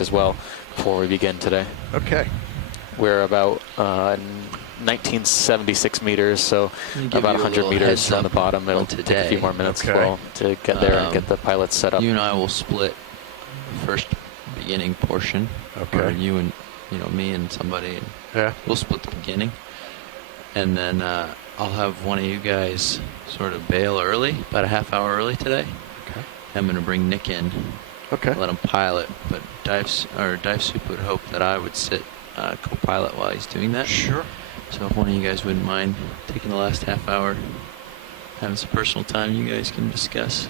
contact as well before we begin today. Okay. We're about 1976 meters, so about 100 meters from the bottom. It'll take a few more minutes to get there and get the pilots set up. You and I will split the first beginning portion. Or you and me and somebody. And we'll split the beginning, and then I'll have one of you guys sort of bail early, about a half hour early today. Okay. I'm going to bring Nick in. Okay. Let him pilot, but Dive Soup would hope that I would sit co-pilot while he's doing that. Sure. So if one of you guys wouldn't mind taking the last half hour, having some personal time, you guys can discuss.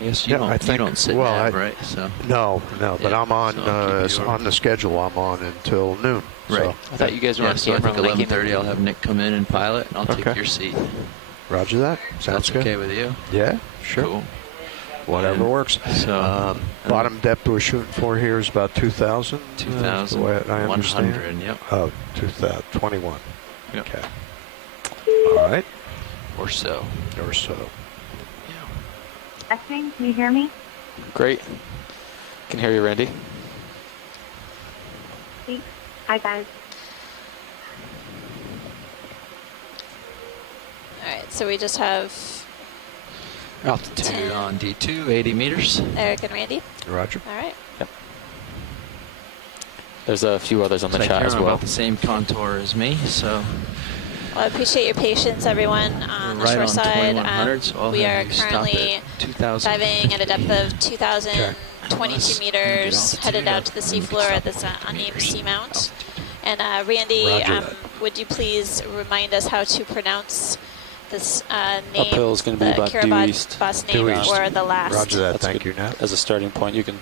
I guess you don't sit nav, right? So no, but I'm on on the schedule. I'm on until noon. Right. So. I thought you guys were on so I camera. think 11:30. I'll have Nick come in and pilot, and I'll take your seat. Roger that. Sounds good. Okay with you? Yeah, sure. Cool. Whatever works. So bottom depth we're shooting for here is about 2,000. 2,100. Yep. Oh, 2,021. Yep. Okay. All right. Or so. Testing, can you hear me? Great. Can hear you, Randy. Thanks. Hi, guys. All right, so we just have altitude on D2, 80 meters. Eric and Randy. Roger. All right. Yep. There's a few others on the chat as well. About the same contour as me, so. Well, I appreciate your patience, everyone, on the shore side. So we are currently diving at a depth of 2,022 meters, headed out to the seafloor at this unnamed seamount. And Randy, would you please remind us how to pronounce this name, uphill is going to be about due east. Bus name for the last. Roger that. Thank you, Nat. As a starting point, you can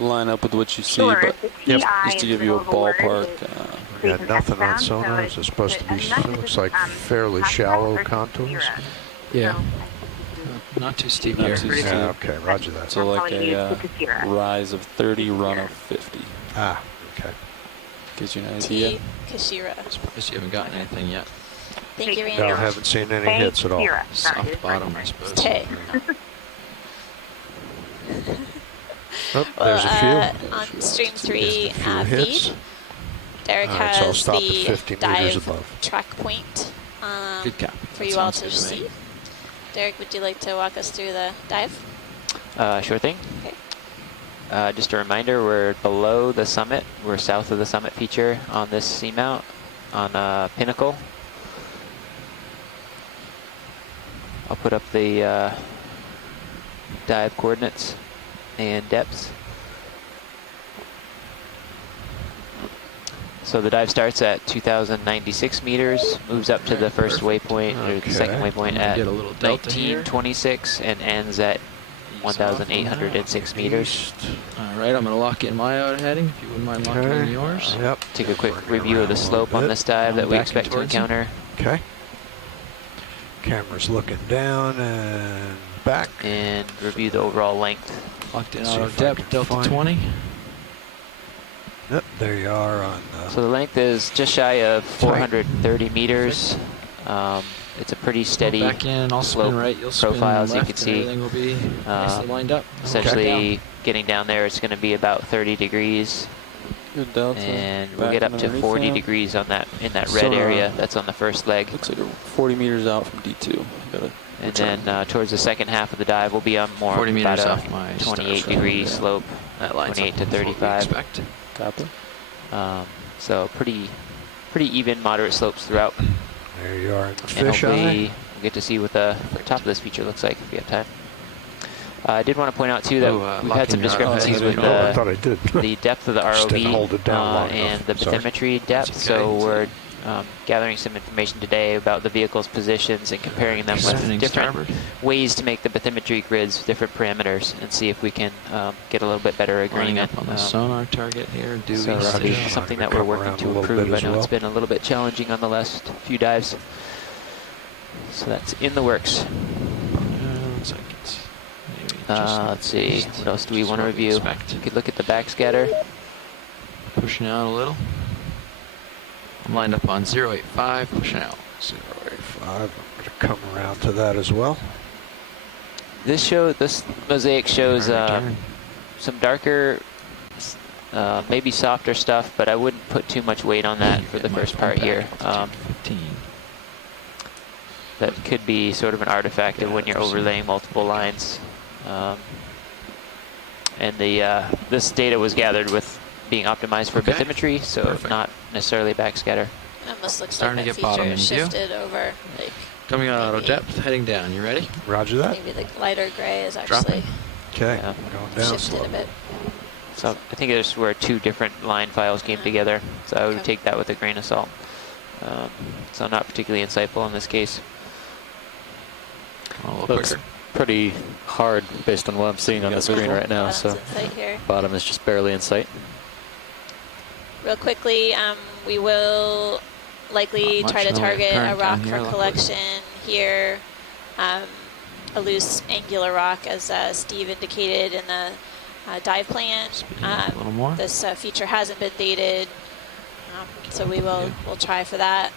line up with what you see, Sure, but just to give you a ballpark. We got nothing on sonar. Is it supposed to be? Looks like fairly shallow contours. Yeah. Not too steep here. Yeah, okay, roger that. So like a rise of 30, run of 50. Ah, okay. Gives you an idea. Kashira. Surprised you haven't gotten anything yet. Thank you, Randy. No, I haven't seen any hits at all. Soft bottom, I suppose. Okay. Oh, there's a few. On stream 3 hits. feed, Derek So I'll has stop at the 50 meters dive above. track point Good cap. for you all to see. Derek, would you like to walk us through the dive? Sure thing. Okay. Just a reminder, we're below the summit. We're south of the summit feature on this seamount on Pinnacle. I'll put up the dive coordinates and depths. So the dive starts at 2,096 meters, moves up to the first waypoint, or the second waypoint at 1926, and ends at 1,806 meters. All right, I'm going to lock in my auto heading, if you wouldn't mind locking in yours. Yep. Take a quick review of the slope on this dive that we expect to encounter. Okay. Camera's looking down and back. And review the overall length. Locked in auto depth, delta 20. Yep, there you are on So the length is just shy of 430 meters. It's a pretty steady slope profile, as you can see. Everything will be nicely lined up. Essentially, getting down there, it's going to be about 30 degrees. Good delta. And we'll get up to 40 degrees on that red area that's on the first leg. Looks like 40 meters out from D2. And then towards the second half of the dive, we'll be on more 40 about meters a off my 28 degree slope, that lines 28 to 35. Copy. So pretty even, moderate slopes throughout. There you are in the And fish hopefully eye. we'll get to see what the top of this feature looks like if we have time. I did want to point out too that we've had some discrepancies with I thought I did. the depth of the Just didn't hold it down long ROV and enough. the bathymetry depth. So we're gathering some information today about the vehicle's positions and comparing them with different ways to make the bathymetry grids different parameters and see if we can get a little bit better agreement on the sonar target here. So it's something that we're working to improve. I know it's been a little bit challenging on the last few dives. So that's in the works. Looks like it's let's see, what else do we want to review? We could look at the backscatter. Pushing out a little. I'm lined up on 085, pushing out. 085, I'm going to come around to that as well. This mosaic shows some darker maybe softer stuff, but I wouldn't put too much weight on that for the first part here. That could be sort of an artifact of when you're overlaying multiple lines. And this data was gathered with being optimized for bathymetry, so not necessarily backscatter. It almost looks Starting like to that get bottom feature in view. shifted over. Like Coming out auto depth, heading down. You ready? Roger that. maybe the lighter gray is Dropping. actually Okay, Yeah. going down shifted slow. a bit. So I think it's where two different line files came together, so I would Okay. take that with a grain of salt. So not particularly insightful in this case. A little Looks quicker. pretty hard based on what I'm seeing on the screen right now. Balance So insight here. bottom is just barely in sight. Real quickly, we will likely Not much, try to no target a current rock down for here, luckily. collection here. A loose angular rock, as Steve indicated in the dive plan. Speeding up a little more. This feature hasn't been dated, so we'll try for that.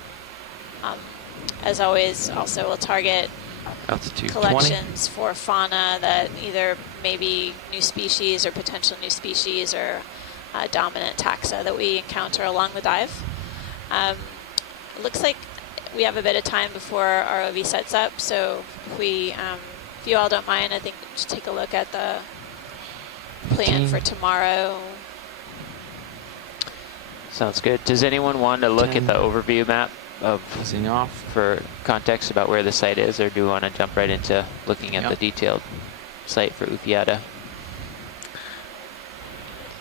As always, also we'll target Altitude 20. collections for fauna that either maybe new species or potential new species or dominant taxa that we encounter along the dive. It looks like we have a bit of time before our ROV sets up, so if you all don't mind, I think just take a look at the plan 15. for tomorrow. Sounds good. Does anyone want to look 10. at the overview map of Fizzing off. for context about where the site is, or do we want to jump right into looking at Yep. the detailed site for Okeanos?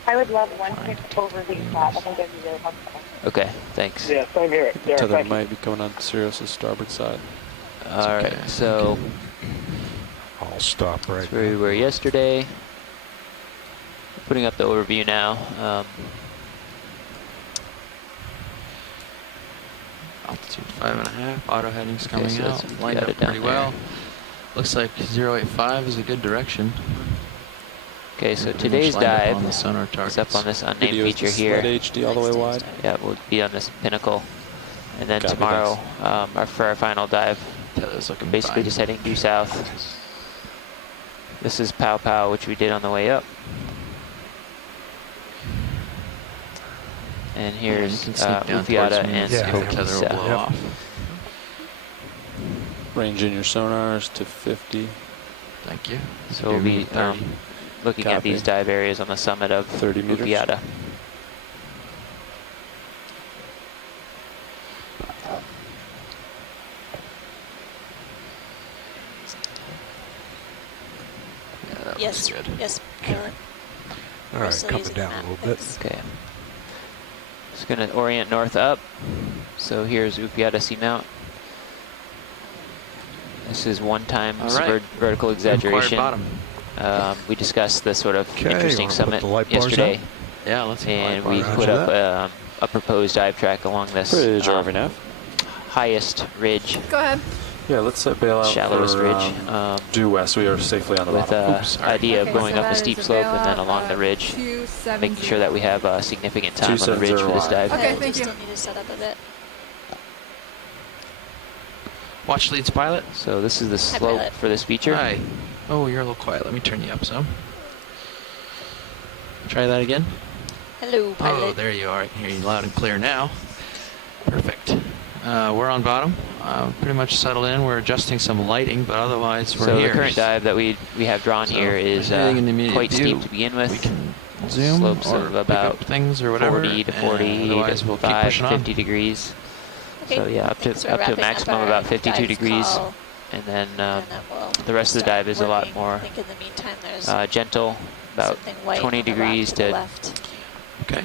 I would love one quick overview shot. I think that'd be really helpful. Okay, thanks. Yeah, same here. Derek, Tether thank you. might be going on Sirius's starboard side. All right, okay. so I'll stop right that's where we there. were yesterday. Putting up the overview now. Altitude 5.5. Auto heading's coming so out. that's Lined got up it down pretty well. Looks like 085 is a good direction. Okay, so Pretty much today's lined up dive on the sonar is targets. up on this unnamed Video is feature the here. sled HD all the way wide. Yeah, we'll be on this pinnacle. And then Copy, tomorrow, for our final dive, Tether's looking basically fine. just heading due south. This is Pow Pow, which we did on the way up. And Yeah, you here's can sneak down towards Okeanos me and see if the tether will Kokisa. blow Yep. off. Range in your sonars to 50. Thank you. So we'll be 30. looking at Copy. these dive areas on the summit of 30 meters. Okeanos. Yeah, that Yes, looks good. yes. All We're right, still coming using down the a map, little bit. thanks. Okay. Just gonna orient north up. So here's Okeanos Seamount. This is one time All right. vertical Required exaggeration. bottom. We discussed the sort of Okay, interesting wanna put summit the light bars yesterday, up? Yeah, let's hit and the we light bar. put Roger up a proposed dive track along this Bridge, RVNAV. highest ridge, Go ahead. Yeah, let's bail out shallowest for, ridge, due west. We are safely on the with bottom. the sorry. idea of Okay, going so up a that steep is a slope and then bailout along the of ridge, 270. making sure that we have significant time on the ridge for this 270 dive. Okay, We thank you. still need to set up a bit. Watch leads pilot. So this is the Hi, slope pilot. for this feature. Hi. Oh, you're a little quiet. Let me turn you up some. Try that again. Hello, pilot. Oh, there you are. I can hear you loud and clear now. Perfect. We're on bottom. Pretty much settled in. We're adjusting some lighting, but otherwise we're So here. the current dive that we have drawn So here is heading in the immediate quite view. steep to begin with. We can zoom Slopes or of pick about up things or whatever. 40 to and 40 otherwise to we'll keep 5, pushing on. 50 degrees. Okay, So yeah, up thanks to for a wrapping up maximum our about 52 dive degrees, call, and then and then we'll the rest of the start dive is a lot working. more I think in the meantime there's gentle, about something white 20 on the rock degrees to the to left. Okay.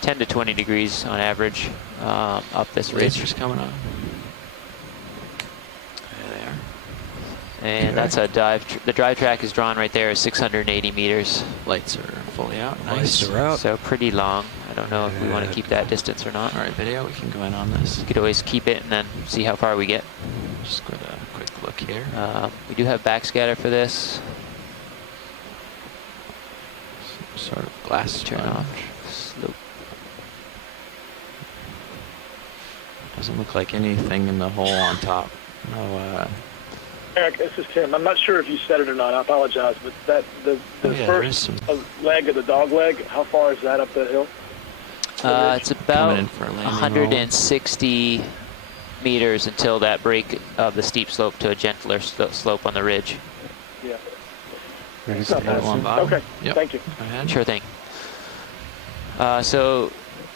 10 to 20 degrees on average up this ridge. Lasers coming up. There they are. And that's a dive. The drive track is drawn right there, 680 meters. Lights are fully out. Nice. Lights are out. So pretty long. I don't know if we want to And- keep that distance or not. All right, video. We can go in on this. You could always keep it and then see how far we get. Just go to a quick look here. We do have backscatter for this. Sort of glass Turn sponge. off slope. Doesn't look like anything in the hole on top. No Eric, this is Tim. I'm not sure if you said it or not. I apologize, but the first leg of the dog leg, how far is that up the hill? It's about 160 meters until that break of the steep slope to a gentler slope on the ridge. Yeah. Okay. Yep. Thank you. Sure thing. So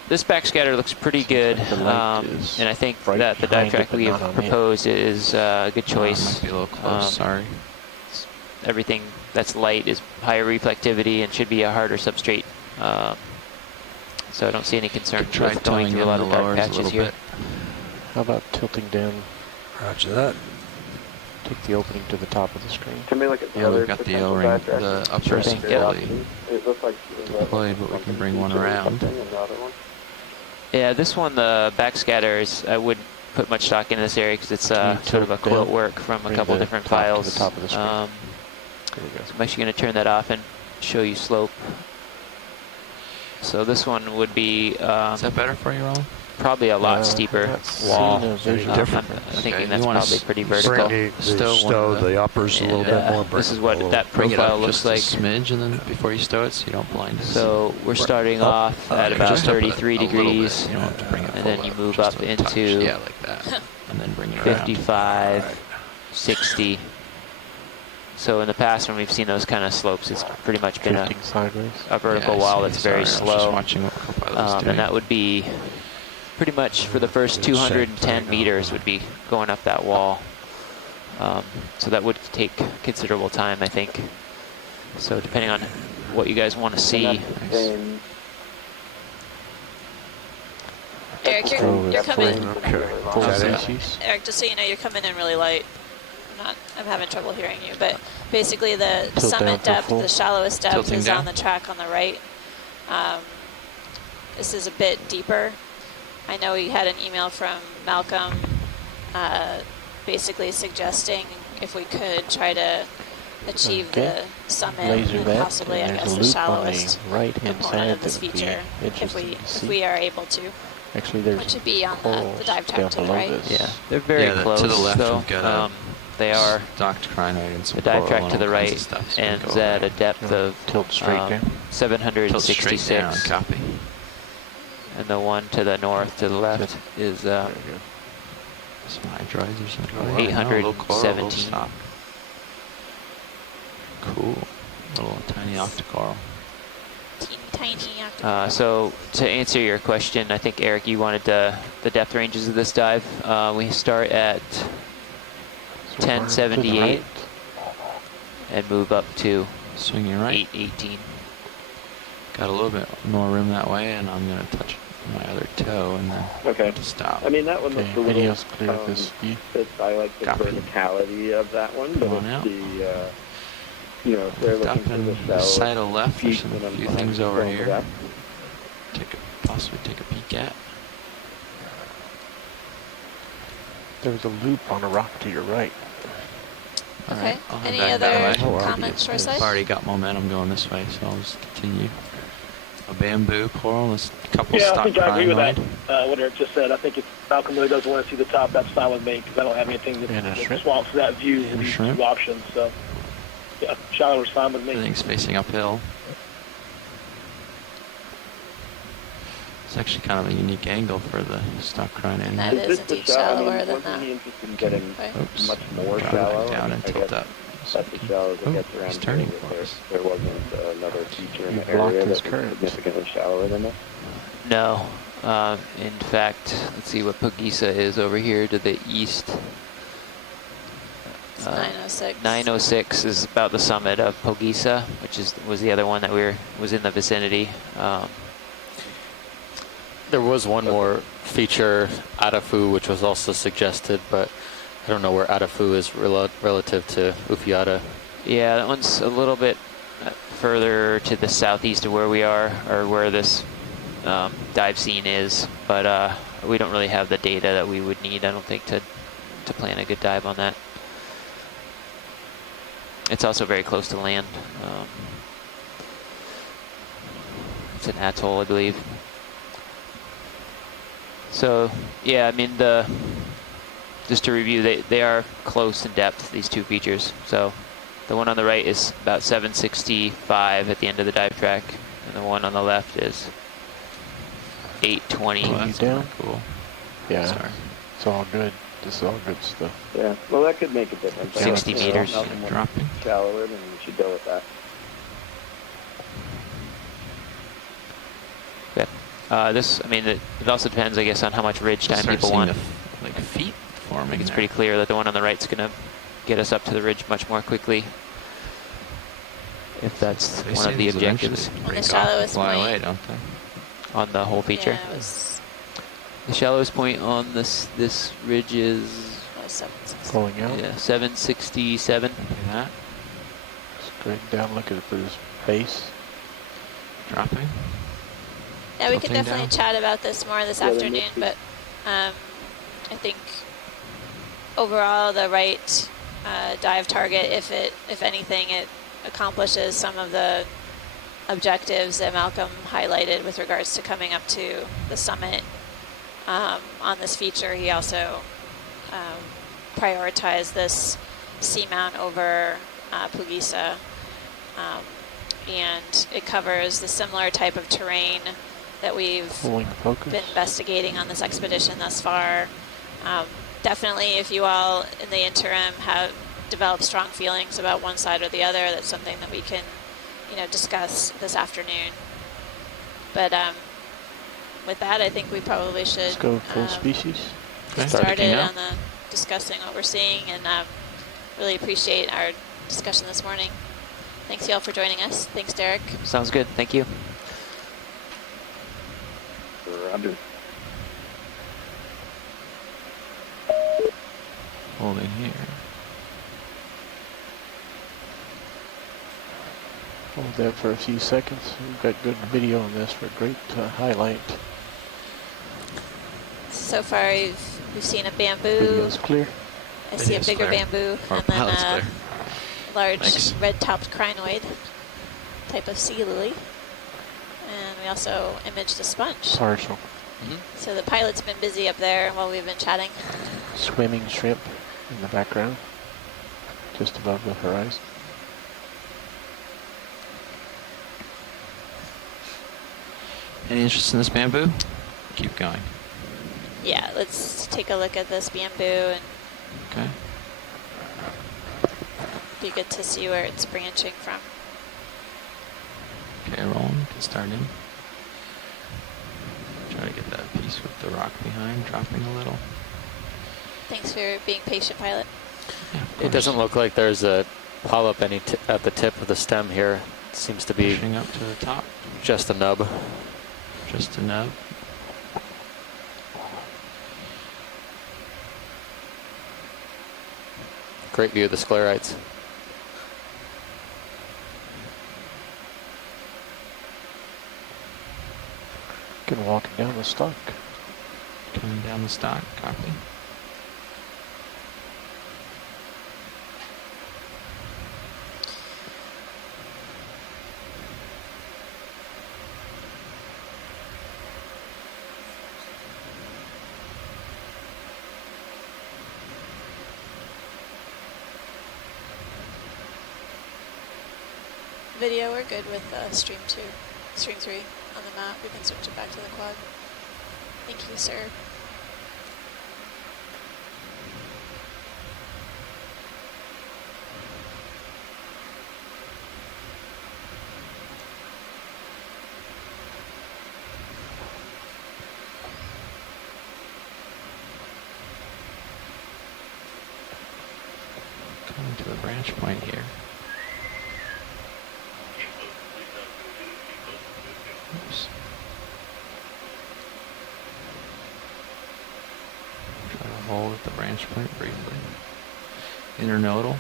this backscatter looks pretty good, and I think that the dive track we've proposed is a good choice. Might be a little close, sorry. Everything that's light is higher reflectivity and should be a harder substrate. So I don't see any concern with going through a lot of dark patches here. How about tilting down? Roger that. Take the opening to the top of the screen. Can we look at the Yeah, other we've got the O-ring, the upper thing, fully It looks like deployed, but we can bring one around. Yeah, this one, the backscatter, I wouldn't put much stock into this area because it's sort of a quilt work from a couple different files. Top of the screen. So I'm actually going to turn that off and show you slope. So this one would be... is that better for you, Ron? Probably a lot steeper wall. I'm thinking that's probably pretty vertical. Bring the uppers a little bit more. This is what that profile looks like. Just a smidge, and then before you stow it, so you don't blind us. So we're starting off at about 33 degrees, and then you move up into like that, and then bring it around. 55, 60. So in the past, when we've seen those kind of slopes, it's pretty much been a vertical wall that's very slow. And that would be pretty much for the first 210 meters would be going up that wall. So that would take considerable time, I think. So depending on what you guys want to see. Eric, you're coming. Okay. Eric, just so you know, you're coming in really light. I'm having trouble hearing you, but basically the summit depth, the shallowest depth, is on the track on the right. This is a bit deeper. I know we had an email from Malcolm basically suggesting if we could try to achieve the summit and possibly, I guess, the shallowest component of this feature, if we are able to. Actually, there's which would be on the dive track to the right. Yeah, they're very close. To the left, though. we've got they are. Docked crinoid and some the dive track coral to the and all kinds right of stuff, so ends at a depth of tilt straight down. 766. Tilt straight down, copy. And the one to the north, to the left, is some hydroids or something. 817. Cool. Little tiny octocoral. Tiny octocoral. So to answer your question, I think, Eric, you wanted the depth ranges of this dive. We start at 1078 and move up to swinging right. 818. Got a little bit more room that way, and I'm going to touch my other toe and then stop. I mean, that one looks a little clear this view. I like the verticality of that one, but it's the, you know, if they're looking for the shallow side of left, there's a few things over here. Possibly take a peek at. There's a loop on a rock to your right. Okay. Right, any other comments your side? I've already got momentum going this way, so I'll just continue. A bamboo coral, there's a couple stock I think I agree with that. crinoid. What Eric just said. I think if Malcolm really doesn't want to see the top, that's fine with me because I don't have anything that swamps that view with these two options. So, yeah, shallow is fine with me. Everything's facing uphill. It's actually kind of a unique angle for the stock crinoid. And that is indeed shallower than that. Interested in getting much more Drop it shallow. down and tilt up. That's as shallow as it gets around. He's turning for us. There wasn't another feature in the area that was significantly shallower than that. No. In fact, let's see what Pogisa is over here to the east. It's 906. 906 is about the summit of Pogisa, which was the other one that was in the vicinity. There was one more feature, Atafu, which was also suggested, but I don't know where Atafu is relative to Ufiata. Yeah, that one's a little bit further to the southeast of where we are, or where this dive scene is, but we don't really have the data that we would need, I don't think, to plan a good dive on that. It's also very close to land. It's an atoll, I believe. So, yeah, I mean, the just to review, they are close in depth, these two features. So the one on the right is about 765 at the end of the dive track, and the one on the left is 820. Well, that's down? Cool. Yeah, Sorry. it's all good. This is all good stuff. Yeah, well, that could make a difference. 60 meters. Dropping. Shallower, then you should go with that. This, I mean, it also depends, I guess, on how much ridge time people want. Like feet forming. I think it's pretty clear that the one on the right is going to get us up to the ridge much more quickly, if that's one of the objectives. On the shallowest fly point. away, don't they? On the whole feature. Yeah, it was The shallowest point on this ridge is Pulling out. yeah 767. Look at that. Straight down, look at this base. Dropping. Yeah, we could Tilting definitely down. chat about this more this afternoon, but I think overall the right dive target, if anything, it accomplishes some of the objectives that Malcolm highlighted with regards to coming up to the summit. On this feature, he also prioritized this seamount over Pugisa, and it covers the similar type of terrain that we've been investigating on this expedition thus far. Definitely, if you all in the interim have developed strong feelings about one side or the other, that's something that we can, discuss this afternoon. But with that, I think we probably should Let's go full species. get started on the discussing what we're seeing, and really appreciate our discussion this morning. Thanks y'all for joining us. Thanks, Derek. Sounds good. Thank you. Roger. Holding here. Hold that for a few seconds. We've got good video on this for a great highlight. So far, we've seen a bamboo. Video's clear. I see a bigger clear. bamboo, Our and then pilot's a clear. large Thanks. red-topped crinoid type of sea lily. And we also imaged a sponge. Partial. So the pilot's been busy up there while we've been chatting. Swimming shrimp in the background, just above the horizon. Any interest in this bamboo? Keep going. Yeah, let's take a look at this bamboo, and Okay. be good to see where it's branching from. Okay, rolling. Get started. Try to get that piece with the rock behind, dropping a little. Thanks for being patient, pilot. Yeah, It doesn't look like there's a polyp at the tip of the stem here. It seems to be pushing up to the top. just a nub. Just a nub. Great view of the sclerites. Can walk it down the stalk. Coming down the stock. Copy. Video, we're good with stream 2, stream 3 on the map. We can switch it back to the quad. Thank you, sir. Coming to the branch point here. Oops. Try to hold at the branch point briefly. Internodal.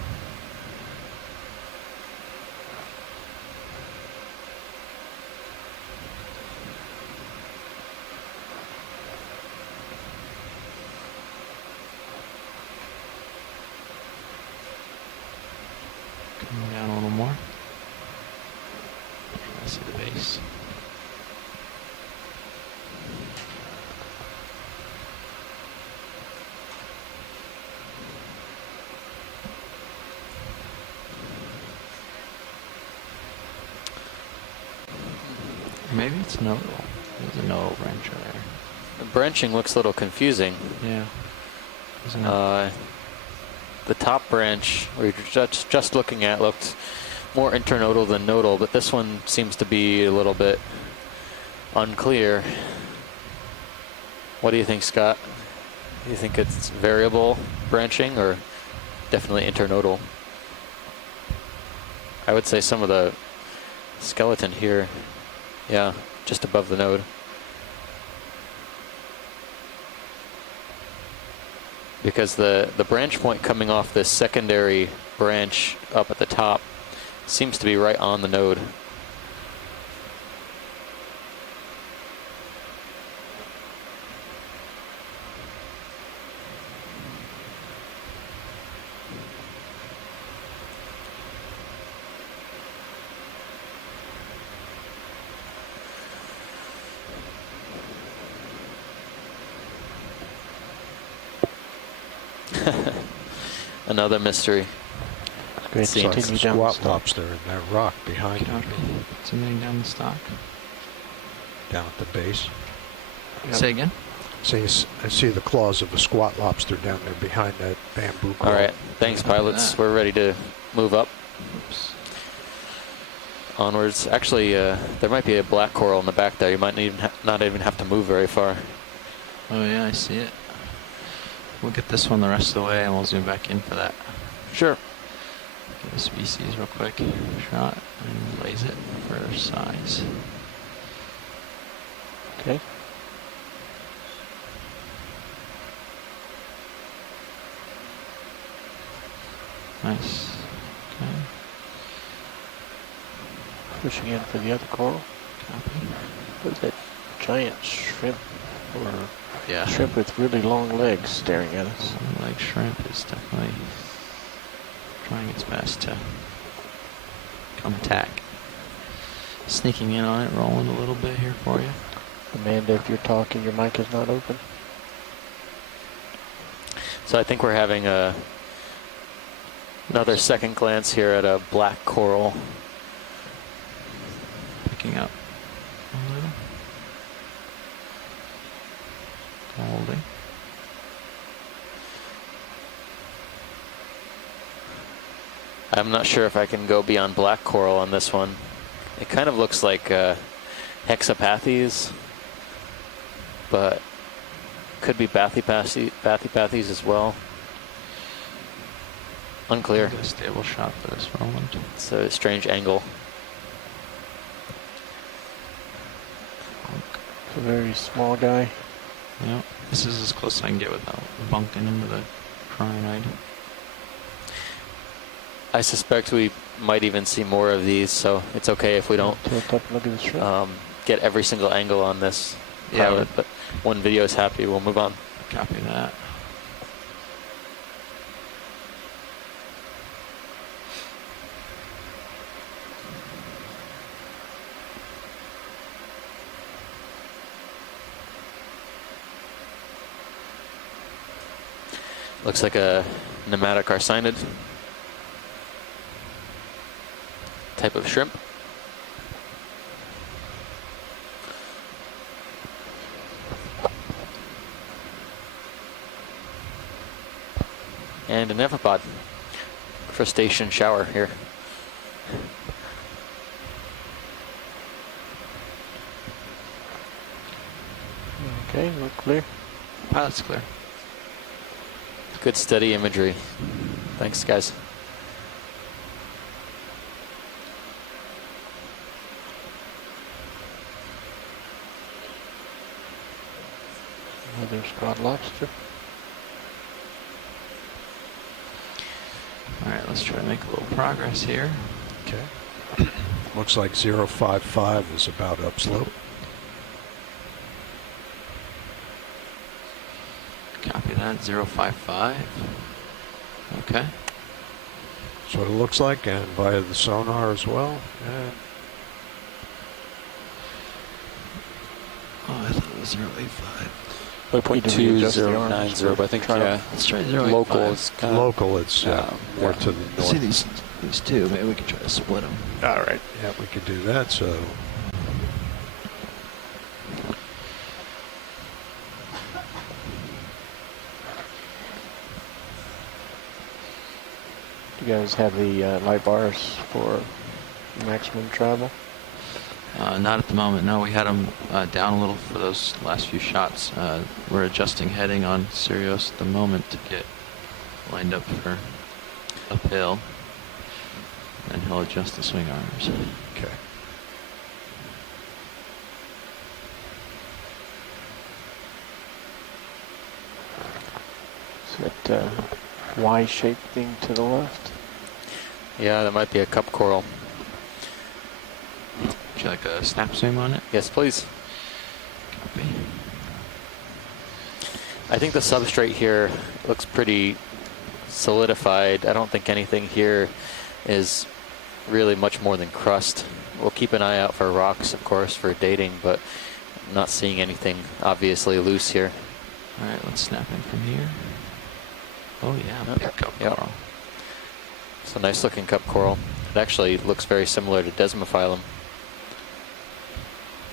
Coming down a little more. I see the base. Maybe it's nodal. There's a nodal branch right there. The branching looks a little confusing. Yeah. Isn't it? The top branch we were just looking at looked more internodal than nodal, but this one seems to be a little bit unclear. What do you think, Scott? Do you think it's variable branching or definitely internodal? I would say some of the skeleton here, yeah, just above the node. Because the branch point coming off this secondary branch up at the top seems to be right on the node. Another mystery. Great. It's like a squat lobster in that rock behind it. Something down the stock. Down at the base. Yep. Say again? I see the claws of a squat lobster down there behind that bamboo coral. All right. Thanks, pilots. We're ready to move up. Oops. Onwards. Actually, there might be a black coral in the back there. You might not even have to move very far. Oh, yeah, I see it. We'll get this one the rest of the way and we'll zoom back in for that. Sure. Get the species real quick. Shot and lays it for size. Okay. Nice. Okay. Pushing in for the other coral. Copy. Look at that giant shrimp, or yeah, shrimp with really long legs staring at us. Long leg shrimp is definitely trying its best to come attack. Sneaking in on it, rolling a little bit here for you. Amanda, if you're talking, your mic is not open. So I think we're having another second glance here at a black coral. Picking up a little. Holding. I'm not sure if I can go beyond black coral on this one. It kind of looks like hexapathes, but could be bathypathes as well. Unclear. A stable shot for this Roland. It's a strange angle. It's a very small guy. Yep. This is as close as I can get without bunking into the cyanide. I suspect we might even see more of these, so it's okay if we don't Tilt up, look at the shrimp. get every single angle on this Yeah, pilot, but one video is happy, we'll move on. Copy that. Looks like a pneumatic arsinid type of shrimp. And an amphipod. Crustacean shower here. Okay, look clear. Pilot's clear. Good steady imagery. Thanks, guys. Another squat lobster. All right, let's try to make a little progress here. Okay. Looks like 055 is about upslope. Copy that, 055. Okay. That's what it looks like, and via the sonar as well. Yeah. Oh, I thought it was 085. 0.2090, but I think Let's try 085. local is kind of Local, it's more to the north. See these two, maybe we can try to split them. All right. Yeah, we could do that, so Do you guys have the light bars for maximum travel? Not at the moment. No, we had them down a little for those last few shots. We're adjusting heading on Sirius at the moment to get lined up for uphill, and he'll adjust the swing arms. Okay. Is that Y-shaped thing to the left? Yeah, that might be a cup coral. Would you like a snap zoom on it? Yes, please. Copy. I think the substrate here looks pretty solidified. I don't think anything here is really much more than crust. We'll keep an eye out for rocks, of course, for dating, but I'm not seeing anything obviously loose here. All right, let's snap in from here. Oh yeah, big cup coral. It's a nice looking cup coral. It actually looks very similar to Desmophyllum.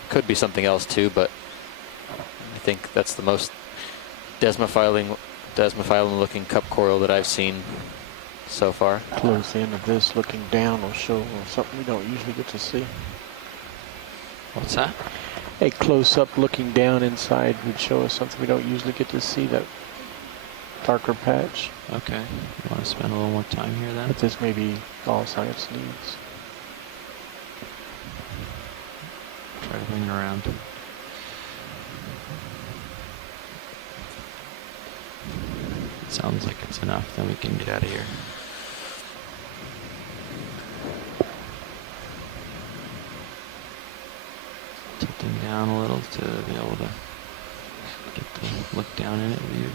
Could be something else too, but I think that's the most Desmophyllum looking cup coral that I've seen so far. Close end of this looking down will show something we don't usually get to see. What's that? A close-up looking down inside would show us something we don't usually get to see, that darker patch. Okay. You want to spend a little more time here then? But this may be all science needs. Try to bring it around. It sounds like it's enough, then we can get out of here. Tilting down a little to be able to get the look down in it view.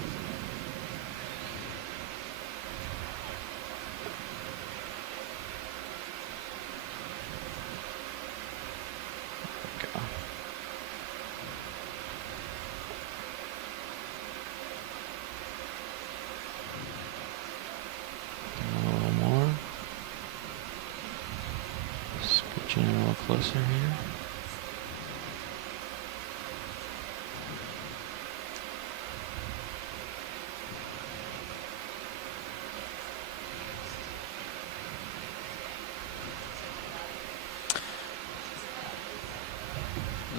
Scooching a little closer here.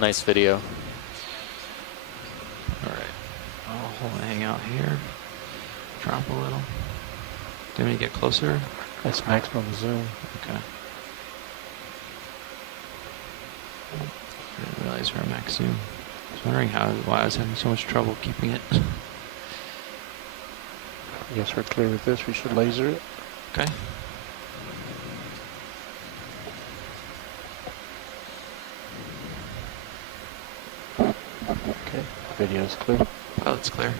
Nice video. Alright, I'll hang out here, drop a little. Do we get closer? That's maximum zoom. Okay. I didn't realize we're at max zoom. I was wondering why I was having so much trouble keeping it. I guess we're clear with this. We should laser it. Okay. Okay, video's clear. Oh, it's clear.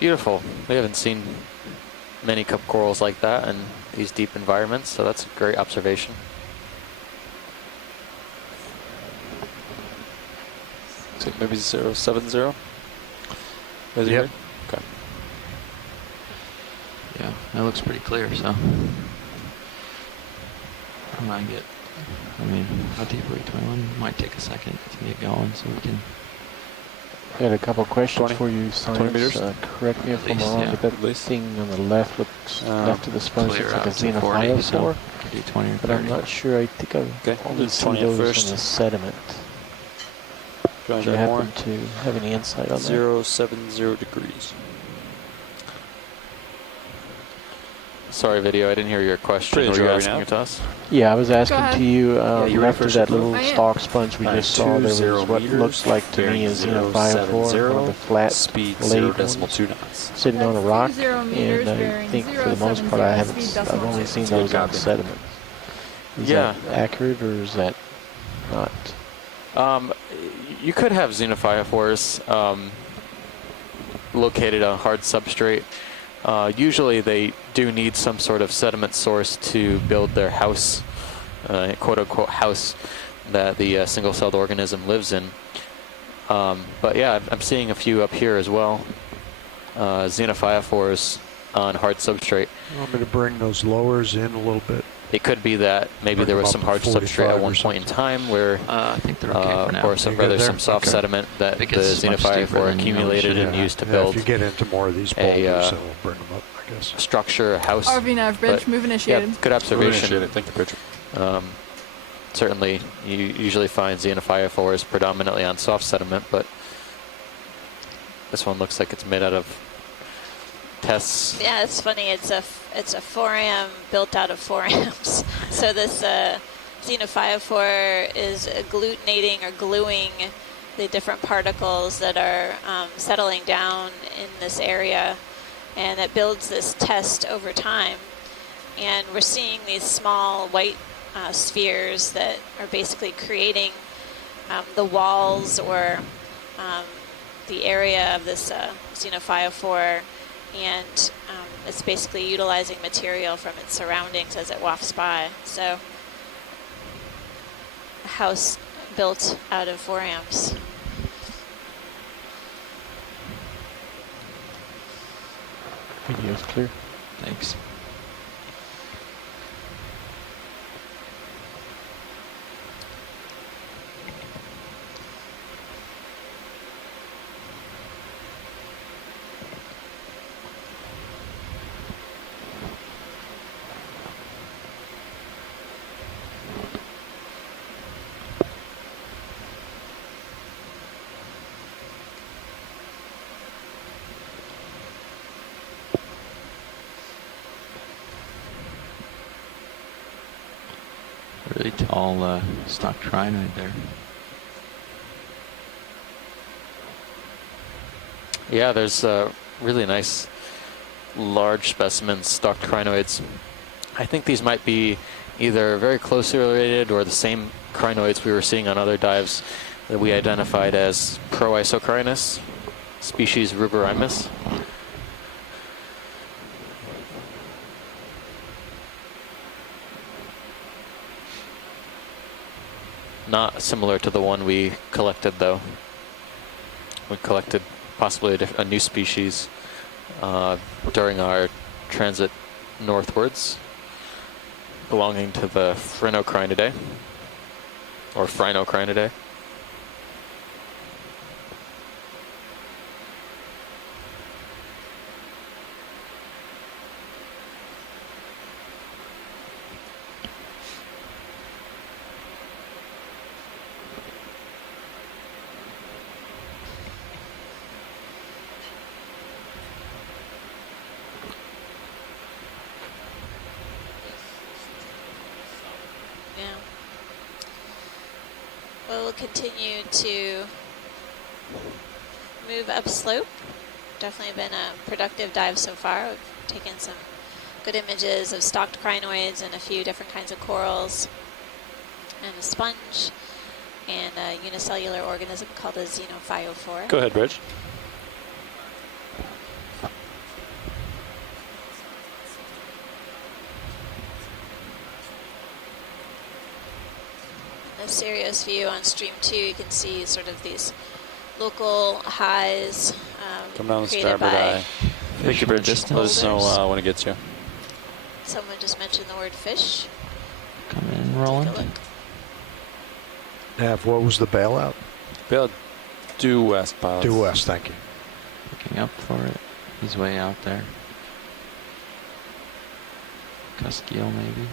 Beautiful. We haven't seen many cup corals like that in these deep environments, so that's a great observation. So maybe 070? Yep. Okay. Yeah, that looks pretty clear, so. I might get, how deep are we? 21? Might take a second to get going so we can. I had a couple questions 20? for you, Science. 20 meters? Correct me if I'm wrong, but that thing on the left looks, left of the sponge looks like a xenophyophore. Do 20 or 30. But I'm not sure. I think I've only seen those on the sediment. Do you happen to have any insight on that? 070 degrees. Sorry, video, I didn't hear your question. Were you asking it to us? Yeah, I was asking to you, you after that little stalk sponge we just saw, there was what looks like to me a xenophyophore on the flat speed blade 0.2 knots. sitting on a rock, and I think for the most part I've only seen those on sediment. Is that accurate, or is that not? You could have xenophyophores located on hard substrate. Usually they do need some sort of sediment source to build their house, quote-unquote house, that the single-celled organism lives in. But yeah, I'm seeing a few up here as well. Xenophyophores on hard substrate. You want me to bring those lowers in a little bit? It could be that maybe there was some hard substrate at one point in time where, I think they're okay for now. or some soft sediment that the xenophyre accumulated and used to build. If you get into more of these boulders, then we'll bring them up, I guess. Structure, a house. RV nav bridge, move initiated. Yeah, good observation. Thank you, Bridget. Certainly, you usually find xenophyrophores predominantly on soft sediment, but this one looks like it's made out of tests. Yeah, it's funny. It's a foram built out of forams. So this xenophyrophore is agglutinating or gluing the different particles that are settling down in this area, and it builds this test over time. And we're seeing these small white spheres that are basically creating the walls or the area of this xenophyrophore, and it's basically utilizing material from its surroundings as it wafts by. So a house built out of forams. Video's clear. Thanks. Really tall stock crinoid there. Yeah, there's really nice large specimens, stalked crinoids. I think these might be either very closely related or the same crinoids we were seeing on other dives that we identified as Proisocrinus, species Ruberimus. Not similar to the one we collected, though. We collected possibly a new species during our transit northwards, belonging to the Phrynocrinidae, or Phrynocrinidae. We'll continue to move upslope. Definitely been a productive dive so far. We've taken some good images of stalked crinoids and a few different kinds of corals, and a sponge, and a unicellular organism called a xenophyrophore. Go ahead, Rich. A serious view on stream 2, you can see sort of these local highs come down the created starboard by eye. Thank you, Bridget. Let us know when it gets you. Someone just mentioned the word fish. Come in, Roland. Take a look. Nav, what was the bailout? Bail due west, pilots. Due west, thank you. Looking up for it. He's way out there. Cuskeel, maybe.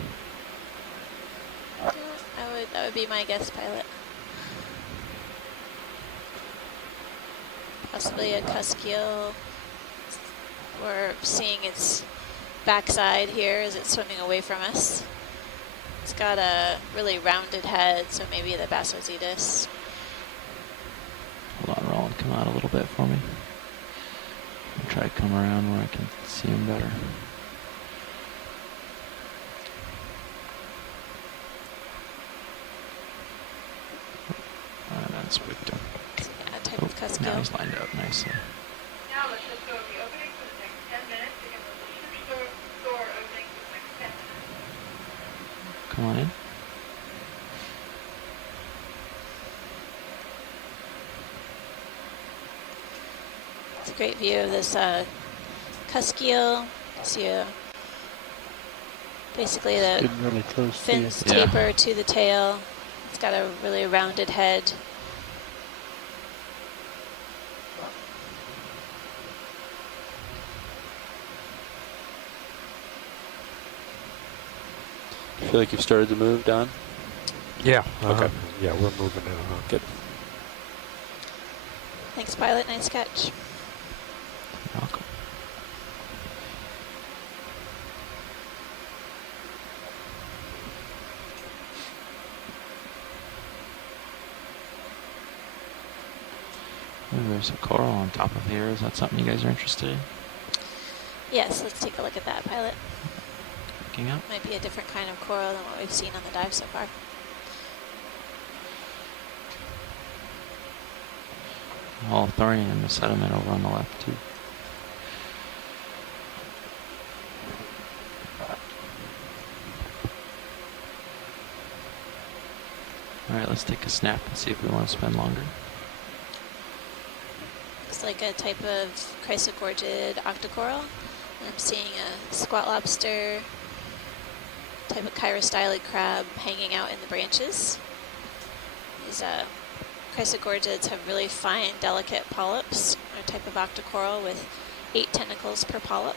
That would be my guess, pilot. Possibly a cuskeel. We're seeing its backside here as it's swimming away from us. It's got a really rounded head, so maybe the Basozetus. Hold on, Roland, come out a little bit for me. I'll try to come around where I can see him better. That's victim. Yeah, type of cuskeel. Now he's lined up nicely. Now let's just go over the opening for the next 10 minutes. Again, the ship door opening for the next 10 minutes. Come on in. It's a great view of this cuskeel. See basically the really close fins taper to the tail. It's got a really rounded head. You feel like you've started to move, Don? Yeah. Okay. Yeah, we're moving now. Good. Thanks, pilot. Nice catch. You're welcome. Ooh, there's a coral on top of here. Is that something you guys are interested in? Yes, let's take a look at that, pilot. Looking up. Might be a different kind of coral than what we've seen on the dive so far. All thorium in the sediment over on the left too. Alright, let's take a snap and see if we want to spend longer. Looks like a type of chrysogorgid octocoral. I'm seeing a squat lobster, type of chirostylid crab hanging out in the branches. These chrysogorgids have really fine, delicate polyps. They're a type of octocoral with 8 tentacles per polyp.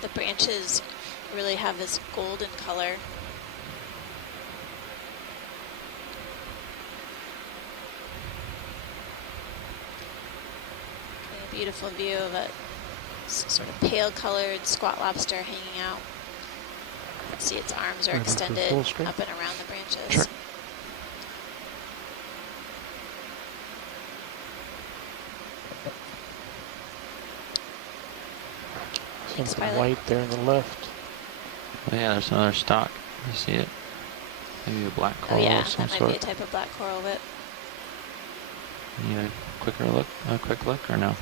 The branches really have this golden color. A beautiful view of a sort of pale-colored squat lobster hanging out. You can see its arms are extended up and around the branches. Sure. Something white there on the left. Oh yeah, there's another stock. You see it? Maybe a black coral yeah, of some that might sort. be a type of black coral whip. Need a quick look, or no?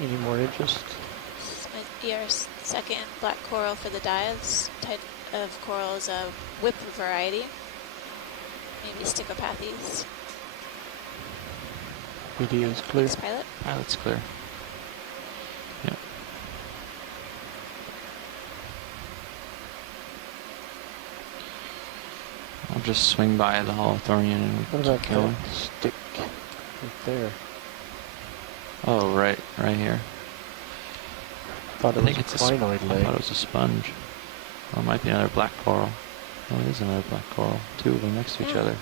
Any more interest? This might be our second black coral for the dives. Type of coral is a whip variety. Maybe Stichopathes. Video is clear. Thanks, pilot. Pilot's clear. Yep. I'll just swing by the holothorian and we What can about keep going. that stick right there? Oh, right here. Thought I it think was it's a a clinoid I leg. thought it was a sponge. Or it might be another black coral. Oh, it is another black coral. Two of them next to each other.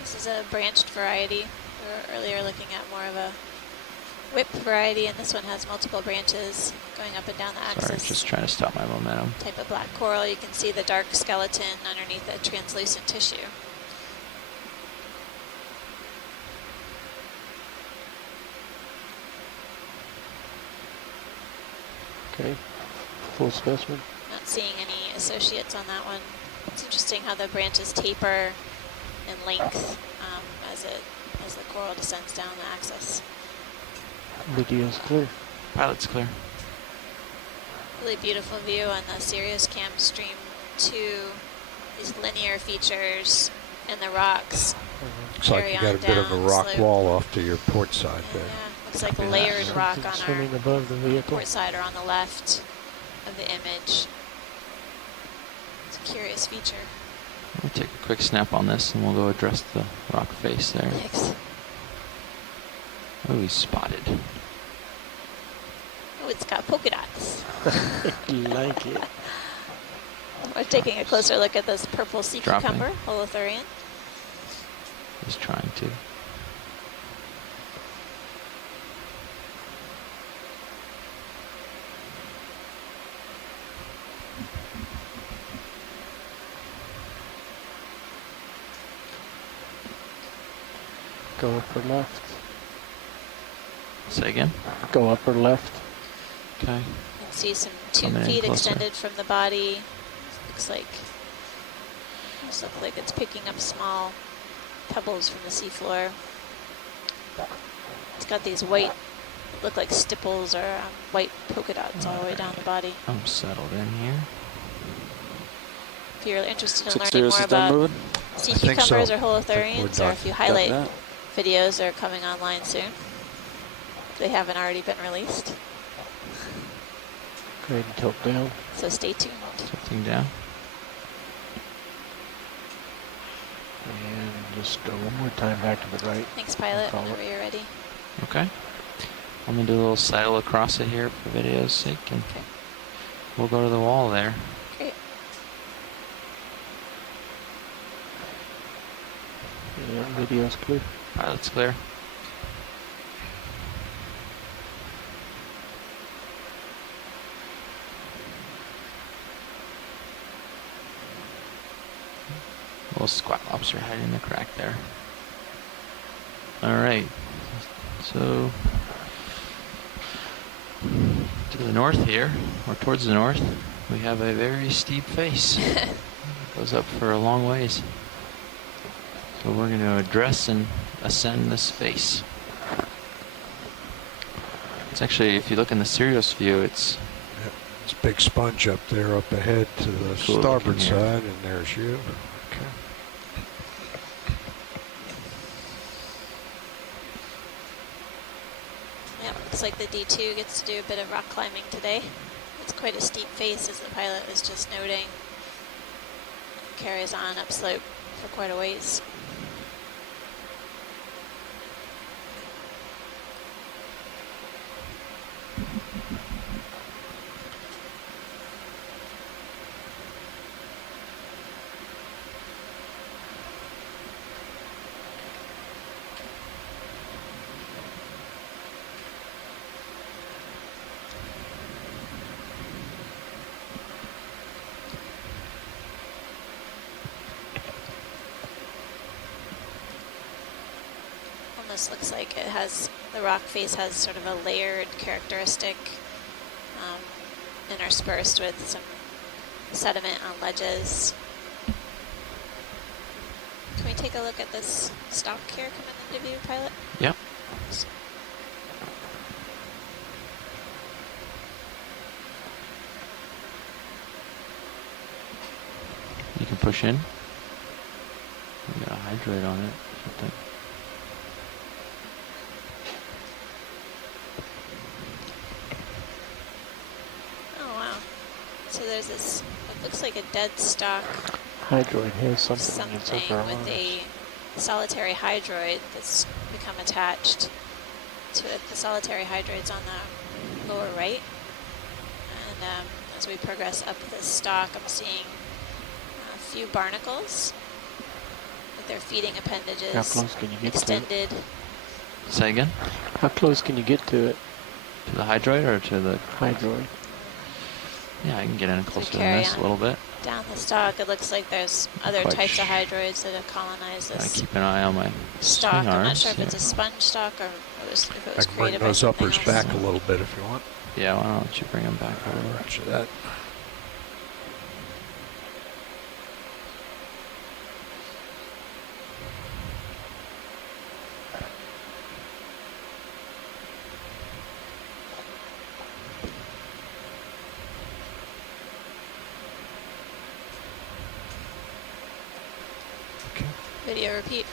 This is a branched variety. We were earlier looking at more of a whip variety, and this one has multiple branches going up and down the axis. Sorry, just trying to stop my momentum. Type of black coral. You can see the dark skeleton underneath the translucent tissue. Okay, full specimen. Not seeing any associates on that one. It's interesting how the branches taper in length as the coral descends down the axis. Video's clear. Pilot's clear. Really beautiful view on the Sirius Cam Stream 2. These linear features and the rocks. Looks like you got a bit of a rock wall off to your port side there. Yeah, looks like a layered rock on swimming above the vehicle. port side or on the left of the image. It's a curious feature. We'll take a quick snap on this and we'll go address the rock face there. Thanks. Oh, he's spotted. Oh, it's got polka dots. Like it. We're taking a closer look at this purple sea cucumber, holothurian. He's trying to. Go upper left. Say again? Go upper left. Okay. You can see some tube feet extended from the body. Looks like it's picking up small pebbles from the seafloor. It's got these white, look like stipples or white polka dots all the way down the body. I'm settled in here. if you're interested in learning more about sea cucumbers or holothuries, or if you highlight videos that are coming online soon. They haven't already been released. Go ahead and tilt down. So stay tuned. Tilting down. And just go one more time back to the right. Thanks, pilot, whenever you're ready. Okay. I'm going to do a little sidle across it here for video's sake, and we'll go to the wall there. Great. Yeah, video's clear. Pilot's clear. Little squat lobster hiding in the crack there. All right. So to the north here, or towards the north, we have a very steep face. It goes up for a long ways. So we're going to address and ascend this face. It's actually, if you look in the Sirius view, it's big sponge up there up ahead to the starboard side, and there's you. Okay. Yep, looks like the D2 gets to do a bit of rock climbing today. It's quite a steep face, as the pilot was just noting. Carries on upslope for quite a ways. Almost looks like it has, the rock face has sort of a layered characteristic, interspersed with some sediment on ledges. Can we take a look at this stock here coming into view, pilot? Yep. You can push in. You got a hydrate on it. Something. So there's this, what looks like a dead stock. Hydroid has something with a solitary hydroid that's become attached to it. The solitary hydroid's on the lower right. And as we progress up this stock, I'm seeing a few barnacles with their feeding appendages. How close can you get extended. to it? Say again? How close can you get to it? To the hydroid or to the hydroid? Yeah, I can get in closer than this a little bit. Down the stock, it looks like there's other types of hydroids that have colonized this. I keep an eye on my stock. swing arms. I'm not sure if it's a sponge stock or if it was I can created bring those by uppers something else. back a little bit if you want. Yeah, why don't you bring them back over? Roger that. Video repeat.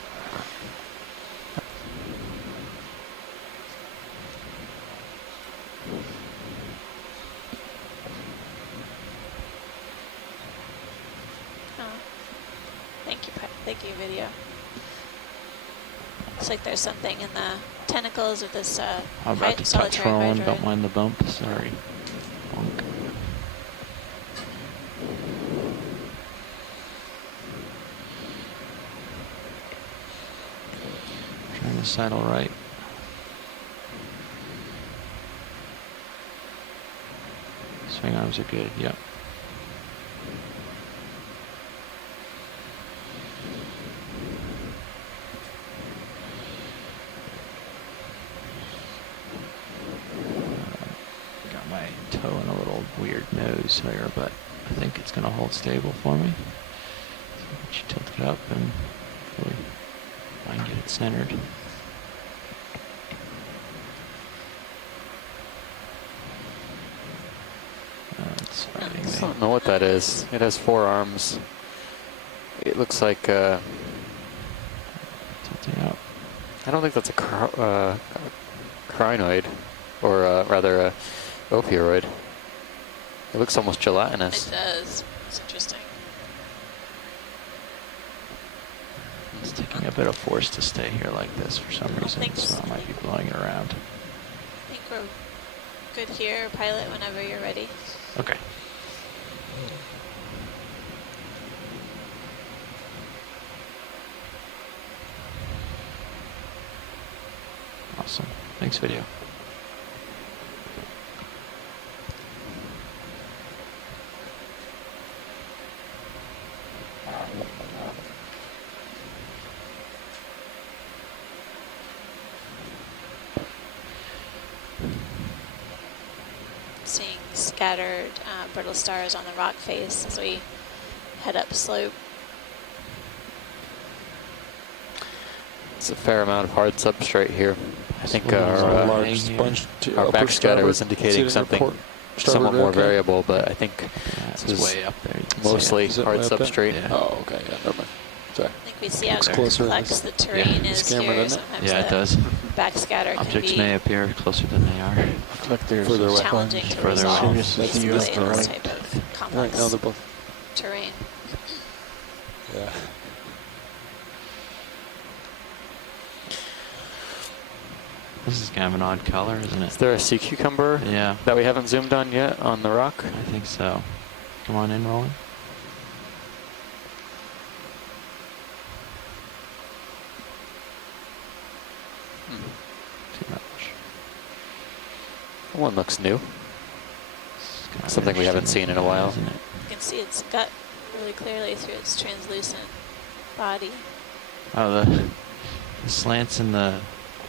Oh. Thank you, video. Looks like there's something in the tentacles of this How about the touch rolling? Don't mind the bump. Sorry. Bonk. Trying to sidle right. Swing arms are good. Yep. Got my toe in a little weird nose here, but I think it's going to hold stable for me. So tilt it up and hopefully I can get it centered. It's fighting me. I don't know what that is. It has 4 arms. It looks like Tilting out. I don't think that's a crinoid, or rather a opioid. It looks almost gelatinous. It does. It's interesting. It's taking a bit of force to stay here like this for some reason, so I might be blowing it around. I think we're good here, pilot, whenever you're ready. Okay. Awesome. Thanks, video. Seeing scattered brittle stars on the rock face as we head up slope. It's a fair amount of hard substrate here. I think our backscatter was indicating something somewhat more variable, but I think it's this is way up there. mostly hard substrate. Yeah. Oh, okay. Yeah, never mind. Sorry. I think we see how complex the terrain is here. Sometimes yeah, it does. Backscatter can Objects be may appear closer than they are. Looks like there's Further away. challenging to Further resolve away. basically in this type of Right, complex now they're both. terrain. Yeah. This is kind of an odd color, isn't it? Is there a sea cucumber Yeah, that we haven't zoomed on yet on the rock? I think so. Come on in, Roland. Too much. That one looks new. It's kind of Something we haven't interesting, seen in a while. isn't it? You can see its gut really clearly through its translucent body. Oh, the slants in the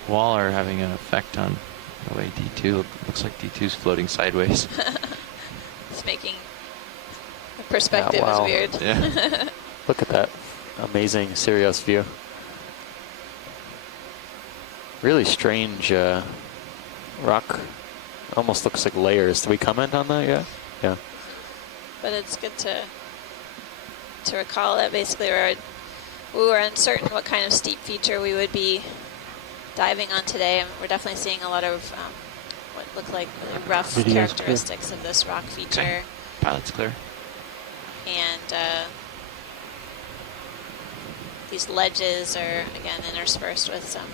wall are having an effect on the way D2 looks like D2's floating sideways. It's making the perspective wow. is weird. Yeah. Look at that amazing Sirius view. Really strange rock. Almost looks like layers. Did we comment on that yet? Yeah. But it's good to recall that basically we were uncertain what kind of steep feature we would be diving on today, and we're definitely seeing a lot of what look like really rough characteristics of this rock feature. Okay. Pilot's clear. And these ledges are again interspersed with some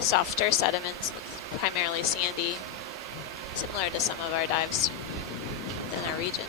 softer sediments, primarily sandy, similar to some of our dives in our region.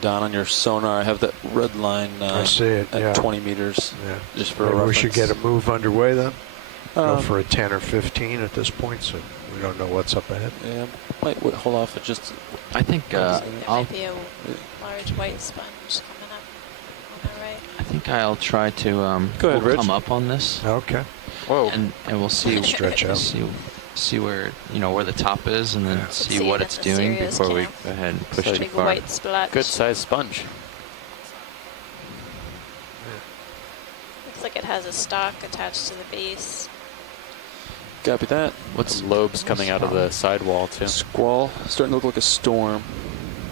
Don, on your sonar, I have that red line I see it, at 20 meters. Yeah. Just for Maybe a reference. we should get a move underway then. Go for a 10 or 15 at this point, so we don't know what's up ahead. Yeah, might hold off at just. I think There might be a large white sponge coming up on the right. I think I'll try to Go ahead, we'll Rich. come up on this. Okay. Whoa. And we'll see Stretch out. see where where the top is, and then see See what it it's in the doing Sirius before we camp. go ahead and push too Big far. white splotch. Good sized sponge. Looks like it has a stalk attached to the base. Copy that. What's lobes coming out of the sidewall too? Squall. Starting to look like a storm.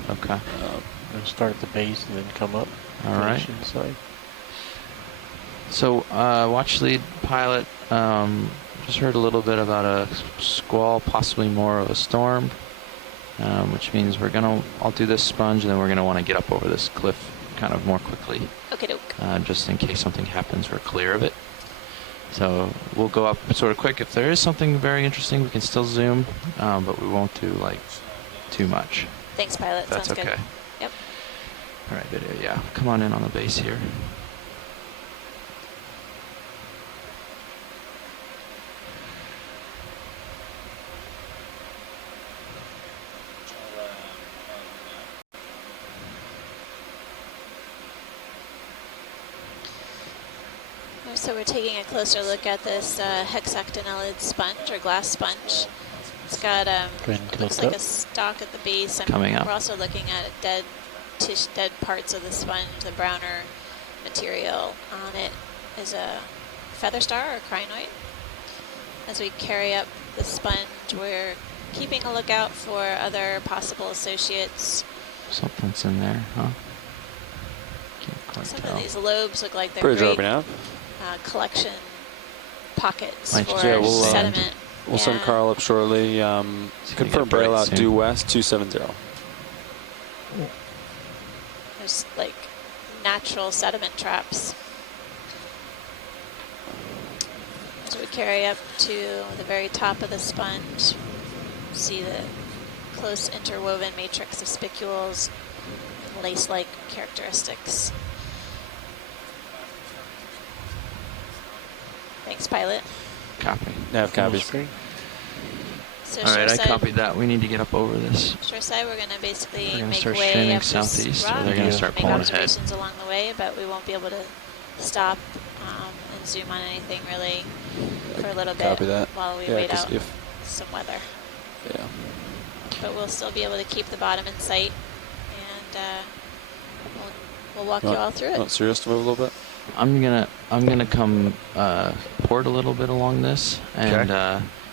Okay. We'll start at the base and then come up. All right. finish inside. So, watch lead pilot. Just heard a little bit about a squall, possibly more of a storm, which means I'll do this sponge, and then we're gonna want to get up over this cliff kind of more quickly. Okay, doke. Just in case something happens, we're clear of it. So we'll go up sort of quick. If there is something very interesting, we can still zoom, but we won't do like too much. Thanks, pilot. That's Sounds okay. good. Yep. All right, video. Yeah, come on in on the base here. So we're taking a closer look at this hexactinellid sponge or glass sponge. It's got looks like a stalk at the base. Coming up. We're also looking at dead parts of the sponge. The browner material on it is a feather star or crinoid. As we carry up the sponge, we're keeping a lookout for other possible associates. Something's in there, huh? Some of these lobes look like they're Bridge great open out. Collection pockets Might for we'll, sediment. We'll send Carl up shortly. Confirm braille out due west 270. There's like natural sediment traps. As we carry up to the very top of the sponge, see the close interwoven matrix of spicules and lace-like characteristics. Thanks, pilot. Copy. Nav copies. So all right, I copied that. We need to get up over this. Sure side, we're going to basically make start way streaming up southeast, this rock, or they're going to start pulling ahead. observations along the way, but we won't be able to stop and zoom on anything really for a little bit while we wait out some weather. Yeah. But we'll still be able to keep the bottom in sight, and we'll walk you all through it. Serious to move a little bit. I'm gonna come port a little bit along this, and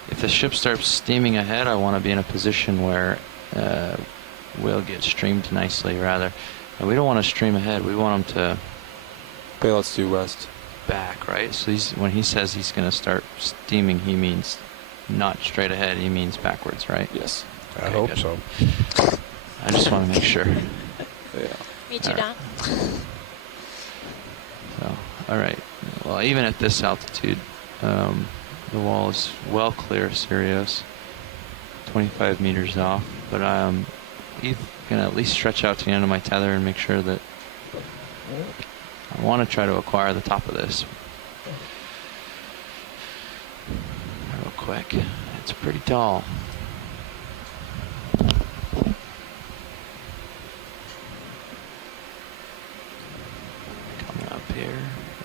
if the ship starts steaming ahead, I want to be in a position where we'll get streamed nicely. Rather, and we don't want to stream ahead. We want them to. Okay, let's do west. Back, right? So when he says he's gonna start steaming, he means not straight ahead. He means backwards, right? Yes. I hope so. I just want to make sure. Yeah. Me too, Don. So, all right. Well, even at this altitude, the wall is well clear of Sirius, 25 meters off. But I'm gonna at least stretch out to the end of my tether and make sure that I want to try to acquire the top of this real quick. It's pretty tall. Coming up here.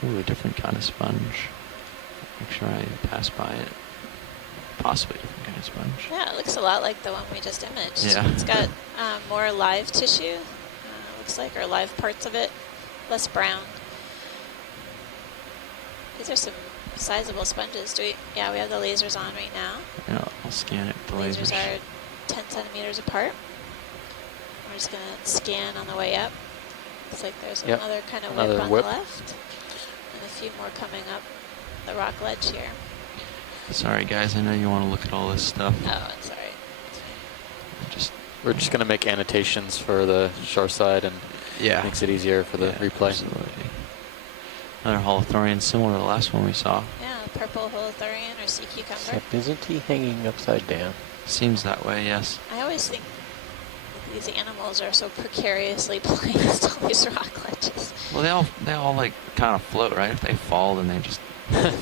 Ooh, a different kind of sponge. Make sure I pass by it. Possibly a different kind of sponge. Yeah, it looks a lot like the one we just imaged. Yeah. It's got more live tissue, looks like, or live parts of it, less brown. These are some sizable sponges. Yeah, we have the lasers on right now. Yeah, I'll scan it with the lasers. Lasers are 10 centimeters apart. We're just going to scan on the way up. Looks like there's another kind of whip on the left. And a few more coming up the rock ledge here. Sorry, guys. I know you want to look at all this stuff. Oh, it's all right. We're just going to make annotations for the shore side, and makes it easier for the replay. Absolutely. Another holothurian similar to the last one we saw. Yeah, purple holothurian or sea cucumber. Except isn't he hanging upside down? Seems that way, yes. I always think these animals are so precariously placed on these rock ledges. Well, they all like kind of float, right? If they fall, then they just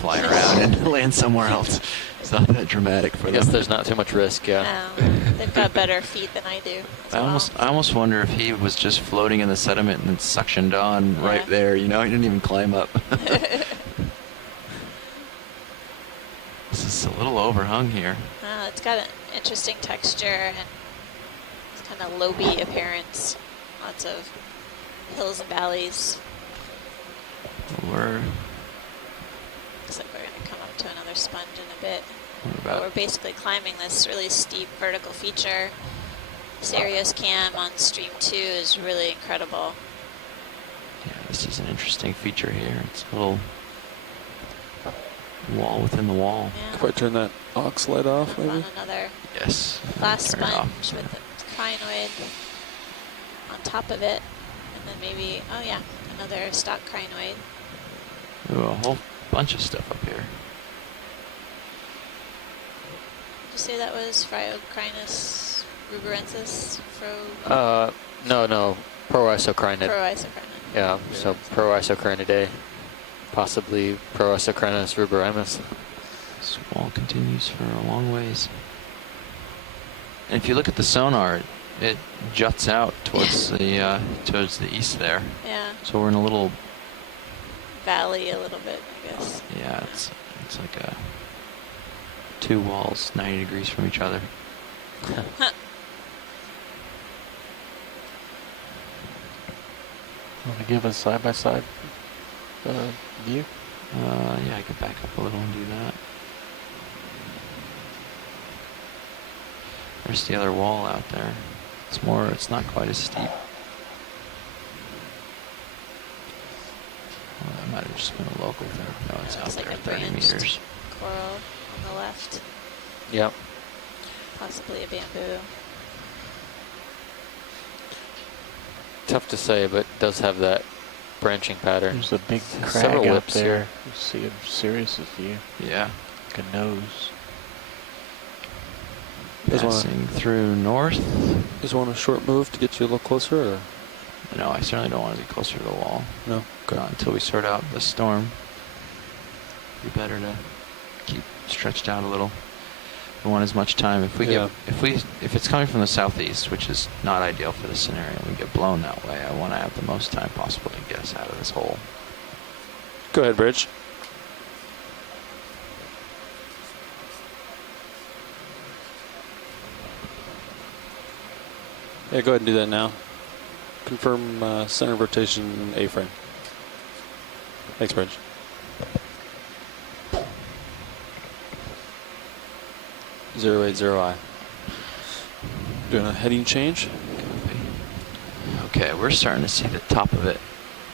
fly around and land somewhere else. It's not that dramatic for them. I guess there's not too much risk, No, they've got better feet than I do. I almost wonder if he was just floating in the sediment and suctioned on right there. You know, he didn't even climb up. This is a little overhung here. It's got an interesting texture and it's kind of lobe-y appearance. Lots of hills and valleys. Looks like we're going to come up to another sponge in a bit. We're basically climbing this really steep vertical feature. Sirius cam on stream 2 is really incredible. Yeah, this is an interesting feature here. It's a little wall within the wall. Yeah. If I turn that aux light off, maybe? On another glass sponge with the crinoid on top of it. And then maybe, another stock crinoid. Ooh, a whole bunch of stuff up here. Did you say that was Phryocrinus ruberensis? No, Proisocrinid. Proisocrinid. Yeah, so Proisocrinidae, possibly Proisocrinus ruberimus. This wall continues for a long ways. And if you look at the sonar, it juts out towards the east there. Yeah. So we're in a little valley a little bit, I guess. Yeah, it's like a 2 walls 90 degrees from each other. Want to give a side-by-side view? Yeah, I could back up a little and do that. There's the other wall out there. It's not quite as steep. Well, that might have just been a local thing. No, it's out there, 30 meters. Coral on the left. Yep. Possibly a bamboo. Tough to say, but does have that branching pattern. There's a big Several crag up whips there. here. You see a Sirius's view. Yeah. Like a nose. Passing through north. Just want a short move to get you a little closer? Or? No, I certainly don't want to be closer to the wall. No? Okay. Not until we sort out the storm. Be better to keep stretched out a little. We want as much time. If it's coming from the southeast, which is not ideal for this scenario, we get blown that way. I want to have the most time possible to get us out of this hole. Go ahead, Bridge. Yeah, go ahead and do that now. Confirm center of rotation A-frame. Thanks, Bridge. .080I. Doing a heading change. Okay, we're starting to see the top of it.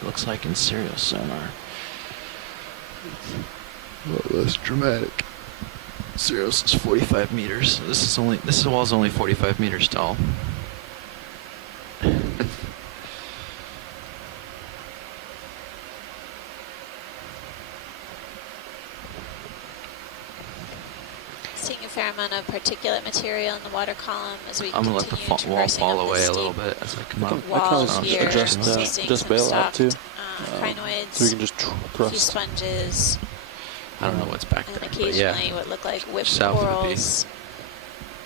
Looks like in serial sonar. A little less dramatic. Sirius is 45 meters. This wall is only 45 meters tall. Seeing a fair amount of particulate material in the water column as we I'm gonna continue let the wall fall up away this a little steep bit as I come up. wall I here. can adjust bail out too. Crinoids, So we can just a few thrust. sponges, I don't know what's back and there, but occasionally yeah. what look like whipped South would be. corals,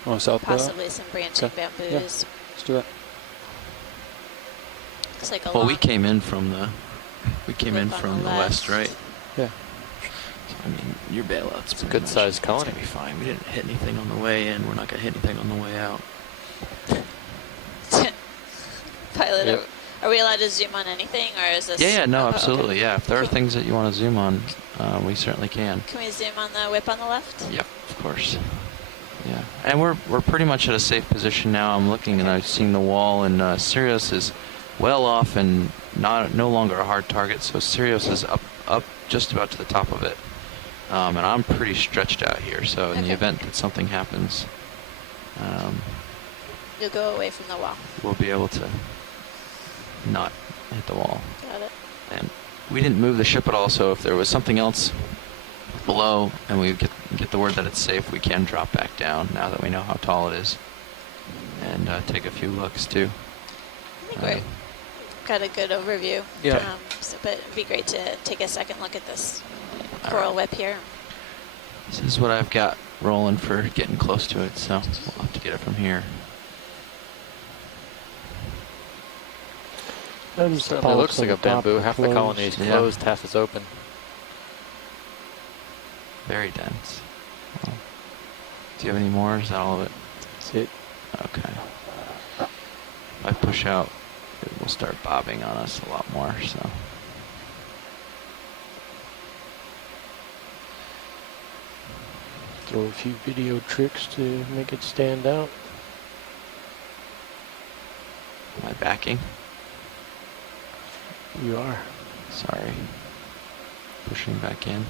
Oh, south bail out? possibly some branching Okay. bamboos. Yeah. Let's do that. Looks like a Well, long we came in from the lip on the west, left. right? Yeah. So, I mean, your bailout's It's a good sized colony. It's gonna be fine. We didn't hit anything on the way in. We're not gonna hit anything on the way out. Pilot, Yep. are we allowed to zoom on anything, or is this? Yeah, no, oh, absolutely. okay. Yeah, if there are things that you want to zoom on, we certainly can. Can we zoom on the whip on the left? Yep, of course. Yeah, and we're pretty much at a safe position now. I'm looking and I've seen the wall, and Sirius is well off and no longer a hard target. So Sirius is up just about to the top of it, and I'm pretty stretched out here. So in the event that something happens, You'll go away from the wall. we'll be able to not hit the wall. Got it. And we didn't move the ship at all, so if there was something else below and we get the word that it's safe, we can drop back down now that we know how tall it is, and take a few looks too. I think we've got a good overview. Yeah. But it'd be great to take a second look at this coral whip here. This is what I've got rolling for getting close to it, so we'll have to get it from here. It looks like a bamboo. Half the colony is closed, half is open. Very dense. Well, do you have any more? Is that all of it? That's it. Okay. If I push out, it will start bobbing on us a lot more, so. Throw a few video tricks to make it stand out. Am I backing? You are. Sorry. Pushing back in.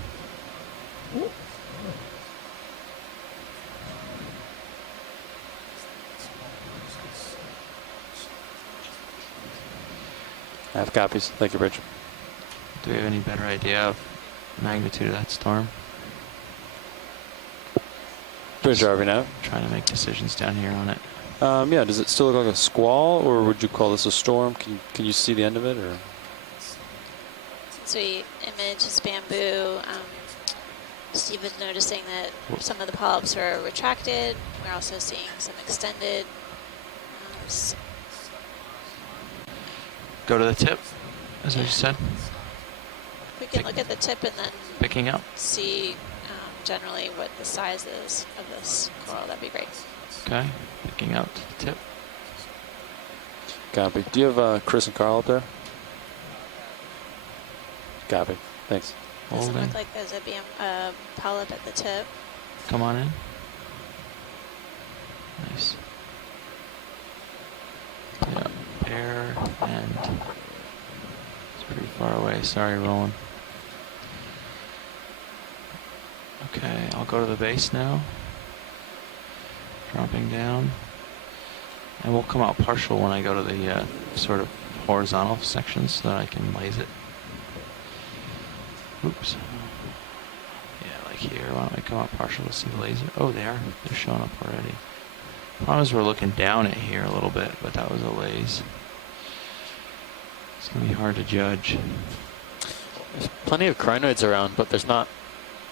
I have copies. Thank you, Bridge. Do we have any better idea of magnitude of that storm? Bridge RV now. Trying to make decisions down here on it. Yeah, does it still look like a squall, or would you call this a storm? Can you see the end of it, or? Since we image this bamboo, Steve was noticing that some of the polyps were retracted. We're also seeing some extended. Go to the tip, as I said. We can look at the tip and then picking up. see generally what the size is of this coral. That'd be great. Okay, picking out to the tip. Copy. Do you have Chris and Carl up there? Copy. Thanks. Doesn't look like there's a polyp at the tip. Come on in. Nice. Yeah, pair and it's pretty far away. Sorry, Roland. Okay, I'll go to the base now. Dropping down. And we'll come out partial when I go to the sort of horizontal sections so that I can laze it. Oops. Yeah, like here. Why don't we come out partial to see the laser? Oh, they are. They're showing up already. Problem is we're looking down at here a little bit, but that was a laze. It's going to be hard to judge. There's plenty of crinoids around, but there's not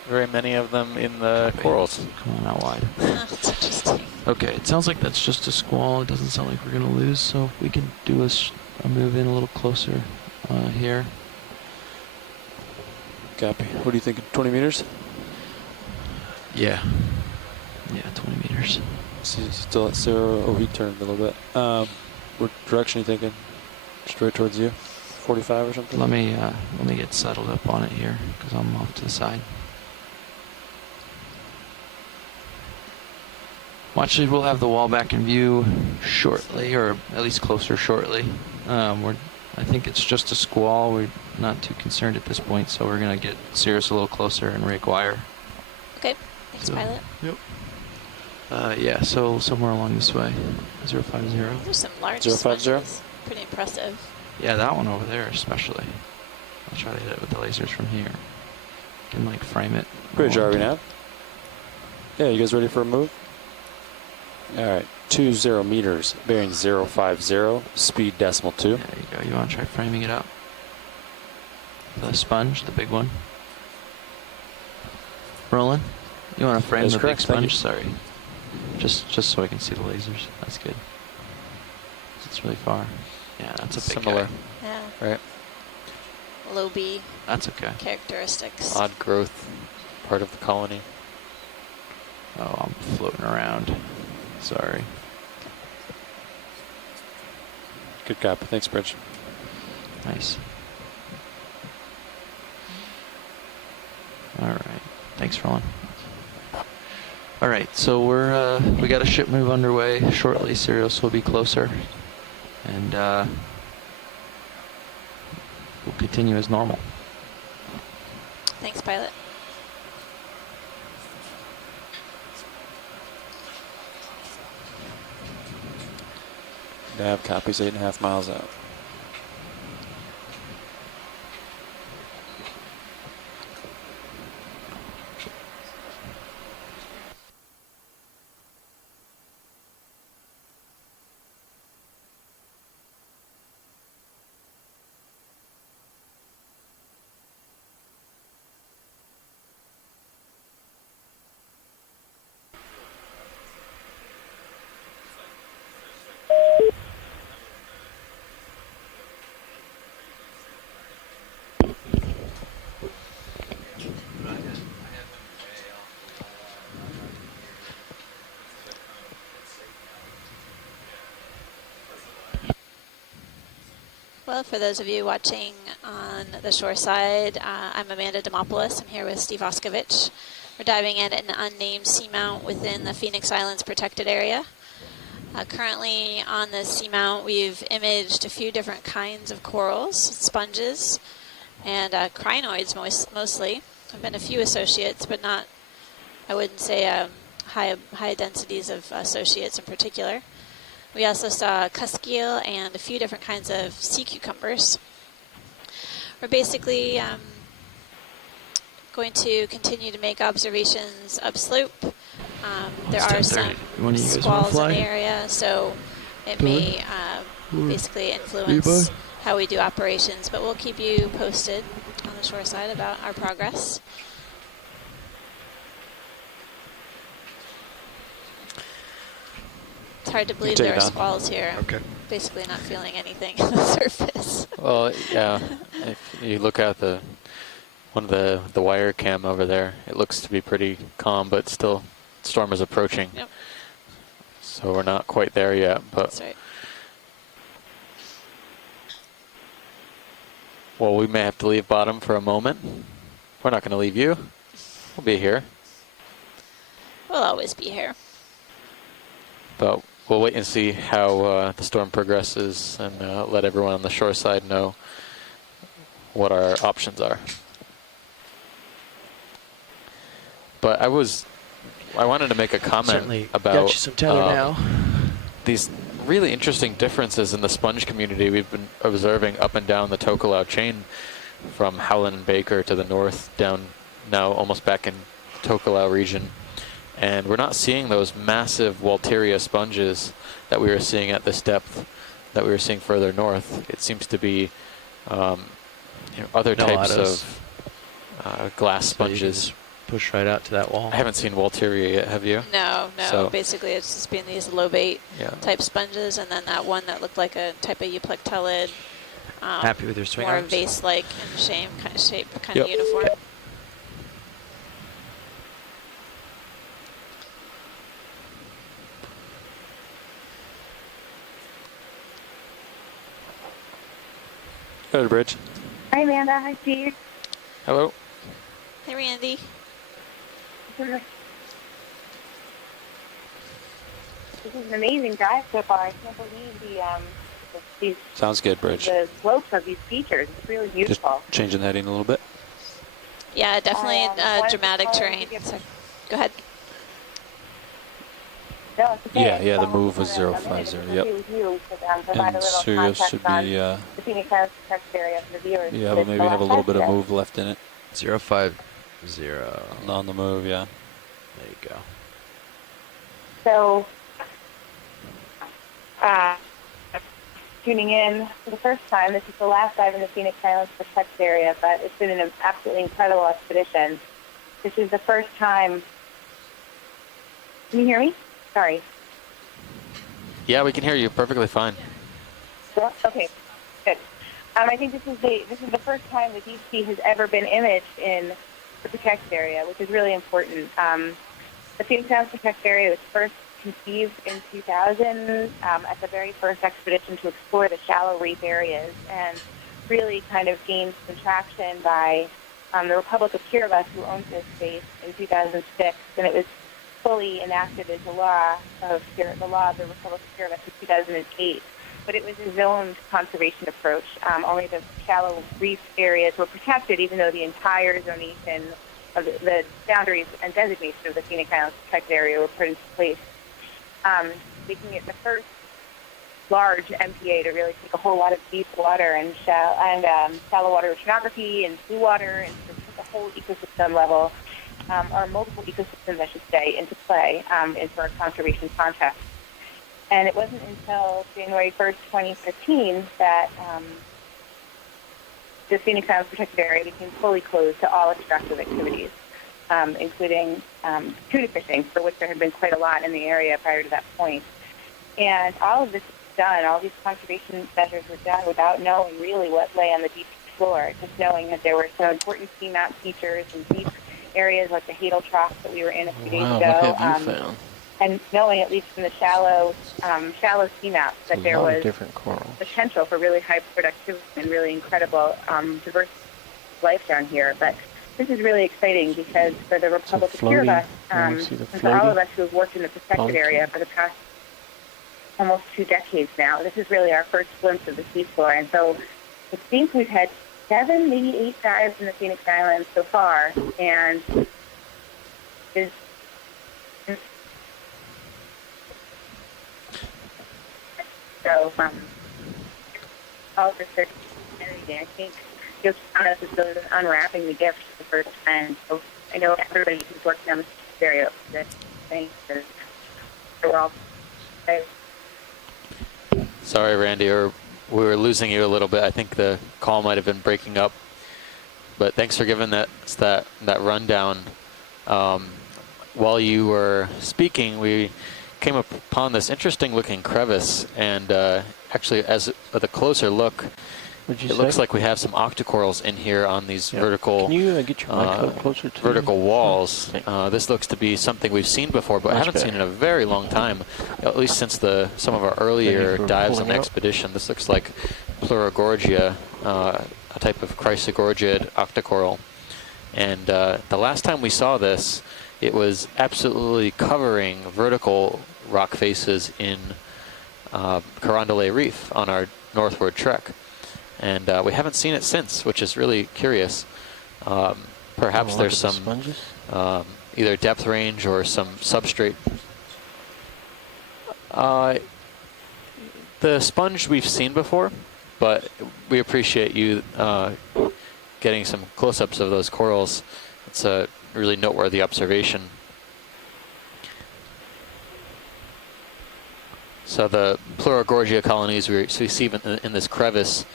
very many of them in the corals. Come on out wide. That's interesting. Okay, it sounds like that's just a squall. It doesn't sound like we're going to lose, so we can do a move in a little closer here. Copy. What do you think? 20 meters? Yeah. Yeah, 20 meters. Still at 0. Oh, he turned a little bit. What direction are you thinking? Straight towards you? 45 or something? Let me get settled up on it here because I'm off to the side. Well, actually, we'll have the wall back in view shortly, or at least closer shortly. I think it's just a squall. We're not too concerned at this point, so we're going to get Cirrus a little closer and reacquire. Okay. Thanks, pilot. Yep. Yeah, so somewhere along this way. 050. There's some large 050? sponges. Pretty impressive. Yeah, that one over there especially. I'll try to hit it with the lasers from here. Can like frame it. Bridge, are we now? Yeah, you guys ready for a move? Alright, 20 meters, bearing 050, speed decimal 2. There you go. You want to try framing it up? The sponge, the big one. Roland, you want to frame That's the correct, big sponge? Sorry. Just so I can see the lasers. That's good. It's really far. Yeah, that's a big Similar. guy. Yeah. Right. Low B That's okay. characteristics. Odd growth, part of the colony. Oh, I'm floating around. Sorry. Good copy. Thanks, Bridge. Nice. All right. Thanks, Roland. All right, so we got a ship move underway shortly. Sirius will be closer, and we'll continue as normal. Thanks, pilot. Nav copies 8.5 miles out. Well, for those of you watching on the shore side, I'm Amanda Demopoulos. I'm here with Steve Oskovich. We're diving in at an unnamed seamount within the Phoenix Islands protected area. Currently on this seamount, we've imaged a few different kinds of corals, sponges, and crinoids mostly. There have been a few associates, but not, I wouldn't say high densities of associates in particular. We also saw cuskeel and a few different kinds of sea cucumbers. We're basically going to continue to make observations upslope. There are some squalls in the area, so it may basically influence how we do operations, but we'll keep you posted on the shore side about our progress. It's hard to believe there are squalls here. I'm basically not feeling anything on the surface. Well, yeah. If you look at the one of the wire cam over there. It looks to be pretty calm, but still, storm is approaching. Yep. So we're not quite there yet, but. That's right. Well, we may have to leave bottom for a moment. We're not going to leave you. We'll be here. We'll always be here. But we'll wait and see how the storm progresses and let everyone on the shore side know what our options are. But I wanted to make a comment about some tether now. These really interesting differences in the sponge community we've been observing up and down the Tokelau chain, from Howland and Baker to the north, down now almost back in Tokelau region. And we're not seeing those massive Walteria sponges that we were seeing at this depth, that we were seeing further north. It seems to be other types of glass sponges. Push right out to that wall. I haven't seen Walteria yet, have you? No. So, basically, it's just been these low bait type sponges, and then that one that looked like a type of euplectellid. Happy with your swing more arms? vase-like in shape, kind of uniform. Go to bridge. Hi, Amanda. Hi, Steve. Hello. Hey, Randy. This is an amazing drive so far. I can't believe these Sounds good, bridge. the slopes of these features. It's really beautiful. Just changing the heading a little bit. Yeah, definitely dramatic terrain. So, go ahead. No, it's okay. Yeah, the move was 050. Yep. And Sirius should be, the Phoenix Islands protected area for the viewers. yeah, but maybe have a little bit of move left in it. 050. On the move, yeah. There you go. So, tuning in for the first time, this is the last dive in the Phoenix Islands protected area, but it's been an absolutely incredible expedition. This is the first time. Can you hear me? Sorry. Yeah, we can hear you perfectly fine. Okay, good. I think this is the first time the deep sea has ever been imaged in the protected area, which is really important. The Phoenix Islands protected area was first conceived in 2000 at the very first expedition to explore the shallow reef areas, and really kind of gained some traction by the Republic of Kiribati, who owns this space, in 2006, and it was fully enacted as a law of the Republic of Kiribati in 2008. But it was a zoned conservation approach. Only the shallow reef areas were protected, even though the entire zonation of the boundaries and designation of the Phoenix Islands protected area were put into place, making it the first large MPA to really take a whole lot of deep water and shallow water oceanography and blue water and to put the whole ecosystem level, or multiple ecosystems, I should say, into play into our conservation context. And it wasn't until January 1st, 2015 that the Phoenix Islands protected area became fully closed to all extractive activities, including tuna fishing, for which there had been quite a lot in the area prior to that point. And all of this was done, all these conservation measures were done without knowing really what lay on the deep floor, just knowing that there were some important seamount features and deep areas like the Hadal Trough that we were in a few days ago. What have you found? And knowing, at least in the shallow seamounts, that there was different corals. Potential for really high productivity and really incredible diverse life down here. But this is really exciting because for the Republic of Kiribati, and for all of us who have worked in the protected area for the past almost 2 decades now, this is really our first glimpse of the seafloor. And so it seems we've had 7, maybe 8 dives in the Phoenix Islands so far, and is so all of this is I think Okeanos is really unwrapping the gift for the first time. So I know everybody who's working on this area that thanks to we're all. Sorry, Randy, we were losing you a little bit. I think the call might have been breaking up. But thanks for giving that rundown. While you were speaking, we came upon this interesting looking crevice, and actually, with a closer look, It looks like we have some octocorals in here on these vertical. Can you get your mic a little closer to vertical walls? This looks to be something we've seen before, but I haven't seen in a very long time. At least since some of our earlier dives on the expedition. This looks like Pleurogorgia, a type of chrysogorgid octocoral. And the last time we saw this, it was absolutely covering vertical rock faces in Carondelet Reef on our northward trek. And we haven't seen it since, which is really curious. Perhaps there's some either depth range or some substrate. The sponge we've seen before, but we appreciate you getting some close-ups of those corals. It's a really noteworthy observation. So the Pleurogorgia colonies we see in this crevice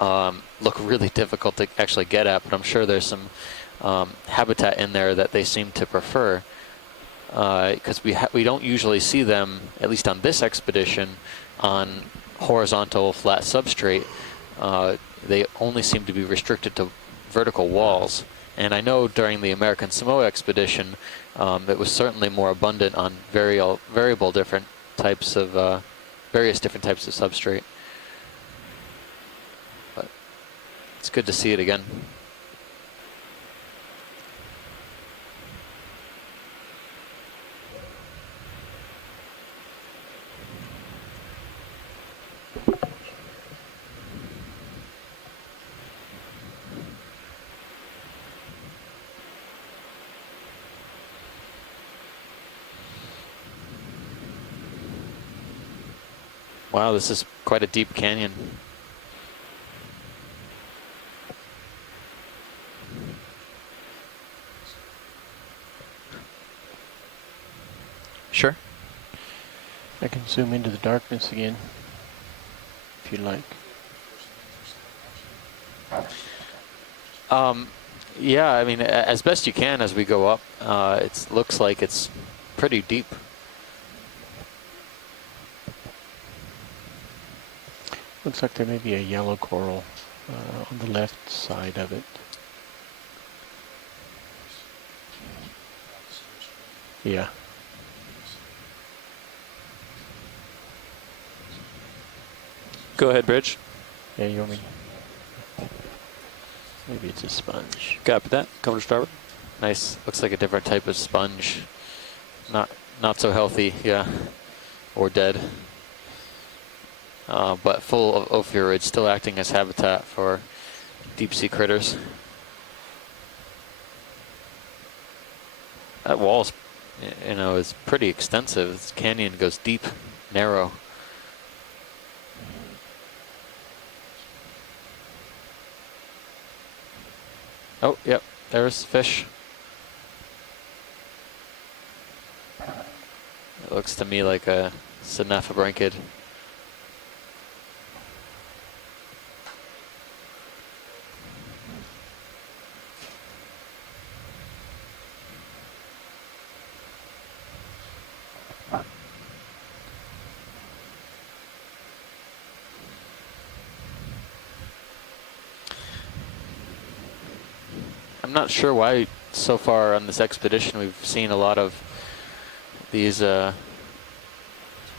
look really difficult to actually get at, but I'm sure there's some habitat in there that they seem to prefer, because we don't usually see them, at least on this expedition, on horizontal flat substrate. They only seem to be restricted to vertical walls. And I know during the American Samoa expedition, it was certainly more abundant on various different types of substrate. But it's good to see it again. Wow, this is quite a deep canyon. Sure. I can zoom into the darkness again, if you'd like. Yeah, I mean, as best you can as we go up. It looks like it's pretty deep. Looks like there may be a yellow coral on the left side of it. Yeah. Go ahead, Bridge. Yeah, you want me? Maybe it's a sponge. Copy that. Come to starboard. Nice. Looks like a different type of sponge. Not so healthy, yeah, or dead. But full of ophiurids, still acting as habitat for deep sea critters. That wall is pretty extensive. This canyon goes deep, narrow. Oh, yep, there's fish. It looks to me like a synaphobranchid. I'm not sure why so far on this expedition we've seen a lot of these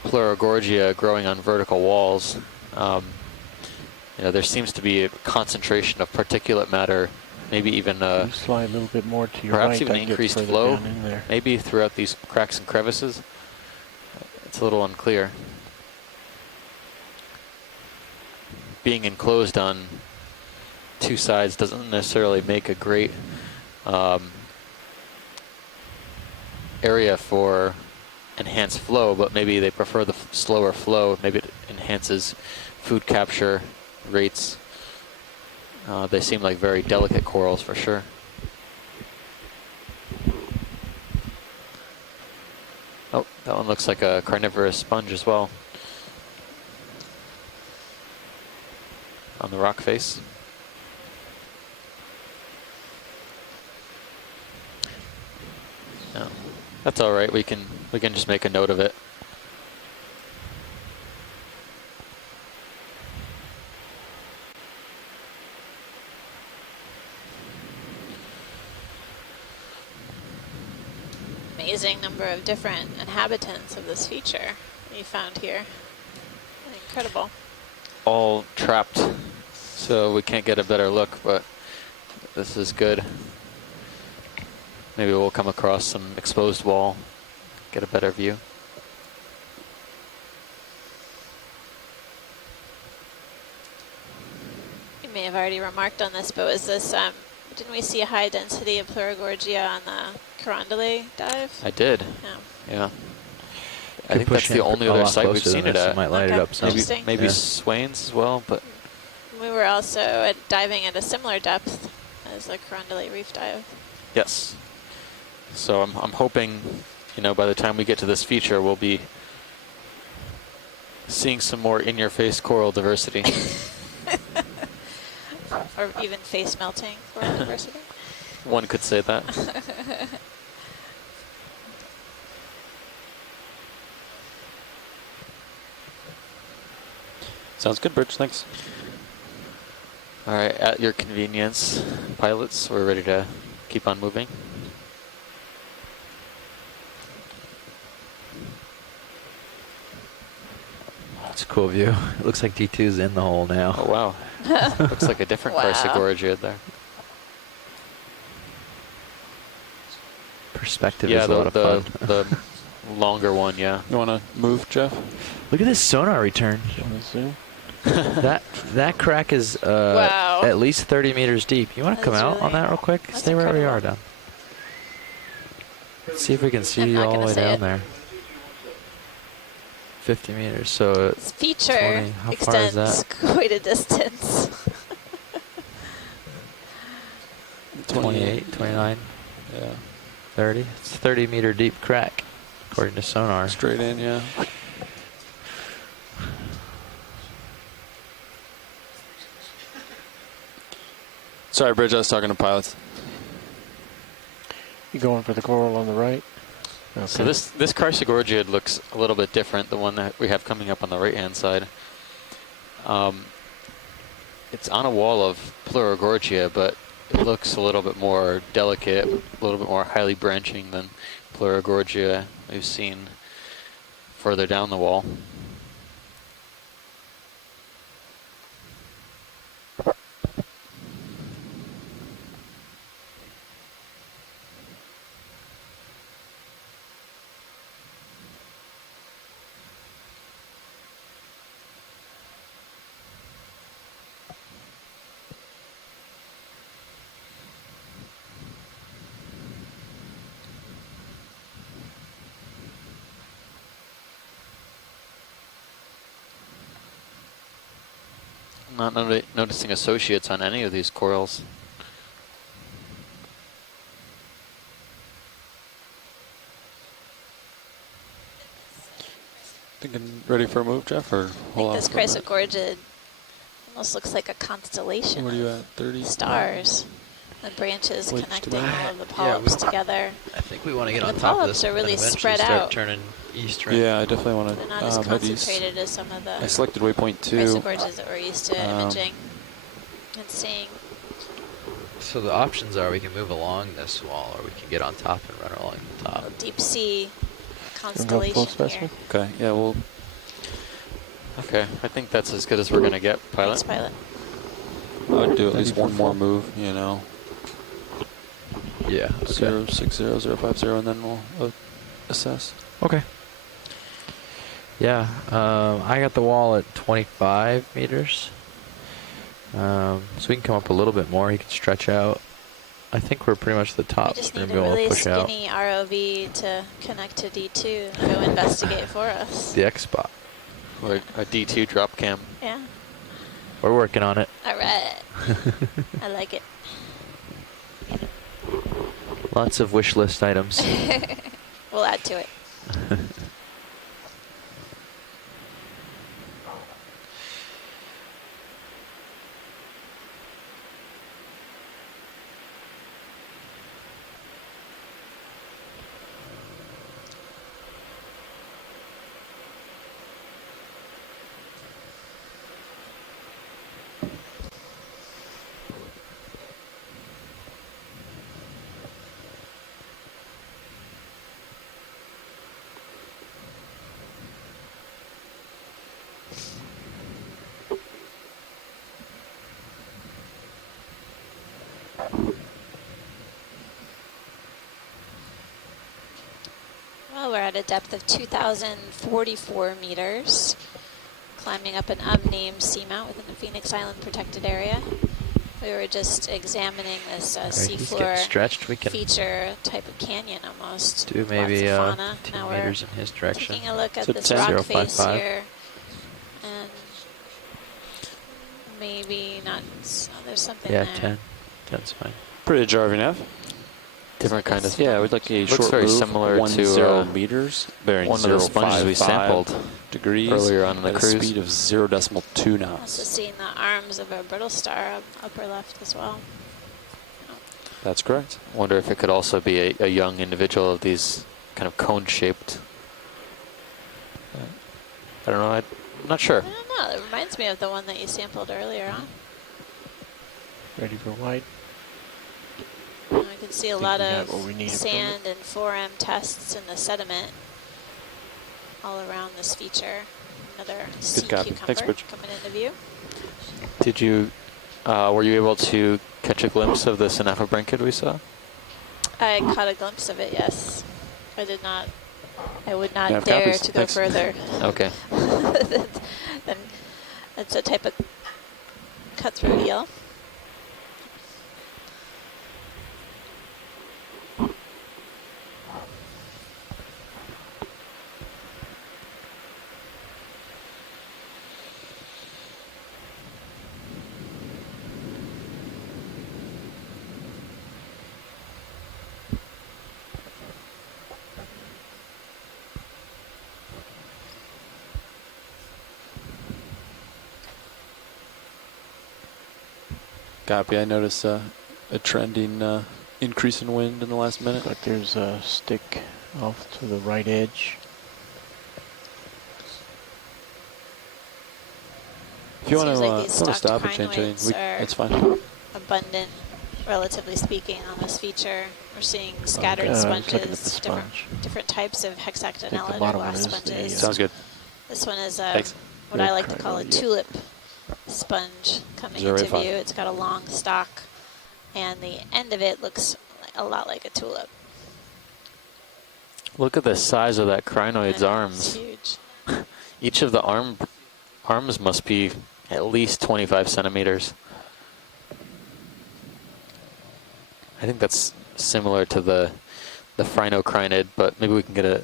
Pleurogorgia growing on vertical walls. There seems to be a concentration of particulate matter, maybe even slide a little bit more to your perhaps right, even increased flow, maybe throughout these cracks and crevices. It's a little unclear. Being enclosed on two sides doesn't necessarily make a great area for enhanced flow, but maybe they prefer the slower flow. Maybe it enhances food capture rates. They seem like very delicate corals for sure. Oh, that one looks like a carnivorous sponge as well on the rock face. No, that's all right. We can just make a note of it. amazing number of different inhabitants of this feature you found here. Incredible. All trapped, so we can't get a better look, but this is good. Maybe we'll come across some exposed wall, get a better view. You may have already remarked on this, but was this, didn't we see a high density of Pleurogorgia on the Carondelet dive? I did. Yeah. I think that's the only other site we've seen it at. Might light it up some. Maybe Swain's as well, but we were also diving at a similar depth as the Carondelet Reef dive. yes. So I'm hoping, you know, by the time we get to this feature, we'll be seeing some more in-your-face coral diversity. Or even face melting coral diversity. One could say that. Sounds good, Bridge. Thanks. All right, at your convenience, pilots, we're ready to keep on moving. It's a cool view. It looks like D2's in the hole now. Oh, wow. Looks like a different Chrysogorgia there. Perspective is a lot of fun. The longer one, yeah. You want to move, Jeff? Look at this sonar return. that crack is at least 30 meters deep. You want to come out on that real quick? Stay where we are down. Let's see if we can see all the way down there. 50 meters, so this feature extends quite a distance. 28, 29, 30. It's a 30 meter deep crack, according to sonar. Straight in, yeah. Sorry, Bridge, I was talking to pilots. You going for the coral on the right? Okay. So this Chrysogorgia looks a little bit different, the one that we have coming up on the right-hand side. It's on a wall of Pleurogorgia, but it looks a little bit more delicate, a little bit more highly branching than Pleurogorgia we've seen further down the wall. I'm not noticing associates on any of these corals. Thinking ready for a move, Jeff, or hold on? This Chrysogorgia almost looks like a constellation. What are you at? 30 stars. The branches connecting all of the polyps together. I think we want to get on top of this. The polyps are really spread start out. Turning east, right? Yeah, I definitely want to They're not as concentrated as some of the I selected waypoint 2. Chrysogorgias that we're used to imaging and seeing. So the options are we can move along this wall, or we can get on top and run along the top. Deep sea constellation here. Okay, yeah, well. Okay, I think that's as good as we're going to get, pilot. Thanks, pilot. I would do at least one more move, you know. Yeah. Okay. 060050, and then we'll assess. Okay. Yeah, I got the wall at 25 meters. So we can come up a little bit more. He can stretch out. I think we're pretty much at the top. We just need a really skinny ROV to connect to D2 and go investigate for us. The X spot. Or a D2 drop cam. Yeah. We're working on it. All right. I like it. Lots of wish list items. We'll add to it. at a depth of 2,044 meters, climbing up an unnamed seamount within the Phoenix Island protected area. We were just examining this seafloor feature type of canyon almost. Do maybe lots of fauna. 2 now meters in his direction. Taking a look at So this 10, rock 0, face 5, 5. here. And maybe not, oh, there's something Yeah, there. 10. 10's fine. Bridge RVNav. Different kind of. Yeah, we'd like a looks short very move, similar 10 meters, bearing one of the sponges we 0.55 sampled degrees earlier on in the at cruise. a speed of 0.2 knots. Also seeing the arms of a brittle star up upper left as well. That's correct. Wonder if it could also be a young individual of these kind of cone-shaped. I don't know. I'm not sure. I don't know. It reminds me of the one that you sampled earlier on. Ready for white. I can see a lot we of got what we needed from sand and 4M tests in the sediment all around this feature. Another sea copy. cucumber Thanks, Bridge. coming into view. Did you, were you able to catch a glimpse of the Synaphobranchid we saw? I caught a glimpse of it, yes. I did not, I would not have dare copies? to go Thanks. further. Okay. And it's a type of cutthroat eel. Copy. I noticed a trending increase in wind in the last minute. But there's a stick off to the right edge. If you want Seems to like these stocked stop and change anything, crinoids that's fine. abundant, relatively speaking, on this feature. We're seeing scattered I was looking at the sponges, sponge. different types of hexactinellid or bottom glass one is the, sponges. Sounds good. This one is Thanks. what Red I like to call a crinoid, yeah. tulip sponge coming 085. into view. It's got a long stalk, and the end of it looks a lot like a tulip. Look at the size of that crinoid's It's arms. huge. Each of the arms must be at least 25 centimeters. I think that's similar to the phrynochrinid, but maybe we can get a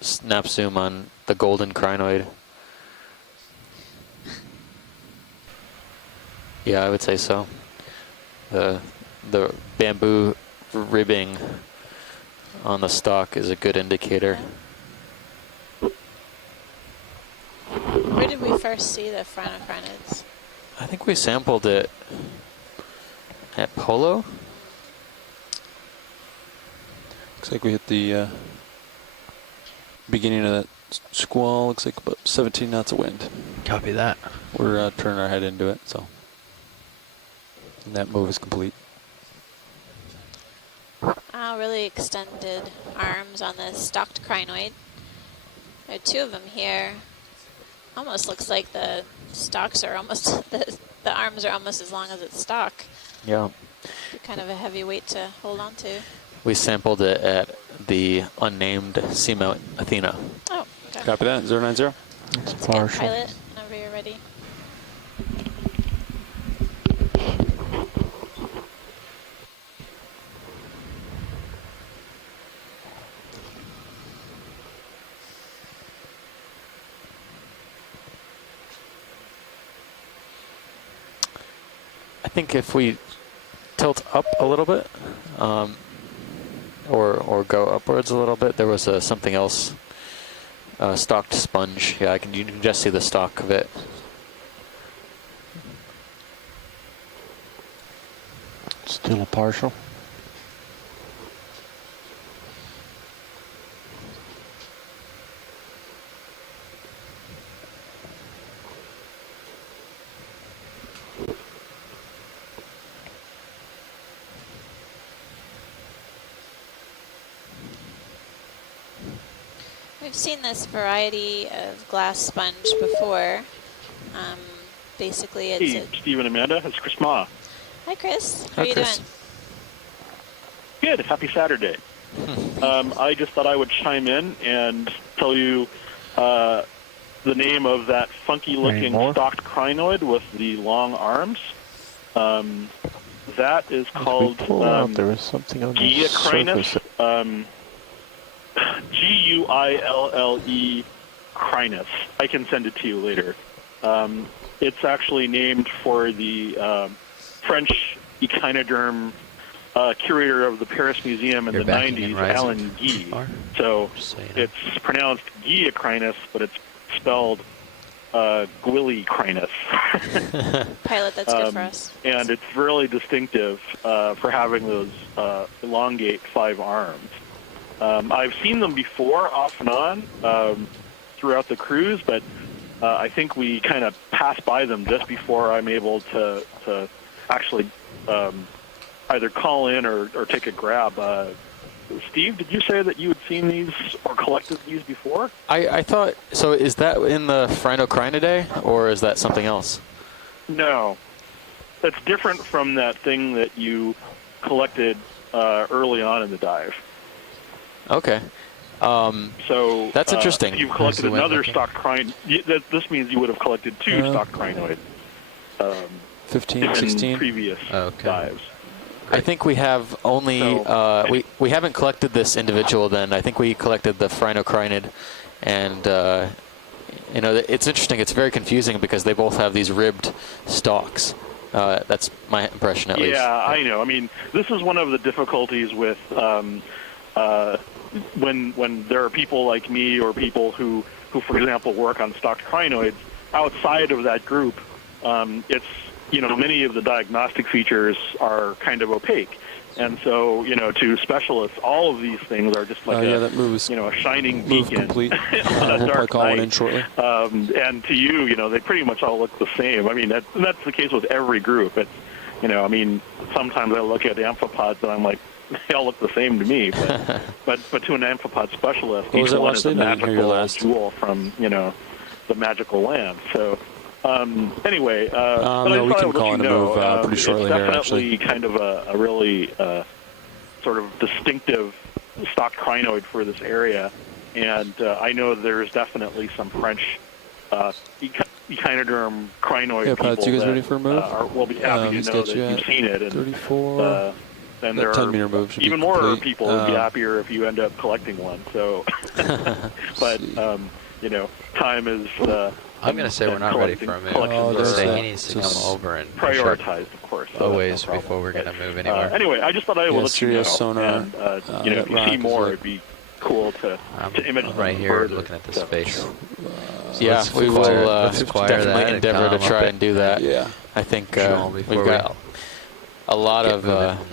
snap zoom on the golden crinoid. Yeah, I would say so. The bamboo ribbing on the stalk is a good indicator. Where did we first see the phrynochrynids? I think we sampled it at Polo. Looks like we hit the beginning of that squall. Looks like about 17 knots of wind. Copy that. We're turning our head into it, so. And that move is complete. Really extended arms on the stalked crinoid. There are two of them here. Almost looks like the stalks are almost, the arms are almost as long as its stalk. Yeah. Kind of a heavy weight to hold on to. We sampled it at the unnamed seamount Athena. Oh, okay. Copy that, 090. It's Scan partial. pilot, whenever you're ready. I think if we tilt up a little bit, or go upwards a little bit, there was something else, stalked sponge. Yeah, you can just see the stalk of it. Still a partial. We've seen this variety of glass sponge before. Basically, it's Hey, Steve and Amanda, it's Chris Ma. Hi, Chris. How Hi, are you Chris. doing? Good, happy Saturday. I just thought I would chime in and tell you the name of that funky-looking stalked crinoid with the long arms. That is called there was something on the Okeanos. Guille Crinus. I can send it to you later. It's actually named for the French echinoderm curator of the Paris Museum in the 90s, Alan Guille. So it's pronounced Guille, but it's spelled Gwilly-crinus. Pilot, that's good for us. And it's really distinctive for having those elongate 5 arms. I've seen them before, off and on, throughout the cruise, but I think we kind of pass by them just before I'm able to actually either call in or take a grab. Steve, did you say that you had seen these or collected these before? I thought, so is that in the Phrinocrinidae, or is that something else? No. That's different from that thing that you collected early on in the dive. Okay. So that's interesting. You've collected another stock crinoid. This means you would have collected 2 stock crinoids 15, 16 previous dives. I think we have only we haven't collected this individual. Then I think we collected the Phrinocrinid, and you know, it's interesting. It's very confusing because they both have these ribbed stalks. That's my impression, at least. Yeah, I know. I mean, this is one of the difficulties with when there are people like me or people who for example, work on stocked crinoids. Outside of that group, it's, you know, many of the diagnostic features are kind of opaque. And so, you know, to specialists, all of these things are just like a shining beacon on a dark night. In shortly. And to you, you know, they pretty much all look the same. I mean, that's the case with every group. It's, you know, I mean, sometimes I look at amphipods and I'm like, they all look the same to me. But to an amphipod specialist, each one is a magical jewel from, you know, the magical land. So. Anyway, but no, we can I call in a move pretty shortly it's here, actually. definitely kind of a really sort of distinctive stock crinoid for this area, and I know there's definitely some French echinoderm crinoid people Pat, you guys ready for a move? will be happy to know that you've seen it. And, 34. And there are move even more people who would be happier if you end up collecting one. So, but you know, time is. I'm going to say we're not ready for a move. He needs to come over and prioritize, of course. Always before we're going to move anywhere. Anyway, I just thought I would let you know. Sonar, and, you know, if you see more, it'd be cool to image them right here looking at this face. Yeah, we will definitely endeavor to try and do that. Yeah. I think we've got a lot of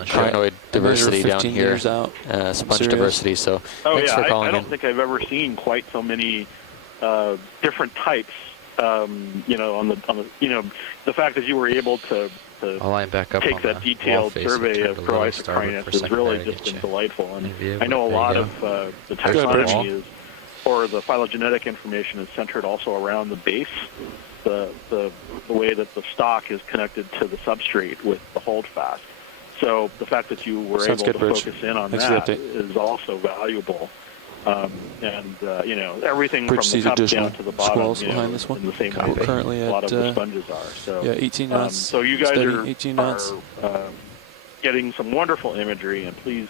crinoid diversity down here, sponge diversity. So thanks for calling I don't think I've ever seen quite so many different types. You know, on the you know, the fact that you were able to take that detailed survey of Croisocrinus has really just been delightful. And I know a lot of the taxonomy is, or the phylogenetic information is centered also around the base, the way that the stalk is connected to the substrate with the holdfast. So the fact that you were able to focus in on that is also valuable. And you know, everything from the top down to the bottom, you know, this one. in the same way Currently a lot of the sponges are. So yeah, 18 knots. So you guys steady, 18 knots. are getting some wonderful imagery, and please,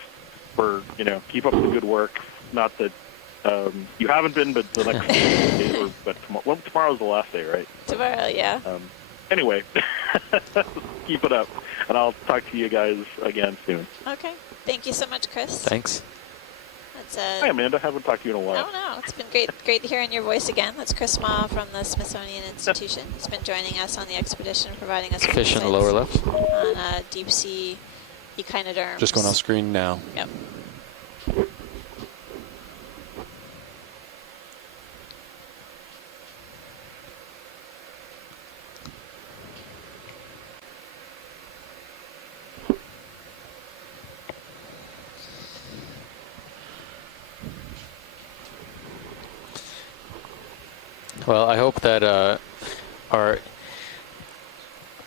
keep up the good work. Not that you haven't been, but the next few days, but tomorrow's the last day, right? Tomorrow, yeah. Anyway, keep it up, and I'll talk to you guys again soon. Okay. Thank you so much, Chris. Thanks. Hi, Amanda. Haven't talked to you in a while. No. It's been great hearing your voice again. That's Chris Ma from the Smithsonian Institution. He's been joining us on the expedition, providing us fish in the lower left on deep sea echinoderms. Just going off screen now. Yep. Well, I hope that our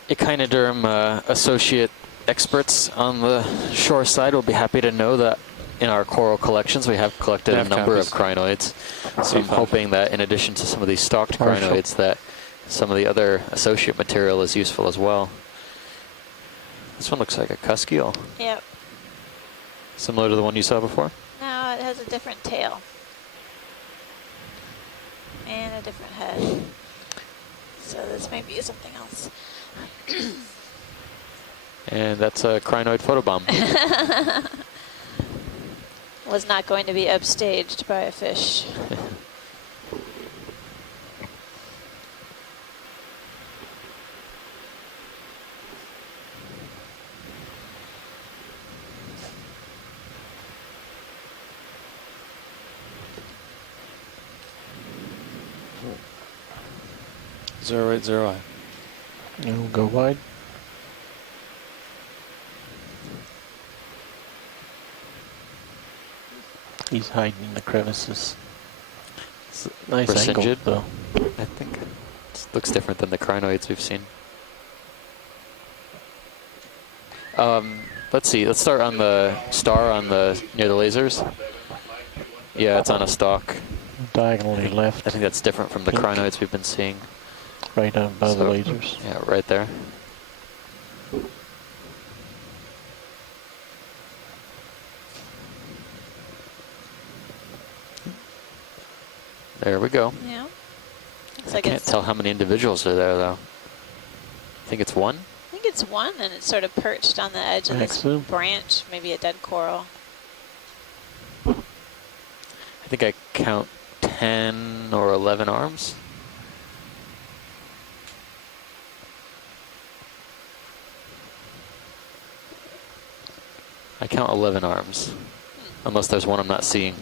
echinoderm associate experts on the shore side will be happy to know that in our coral collections, we have collected a number of crinoids. So I'm hoping that in addition to some of these stalked crinoids, that some of the other associate material is useful as well. This one looks like a cusk eel. Yep. Similar to the one you saw before? No, it has a different tail. And a different head. So this may be something else. And that's a crinoid photobomb. Was not going to be upstaged by a fish. Zero right, zero eye. And go wide. He's hiding in the crevices. It's a nice angle, though. I think it looks different than the crinoids we've seen. Let's see. Let's start on the star on the near the lasers. Yeah, it's on a stalk. Diagonally left. I think that's different from the crinoids we've been seeing. Right above the lasers. Yeah, right there. There we go. Yeah. I can't tell how many individuals are there, though. I think it's one? I think it's one, and it's sort of perched on the edge of this branch, maybe a dead coral. I think I count 10 or 11 arms. I count 11 arms, unless there's one I'm not seeing.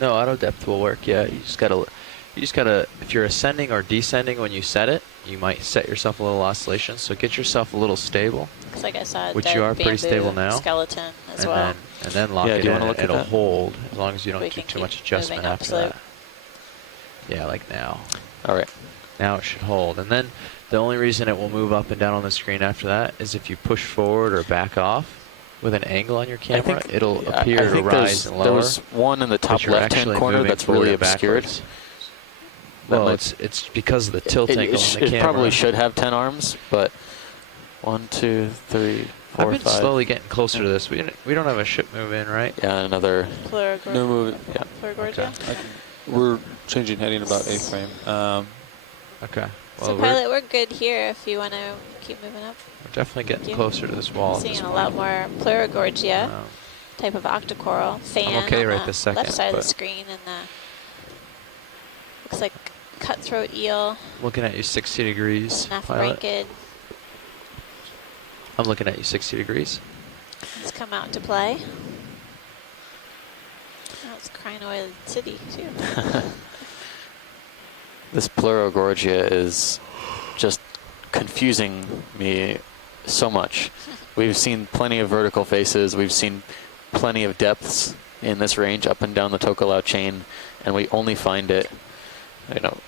No, auto depth will work. Yeah, you just gotta. If you're ascending or descending when you set it, you might set yourself a little oscillation. So get yourself a little stable. Looks like I saw a which dead you are pretty stable now. Skeleton as well. And then lock it in. It'll hold as long as you don't do too much adjustment after that. Yeah, like now. All right. Now it should hold. And then the only reason it will move up and down on the screen after that is if you push forward or back off with an angle on your camera, it'll appear to rise and lower. There was one in the top left-hand corner that's really obscured. Well, it's because of the tilt angle on the camera. It probably should have 10 arms, but 1, 2, 3, 4, I've been 5. slowly getting closer to this. We don't have a ship move in, right? Yeah, another. No move. Yeah. Okay. We're changing heading about A-frame. Okay. Well, so pilot, we're good here if you want to keep moving up. We're definitely getting closer to this wall. I'm seeing a lot more Pleurogorgia type of octocoral fan I'm okay on right the this second, left side of the screen, and looks like cutthroat eel. Looking at you 60 degrees. Snaphrankid. I'm looking at you 60 degrees. It's come out to play. Oh, it's Crinoid City too. This Pleurogorgia is just confusing me so much. We've seen plenty of vertical faces. We've seen plenty of depths in this range up and down the Tokelau chain, and we only find it, you know,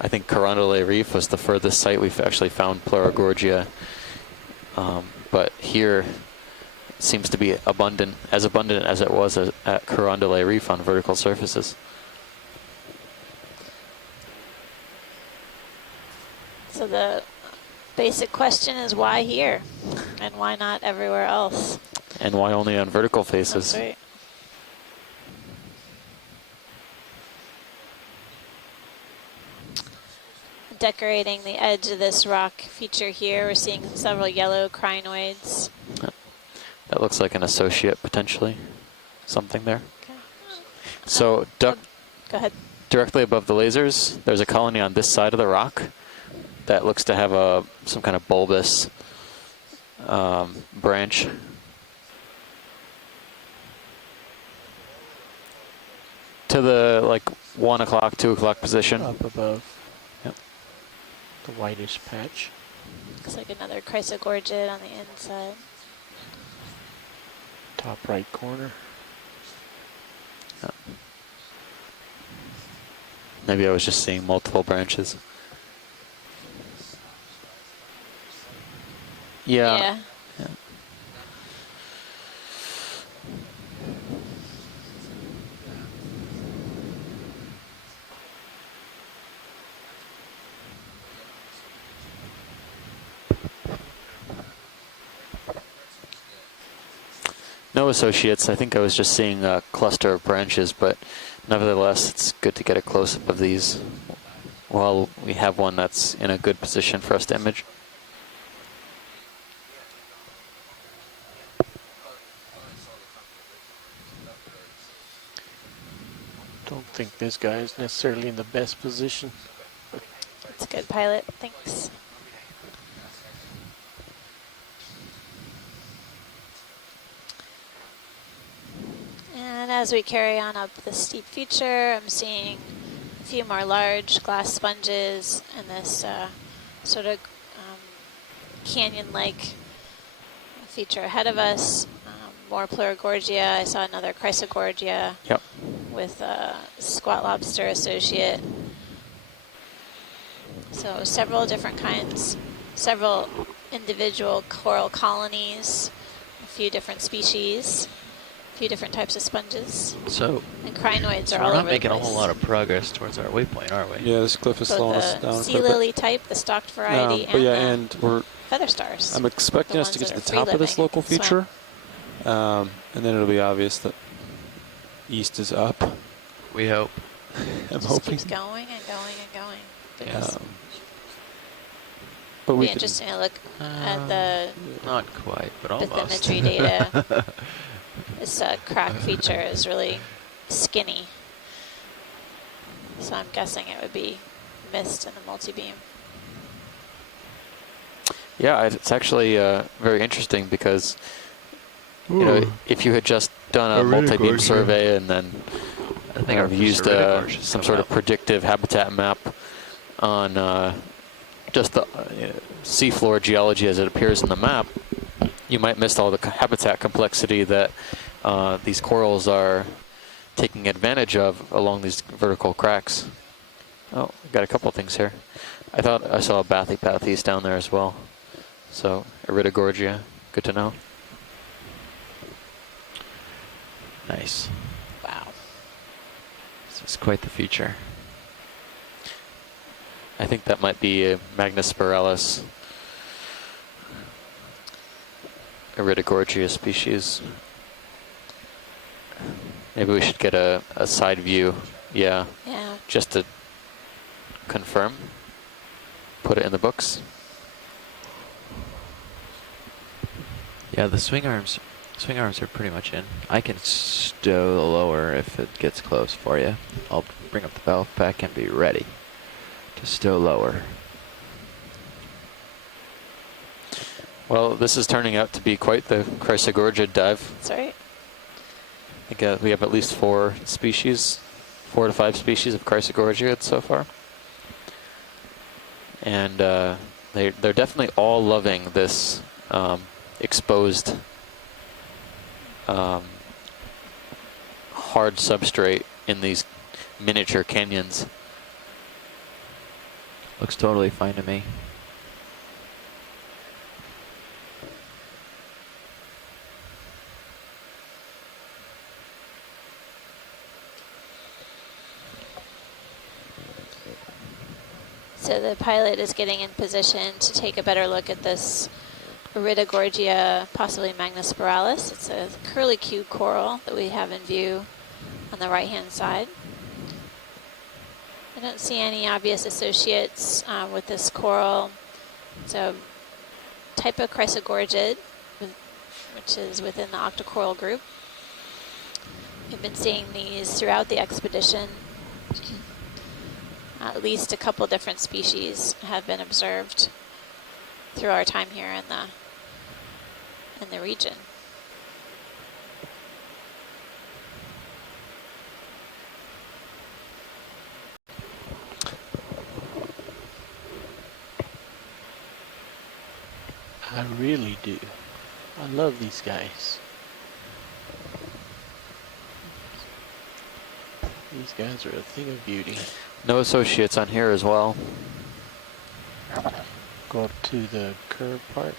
I think Carondelet Reef was the furthest site we've actually found Pleurogorgia. But here it seems to be abundant as it was at Carondelet Reef on vertical surfaces. So the basic question is why here? And why not everywhere else? And why only on vertical faces? That's right. Decorating the edge of this rock feature here, we're seeing several yellow crinoids. That looks like an associate, potentially. Something there. Okay. So, go ahead. Directly above the lasers, there's a colony on this side of the rock that looks to have some kind of bulbous branch. To the 1 o'clock, 2 o'clock position. Up above. Yep. The whitish patch. Looks like another Chrysogorgid on the inside. Top right corner. Maybe I was just seeing multiple branches. Yeah. No associates. I think I was just seeing a cluster of branches, but nevertheless, it's good to get a close-up of these while we have one that's in a good position for us to image. Don't think this guy is necessarily in the best position. That's a good pilot. Thanks. And as we carry on up the steep feature, I'm seeing a few more large glass sponges and this sort of canyon-like feature ahead of us. More Pleurogorgia. I saw another Chrysogorgia with a squat lobster associate. So several different kinds, several individual coral colonies, a few different species, a few different types of sponges. So, and crinoids so are all over the place. we're not making a whole lot of progress towards our waypoint, are we? Yeah, this cliff is slowing us down. The sea lily type, the stalked variety, and we're feather stars. I'm expecting us to get to the top of this local feature, and then it'll be obvious that east is up. We hope. I'm just hoping. Keeps going and going and going. But it'd be interesting to look at the not quite, but almost bathymetry data. This crack feature is really skinny, so I'm guessing it would be missed in the multi-beam. Yeah, it's actually very interesting because you know, if you had just done a multi-beam survey and then used some sort of predictive habitat map on just the seafloor geology as it appears in the map, you might miss all the habitat complexity that these corals are taking advantage of along these vertical cracks. Oh, got a couple of things here. I thought I saw a Bathypathes down there as well. So, Iridogorgia, good to know. Nice. Wow. This is quite the feature. I think that might be a Magnospiralis Iridogorgia species. Maybe we should get a side view, yeah, just to confirm, put it in the books. Yeah, the swing arms are pretty much in. I can stow the lower if it gets close for you. I'll bring up the valve pack and be ready to stow lower. Well, this is turning out to be quite the Chrysogorgia dive. That's right. I think we have at least 4 to 5 species of Chrysogorgia so far. And they're definitely all loving this exposed hard substrate in these miniature canyons. Looks totally fine to me. So the pilot is getting in position to take a better look at this Iridogorgia, possibly Magnospiralis. It's a curlicue coral that we have in view on the right-hand side. I don't see any obvious associates with this coral. It's a type of Chrysogorgid, which is within the octocoral group. We've been seeing these throughout the expedition. At least a couple different species have been observed through our time here in the region. I really do. I love these guys. These guys are a thing of beauty. No associates on here as well. Go up to the curve part.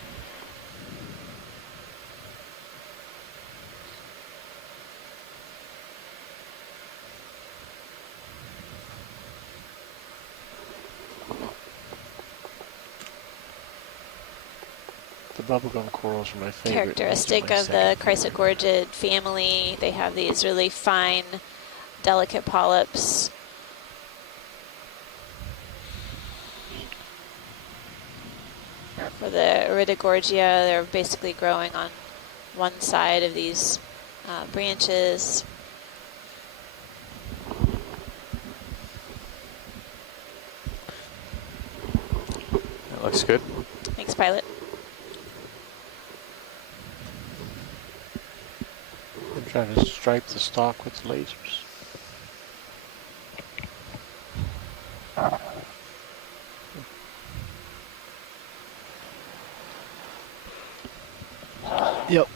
bubblegum corals are my favorite. Characteristic of the chrysogorgid family. They have these really fine, delicate polyps. For the iridogorgia, they're basically growing on one side of these branches. That looks good. Thanks, pilot. I'm trying to stripe the stalk with lasers. Yep.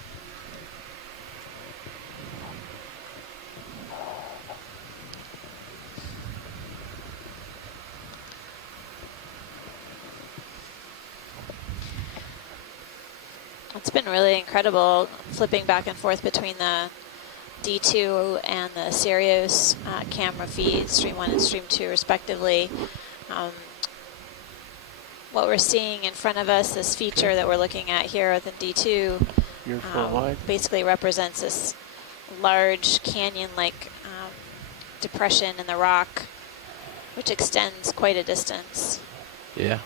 It's been really incredible flipping back and forth between the D2 and the Sirius camera feed, Stream 1 and Stream 2 respectively. What we're seeing in front of us, this feature that we're looking at here within D2, basically represents this large canyon-like depression in the rock, which extends quite a distance. Yeah.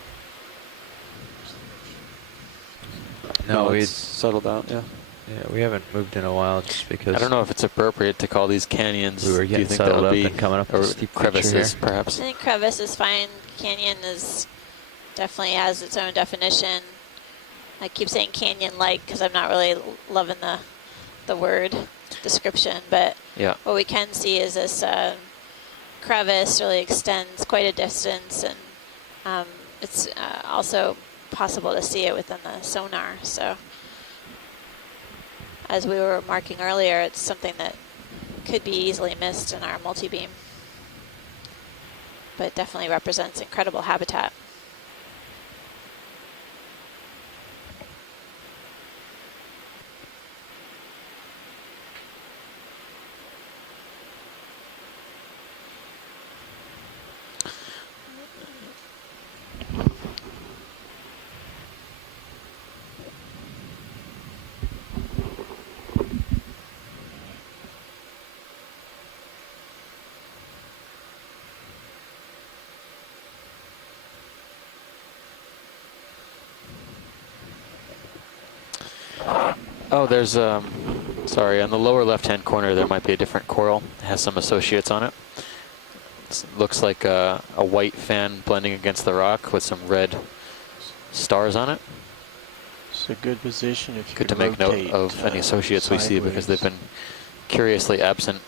No, it's settled out, yeah. Yeah, we haven't moved in a while just because... I don't know if it's appropriate to call these canyons. We were getting settled up and coming up or steep crevices, perhaps. I think crevice is fine. Canyon is definitely has its own definition. I keep saying canyon-like because I'm not really loving the word description, but yeah. What we can see is this crevice really extends quite a distance, and it's also possible to see it within the sonar. So as we were marking earlier, it's something that could be easily missed in our multi-beam, but it definitely represents incredible habitat. Oh, there's, sorry, on the lower left-hand corner there might be a different coral. It has some associates on it. It looks like a white fan blending against the rock with some red stars on it. It's a good position if you Good to make note of any associates we see because they've been curiously absent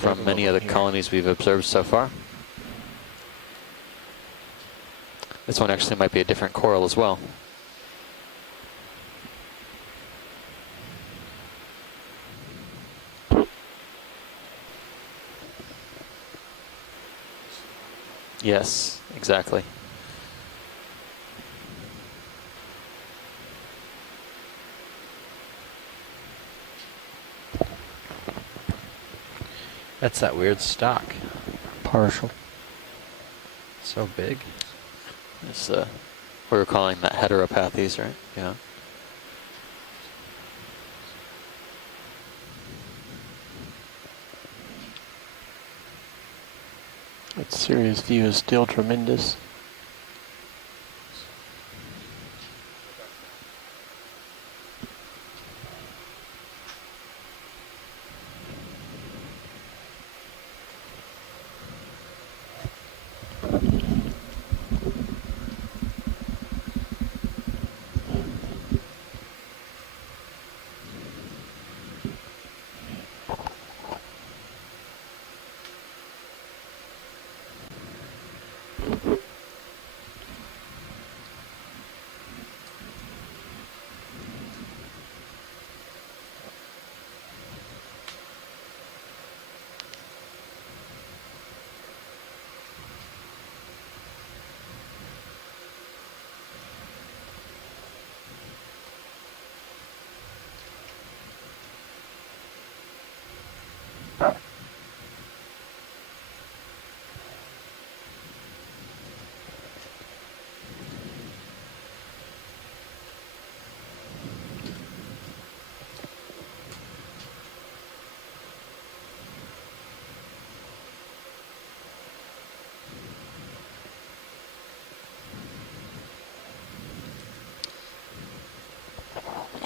from many of the colonies we've observed so far. This one actually might be a different coral as well. Yes, exactly. That's that weird stock. Partial. So big. It's we were calling that heteropathies, right? Yeah. That Sirius view is still tremendous.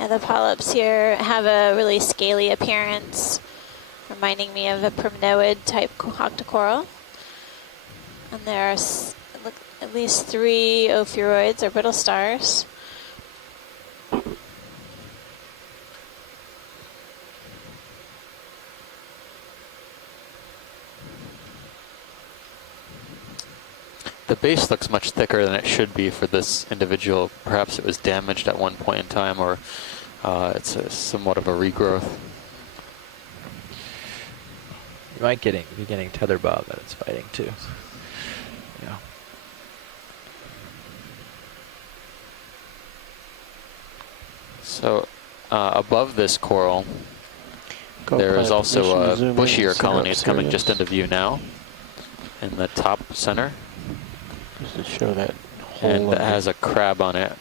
Yeah, the polyps here have a really scaly appearance, reminding me of a primnoid type octocoral. And there are at least 3 ophiuroids or brittle stars. The base looks much thicker than it should be for this individual. Perhaps it was damaged at one point in time, or it's somewhat of a regrowth. You might be getting tether bob that it's fighting too. Yeah. So above this coral, there is also a bushier colony. It's coming just into view now in the top center. Just to show that hole. And it has a crab on it.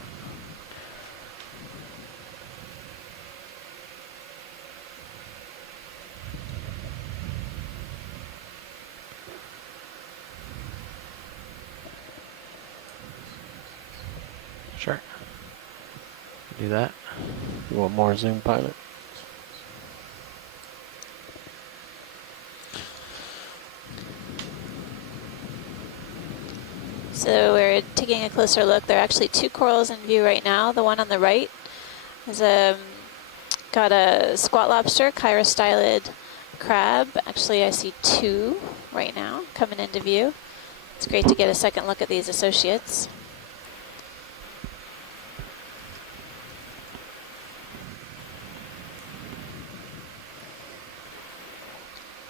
Sure. Do that. You want more zoom, pilot? So we're taking a closer look. There are actually 2 corals in view right now. The one on the right is got a squat lobster, chirostylid crab. Actually, I see 2 right now coming into view. It's great to get a second look at these associates.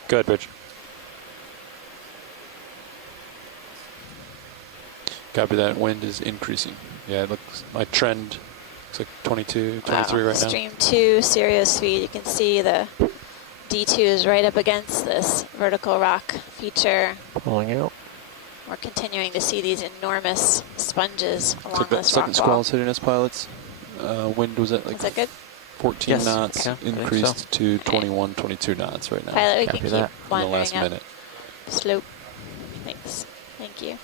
Good, Rich. Copy that. Wind is increasing. Yeah, it looks, my trend looks like 22, 23 right now. Stream 2, Sirius feed. You can see the D2 is right up against this vertical rock feature. Pulling out. We're continuing to see these enormous sponges along like this second rock squall's hitting us, pilots. Wind was at like Is that good? 14 knots, okay. increased to 21, 22 knots right now. Pilot, we Copy can that. keep In the wandering last up. minute. Slope. Thanks. Thank you.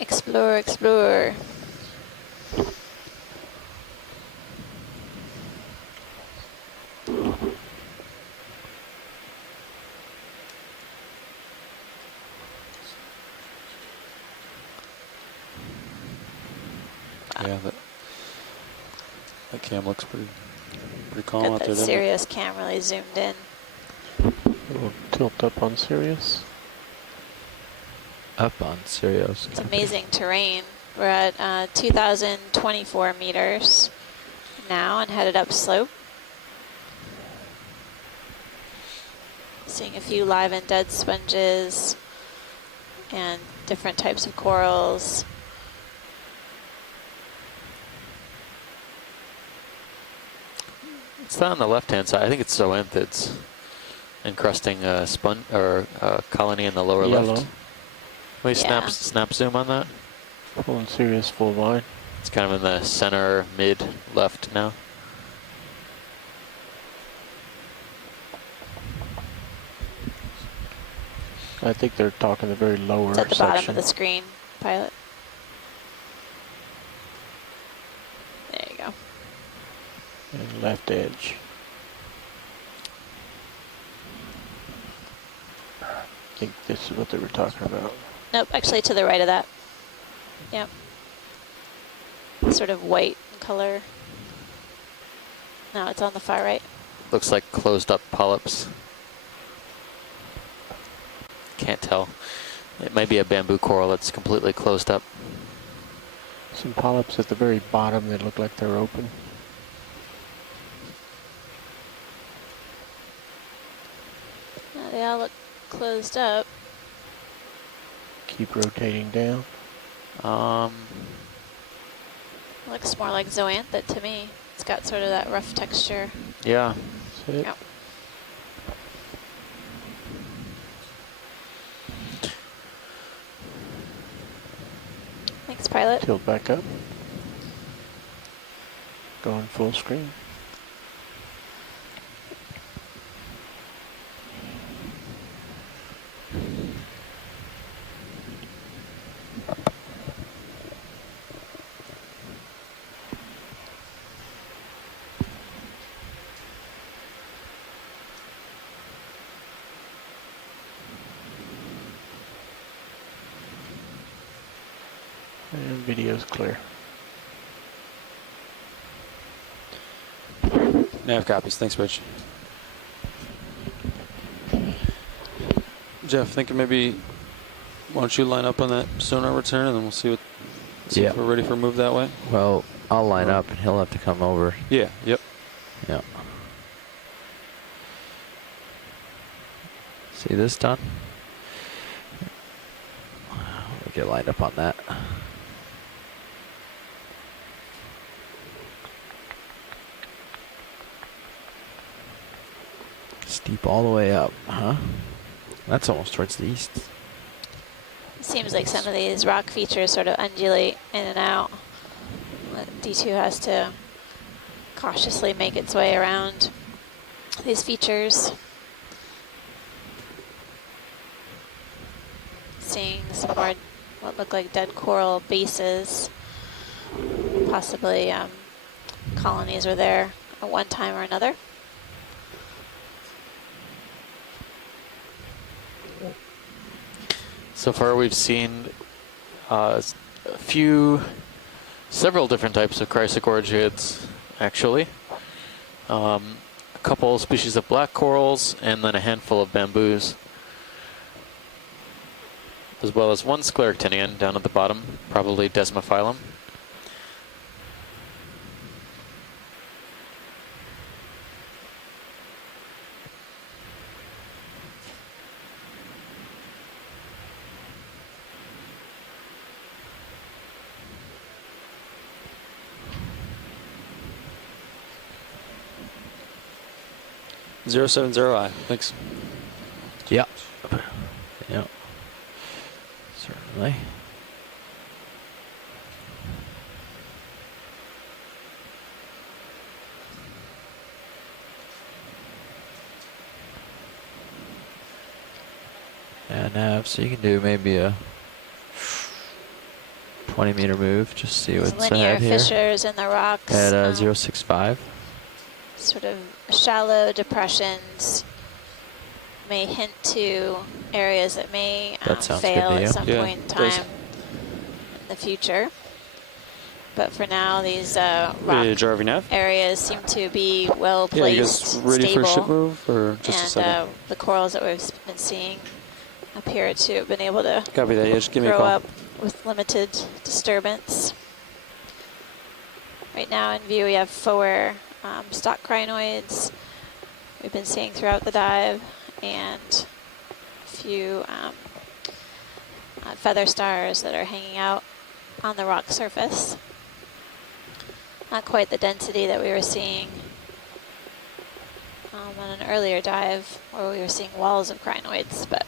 Explore, explore. Yeah, that cam looks pretty calm Got out that there. Sirius cam really zoomed in. We'll tilt up on Sirius. Up on Sirius. It's amazing terrain. We're at 2,024 meters now and headed up slope. Seeing a few live and dead sponges and different types of corals. It's not on the left-hand side. I think it's zoanthids encrusting a sponge or a colony in the lower left. Wait, snap zoom on that. Pulling Sirius full line. It's kind of in the center, mid, left now. I think they're talking the very lower It's at the section. bottom of the screen, pilot. There you go. And left edge. I think this is what they were talking about. Nope, actually to the right of that. Yep. Sort of white in color. No, it's on the far right. Looks like closed up polyps. Can't tell. It might be a bamboo coral that's completely closed up. Some polyps at the very bottom that look like they're open. They all look closed up. Keep rotating down. Looks more like zoanthid to me. It's got sort of that rough texture. Yeah. That's it. Yep. Thanks, pilot. Tilt back up. Going full screen. And video's clear. Nav copies. Thanks, Rich. Jeff, thinking maybe, why don't you line up on that sonar return, and then we'll see if we're ready for a move that way. Well, I'll line up, and he'll have to come over. Yeah. Yep. Yeah. See this done? We'll get lined up on that. Steep all the way up, huh? That's almost towards the east. It seems like some of these rock features sort of undulate in and out. D2 has to cautiously make its way around these features. Seeing some more what look like dead coral bases. Possibly colonies were there at one time or another. So far we've seen several different types of chrysogorgiids, actually. A couple species of black corals, and then a handful of bamboos, as well as one scleractinian down at the bottom, probably Desmophyllum. .070I. Thanks. Yep. Yep. Certainly. And Nav, so you can do maybe a 20-meter move, just see what's linear ahead here. fissures in the rocks. At 065. Sort of shallow depressions may hint to areas that may fail at some point in time in the future. But for now, these rock areas seem to be well placed, you guys ready stable, for a ship move, or just a second? And the corals that we've been seeing appear to have been able to Copy that. Yeah, just give me a grow call. up with limited disturbance. Right now in view, we have 4 stock crinoids we've been seeing throughout the dive, and a few feather stars that are hanging out on the rock surface. Not quite the density that we were seeing on an earlier dive where we were seeing walls of crinoids, but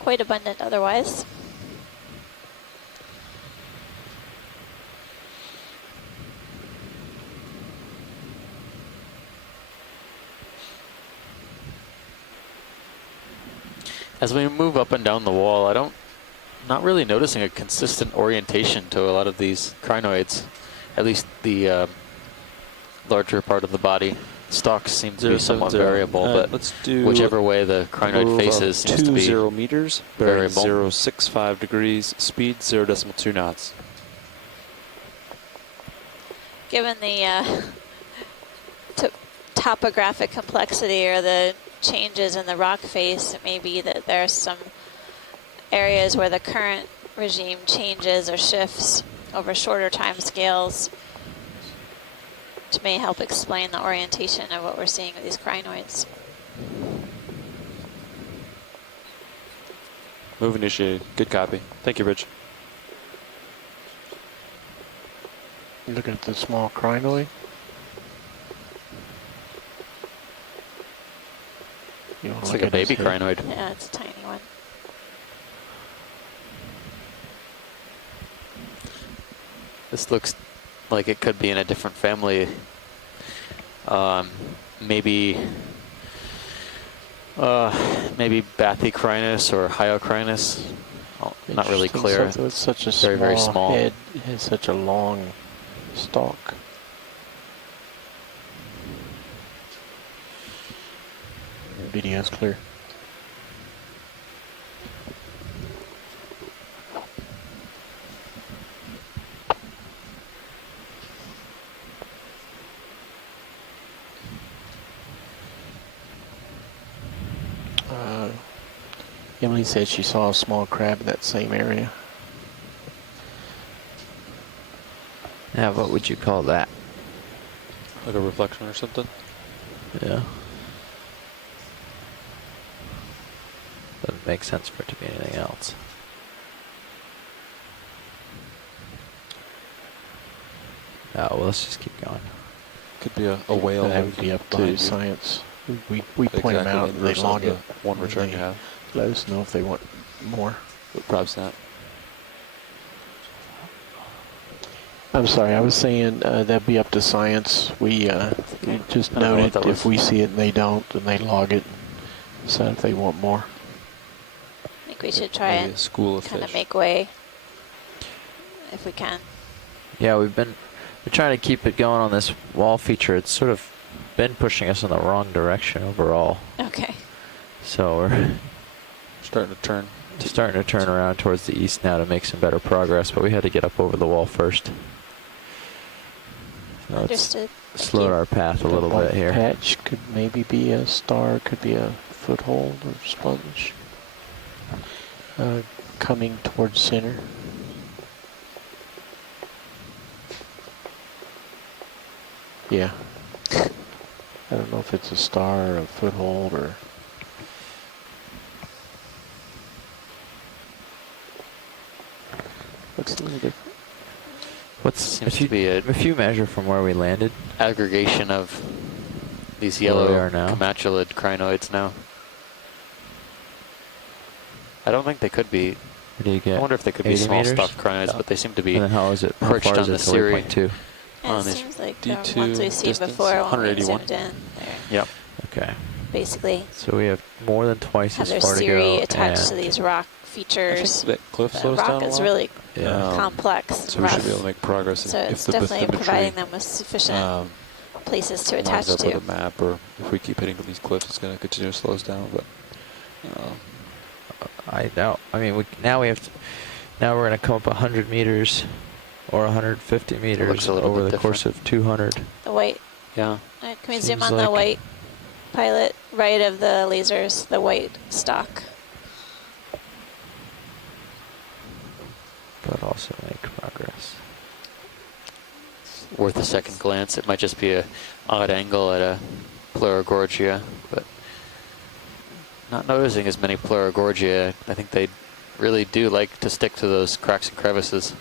quite abundant otherwise. As we move up and down the wall, not really noticing a consistent orientation to a lot of these crinoids, at least the larger part of the body. Stalks seem to be somewhat variable, but let's do whichever way the crinoid faces seems to be 20 meters, bearing variable. 065 degrees, speed 0.2 knots. Given the topographic complexity or the changes in the rock face, it may be that there are some areas where the current regime changes or shifts over shorter time scales, which may help explain the orientation of what we're seeing with these crinoids. Move initiated. Good copy. Thank you, Rich. You looking at the small crinoid? It's like a baby crinoid. Yeah, it's a tiny one. This looks like it could be in a different family. Maybe Bathycrinus or Hyocrinus. Oh, not really clear. It's such a very small head. It has such a long stalk. Video's clear. Emily said she saw a small crab in that same area. Yeah, what would you call that? Like a reflection or something? Yeah. Doesn't make sense for it to be anything else. Oh, well, let's just keep going. Could be a whale. That would be up to science. We point them out and they log it. One return you have. Let us know if they want more. But perhaps not. I'm sorry, I was saying that'd be up to science. We just noted if we see it and they don't, then they log it and decide if they want more. I think we should try and kind of make way if we can. Yeah, we're trying to keep it going on this wall feature. It's sort of been pushing us in the wrong direction overall. Okay. So we're starting to turn around towards the east now to make some better progress, but we had to get up over the wall first. So Understood. Slowed our path a little bit here. Patch could maybe be a star, could be a foothold or sponge. Coming towards center. Yeah. I don't know if it's a star or a foothold or... Looks a little different. If you measure from where we landed? Aggregation of these yellow comatulid crinoids now. I don't think they could be. What do you get? I wonder if they could be small stuffed crinoids, but they seem to be and then how is it? perched on the Siri. Yeah, it seems like the ones we've seen before when we zoomed in. Yep. Okay. Basically. So we have more than twice as far to go. Have their Siri attached to these rock features. That cliff slows rock down a is lot. really complex. So we should be able to make progress. So it's definitely providing them with sufficient places to attach up to. with a map, or if we keep hitting these cliffs, it's going to continue to slow us down. But I doubt. I mean, now we're going to come up 100 meters or 150 meters over the course of 200. The white. Yeah. Can we zoom on the white pilot right of the lasers? The white stock. But also make progress. It's worth a second glance. It might just be an odd angle at a Pleurogorgia, but not noticing as many Pleurogorgia. I think they really do like to stick to those cracks and crevices.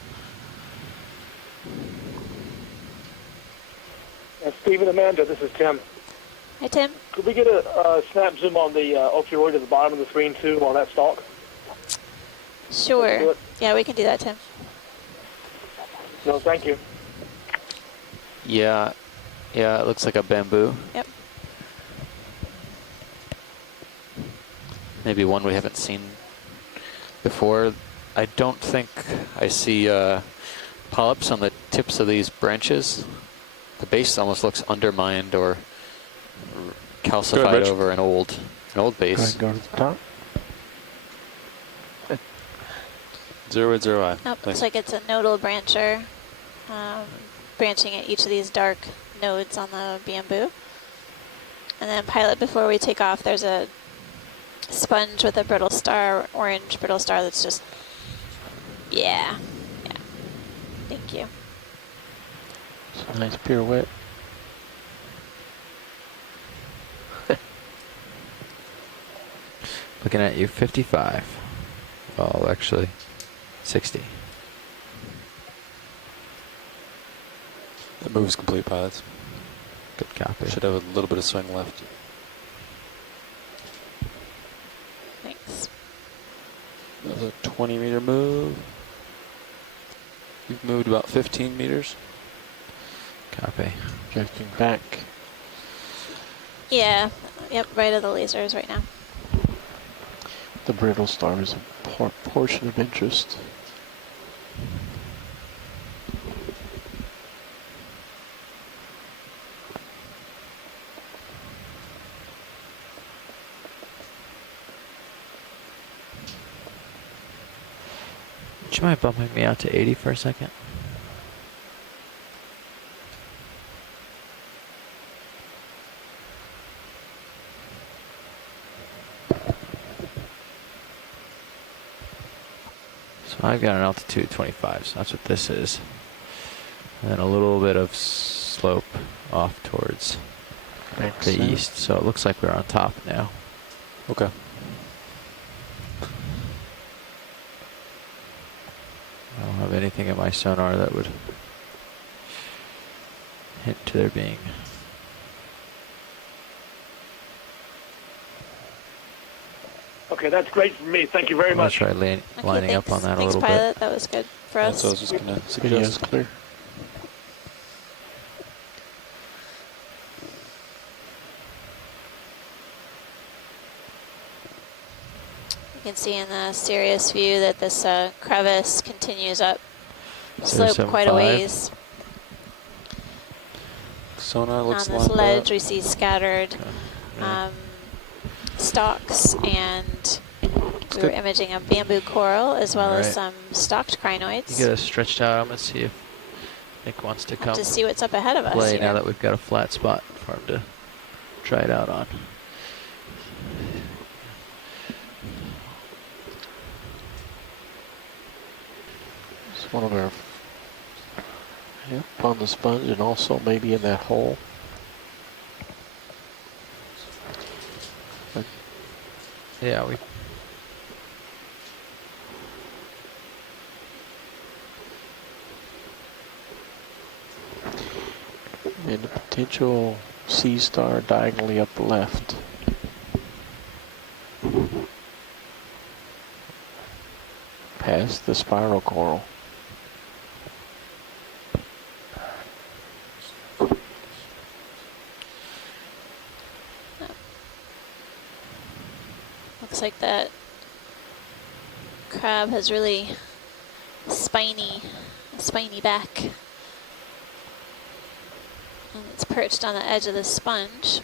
Steve and Amanda, this is Tim. Hi, Tim. Could we get a snap zoom on the opioid at the bottom of the screen, too, on that stalk? Sure. Yeah, we can do that, Tim. No, thank you. Yeah. Yeah, it looks like a bamboo. Yep. Maybe one we haven't seen before. I don't think I see polyps on the tips of these branches. The base almost looks undermined or calcified over an old base. Go to the top. 080I. Nope, looks like it's a nodal brancher, branching at each of these dark nodes on the bamboo. And then pilot, before we take off, there's a sponge with a brittle star, orange brittle star that's just, yeah. Thank you. It's a nice pirouette. Looking at you, 55. Well, actually, 60. That move is complete, pilots. Good copy. Should have a little bit of swing left. Thanks. Another 20-meter move. You've moved about 15 meters. Copy. Drifting back. Yeah. Yep, right of the lasers right now. The brittle star is a portion of interest. Would you mind bumping me out to 80 for a second? So I've got an altitude 25, so that's what this is. And then a little bit of slope off towards the east. So it looks like we're on top now. Okay. I don't have anything in my sonar that would hint to there being. Okay, that's great for me. Thank you very much. Try lining up on that a little pilot. bit. That was good for us. So I was just going to suggest. Video's clear. You can see in the Sirius view that this crevice continues up slope quite a ways. Sonar looks on this ledge, up. we see scattered stalks, and we were imaging a bamboo coral as well as some stalked crinoids. You get us stretched out. I'm going to see if Nick wants to come. To see what's up ahead of us. Play now that we've got a flat spot for him to try it out on. It's one of our. Yep, on the sponge and also maybe in that hole. Yeah, we. And the potential sea star diagonally up left. Past the spiral coral. Looks like that crab has really spiny back. And it's perched on the edge of the sponge.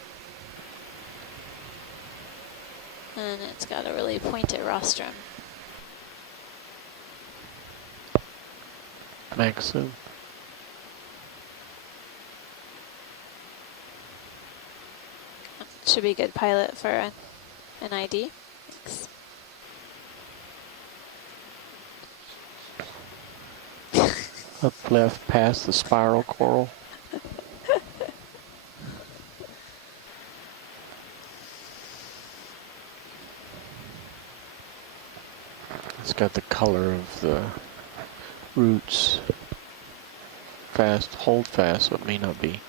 And it's got a really pointed rostrum. Maxim. Should be a good pilot for an ID. Thanks. Up left past the spiral coral. It's got the color of the roots. Fast, hold fast, so it may not be.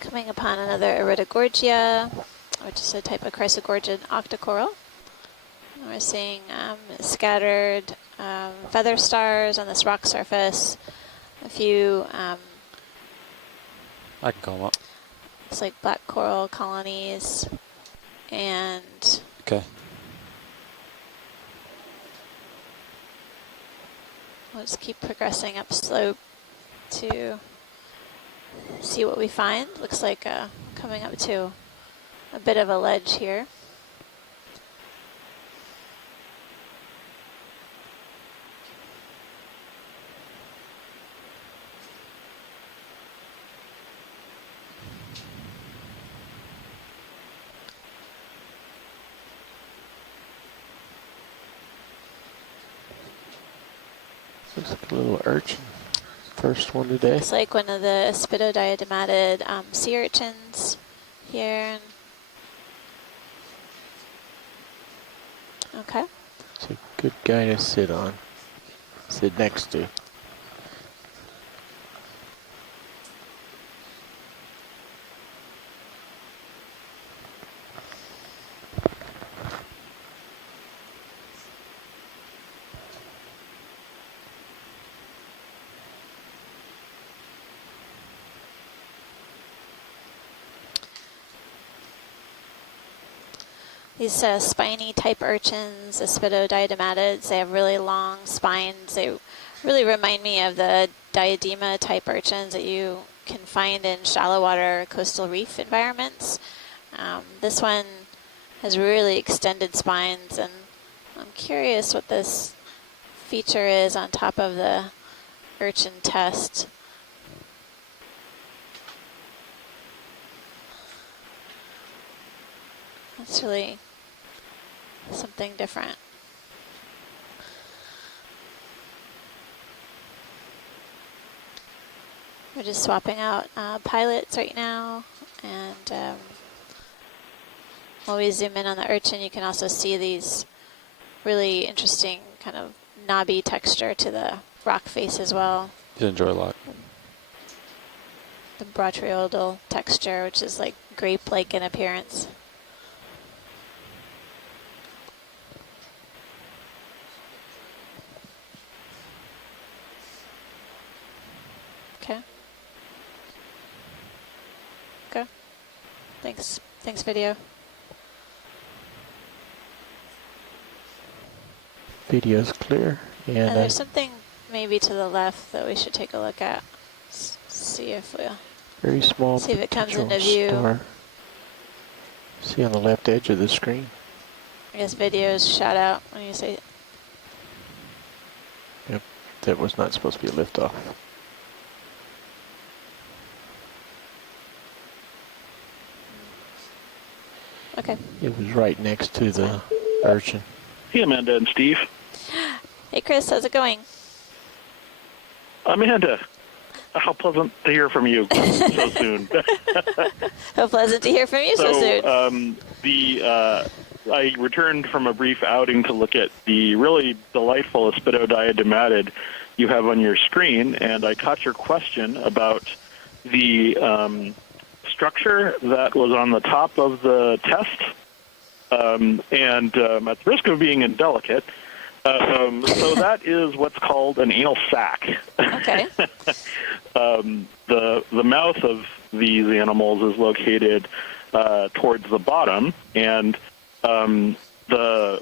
Coming upon another Iridogorgia, which is a type of chrysogorgian octocoral. We're seeing scattered feather stars on this rock surface. A few. I can call them up. It's like black coral colonies, and. Okay. We'll just keep progressing up slope to see what we find. Looks like coming up to a bit of a ledge here. Looks like a little urchin. First one today. Looks like one of the spidodiadematid sea urchins here. Okay. It's a good guy to sit on. Sit next to. These spiny type urchins, the spidodiadematids, they have really long spines. They really remind me of the diadema type urchins that you can find in shallow water coastal reef environments. This one has really extended spines, and I'm curious what this feature is on top of the urchin test. That's really something different. We're just swapping out pilots right now, and while we zoom in on the urchin, you can also see these really interesting kind of knobby texture to the rock face as well. You enjoy a lot. The botryoidal texture, which is like grape-like in appearance. Okay. Okay. Thanks. Thanks, video. Video's clear. And there's something maybe to the left that we should take a look at. See if we'll very small. See if it comes into view. Star. See on the left edge of the screen. I guess videos shout out when you say. Yep, that was not supposed to be a liftoff. Okay. It was right next to the urchin. Hey, Amanda and Steve. Hey, Chris, how's it going? Amanda, how pleasant to hear from you so soon. How pleasant to hear from you so soon. I returned from a brief outing to look at the really delightful Aspidodiadematid you have on your screen, and I caught your question about the structure that was on the top of the test. At the risk of being indelicate, so that is what's called an anal sac. Okay. The mouth of these animals is located towards the bottom, and the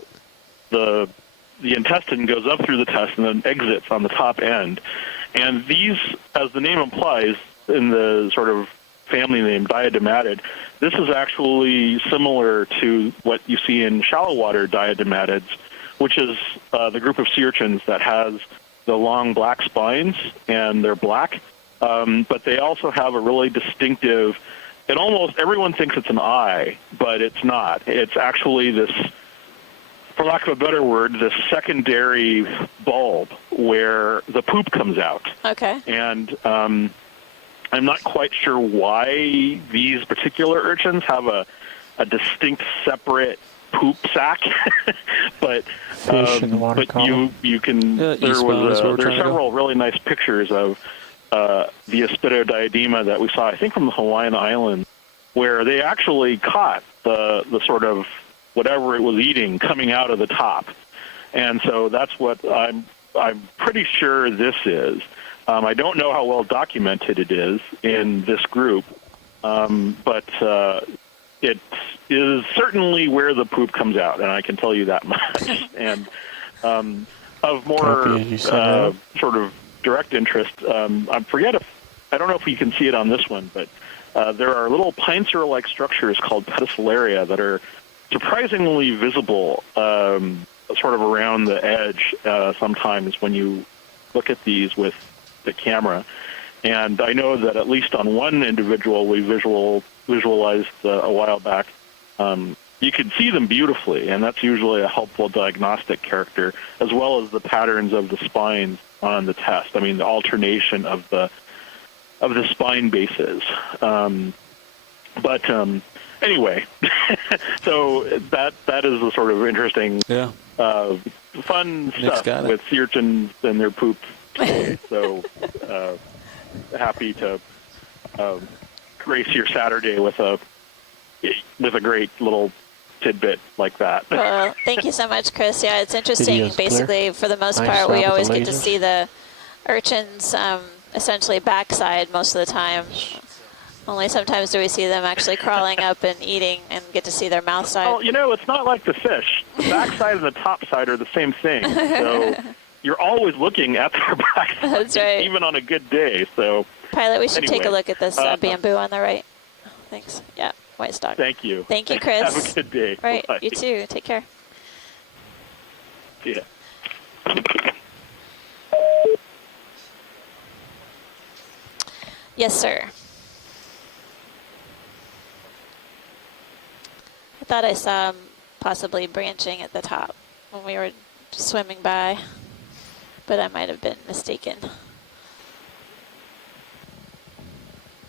intestine goes up through the test and then exits on the top end. And these, as the name implies, in the sort of family name Diadematid, this is actually similar to what you see in shallow water diadematids, which is the group of sea urchins that has the long black spines, and they're black. But they also have a really distinctive, and almost everyone thinks it's an eye, but it's not. It's actually this, for lack of a better word, this secondary bulb where the poop comes out. Okay. And I'm not quite sure why these particular urchins have a distinct separate poop sac, but you can. There's several really nice pictures of the Aspidodiadema that we saw, I think, from the Hawaiian Islands, where they actually caught the sort of whatever it was eating coming out of the top, and so that's what I'm pretty sure this is. I don't know how well documented it is in this group, but it is certainly where the poop comes out, and I can tell you that much. And of more sort of direct interest, I don't know if you can see it on this one, but there are little pincer-like structures called pedicularia that are surprisingly visible sort of around the edge sometimes when you look at these with the camera. And I know that at least on one individual we visualized a while back, you can see them beautifully, and that's usually a helpful diagnostic character, as well as the patterns of the spines on the test. I mean, the alternation of the spine bases. Anyway, so that is the sort of interesting, fun stuff with sea urchins and their poop. So happy to grace your Saturday with a great little tidbit like that. Well, thank you so much, Chris. Yeah, it's interesting. Basically, for the most part, we always get to see the urchins essentially backside most of the time. Only sometimes do we see them actually crawling up and eating and get to see their mouth side. Well, it's not like the fish. The backside and the top side are the same thing. So you're always looking at their backside, That's right. even on a good day. So Pilot, we should take a Anyway, look at this bamboo on the right. Thanks. Yeah, white stock. Thank you. Thank you, Chris. Have a good day. Right, Bye. you too. Take care. Yeah. Yes, sir. I thought I saw him possibly branching at the top when we were swimming by, but I might have been mistaken.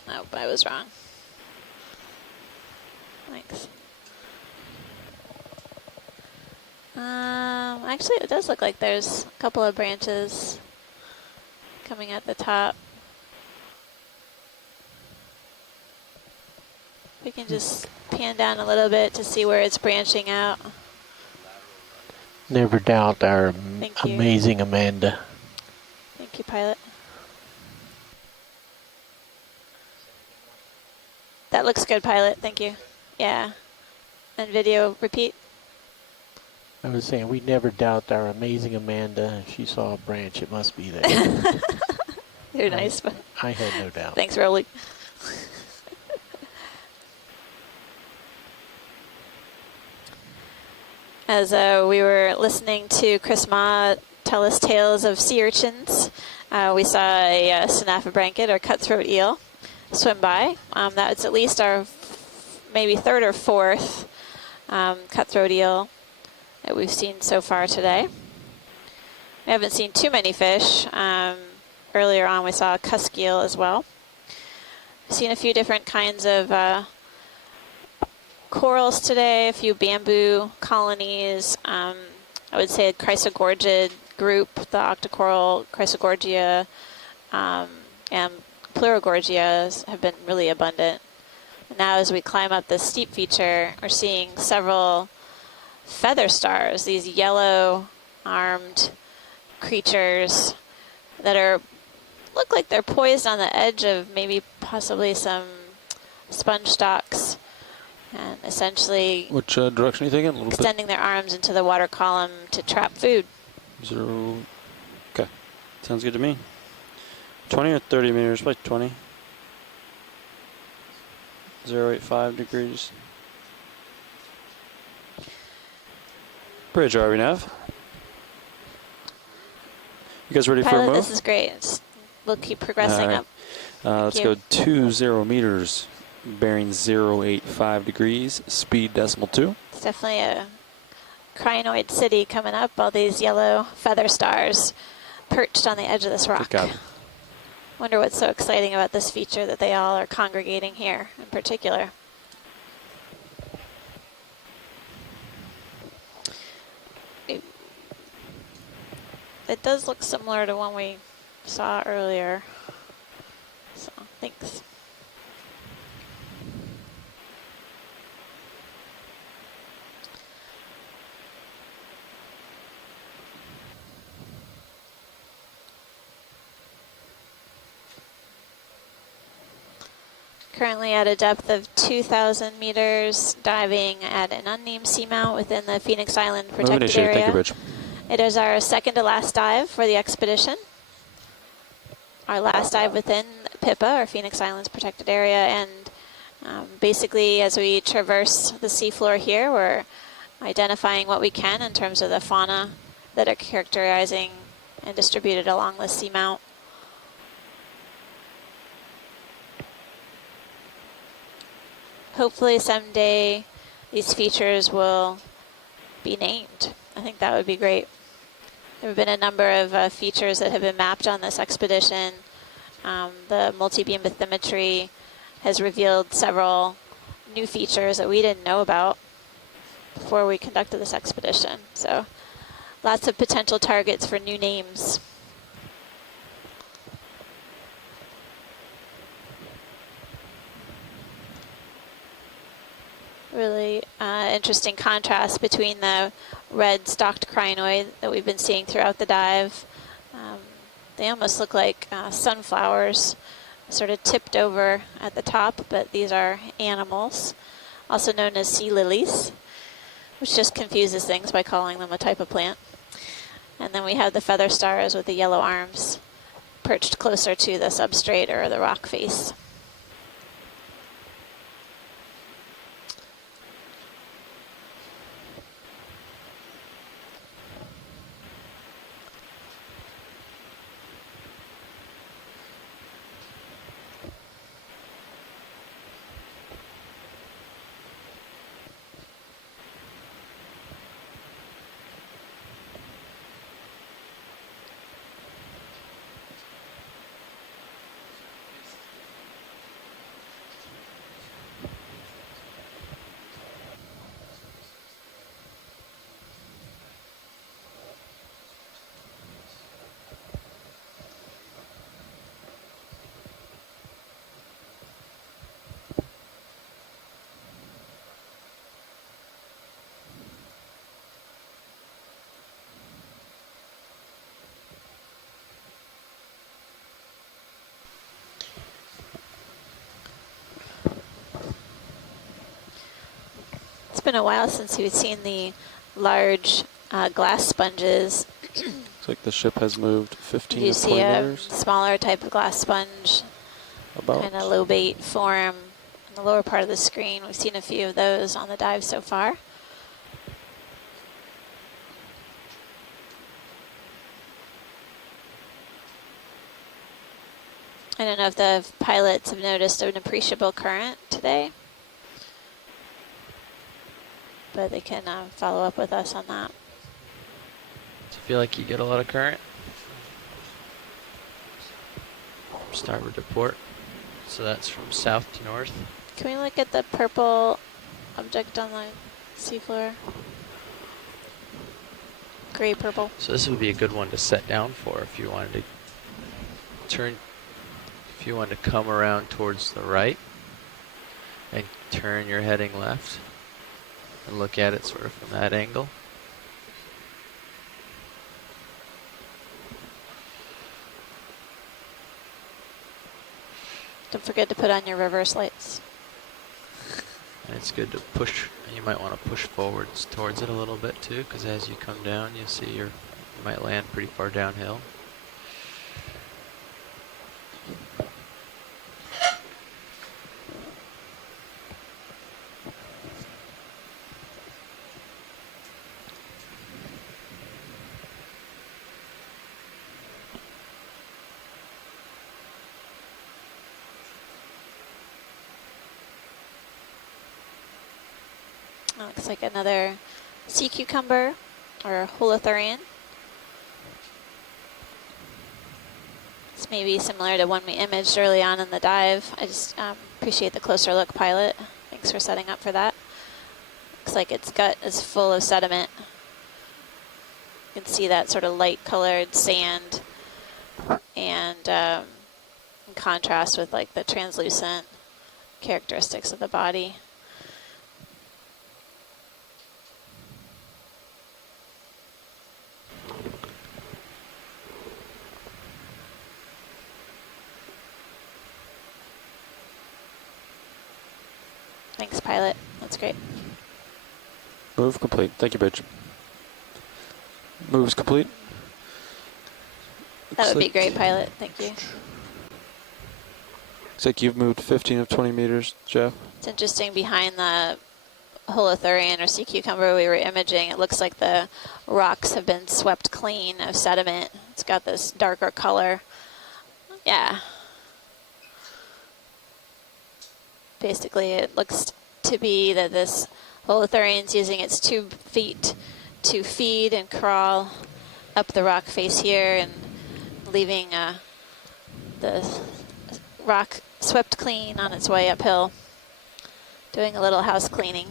Nope, I was wrong. Thanks. Actually, it does look like there's a couple of branches coming at the top. We can just pan down a little bit to see where it's branching out. Never doubt our amazing Amanda. Thank you, Pilot. That looks good, Pilot. Thank you. Yeah. And video repeat. I was saying, we never doubt our amazing Amanda. If she saw a branch, it must be there. You're nice. I had no doubt. Thanks, Rolly. As we were listening to Chris Ma tell us tales of sea urchins, we saw a Synaphabranchid, or cutthroat eel, swim by. That's at least our maybe third or fourth cutthroat eel that we've seen so far today. We haven't seen too many fish. Earlier on we saw a cusk eel as well. We've seen a few different kinds of corals today, a few bamboo colonies. I would say a chrysogorgid group, the octocoral chrysogorgia and pleurogorgias have been really abundant. Now as we climb up this steep feature, we're seeing several feather stars, these yellow-armed creatures that look like they're poised on the edge of maybe possibly some sponge stalks, and essentially which direction are you thinking? A little extending their arms into the water column to trap food. 0. Okay, sounds good to me. 20 or 30 meters, like 20. 0.85 degrees. Bridge, are we, Nav? You guys ready for a Pilot, move? this is great. We'll keep progressing up. Let's go 20 meters, bearing 0.85 degrees, speed decimal 2. It's definitely a crinoid city coming up, all these yellow feather stars perched on the edge of this rock. Good God. Wonder what's so exciting about this feature that they all are congregating here in particular. It does look similar to one we saw earlier. So, thanks. Currently at a depth of 2,000 meters, diving at an unnamed seamount within the Phoenix Island protected area. Thank you, Bridge. It is our second to last dive for the expedition. Our last dive within PIPA, or Phoenix Islands protected area, and basically as we traverse the seafloor here, we're identifying what we can in terms of the fauna that are characterizing and distributed along the seamount. Hopefully someday these features will be named. I think that would be great. There have been a number of features that have been mapped on this expedition. The multi-beam bathymetry has revealed several new features that we didn't know about before we conducted this expedition. So lots of potential targets for new names. Really interesting contrast between the red stalked crinoid that we've been seeing throughout the dive. They almost look like sunflowers, sort of tipped over at the top, but these are animals, also known as sea lilies, which just confuses things by calling them a type of plant. And then we have the feather stars with the yellow arms perched closer to the substrate or the rock face. It's been a while since we've seen the large glass sponges. Looks like the ship has moved 15 You to 20 see a meters. smaller type of glass sponge, kind of low bait form in the lower part of the screen. We've seen a few of those on the dive so far. I don't know if the pilots have noticed an appreciable current today, but they can follow up with us on that. Do you feel like you get a lot of current? Starboard to port. So that's from south to north. Can we look at the purple object on the seafloor? Gray purple. So this would be a good one to set down for if you wanted to turn, if you wanted to come around towards the right and turn your heading left and look at it sort of from that angle. Don't forget to put on your reverse lights. And it's good to push, you might want to push forwards towards it a little bit too, because as you come down, you'll see you might land pretty far downhill. Looks like another sea cucumber or holothurian. It's maybe similar to one we imaged early on in the dive. I just appreciate the closer look, pilot. Thanks for setting up for that. Looks like its gut is full of sediment. You can see that sort of light colored sand and in contrast with like the translucent characteristics of the body. Thanks, pilot. That's great. Move complete. Thank you, Bridge. Move's complete. That would be great, pilot. Thank you. Looks like you've moved 15 of 20 meters, Jeff. It's interesting, behind the holothurian or sea cucumber we were imaging, it looks like the rocks have been swept clean of sediment. It's got this darker color. Yeah. Basically, it looks to be that this holothurian's using its 2 feet to feed and crawl up the rock face here and leaving the rock swept clean on its way uphill, doing a little house cleaning.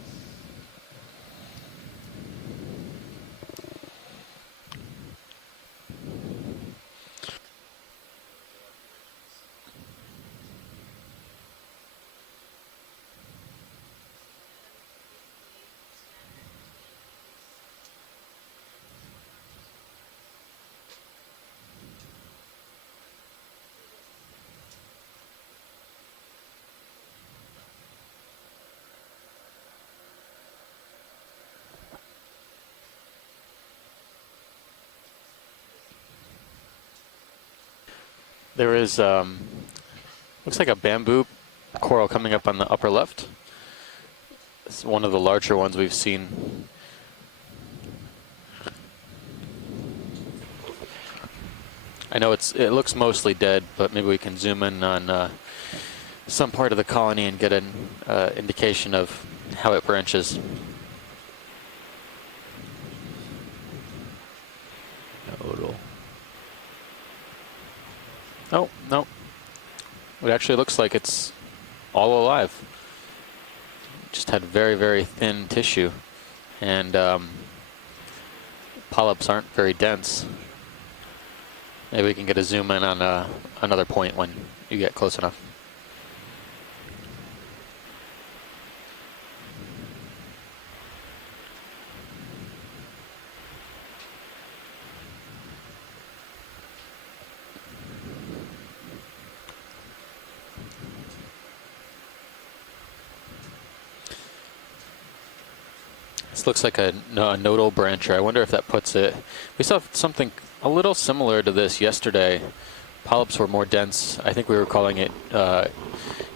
There is, looks like a bamboo coral coming up on the upper left. It's one of the larger ones we've seen. I know it looks mostly dead, but maybe we can zoom in on some part of the colony and get an indication of how it branches. Nodal. Oh, no. It actually looks like it's all alive. Just had very, very thin tissue. And polyps aren't very dense. Maybe we can get a zoom in on another point when you get close enough. This looks like a nodal brancher. I wonder if that puts it... We saw something a little similar to this yesterday. Polyps were more dense. I think we were calling it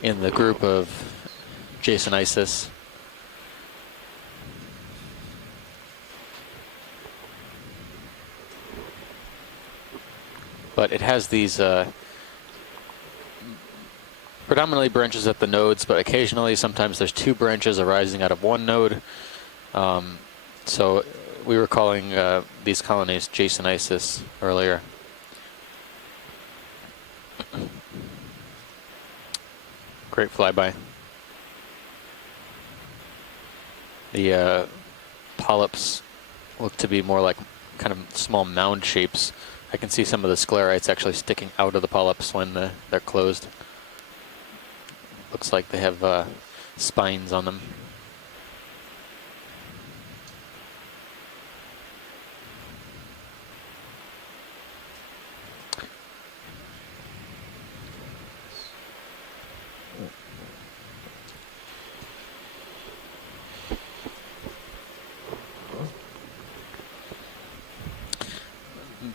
in the group of Jasonisis. But it has these predominantly branches at the nodes, but occasionally sometimes there's two branches arising out of one node. So we were calling these colonies Jasonisis earlier. Great flyby. The polyps look to be more like kind of small mound shapes. I can see some of the sclerites actually sticking out of the polyps when they're closed. Looks like they have spines on them.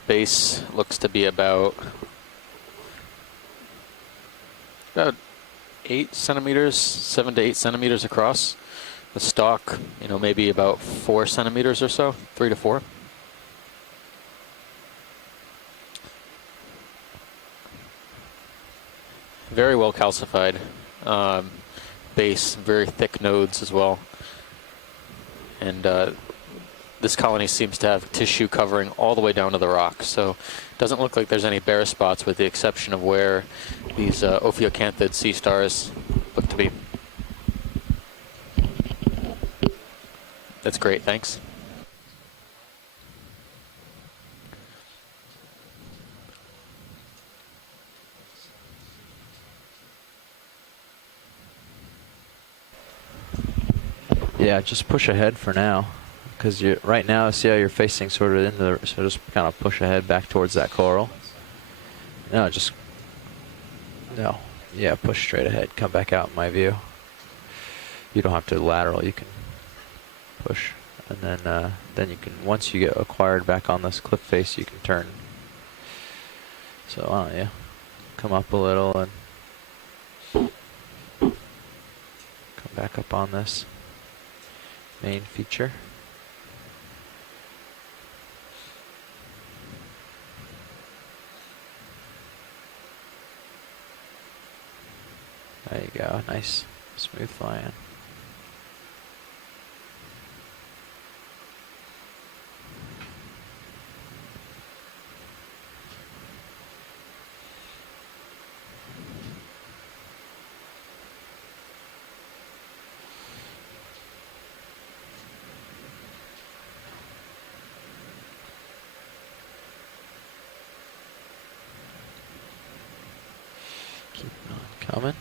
Base looks to be about 8 centimeters, 7 to 8 centimeters across. The stalk, maybe about 4 centimeters or so, 3 to 4. Very well calcified base, very thick nodes as well. And this colony seems to have tissue covering all the way down to the rock, so it doesn't look like there's any bare spots with the exception of where these Ophiocanthid sea stars look to be. That's great, thanks. Yeah, just push ahead for now. Because right now, see how you're facing sort of into the, so just kind of push ahead back towards that coral. No, yeah, push straight ahead. Come back out in my view. You don't have to lateral. You can push, and then you can. Once you get acquired back on this cliff face, you can turn. So why don't you come up a little and come back up on this main feature. There you go, nice, smooth flying. Keep on coming.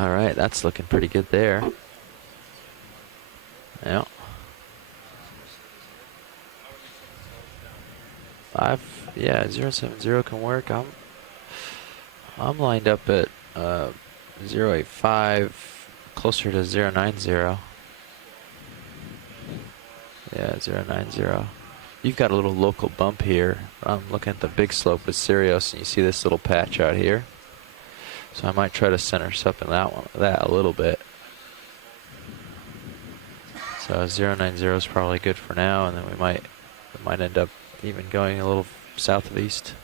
All right, that's looking pretty good there. Yeah. 070 can work. I'm lined up at 085, closer to 090. Yeah, 090. You've got a little local bump here. I'm looking at the big slope with Sirius, and you see this little patch out here. So I might try to center something that a little bit. So 090 is probably good for now, and then we might end up even going a little south of east.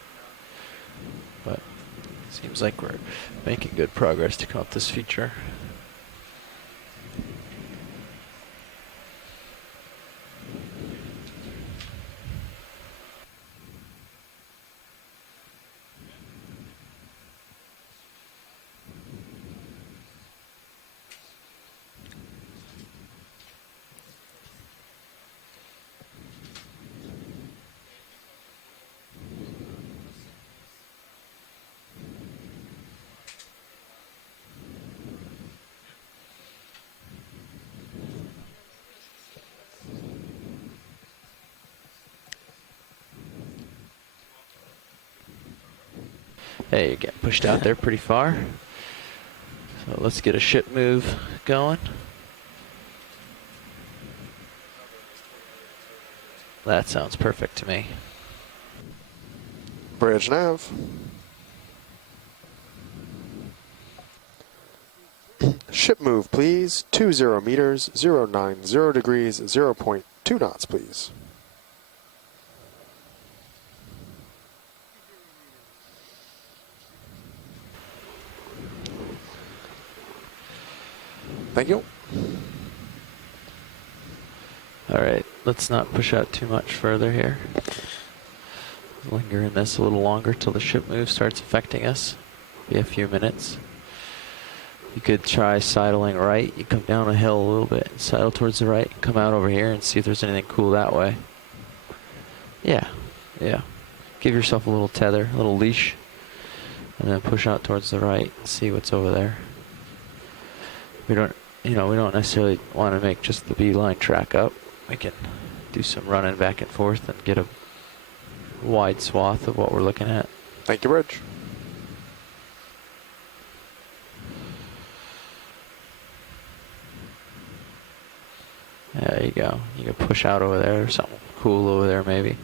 But it seems like we're making good progress to come up this feature. Hey, you're getting pushed out there pretty far. So let's get a ship move going. That sounds perfect to me. Bridge nav. Ship move, please. 20 meters, 090 degrees, 0.2 knots, please. Thank you. All right, let's not push out too much further here. Linger in this a little longer till the ship move starts affecting us. Be a few minutes. You could try sidling right. You come down a hill a little bit, sidle towards the right, come out over here and see if there's anything cool that way. Yeah. Give yourself a little tether, a little leash, and then push out towards the right and see what's over there. We don't necessarily want to make just the beeline track up. We can do some running back and forth and get a wide swath of what we're looking at. Thank you, Bridge. There you go. You can push out over there. There's something cool over there maybe.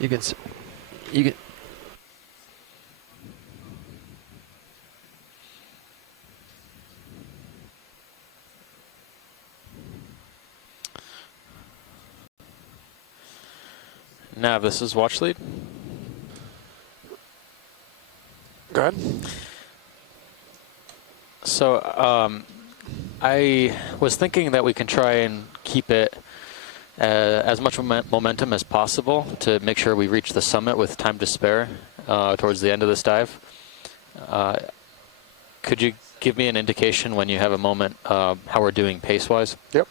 You can. Nav, this is watch lead. Go ahead. So I was thinking that we can try and keep it as much momentum as possible to make sure we reach the summit with time to spare towards the end of this dive. Could you give me an indication when you have a moment how we're doing pace-wise? Yep.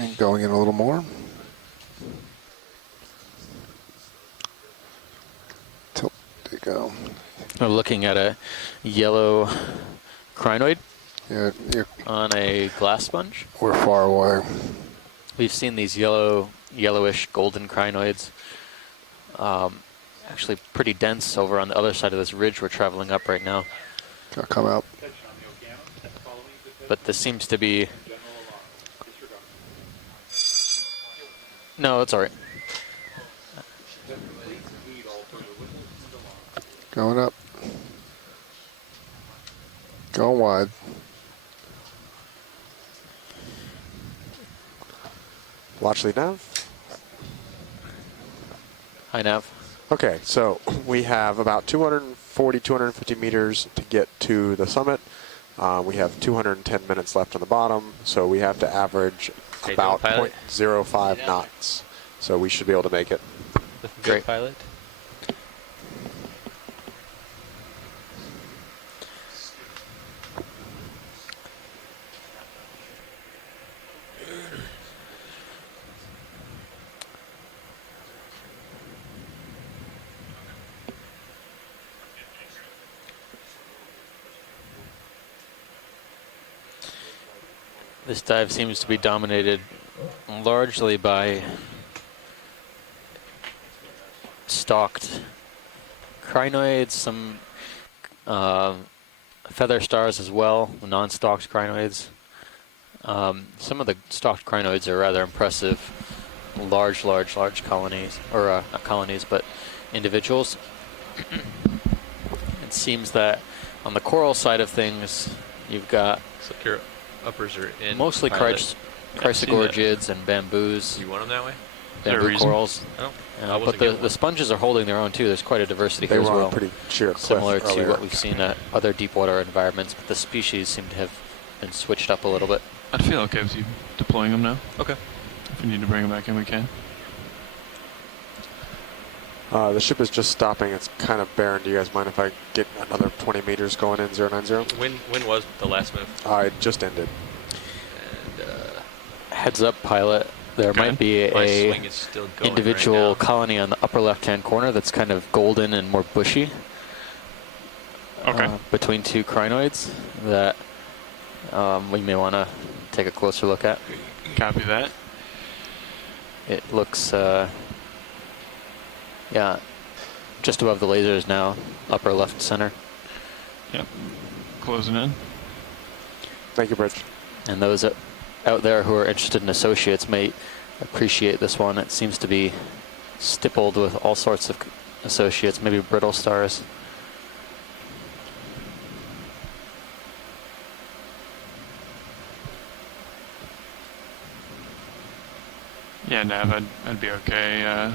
And going in a little more. There you go. We're looking at a yellow crinoid on a glass sponge. We're far away. We've seen these yellowish golden crinoids. Actually pretty dense over on the other side of this ridge we're traveling up right now. Gotta come out. But this seems to be No, it's all right. Going up. Going wide. Watch lead nav. High nav. Okay, so we have about 240, 250 meters to get to the summit. We have 210 minutes left on the bottom, so we have to average about 0.05 knots. So we should be able to make it. Great. Pilot. This dive seems to be dominated largely by stalked crinoids, some feather stars as well, non-stalked crinoids. Some of the stalked crinoids are rather impressive, large colonies, or not colonies, but individuals. It seems that on the coral side of things, you've got your uppers are in mostly chrysogorgiids and bamboos. You want them that way? Bamboo corals. Oh. But the sponges are holding their own too. There's quite a diversity they here as were well. on a pretty sheer cliff Similar to earlier. what we've seen at other deep water environments, but the species seem to have been switched up a little bit. I'd feel okay with you deploying them now. Okay. If we need to bring them back in, we can. The ship is just stopping. It's kind of barren. Do you guys mind if I get another 20 meters going in 090? When was the last move? It just ended. And Heads up, pilot. There might be a individual colony on the upper left-hand corner that's kind of golden and more bushy. Okay. Between two crinoids that we may want to take a closer look at. Copy that. It looks, yeah, just above the lasers now, upper left center. Yep. Closing in. Thank you, Bridge. And those out there who are interested in associates may appreciate this one. It seems to be stippled with all sorts of associates, maybe brittle stars. Yeah, Nav, I'd be okay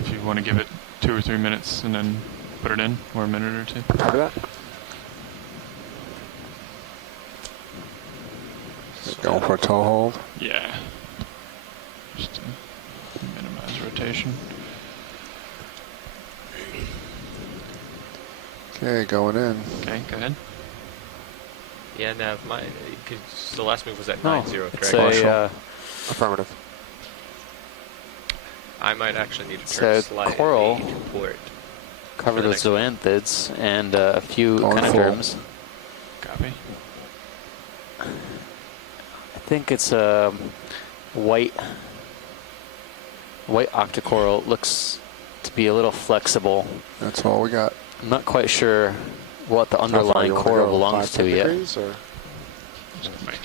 if you want to give it 2 or 3 minutes and then put it in, or a minute or two. Copy that. Going for a toe hold. Yeah. Just to minimize rotation. Okay, going in. Okay, go ahead. Yeah, Nav, the last move was at No, 9-0, it's correct? Affirmative. I might actually need to turn slightly coral to port. covered with zoanthids and a few echinoderms. Copy. I think it's a white octocoral. Looks to be a little flexible. That's all we got. I'm not quite sure what the underlying coral belongs to yet.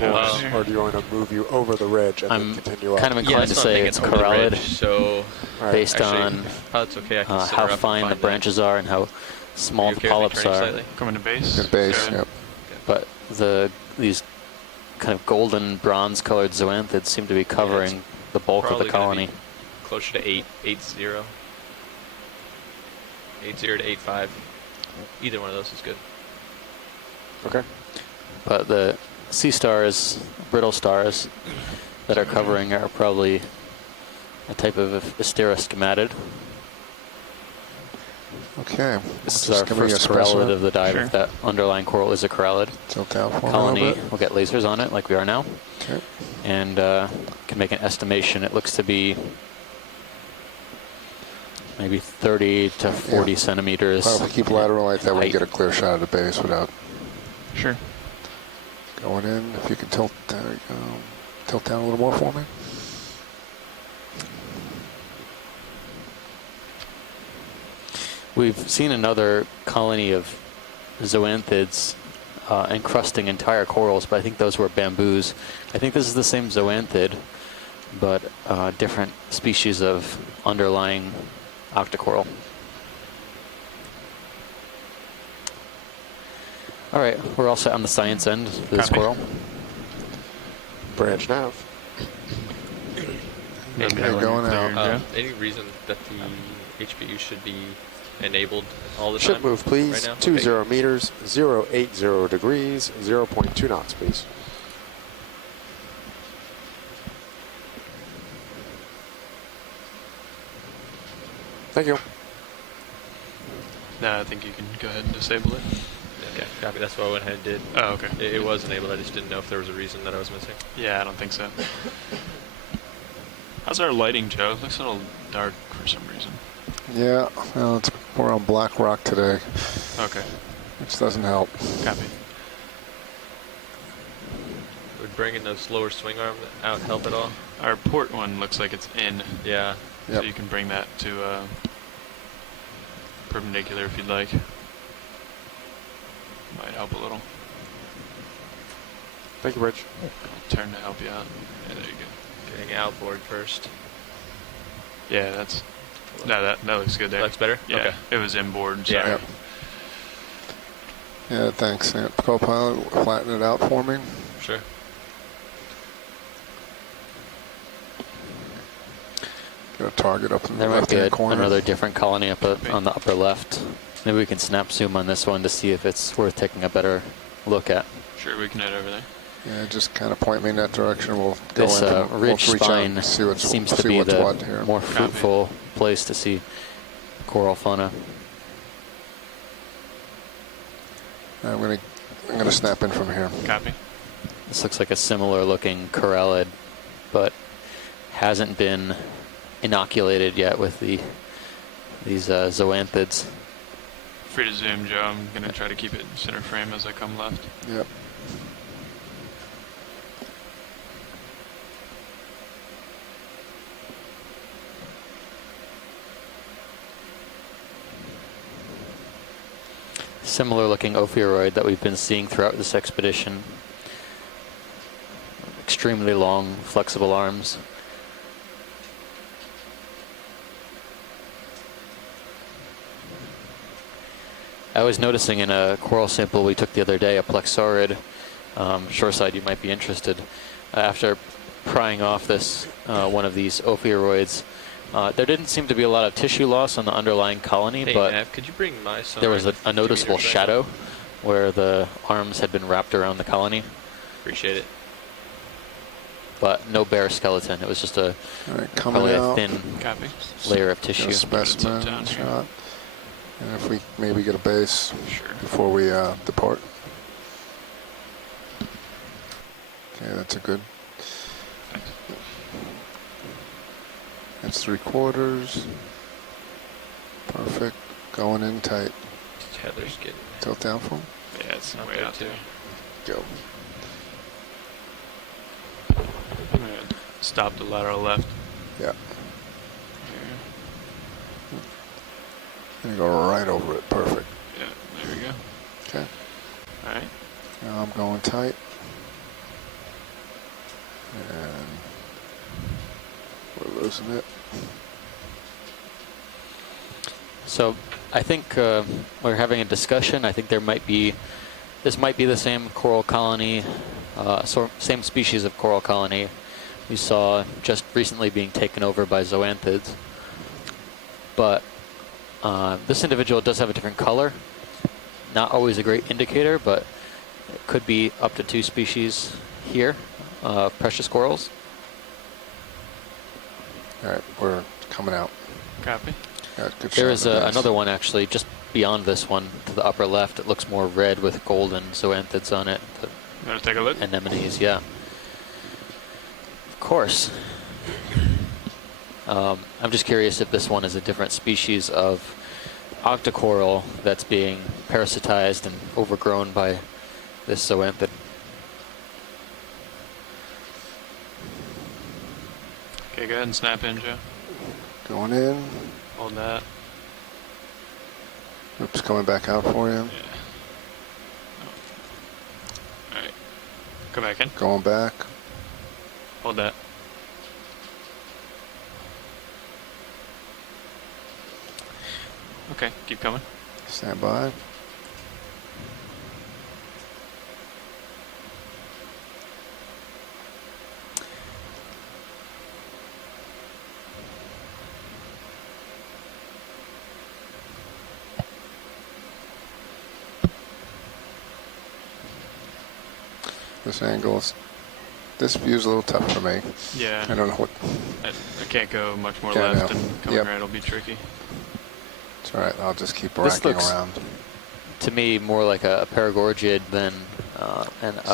Or do you want to move you over the ridge and then continue up? Kind of inclined to say it's corallid, so based on okay, how fine the branches are and how small the polyps are. Coming to base. Good base, yep. But these kind of golden bronze-colored zoanthids seem to be covering the bulk of the colony. Closer to 8-0. 8-0 to 8-5. Either one of those is good. Okay. But the sea stars, brittle stars that are covering are probably a type of asteroschematid. Okay. This is our first corrallid of the dive. If that underlying coral is a corallid. Tilt down for colony, we'll get lasers on it like we are now. Okay. And can make an estimation. It looks to be maybe 30 to 40 centimeters. Well, if we keep lateral like that, we can get a clear shot of the base without. Sure. Going in, if you can tilt, there you go. Tilt down a little more for me. We've seen another colony of zoanthids encrusting entire corals, but I think those were bamboos. I think this is the same zoanthid but different species of underlying octocoral. All right, we're all set on the science end for this coral. Branch nav. Going out. Any reason that the HPU should be enabled all the time? Should move, please. Right now? 20 meters, 080 degrees, 0.2 knots, please. Thank you. No, I think you can go ahead and disable it. Okay, copy. That's what I went ahead and did. Oh, okay. It was enabled. I just didn't know if there was a reason that I was missing. Yeah, I don't think so. How's our lighting, Joe? It looks a little dark for some reason. Yeah, well, we're on black rock today. Okay. Which doesn't help. Copy. Would bringing the slower swing arm out help at all? Our port one looks like it's in. Yeah. So you can bring that to perpendicular if you'd like. Might help a little. Thank you, Rich. I'll turn to help you out. Yeah, there you go. Getting outboard first. Yeah, that's... No, that looks good there. Looks better? Yeah, okay. It was inboard, so... Yeah. Yeah, thanks. Copilot, flatten it out for me. Sure. Get a target up in the there might be left-hand corner. Another different colony up on the upper left. Maybe we can snap zoom on this one to see if it's worth taking a better look at. Sure, we can head over there. Yeah, just kind of point me in that direction. We'll go this in. ridge we'll spine seems to be the here. more fruitful place to see coral fauna. I'm gonna snap in from here. Copy. This looks like a similar looking corallid, but hasn't been inoculated yet with these zoanthids. Free to zoom, Joe. I'm gonna try to keep it center frame as I come left. Yep. Similar looking ophiuroid that we've been seeing throughout this expedition. Extremely long, flexible arms. I was noticing in a coral sample we took the other day, a plexaurid, shoreside, you might be interested. After prying off this one of these ophiuroids, there didn't seem to be a lot of tissue loss on the underlying colony, hey, but Nav, could you bring my there was a noticeable shadow where the arms had been wrapped around the colony. Appreciate it. But no bare skeleton. It was just probably a thin layer of tissue. Specimen shot. And if we maybe get a base before we depart. Okay, that's a good. That's 3/4. Perfect. Going in tight. Heather's getting tilt down for him. Yeah, it's way out there. Go. I'm gonna stop the lateral left. Yeah. And go right over it. Perfect. Yeah, there we go. Okay. All right. Now I'm going tight. And we're losing it. So I think we're having a discussion. I think this might be the same coral colony, same species of coral colony we saw just recently being taken over by zoanthids. But this individual does have a different color. Not always a great indicator, but it could be up to 2 species here of precious corals. All right, we're coming out. Copy. There is another one actually just beyond this one to the upper left. It looks more red with golden zoanthids on it. You want to take a look? Anemones, yeah. Of course. I'm just curious if this one is a different species of octocoral that's being parasitized and overgrown by this zoanthid. Okay, go ahead and snap in, Joe. Going in. Hold that. Oops, coming back out for you. Yeah. All right. Come back in. Going back. Hold that. Okay, keep coming. Stand by. This angle, this view's a little tough for me. Yeah. I don't know what. I can't go much more left, and coming right will be tricky. It's all right. I'll just keep racking around. To me, more like a paragorgid than a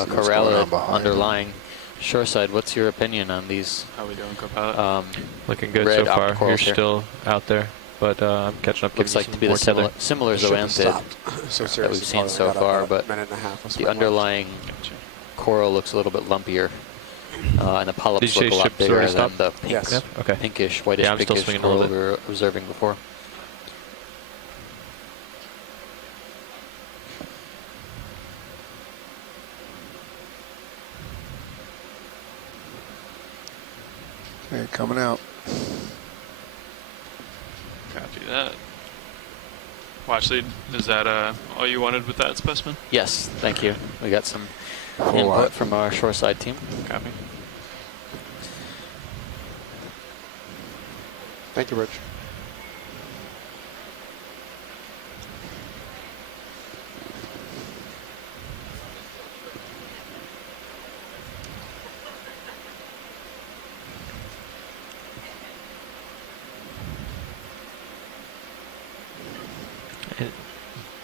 corallid underlying shoreside. What's your opinion on these? How we doing, co-pilot? Looking good so far. You're still out there, but I'm catching up. Looks like to be the similar zoanthid that we've seen so far, but the underlying coral looks a little bit lumpier, and the polyps look a lot bigger than the pinkish, whitish, pinkish coral we were observing before. Okay, coming out. Copy that. Watch lead, is that all you wanted with that specimen? Yes, thank you. We got some input from our shoreside team. Copy. Thank you, Rich.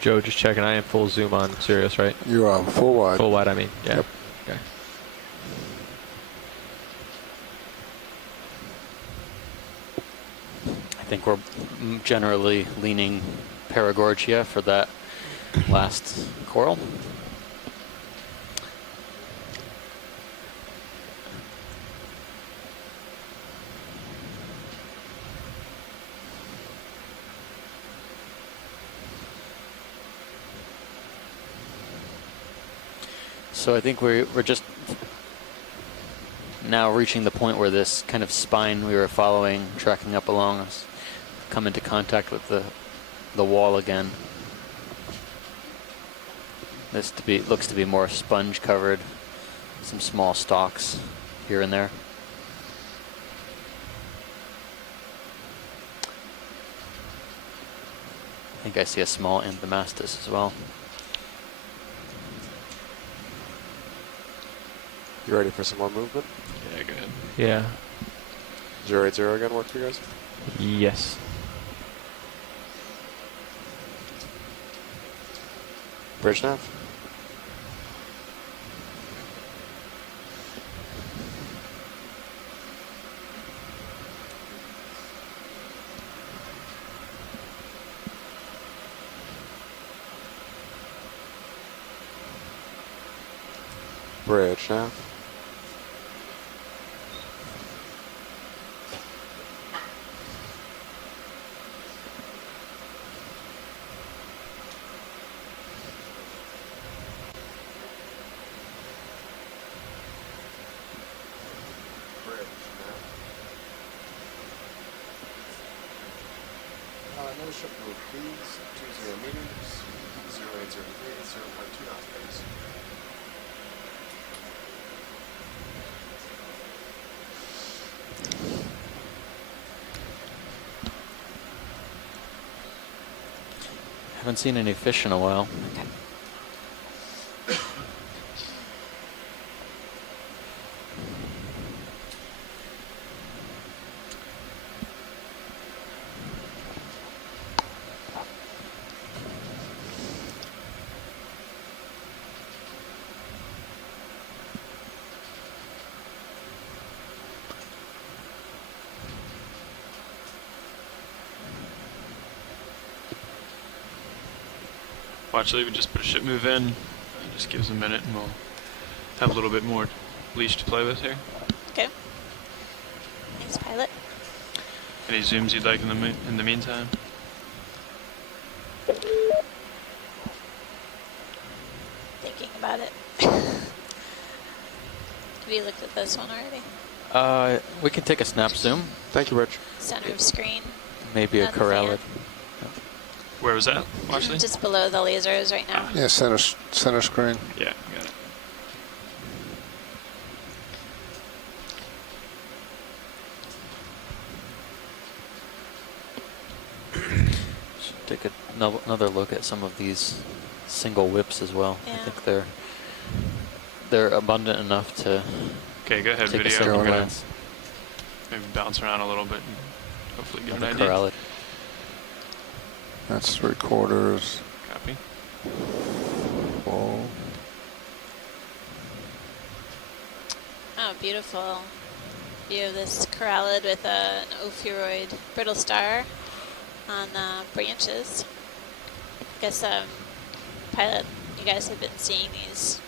Joe, just checking. I am full zoom on Sirius, right? You are full wide. Full wide, I mean. Yeah. Yep. Okay. I think we're generally leaning paragorgia for that last coral. So I think we're just now reaching the point where this kind of spine we were following, tracking up along us, come into contact with the wall again. This looks to be more sponge covered, some small stalks here and there. I think I see a small anthomastus as well. You ready for some more movement? Yeah, go ahead. Yeah. 080 again work for you guys? Yes. Bridge nav? Bridge nav? No ship move, please. 20 meters, 0803, 0.2 knots, please. Haven't seen any fish in a while. Okay. Watch leave and just put a ship move in. Just give us a minute and we'll have a little bit more leash to play with here. Okay. Thanks, pilot. Any zooms you'd like in the meantime? Thinking about it. Have you looked at this one already? We can take a snap zoom. Thank you, Rich. Center of screen. Maybe a corallid. Where was that, Ashley? Just below the lasers right now. Yeah, center screen. Yeah, got it. Should take another look at some of these single whips as well. Yeah. I think they're abundant enough to. Okay, go ahead, take video. A second glance. Maybe bounce around a little bit and hopefully get an The idea. corrality. That's 3/4. Copy. Full. Oh, beautiful view of this corallid with an ophiuroid brittle star on the branches. I guess, pilot, you guys have been seeing these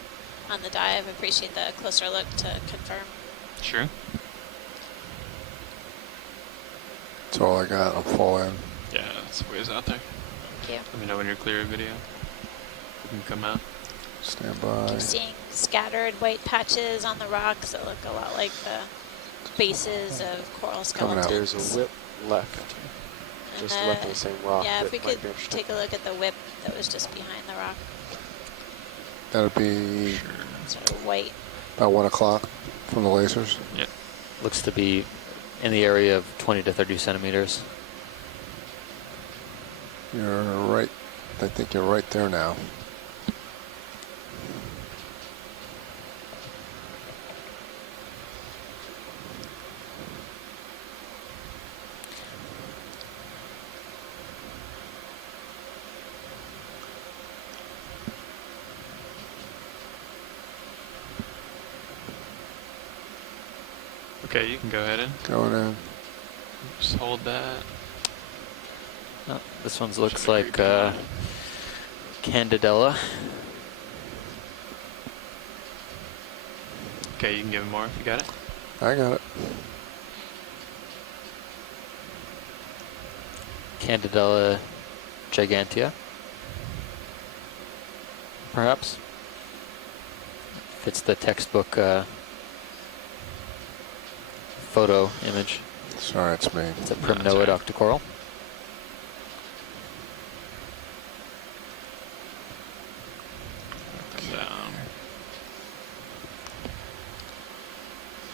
on the dive. Appreciate the closer look to confirm. Sure. That's all I got. I'm full in. Yeah, it's ways out there. Thank you. Let me know when you're clear of video. You can come out. Stand by. Keep seeing scattered white patches on the rocks that look a lot like the bases of coral skeletons. There's a whip left. Just left of the same rock. Yeah, if we could be interesting. take a look at the whip that was just behind the rock. That'll be Sort of white. about 1 o'clock from the lasers. Yeah. Looks to be in the area of 20 to 30 centimeters. You're right. I think you're right there now. Okay, you can go ahead in. Going in. Just hold that. Oh, this one looks like Candidella. Okay, you can give him more if you got it. I got it. Candidella gigantea. Perhaps. Fits the textbook photo image. Sorry, it's me. It's a primnoid octocoral.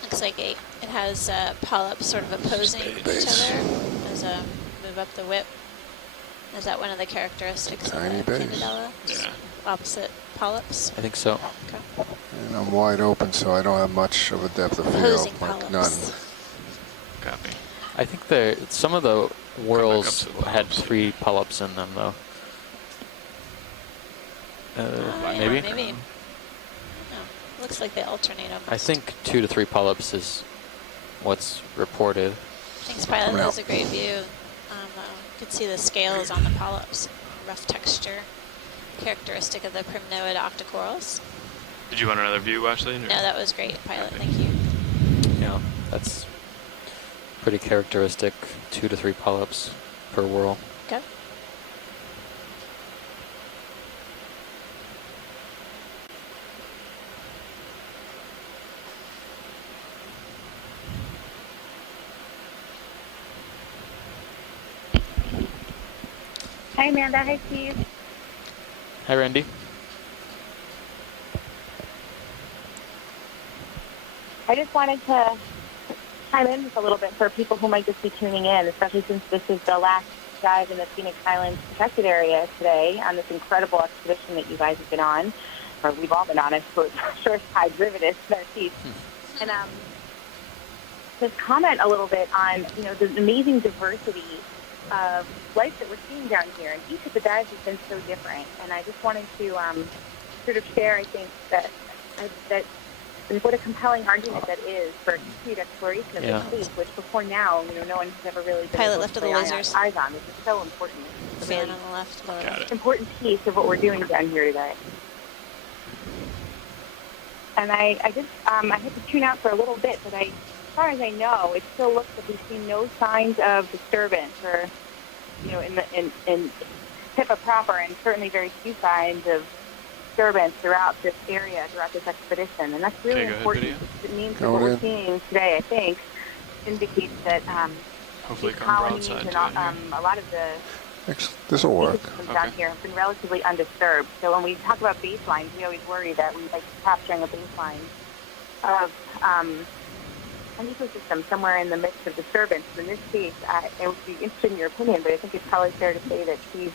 Looks like it has polyps sort of opposing each other as move up the whip. Is that one of the characteristics Tiny of the base. Candidella? Yeah. Opposite polyps? I think so. Okay. And I'm wide open, so I don't have much of a depth of field. Opposing Like polyps. none. Copy. I think some of the whorls to the had polyps. 3 polyps in them, though. Maybe? Yeah, maybe. No, looks like they alternate almost. I think 2 to 3 polyps is what's reported. Thanks, pilot. Coming That out. was a great view. You could see the scales on the polyps. Rough texture. Characteristic of the primnoid octocorals. Did you want another view, Ashley? No, that was great, pilot. Thank you. Yeah, that's pretty characteristic. 2 to 3 polyps per whorl. Okay. Hi, Amanda. Hi, Steve. Hi, Randy. I just wanted to chime in just a little bit for people who might just be tuning in, especially since this is the last dive in the Phoenix Islands protected area today on this incredible expedition that you guys have been on, or we've all been on, I suppose, for high derivatives in our teeth. And just comment a little bit on, the amazing diversity of life that we're seeing down here. And each of the dives has been so different. And I just wanted to sort of share, I think, that what a compelling argument that is for continued exploration of the Cape, which before now, no one has ever really been Pilot able left to of the lay lasers. eyes on. This is so important. It's a Fan really on the left. Lower Got left. it. important piece of what we're doing down here today. And I just I had to tune out for a little bit, but as far as I know, it still looks like we've seen no signs of disturbance, or in Pippa proper, and certainly very few signs of disturbance throughout this area, throughout this expedition, and that's really important. It means that what we're seeing today, I think, indicates that Hopefully these come colonies broadside and to it here. a lot of the This will work. Down here have been relatively undisturbed. So when we talk about baselines, we always worry that we like capturing a baseline of an ecosystem somewhere in the midst of disturbance. In this case, it would be interested in your opinion, but I think it's probably fair to say that these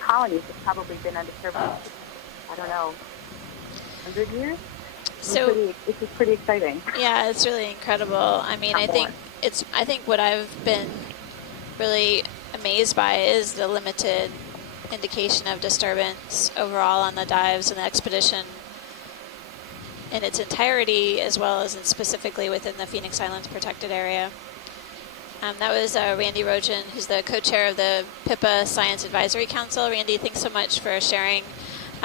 colonies have probably been undisturbed for, I don't know, 100 years? So It's just pretty exciting. Yeah, it's really incredible. I mean, I think what I've been really amazed by is the limited indication of disturbance overall on the dives and the expedition in its entirety, as well as specifically within the Phoenix Islands protected area. That was Randy Rogen, who's the co-chair of the PIPA Science Advisory Council. Randy, thanks so much for sharing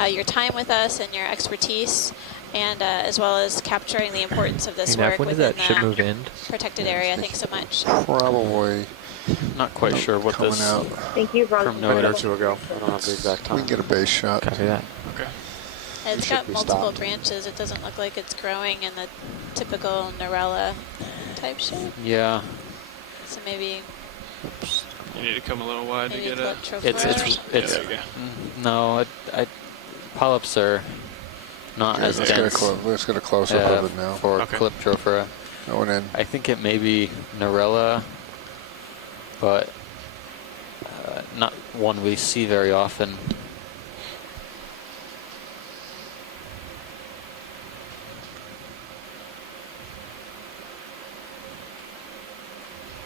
your time with us and your expertise, and as well as capturing the importance of this work within the protected area. Thanks so much. Probably. Not quite sure what this out. Thank you, Roger. From a minute or two ago. I don't have the exact time. We can get a base shot. Copy that. Okay. It's got multiple branches. It doesn't look like it's growing in the typical Narella type shape. Yeah. So maybe. You need to come a little wide to get it. It's no, polyps are not as dense. Let's get a close up of it now. For Calyptrophora. Going in. I think it may be Narella, but not one we see very often.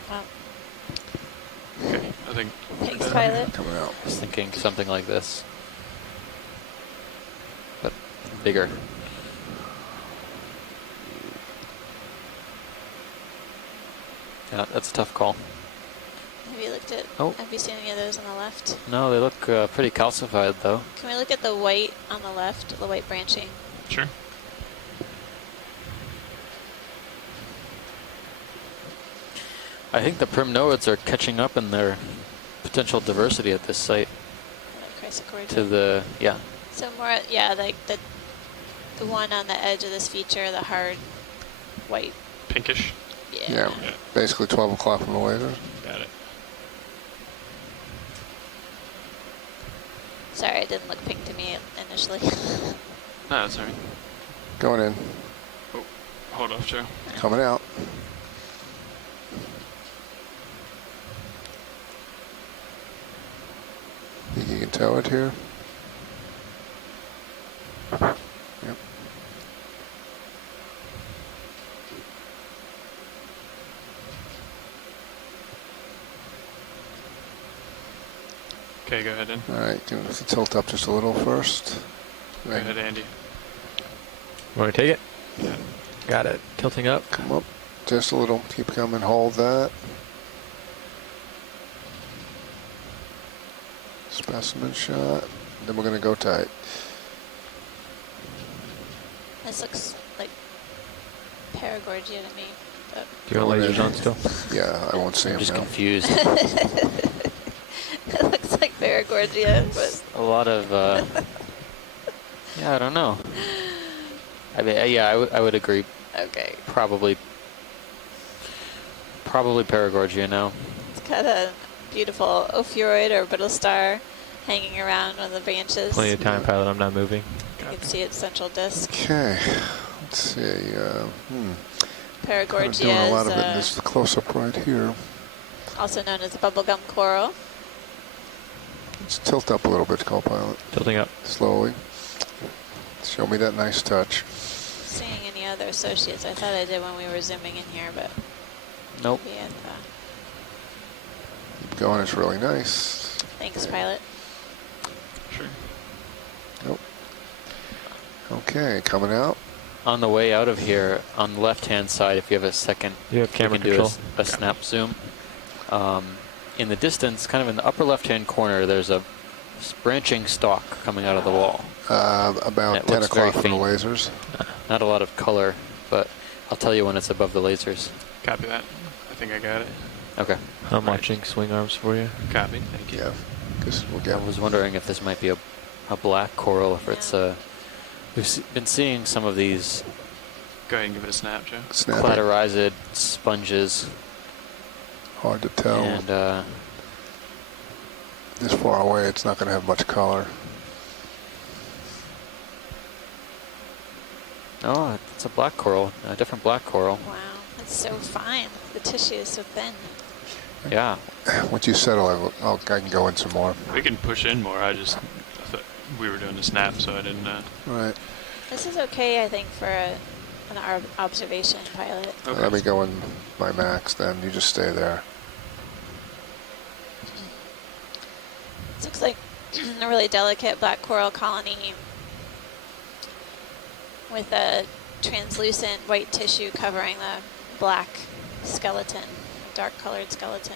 Wow. Okay, I think. Thanks, Pilot. Coming out. I was thinking something like this, but bigger. Yeah, that's a tough call. Have you looked at? Have you seen any of those on the left? No, they look pretty calcified, though. Can we look at the white on the left, the white branching? Sure. I think the primnoids are catching up in their potential diversity at this site. To the So more, like the one on the edge of this feature, the hard white. Pinkish. Yeah. Basically 12 o'clock from the lasers. Got it. Sorry, it didn't look pink to me initially. No, that's all right. Going in. Oh, hold off, Joe. Coming out. Think you can tow it here? Yep. Okay, go ahead, then. All right, can we tilt up just a little first? Go ahead, Andy. Want to take it? Yeah. Got it. Tilting up. Come up just a little. Keep coming. Hold that. Specimen shot. Then we're going to go tight. This looks like Paragorgia to me. But do you want lasers on still? Yeah, I won't see him I'm just now. confused. It looks like Paragorgia, but a lot of yeah, I don't know. I mean, yeah, I would agree. Okay. Probably Paragorgia now. It's got a beautiful ophiuroid or brittle star hanging around one of the branches. Plenty of time, Pilot. I'm not moving. You can see its central disc. Okay. Let's see. Paragorgia doing a lot is of it in this close-up right here. also known as the bubblegum coral. Let's tilt up a little bit, co-pilot. Tilting up. Slowly. Show me that nice touch. Seeing any other associates? I thought I did when we were zooming in here, but nope. maybe Keep going. It's really nice. Thanks, Pilot. Sure. Nope. Okay, coming out. On the way out of here, on the left-hand side, if you have a second, you have camera can do control. a snap zoom. In the distance, kind of in the upper left-hand corner, there's a branching stalk coming out of the wall. About 10 o'clock from the lasers. Not a lot of color, but I'll tell you when it's above the lasers. Copy that. I think I got it. Okay. I'm watching swing arms for you. Copy. Thank you. Yeah. We'll I was wondering if this might be a black coral, if it's a... We've been seeing some of these... Go ahead and give it a snap, Joe. Clatorized sponges. Hard to tell. And this far away, it's not going to have much color. Oh, it's a black coral, a different black coral. Wow, it's so fine. The tissue is so thin. Yeah. Once you settle, I can go in some more. We can push in more. I thought we were doing a snap, so I didn't. Right. This is okay, I think, for an observation pilot. Okay. Let me go in my max, then you just stay there. This looks like a really delicate black coral colony with a translucent white tissue covering the black skeleton, dark colored skeleton.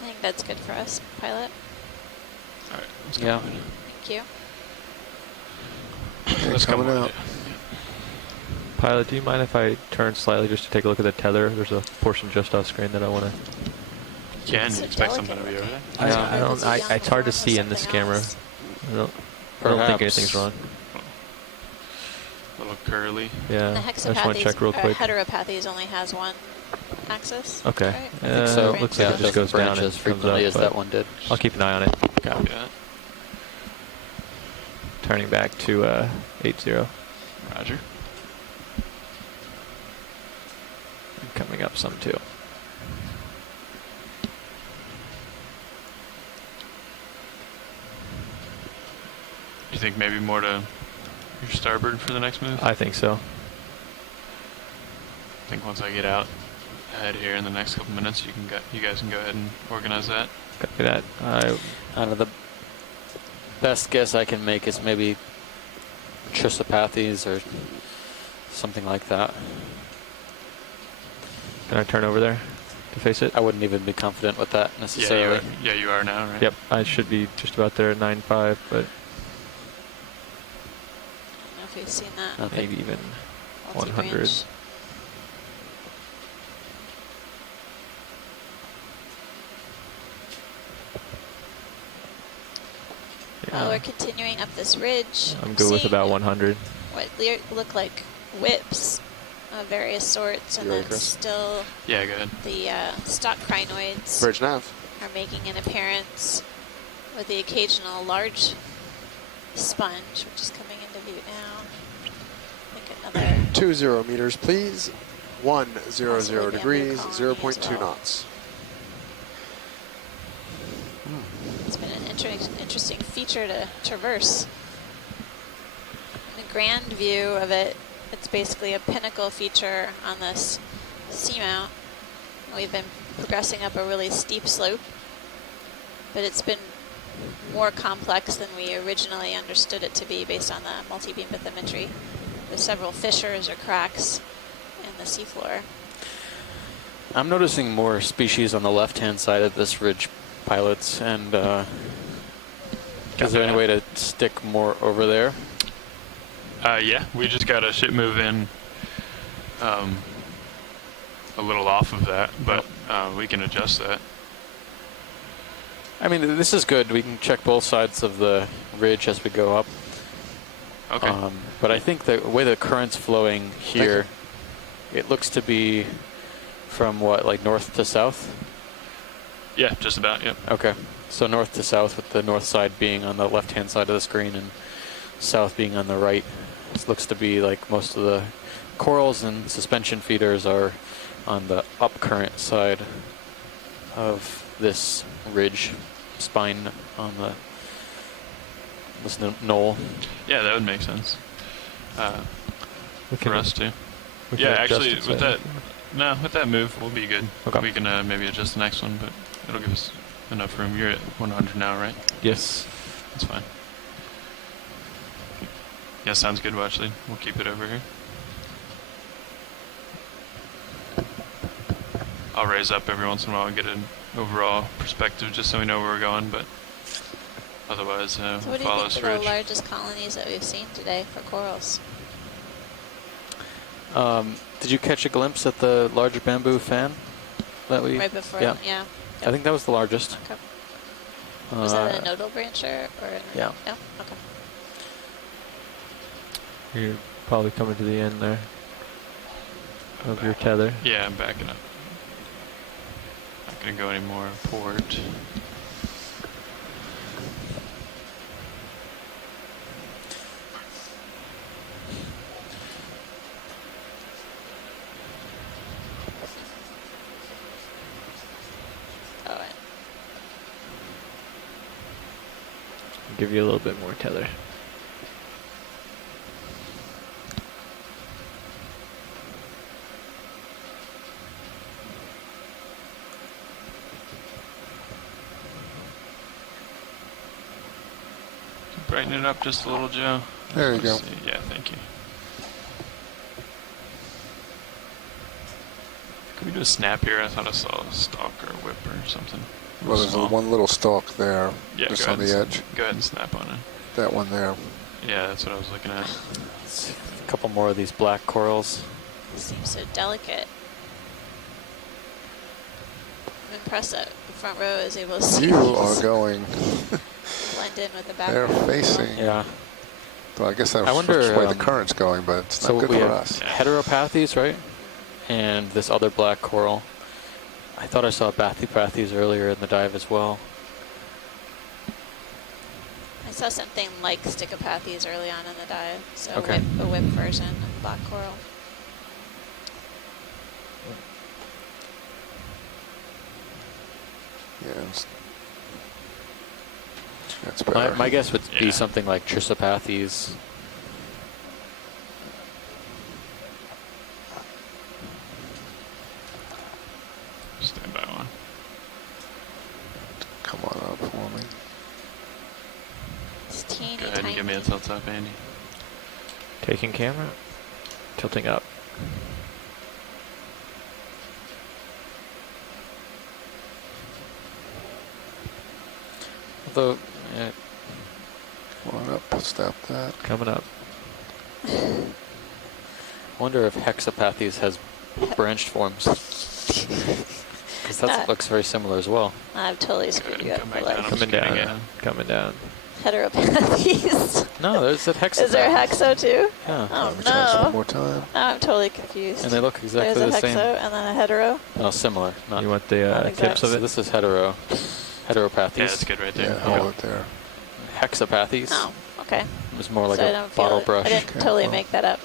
I think that's good for us, pilot. All right, let's go. Yeah. Thank you. Let's come out. Pilot, do you mind if I turn slightly just to take a look at the tether? There's a portion just off screen that I want to. Can you expect something to be over there? I don't. It's hard to see in this camera. I don't think anything's wrong. A little curly. Yeah. And the I just want to check real quick. heteropathies only has one axis. Okay. Right? I think so. Looks Yeah, like it just goes down and as comes frequently up, as that one did. I'll keep an eye on it. Copy that. Turning back to 80. Roger. And coming up some too. You think maybe more to your starboard for the next move? I think so. I think once I get out ahead here in the next couple minutes, you guys can go ahead and organize that. Copy that. The best guess I can make is maybe Trisopathes or something like that. Can I turn over there to face it? I wouldn't even be confident with that necessarily. Yeah, you are now, right? Yep, I should be just about there at 9.5, but I don't know if you've seen that. maybe even Multi-branch. 100. Well, we're continuing up this ridge. I'm good with about 100. What look like whips of various sorts, and then still go ahead. the stock crinoids Bridge nav. are making an appearance with the occasional large sponge, which is coming into view now. I think another 20 meters, please. 100 degrees, 0.2 well. knots. It's been an interesting feature to traverse. The grand view of it, it's basically a pinnacle feature on this seamount. We've been progressing up a really steep slope, but it's been more complex than we originally understood it to be based on the multi-beam bathymetry. There's several fissures or cracks in the seafloor. I'm noticing more species on the left-hand side of this ridge, pilots, and is there any way to stick more over there? Yeah, we just got a ship move in a little off of that, but we can adjust that. I mean, this is good. We can check both sides of the ridge as we go up. Okay. But I think the way the current's flowing here, it looks to be from what, like north to south? Yeah, just about, yep. Okay. So north to south, with the north side being on the left-hand side of the screen and south being on the right. This looks to be like most of the corals and suspension feeders are on the up current side of this ridge spine on this knoll. Yeah, that would make sense for us too. Yeah, actually, with that move, we'll be good. Okay. We can maybe adjust the next one, but it'll give us enough room. You're at 100 now, right? Yes. That's fine. Yeah, sounds good, Watchley. We'll keep it over here. I'll raise up every once in a while and get an overall perspective just so we know where we're going, but otherwise So we'll what do follow you this think are ridge. the largest colonies that we've seen today for corals? Did you catch a glimpse at the larger bamboo fan that we? Right before, yeah. yeah. I think that was the largest. Okay. Was that a nodal brancher or? Yeah. No. Okay. You're probably coming to the end there of your tether. Yeah, I'm backing up. Not gonna go any more port. Give you a little bit more tether. Brighten it up just a little, Joe. There you go. See. Yeah, thank you. Can we do a snap here? I thought I saw a stalk or a whip or something. Well, there's one little stalk there, yeah, just on the edge. Go ahead and snap on it. That one there. Yeah, that's what I was looking at. A couple more of these black corals. Seems so delicate. I'm impressed that the front row is able to see. You are going. Blend in with the back. They're facing. Yeah. Well, I guess that's I wonder, the way the current's going, but it's so not good we for have us. Heteropathes, right? And this other black coral. I thought I saw bathypathes earlier in the dive as well. I saw something like stichopathes early on in the dive, so Okay. a whip version of black coral. Yeah, that's better. My guess would be something like Trissopathes. Stand by one. Come on up for me. It's teeny Go ahead and give me a tilt up, Andy. Taking camera, tilting up. Although, Come on up, stop that. Coming up. I wonder if Hexapathes has branched forms. Because that looks very similar as well. I've totally screwed you up. Coming down. Coming down. Heteropathes. No, there's a hexo. Is there a hexo too? Yeah. Oh One no. more time. I'm totally confused. And they look exactly There's the a hexo same. and then a hetero. No, similar. Not, You want the tips of so it? this is Heteropathes. Yeah, that's good right there. Yeah, hold it there. Hexapathes. Oh, okay. It was more like So I a don't feel bottle it. brush. I didn't totally make that up.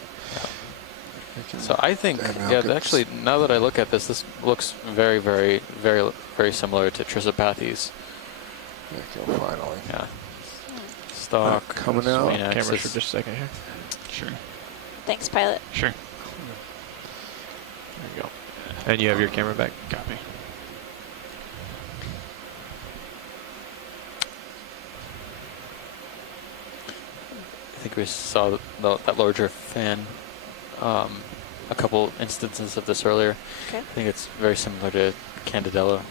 So I think, yeah, actually, now that I look at this, this looks very, very, very, very similar to Trissopathes. There you go, finally. Yeah. Stalk. Coming out. main Camera axis. for just a second here. Sure. Thanks, pilot. Sure. There you go. And you have your camera back. Copy. I think we saw that larger fan, a couple instances of this earlier. Okay. I think it's very similar to Candidella.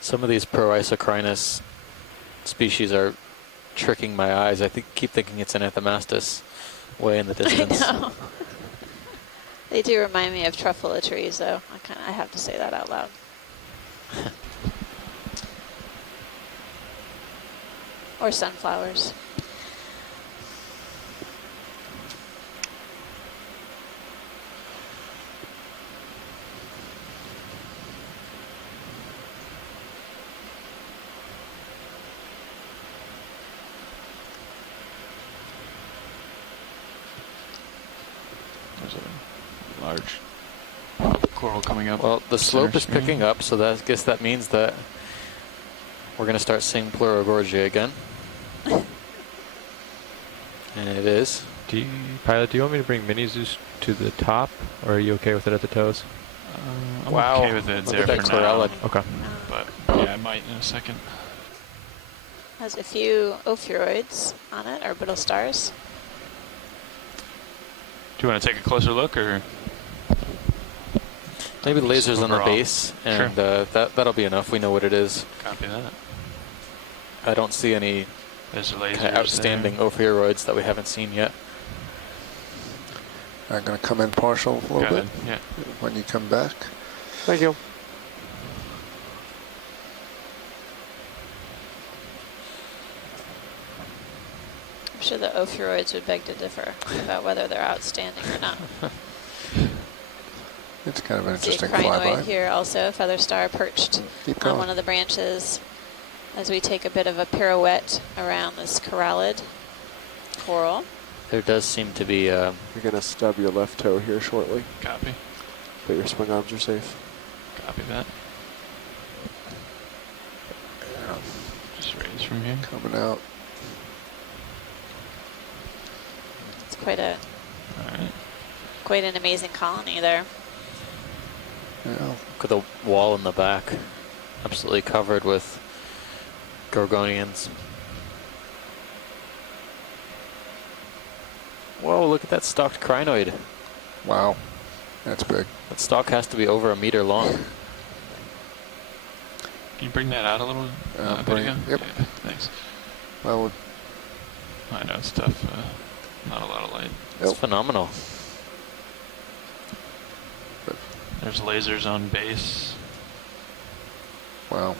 Some of these Proisocrinus species are tricking my eyes. I keep thinking it's an Anthomastus way in the distance. I know. They do remind me of truffula trees, though. I have to say that out loud. Or sunflowers. There's a large coral coming up. Well, the slope is picking up, so I guess that means that we're going to start seeing Pleurogorgia again. And it is. Pilot, do you want me to bring Mini Zeus to the top, or are you okay with it at the toes? I'm Wow. okay with it Look there at that for now. chlorella. Okay. But yeah, I might in a second. Has a few ophiuroids on it, orbital stars. Do you want to take a closer look, or? Maybe lasers on the overall? base, and Sure. that'll be enough. We know what it is. Copy that. I don't see any kind of outstanding ophiuroids that we haven't seen yet. I'm going to come in partial a little bit. Yeah. When you come back. Thank you. I'm sure the ophiuroids would beg to differ about whether they're outstanding or not. It's kind of an See a interesting crinoid flyby. here also, feather star perched on one of the branches as we take a bit of a pirouette around this corallid coral. There does seem to be... You're going to stub your left toe here shortly. Copy. But your swing arms are safe. Copy that. Just raise from here. Coming out. It's quite an amazing colony there. Yeah. Look at the wall in the back. Absolutely covered with gorgonians. Whoa, look at that stalked crinoid. Wow, that's big. That stalk has to be over a meter long. Can you bring that out a little? Bring it. Yep. Yeah, thanks. Well, I know it's tough. Not a lot of light. It's phenomenal. But there's lasers on base. Wow.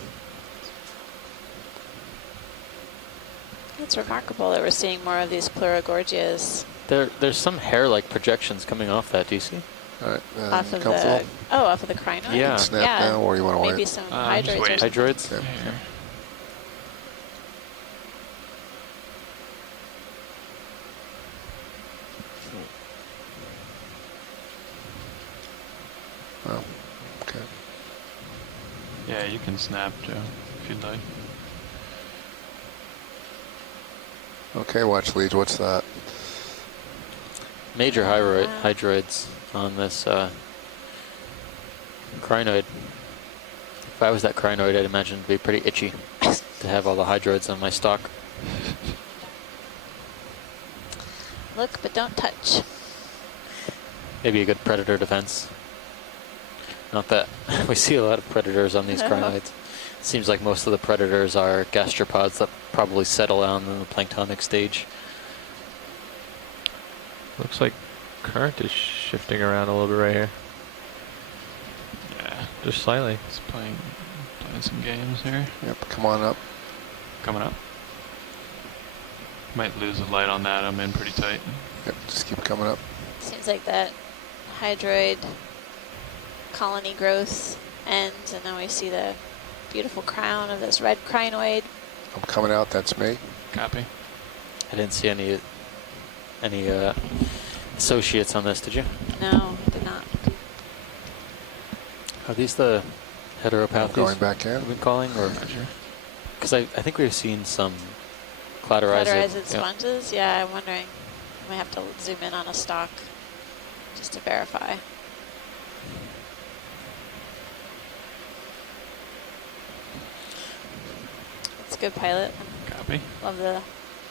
It's remarkable that we're seeing more of these pleurogorgias. There's some hair-like projections coming off that. Do you see? All right. Off of the off of the crinoid. Yeah. You can snap now, or you want to wait? Maybe some hydroids. Or something. Hydroids. Yeah. Here. Oh, okay. Yeah, you can snap, Joe, if you'd like. Okay, watch leads. What's that? Major hydroids on this crinoid. If I was that crinoid, I'd imagine it'd be pretty itchy to have all the hydroids on my stock. Look, but don't touch. Maybe a good predator defense. Not that we see a lot of predators on these crinoids. It seems like most of the predators are gastropods that probably settle down in the planktonic stage. Looks like current is shifting around a little bit right here. Yeah. Just slightly. It's playing some games here. Yep, come on up. Coming up. Might lose the light on that. I'm in pretty tight. Yep, just keep coming up. Seems like that hydroid colony growth ends, and then we see the beautiful crown of this red crinoid. I'm coming out. That's me. Copy. I didn't see any associates on this, did you? No, I did not. Are these the heteropathies Going back in. we've been calling, or because I think we've seen some Cladorized sponges? Yeah, I'm wondering. I might have to zoom in on a stalk just to verify. It's a good pilot. Copy. Love the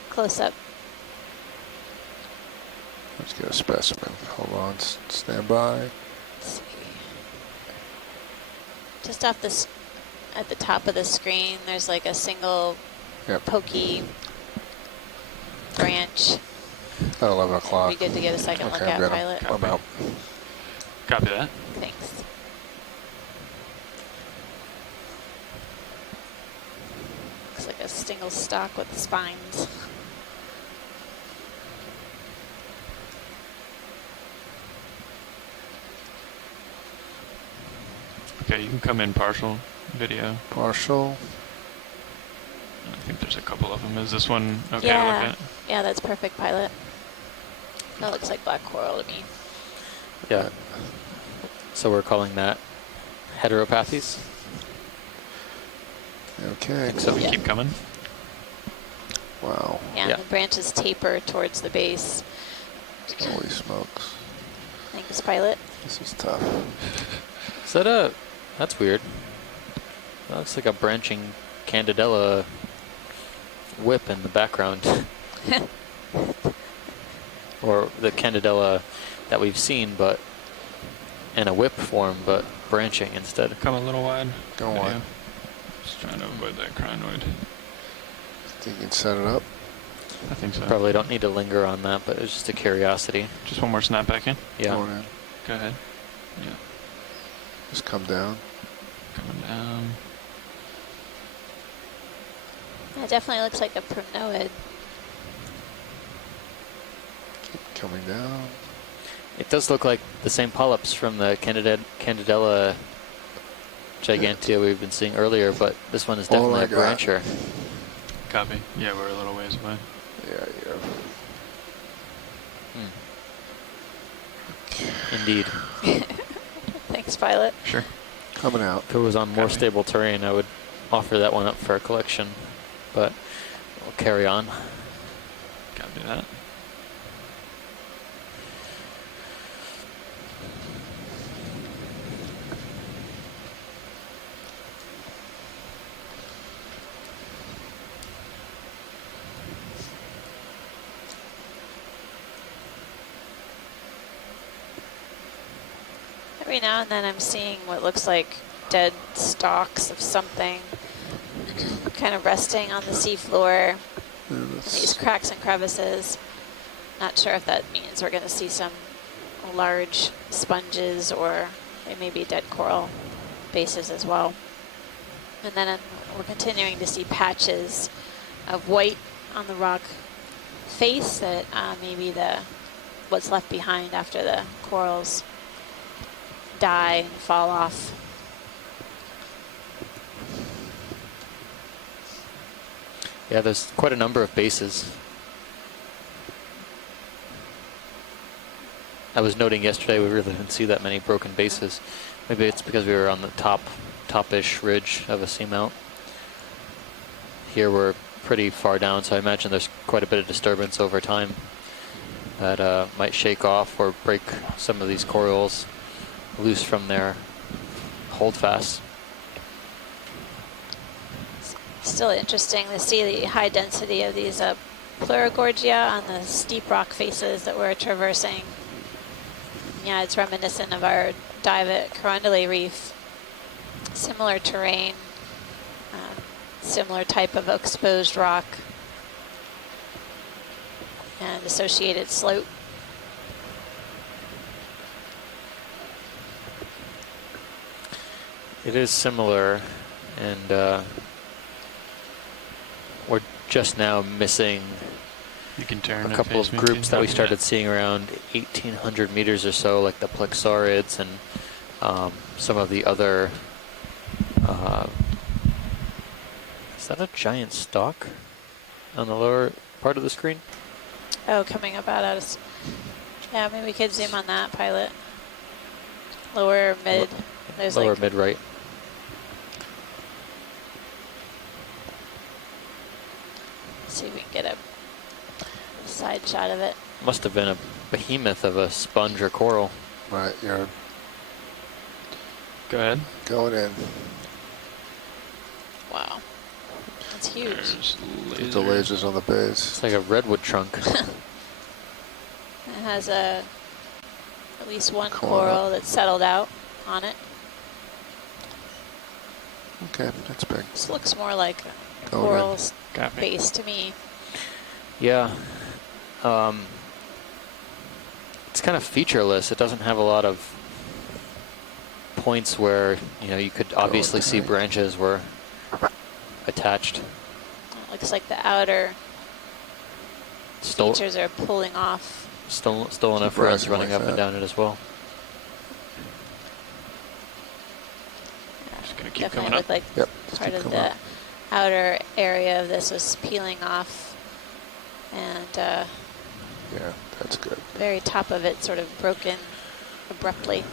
close-up. Let's get a specimen. Hold on. Stand by. Let's see. Just off this, at the top of the screen, there's like a single pokey branch. At 11 o'clock. It'd be good to get a second look at, pilot. I'm out. Copy that. Thanks. Looks like a single stalk with spines. Okay, you can come in partial video. Partial. I think there's a couple of them. Is this one okay yeah. to look at? Yeah, that's perfect, pilot. That looks like black coral to me. Yeah. So we're calling that heteropathies? Okay. So we keep coming. Wow. Yeah, the branches taper towards the base. Holy smokes. Thanks, pilot. This is tough. Is that that's weird. That looks like a branching Candidella whip in the background. Or the Candidella that we've seen, but in a whip form, but branching instead. Come a little wide. Go on. Just trying to avoid that crinoid. Think you can set it up? I think so. Probably don't need to linger on that, but it's just a curiosity. Just one more snap back in? Yeah. Going in. Go ahead. Yeah. Just come down. Coming down. It definitely looks like a pronoid. Keep coming down. It does look like the same polyps from the Candidella gigantea we've been seeing earlier, but this one is definitely a brancher. Copy. Yeah, we're a little ways away. Yeah, yeah. Indeed. Thanks, pilot. Sure. Coming out. If it was on more stable terrain, I would offer that one up for a collection, but we'll carry on. Copy that. Every now and then I'm seeing what looks like dead stalks of something kind of resting on the seafloor, these cracks and crevices. Not sure if that means we're going to see some large sponges or they may be dead coral bases as well. And then we're continuing to see patches of white on the rock face that may be what's left behind after the corals die and fall off. Yeah, there's quite a number of bases. I was noting yesterday we really didn't see that many broken bases. Maybe it's because we were on the top-ish ridge of a seamount. Here we're pretty far down, so I imagine there's quite a bit of disturbance over time that might shake off or break some of these corals loose from their holdfast. Still interesting to see the high density of these Pleurogorgia on the steep rock faces that we're traversing. Yeah, it's reminiscent of our dive at Corundale Reef. Similar terrain, similar type of exposed rock, and associated slope. It is similar, and we're just now missing you can turn a couple of groups that we started seeing around 1,800 meters or so, like the plexaurids and some of the other. Is that a giant stalk on the lower part of the screen? Oh, coming up out at us. Yeah, maybe we could zoom on that, pilot. Lower mid. There's lower like mid right. See if we can get a side shot of it. Must have been a behemoth of a sponge or coral. Right, you're. Go ahead. Going in. Wow. That's huge. Get the lasers on the base. It's like a redwood trunk. It has at least one coral that's settled out on it. Okay, that's big. This looks more like a coral base to me. Yeah. It's kind of featureless. It doesn't have a lot of points where, you could obviously see branches were attached. It looks like the outer features are pulling off. Still enough reds running up and down it as well. Just gonna keep Definitely coming up. Like part of the outer area of this was peeling off, and yeah, that's good. very top of it sort of broken abruptly.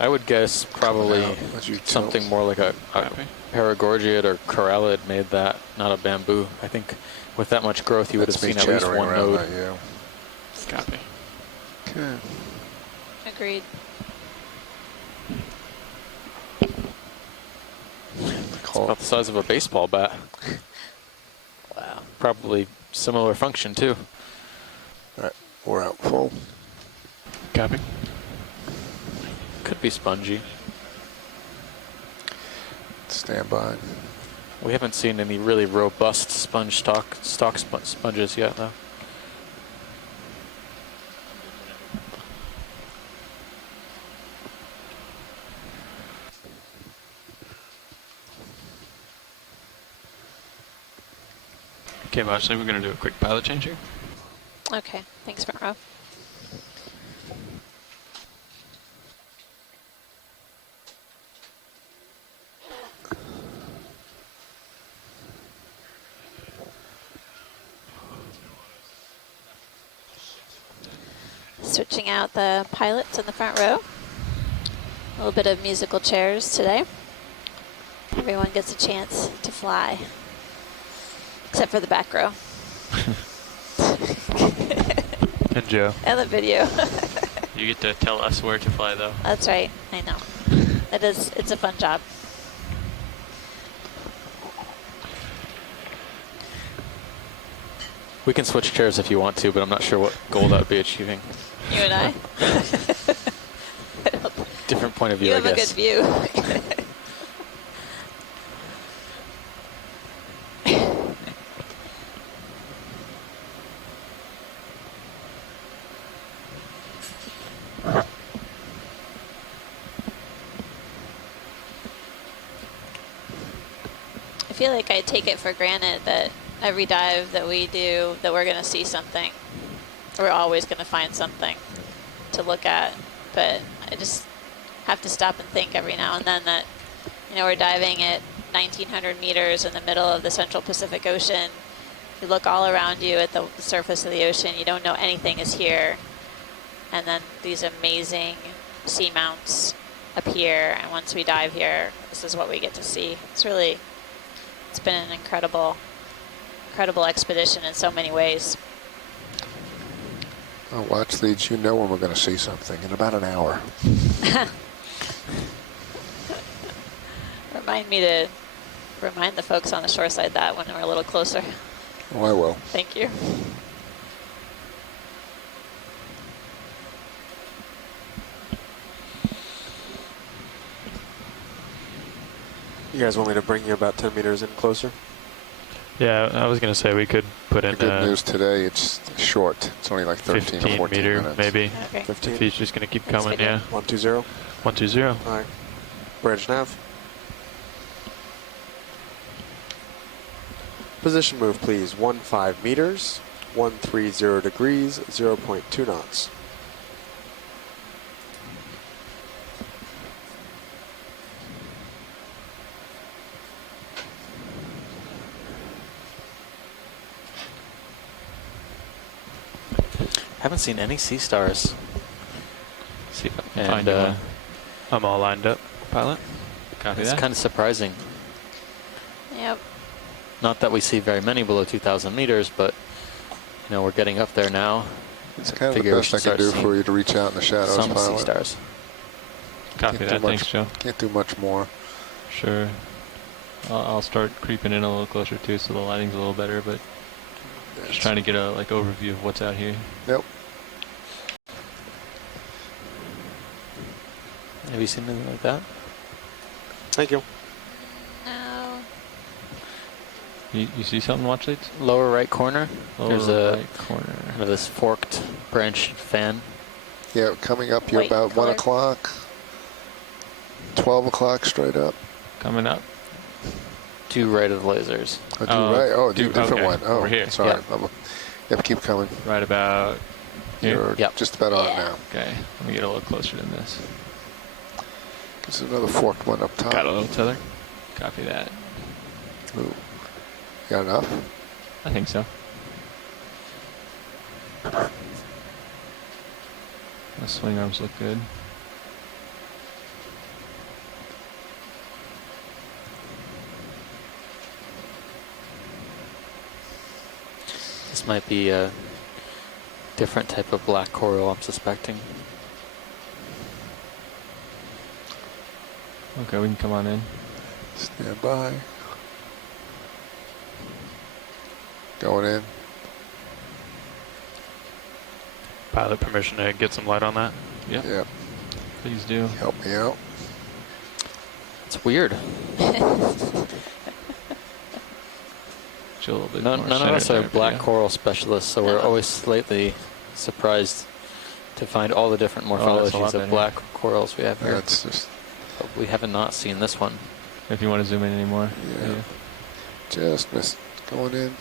I would guess probably something more like a Paragorgiid or Corallid made that, not a bamboo. I think with that much growth, you would have seen at least one node. Copy. Okay. Agreed. It's about the size of a baseball bat. Wow. Probably similar function too. All right, we're out full. Copy. Could be spongy. Stand by. We haven't seen any really robust stock sponges yet, though. Okay, Ashley, we're going to do a quick pilot change here. Okay, thanks, front row. Switching out the pilots in the front row. A little bit of musical chairs today. Everyone gets a chance to fly, except for the back row. And Joe. And the video. You get to tell us where to fly, though. That's right. I know. It's a fun job. We can switch chairs if you want to, but I'm not sure what goal that would be achieving. You and I? Different point of view, I guess. You have a good view. I feel like I take it for granted that every dive that we do, that we're going to see something. We're always going to find something to look at. But I just have to stop and think every now and then that, you know, we're diving at 1,900 meters in the middle of the Central Pacific Ocean. You look all around you at the surface of the ocean, you don't know anything is here. And then these amazing seamounts appear, and once we dive here, this is what we get to see. It's been an incredible expedition in so many ways. Well, watch leads, you know when we're going to see something in about an hour. Remind the folks on the shore side that when we're a little closer. Oh, I will. Thank you. You guys want me to bring you about 10 meters in closer? Yeah, I was going to say we could put in the good news today, it's short. It's only like 13 or 14 meter minutes. maybe. Okay. 15. If he's just going to keep coming, yeah. 120. 120. All right. Bridge nav. Position move, please. 15 meters, 130 degrees, 0.2 knots. Haven't seen any sea stars. See if I can find one. I'm all lined up, pilot. Copy that. It's kind of surprising. Yep. Not that we see very many below 2,000 meters, but you know, we're getting up there now. It's kind of the best I can do for you to reach out in the shadows, some pilot. sea stars. Copy that. Thanks, Joe. Can't do much more. Sure. I'll start creeping in a little closer too, so the lighting's a little better, but just trying to get a overview of what's out here. Yep. Have you seen anything like that? Thank you. No. You see something, watch leads? Lower right corner. There's a right corner. Kind of this forked branch fan. Yeah, coming up here about 1 o'clock. 12 o'clock straight up. Coming up. Due right of the lasers. Oh, due right? Oh, different okay. one. Oh, over here. Sorry. Yep. Yep, keep coming. Right about here? You're just about on it now. Okay, let me get a little closer than this. There's another forked one up top. Got a little tether. Copy that. Ooh. Got enough? I think so. The swing arms look good. This might be a different type of black coral, I'm suspecting. Okay, we can come on in. Stand by. Going in. Pilot permission to get some light on that? Yeah. Yep. Please do. Help me out. It's weird. A little bit none of us are black coral specialists, so we're always slightly surprised to find all the different morphologies of black corals we have here. That's just. But we have not seen this one. If you want to zoom in anymore. Yeah. Just missed going in.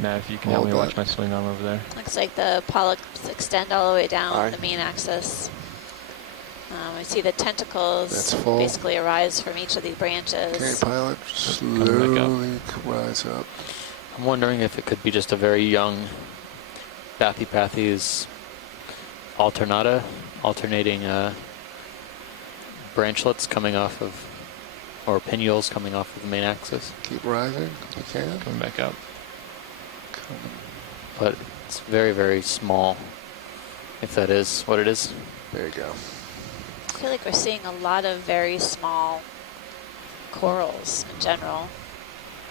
Now, if you can help me watch my swing arm over there. Looks like the polyps extend all the way down the main axis. We see the tentacles basically arise from each of these branches. Okay, pilot, slowly rise up. I'm wondering if it could be just a very young Bathypathes alternata, alternating branchlets coming off of, or pinnules coming off of the main axis. Keep rising, if you can. Coming back up. But it's very, very small, if that is what it is. There you go. I feel like we're seeing a lot of very small corals in general,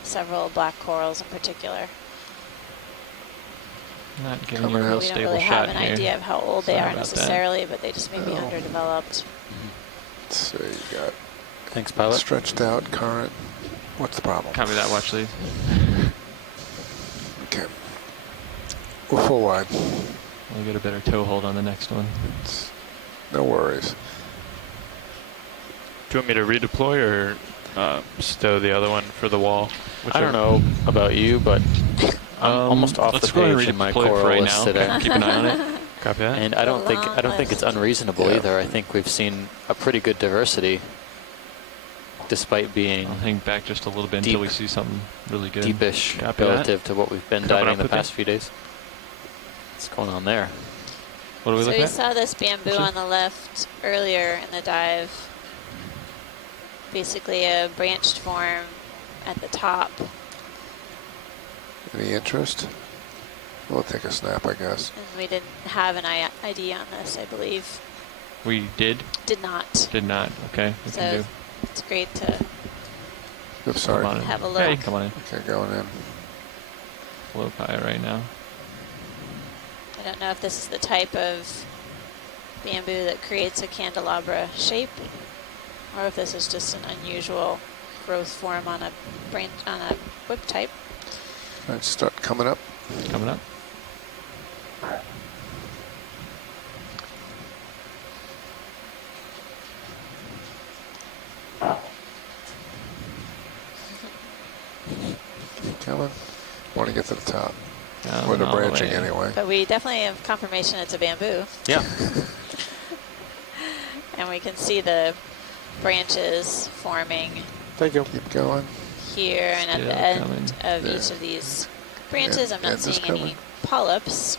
several black corals in particular. Not giving you a real stable shot here. We don't really have an idea of how old they are necessarily, but they just may be underdeveloped. So you got thanks, pilot. Stretched out current. What's the problem? Copy that, watch lead. Okay. We're full wide. We'll get a better toe hold on the next one. No worries. Do you want me to redeploy or stow the other one for the wall? I don't know about you, but I'm almost off the page in my coral list today. Keep an eye on it. Copy that. And I don't think it's unreasonable either. I think we've seen a pretty good diversity, despite being. I'll hang back just a little bit until we see something really good. Deepish relative to what we've been diving the past few days. What's going on there? What are we looking at? So we saw this bamboo on the left earlier in the dive. Basically a branched form at the top. Any interest? We'll take a snap, I guess. And we didn't have an ID on this, I believe. We did? Did not. Did not. Okay. We can do. It's great to Oops, sorry. have a look. Hey, come on in. Okay, going in. Low high right now. I don't know if this is the type of bamboo that creates a candelabra shape, or if this is just an unusual growth form on a branch on a whip type. All right, start coming up. Coming up. Coming. Want to get to the top. Or the branching anyway. But we definitely have confirmation it's a bamboo. Yeah. And we can see the branches forming. Thank you. Keep going. Here and at the end of each of these branches. I'm not seeing any polyps.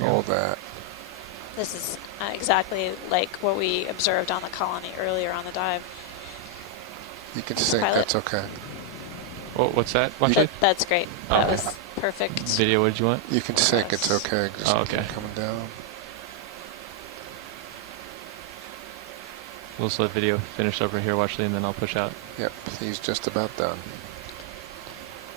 Hold that. This is exactly like what we observed on the colony earlier on the dive. You can sink, that's okay. What's that? That's great. That was perfect. Video, what did you want? You can sink, it's okay. Just okay. Coming down. We'll just let video finish over here, watch Lee, and then I'll push out. Yep, he's just about done.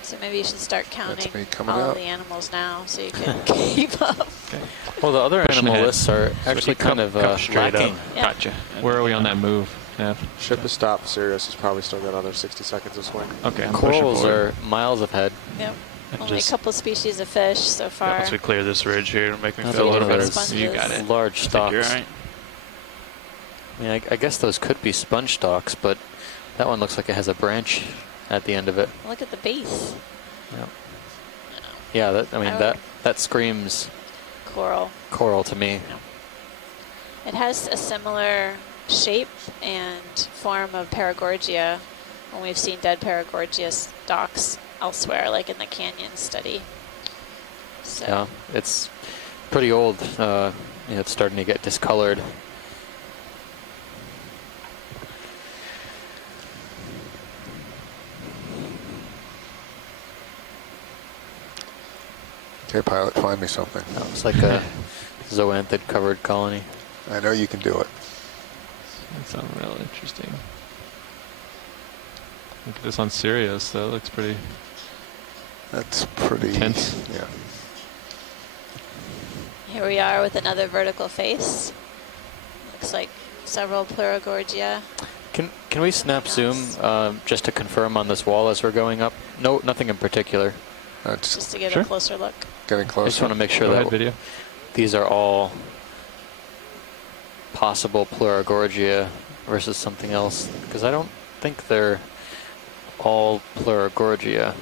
So maybe you should start counting all out. of the animals now so you can keep up. Okay. Well, the other animal lists are actually kind of lacking. Yeah. Gotcha. Where are we on that move? Yeah. Ship is stopped. Sirius has probably still got another 60 seconds of swing. Okay. Corals are miles ahead. Yep. Only a couple species of fish so far. Once we clear this ridge here, it'll make me That's feel a little better. You got it. Large stalks. You're right. I mean, I guess those could be sponge stalks, but that one looks like it has a branch at the end of it. Look at the base. Yep. Yeah, that screams coral to me. It has a similar shape and form of Paragorgia when we've seen dead Paragorgia stalks elsewhere, like in the canyon study. So. Yeah, it's pretty old. It's starting to get discolored. Okay, pilot, find me something. That looks like a zoanthid-covered colony. I know you can do it. That sounds real interesting. Look at this on Sirius. That looks pretty. That's pretty intense. Yeah. Here we are with another vertical face. Looks like several Paragorgia. Can we snap zoom just to confirm on this wall as we're going up? No, nothing in particular. Just to get a closer look. Getting closer. I just want to make sure that video. These are all possible Pleurogorgia versus something else, because I don't think they're all Pleurogorgia.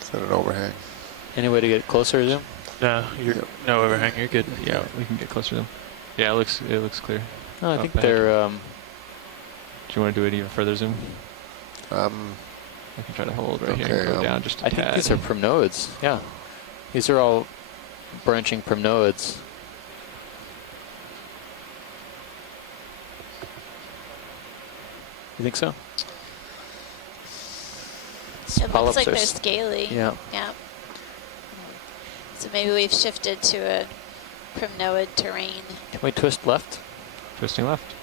Is that an overhang? Any way to get closer, Zoom? No, no overhang. You're good. Yeah, we can get closer to them. Yeah, it looks clear. No, I think they're. Do you want to do it even further, Zoom? I can try to hold right here and go down just a tad. I think these are primnoids. Yeah, these are all branching primnoids. You think so? It looks like they're scaly. Yeah. Yeah. So maybe we've shifted to a primnoid terrain. Can we twist left? Twisting left.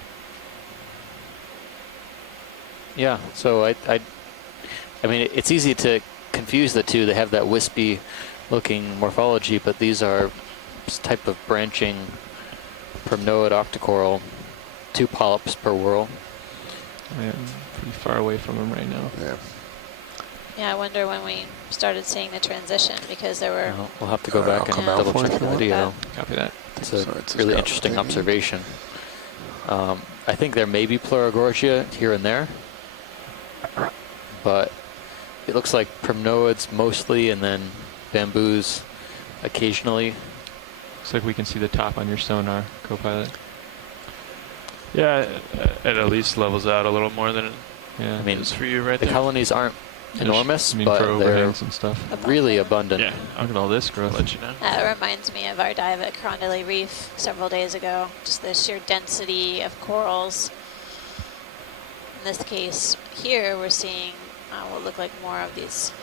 Yeah. So I mean, it's easy to confuse the two. They have that wispy-looking morphology, but these are this type of branching primnoid octocoral, 2 polyps per whorl. I am pretty far away from them right now. Yeah. Yeah, I wonder when we started seeing the transition, because there were... We'll have to go back and double check the video. Copy that. It's a really interesting observation. I think there may be Pleurogorgia here and there, but it looks like primnoids mostly, and then bamboos occasionally. Looks like we can see the top on your sonar, co-pilot. Yeah, it at least levels out a little more than it is for you right the there. colonies aren't enormous, for but they're overhangs and stuff. really abundant. Yeah, look at all this growth. Let you know. That reminds me of our dive at Carondelet Reef several days ago. Just the sheer density of corals. In this case, here we're seeing what look like more of these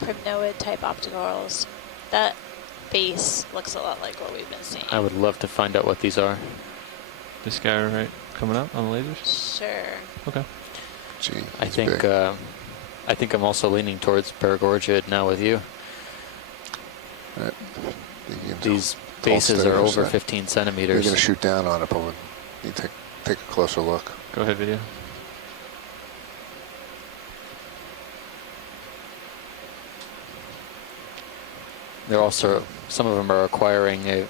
primnoid type octocorals. That base looks a lot like what we've been seeing. I would love to find out what these are. This guy right coming up on the lasers? Sure. Okay. Gee, I think I'm also leaning towards Paragorgia now with you. These bases are over 15 centimeters. You're going to shoot down on it, but you take a closer look. Go ahead, video. They're also, some of them are acquiring a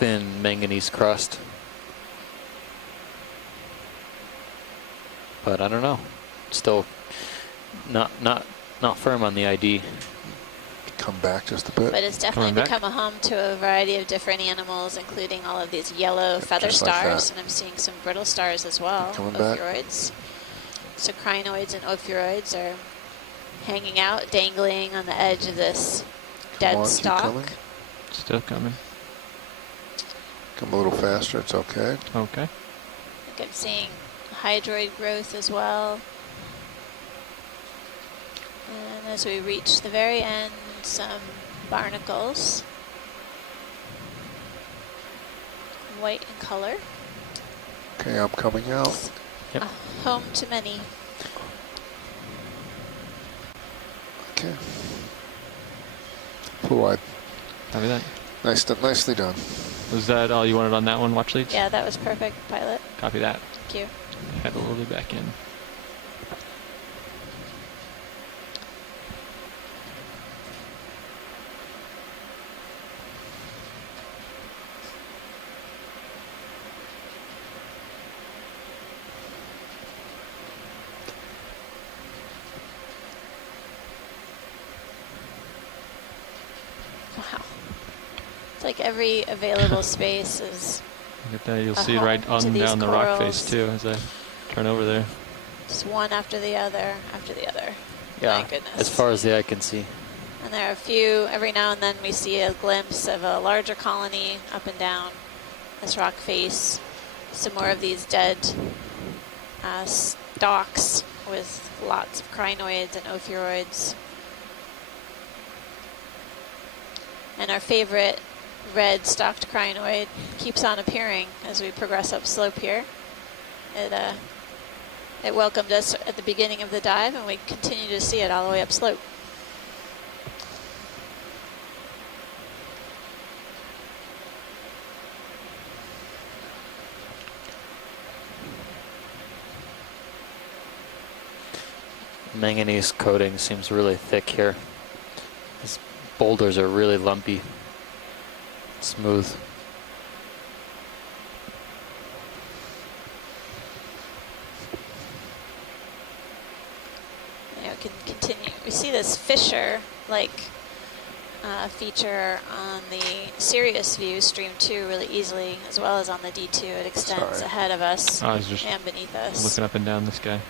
thin manganese crust. But I don't know. Still not firm on the ID. Come back just a bit. But it's definitely become a home to a variety of different animals, including all of these yellow feather stars, and I'm seeing some brittle stars as well, ophiuroids. So crinoids and ophiuroids are hanging out, dangling on the edge of this dead stalk. Still coming. Come a little faster, it's okay. Okay. I think I'm seeing hydroid growth as well. And as we reach the very end, some barnacles. White in color. Okay, I'm coming out. Yep. Home to many. Okay. Pull wide. Copy that. Nicely done. Was that all you wanted on that one, watch leads? Yeah, that was perfect, pilot. Copy that. Thank you. Head a little bit back in. Wow. It's like every available space is... Look at that, you'll see right on down the rock face too as I turn over there. Just one after the other, after the other. Yeah, my goodness. as far as the eye can see. And there are a few, every now and then we see a glimpse of a larger colony up and down this rock face. Some more of these dead stalks with lots of crinoids and ophiuroids. And our favorite red stalked crinoid keeps on appearing as we progress up slope here. It welcomed us at the beginning of the dive, and we continue to see it all the way up slope. manganese coating seems really thick here. These boulders are really lumpy, smooth. Yeah, we can continue. We see this fissure-like feature on the Sirius view, stream 2, really easily, as well as on the D2. It extends ahead of us and beneath us. Looking up and down this guy.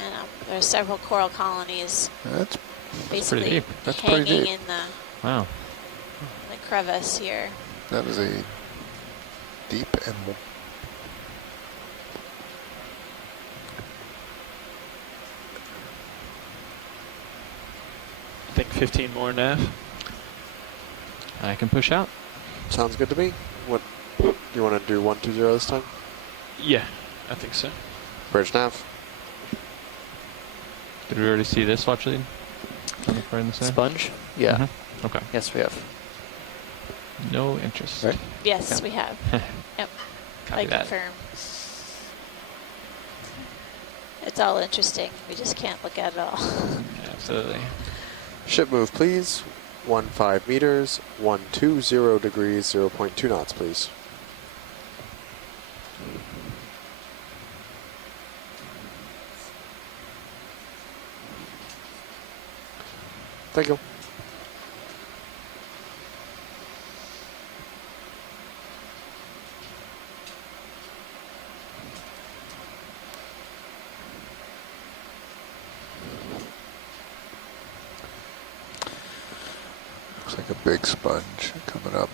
And there are several coral colonies. That's basically pretty deep. That's hanging pretty deep. in the crevice here. That is a deep and I think 15 more, Nav. I can push out. Sounds good to me. What do you want to do? 120 this time? Yeah, I think so. Bridge nav. Did we already see this watch lead? On the side? Sponge? Yeah. Okay. Yes, we have. No interest. Right. Yes, we have. Yep. Copy I that. confirm. It's all interesting. We just can't look at it all. Absolutely. Ship move, please. 15 meters, 120 degrees, 0.2 knots, please. Thank you. looks like a big sponge coming up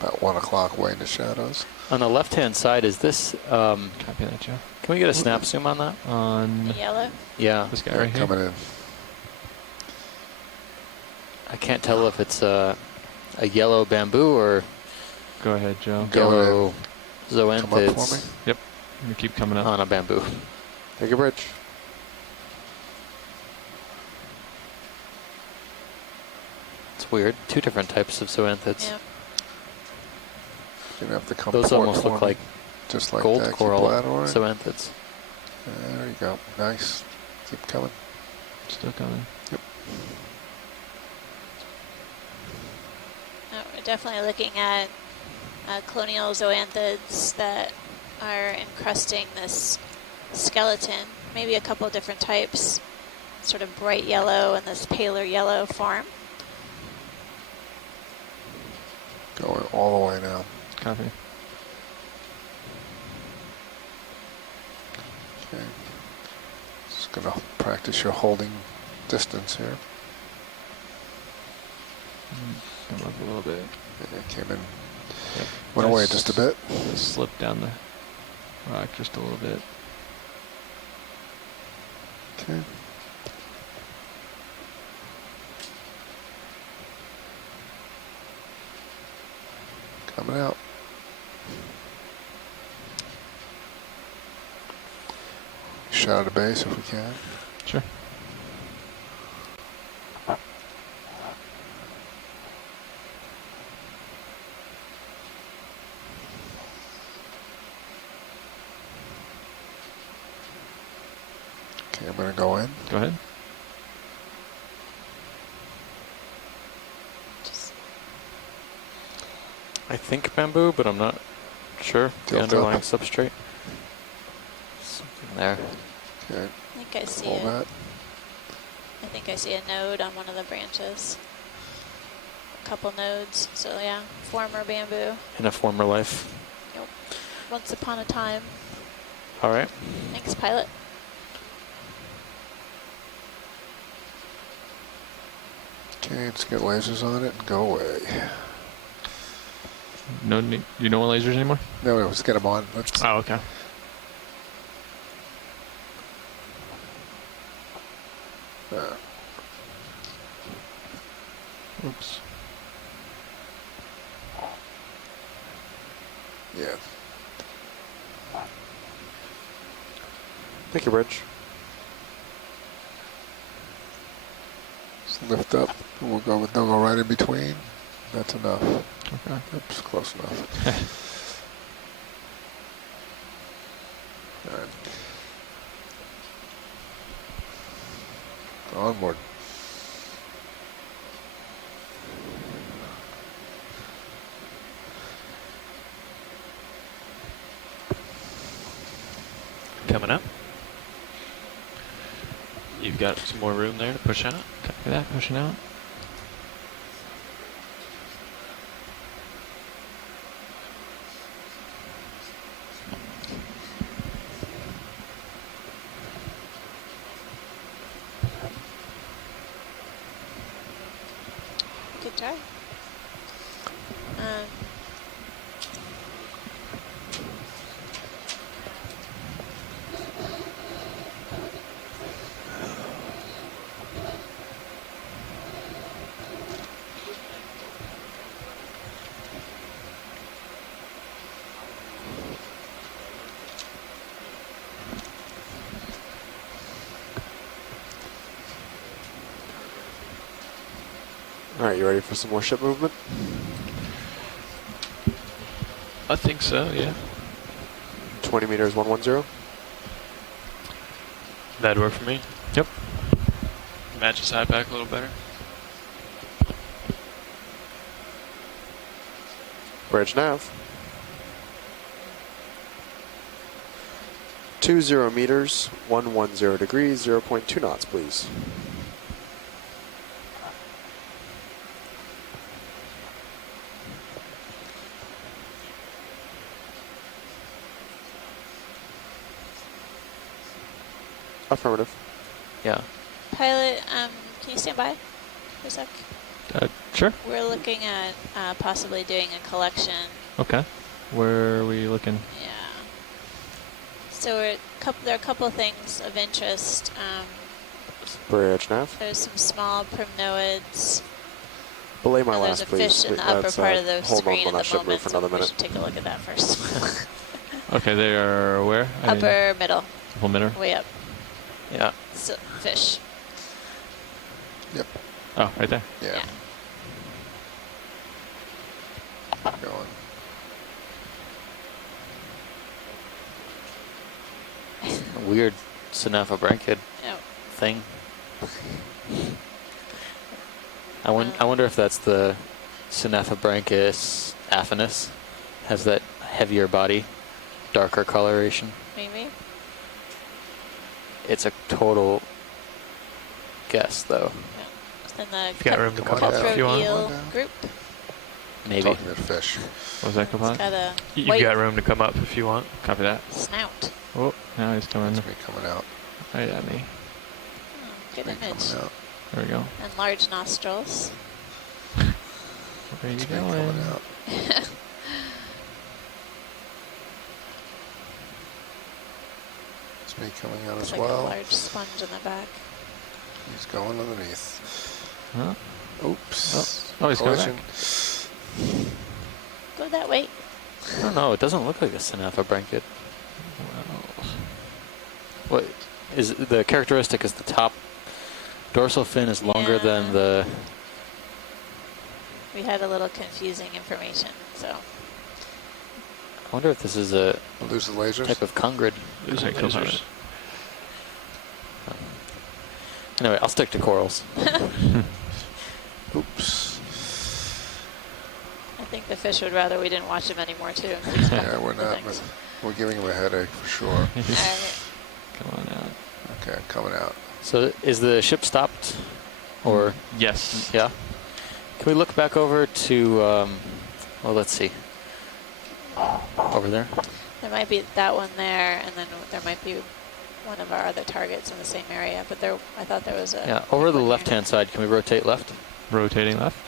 about 1 o'clock way in the shadows. On the left-hand side, is this? Copy that, Joe. Can we get a snap zoom on that? On the yellow? Yeah. This guy right here. Coming in. I can't tell if it's a yellow bamboo or Go ahead, Joe. yellow Come up for zoanthids me. Yep. You keep coming up. on a bamboo. Take a bridge. It's weird. Two different types of zoanthids. Yep. You're gonna have to come Those forward almost for look me. like just like gold that. Keep coral laterally. zoanthids. There you go. Nice. Keep coming. Still coming. Yep. We're definitely looking at colonial zoanthids that are encrusting this skeleton. Maybe a couple different types, sort of bright yellow and this paler yellow form. Going all the way now. Copy. Okay. Just gonna practice your holding distance here. Come up a little bit. Yeah, it came in. Yep. Went away just a bit. Just slipped down the rock just a little bit. Okay. Coming out. Shot at the base if we can. Sure. Okay, I'm gonna go in. Go ahead. I think bamboo, but I'm not sure. The Tilt underlying up. substrate. Something there. Okay. I think I see Hold it. that. I think I see a node on one of the branches. A couple nodes. So yeah, former bamboo. In a former life. Yep. Once upon a time. All right. Thanks, pilot. Okay, let's get lasers on it and go away. No need. You don't want lasers anymore? No, let's get them on. Let's. Oh, okay. Oops. Yeah. Take a bridge. Just lift up. We'll go with no go right in between. That's enough. Okay. Oops, close enough. All right. Onward. Coming up. You've got some more room there to push out. Copy that, pushing out. Good try. All right, you ready for some more ship movement? I think so, yeah. 20 meters, 110. That'd work for me. Yep. Matches high back a little better. Bridge nav. 20 meters, 110 degrees, 0.2 knots, please. Affirmative. Yeah. Pilot, can you stand by for a sec? Sure. We're looking at possibly doing a collection. Okay. Where are we looking? Yeah. So there are a couple of things of interest. Bridge nav. There's some small primnoids. Belay my There's last, a fish please. in the upper part of the screen at the ship move moment, for so another we minute. should take a look at that first. Okay, they are where? Upper middle. Upper middle? Way up. Yeah. So, fish. Yep. Oh, right there. Yeah. Going. A weird synaphobranchid Oh. thing. I wonder if that's the Synaphobranchus affinis. Has that heavier body, darker coloration. Maybe. It's a total guess, though. Then the You've got room to come up if you want. Group. Maybe. Talking to fish. What was that, Coupon? Got a You've got room to come up if you want. Copy that. snout. Oh, now he's coming. That's me coming out. Right at me. Oh, good image. Coming out. There we go. And large nostrils. Where are you That's me going? coming out. It's me coming out It's as like well. a large sponge in the back. He's going underneath. Huh? Oops. Oh, he's coming Collision. back. Go that way. I don't know. It doesn't look like a Synaphobranchid. Well, What is the characteristic? Is the top dorsal fin is longer than the? We had a little confusing information, so. I wonder if this is a Lose the lasers. type of congrid. Losing lasers. Anyway, I'll stick to corals. Oops. I think the fish would rather we didn't watch him anymore, too. Yeah, we're not. But we're giving him a headache for sure. All right. come on out. Okay, coming out. So is the ship stopped, or Yes. yeah? Can we look back over to? Well, let's see. Over there. There might be that one there, and then there might be one of our other targets in the same area, but there, I thought there was a... Yeah, over the left-hand side. Can we rotate left? Rotating left.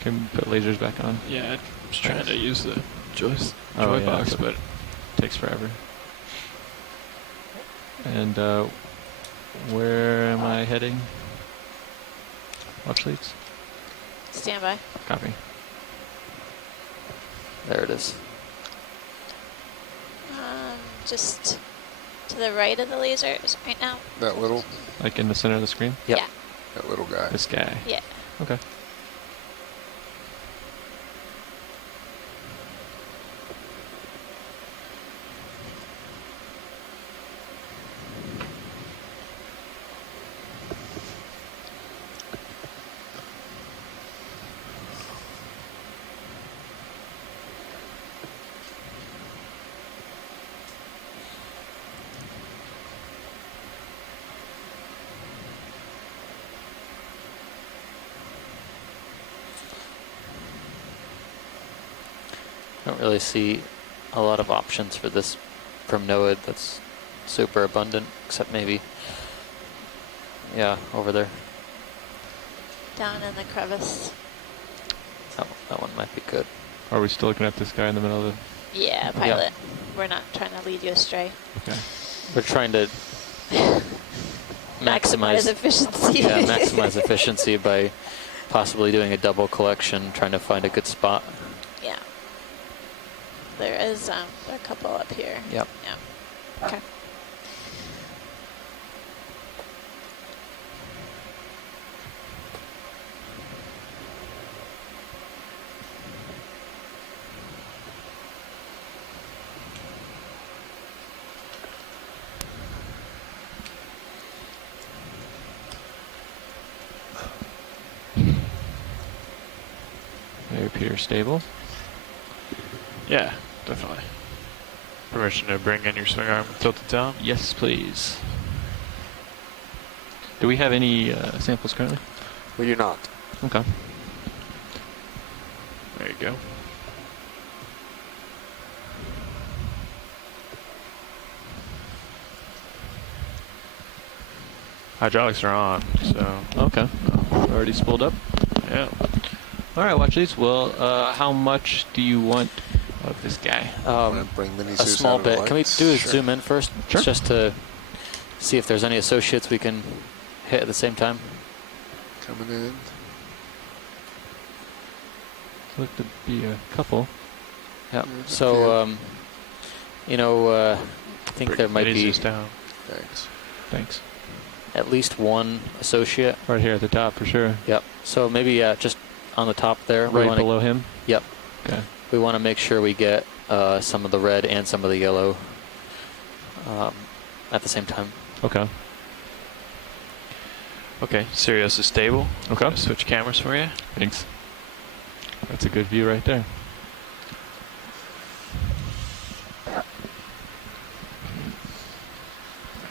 Can we put lasers back on? Yeah, I was trying to use the joy yeah, box, but but takes forever. And where am I heading? Watch leads. Stand by. Copy. There it is. Just to the right of the lasers right now. That little? Like in the center of the screen? Yep. Yeah. That little guy. This guy. Yeah. Okay. don't really see a lot of options for this from NOAA that's super abundant, except maybe, yeah, over there. Down in the crevice. That one might be good. Are we still looking at this guy in the middle of the... Yeah, pilot. We're not trying to lead you astray. Okay. We're trying to maximize efficiency. Yeah, maximize efficiency by possibly doing a double collection, trying to find a good spot. Yeah. There is a couple up here. Yep. Yeah. Okay. They appear stable. Yeah, definitely. Permission to bring in your swing arm and tilt it down? Yes, please. Do we have any samples currently? We do not. Okay. There you go. Hydraulics are on, so. Okay. Already spooled up? Yeah. All right, watch these. Well, how much do you want of this guy? A small bit. Can we do a zoom in first? Sure. Just to see if there's any associates we can hit at the same time. Coming in. Look to be a couple. Yeah. So, you know, I think there might be. Down. Thanks. At least one associate. Right here at the top for sure. Yep. So maybe just on the top there. Right below him? Yep. Okay. We want to make sure we get some of the red and some of the yellow at the same time. Okay. Okay, Sirius is stable. Okay. I'll switch cameras for you. Thanks. That's a good view right there.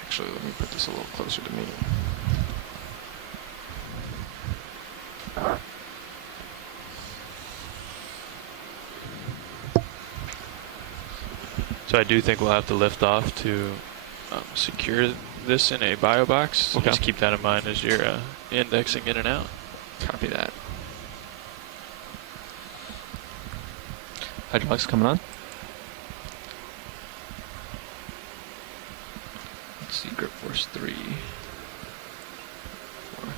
Actually, let me put this a little closer to me. So I do think we'll have to lift off to secure this in a bio box. So Okay. just keep that in mind as you're indexing in and out. Copy that. Hydraulics coming on. Let's see, grip force 3. 4.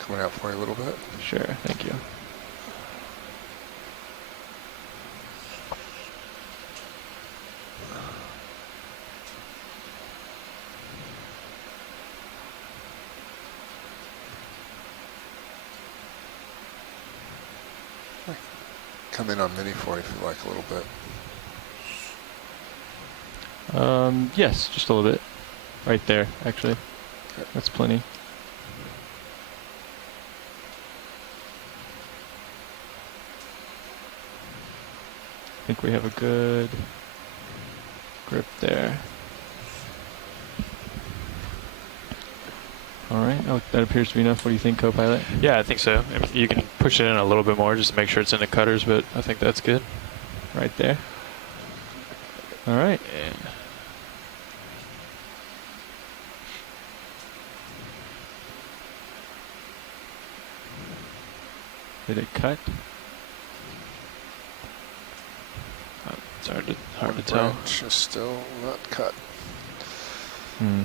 Coming out for you a little bit. Sure, thank you. Come in on mini for you if you like a little bit. Yes, just a little bit. Right there, actually. Okay. That's plenty. I think we have a good grip there. All right, oh, that appears to be enough. What do you think, co-pilot? Yeah, I think so. I mean, you can push it in a little bit more just to make sure it's in the cutters, but I think that's good. Right there. All right. And Did it cut? it's hard to tell. Branch is still not cut. Do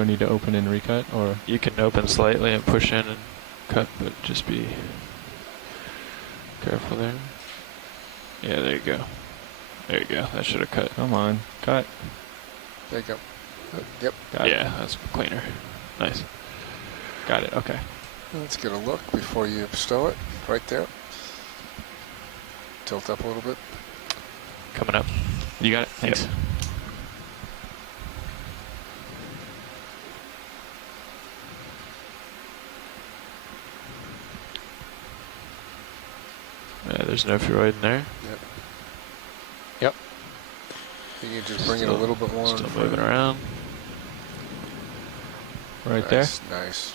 I need to open and recut, or? You can open slightly and push in and cut, but just be careful there. Yeah, there you go. There you go. That should have cut. Come on, cut. There you go. Yep. Got it. Yeah, that's cleaner. Nice. Got it, okay. Let's get a look before you stow it. Right there. Tilt up a little bit. Coming up. You got it? Thanks. Yep. Yeah, there's no Freud in there. Yep. Yep. You can just bring it a little bit more. Still moving around. Right nice, there. Nice.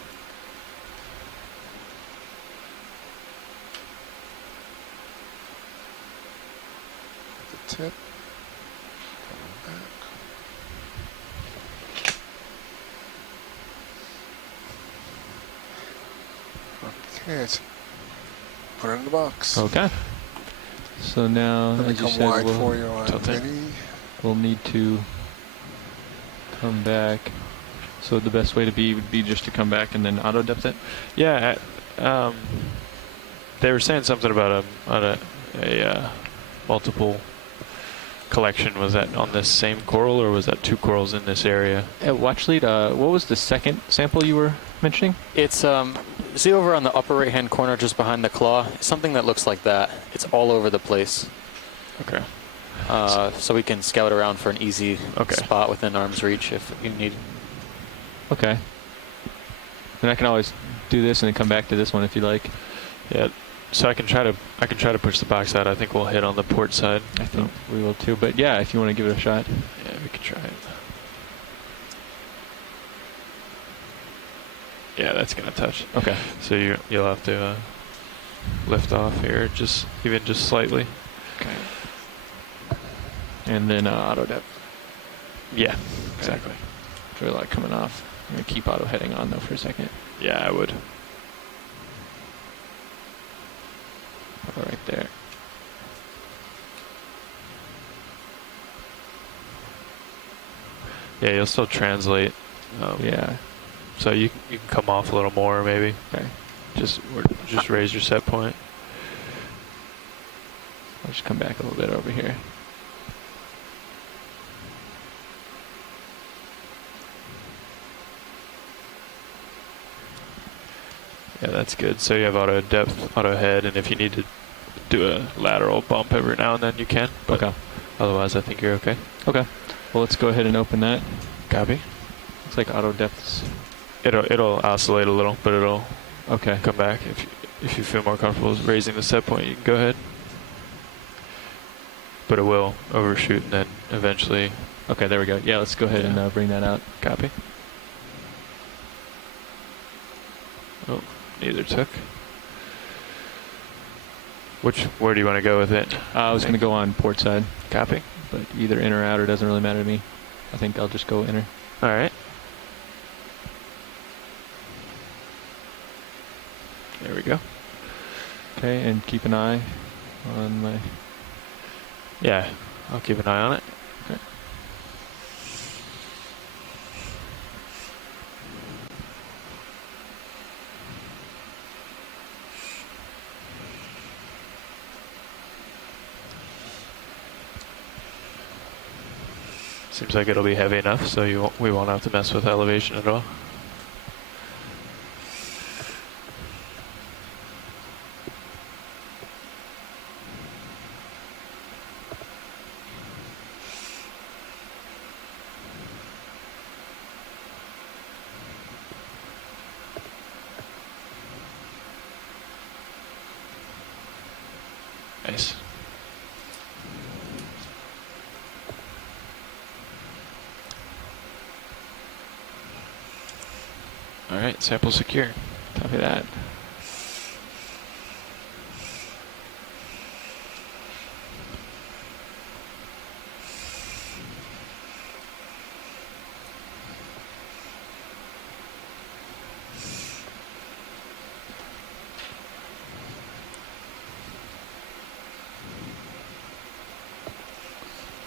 The tip. Coming back. Okay, let's put it in the box. Okay. So now, Let me as you come said, wide for you on mini. We'll need to come back. So the best way to be would be just to come back and then auto depth it? Yeah. They were saying something about a multiple collection. Was that on this same coral, or was that 2 corals in this area? Watch lead, what was the second sample you were mentioning? It's see over on the upper right hand corner just behind the claw, something that looks like that. It's all over the place. Okay. So we can scout around for an easy spot within arm's reach if you need. Okay. And I can always do this and then come back to this one if you like. Yeah. So I can try to push the box out. I think we'll hit on the port side. I think we will too. But yeah, if you want to give it a shot. Yeah, we can try it. Yeah, that's gonna touch. Okay. So you'll have to lift off here, just slightly. Okay. And then auto depth. Yeah, exactly. Really like coming off. I'm gonna keep auto heading on though for a second. Yeah, I would. Right there. Yeah, you'll still translate. Yeah. So you can come off a little more maybe. Okay. Just raise your set point. I'll just come back a little bit over here. Yeah, that's good. So you have auto depth, auto head, and if you need to do a lateral bump every now and then, you can. But okay. Otherwise, I think you're okay. Okay. Well, let's go ahead and open that. Copy. Looks like auto depths. It'll oscillate a little, but it'll okay come back. If you feel more comfortable raising the set point, you can go ahead. But it will overshoot and then eventually. Okay, there we go. Yeah, let's go ahead and bring that out. Copy. Oh, neither took. Where do you want to go with it? I was going to go on port side. Copy. But either in or out, or doesn't really matter to me. I think I'll just go inner. All right. There we go. Okay, and keep an eye on my... Yeah, I'll keep an eye on it. Okay. Seems like it'll be heavy enough, so we won't have to mess with elevation at all. Nice. All right, sample secure. Copy that.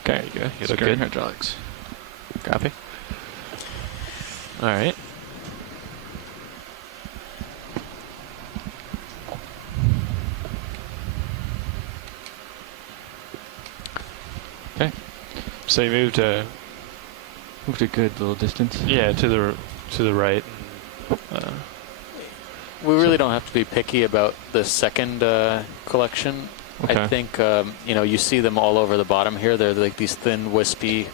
There you go. You look good. Hydraulics. Copy. All right. Okay. So you moved a good little distance. Yeah, to the right. We really don't have to be picky about the second collection. Okay. I think you see them all over the bottom here. They're like these thin, wispy.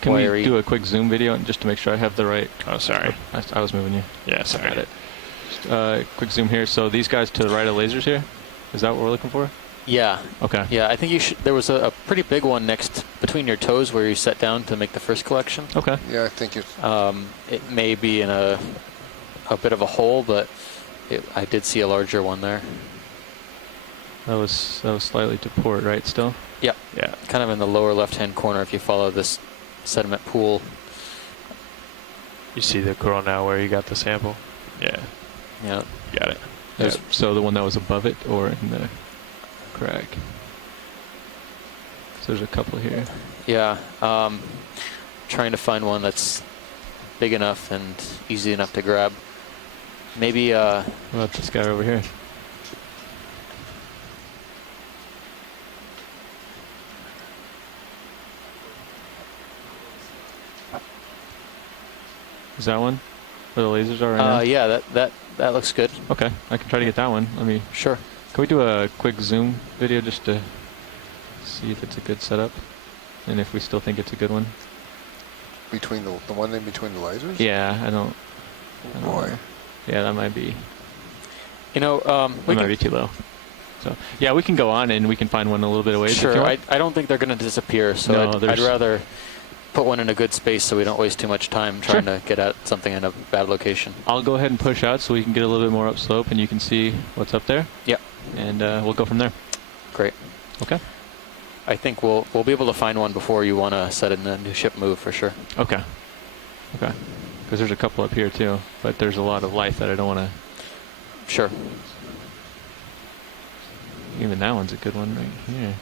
Can we do a quick zoom video just to make sure I have the right? Oh, sorry. I was moving you. Yeah, sorry. Got it. Quick zoom here. So these guys to the right of lasers here. Is that what we're looking for? Yeah. Okay. Yeah, I think you should. There was a pretty big one next between your toes where you sat down to make the first collection. Okay. Yeah, I think it's. It may be in a bit of a hole, but I did see a larger one there. That was slightly to port, right? Still. Yeah. Yeah. Kind of in the lower left-hand corner if you follow this sediment pool. You see the coral now where you got the sample? Yeah. Yeah. Got it. Yeah. So the one that was above it or in the crack? So there's a couple here. Yeah. Trying to find one that's big enough and easy enough to grab. Maybe. What about this guy over here? Is that one where the lasers are right now? Yeah, that looks good. Okay, I can try to get that one. Let me. Sure. Can we do a quick zoom video just to see if it's a good setup, and if we still think it's a good one? Between the one in between the lasers? Yeah, I don't Boy. know. Yeah, that might be. You know, that might be too low. So yeah, we can go on and we can find one a little bit away. Sure. I don't think they're going to disappear, so No, I'd rather put one in a good space so we don't waste too much time trying to get at something in a bad location. I'll go ahead and push out so we can get a little bit more upslope and you can see what's up there. Yeah. And we'll go from there. Great. Okay. I think we'll be able to find one before you want to set in the new ship move for sure. Okay. Okay. Because there's a couple up here too, but there's a lot of light that I don't want to. Sure. Even that one's a good one right here.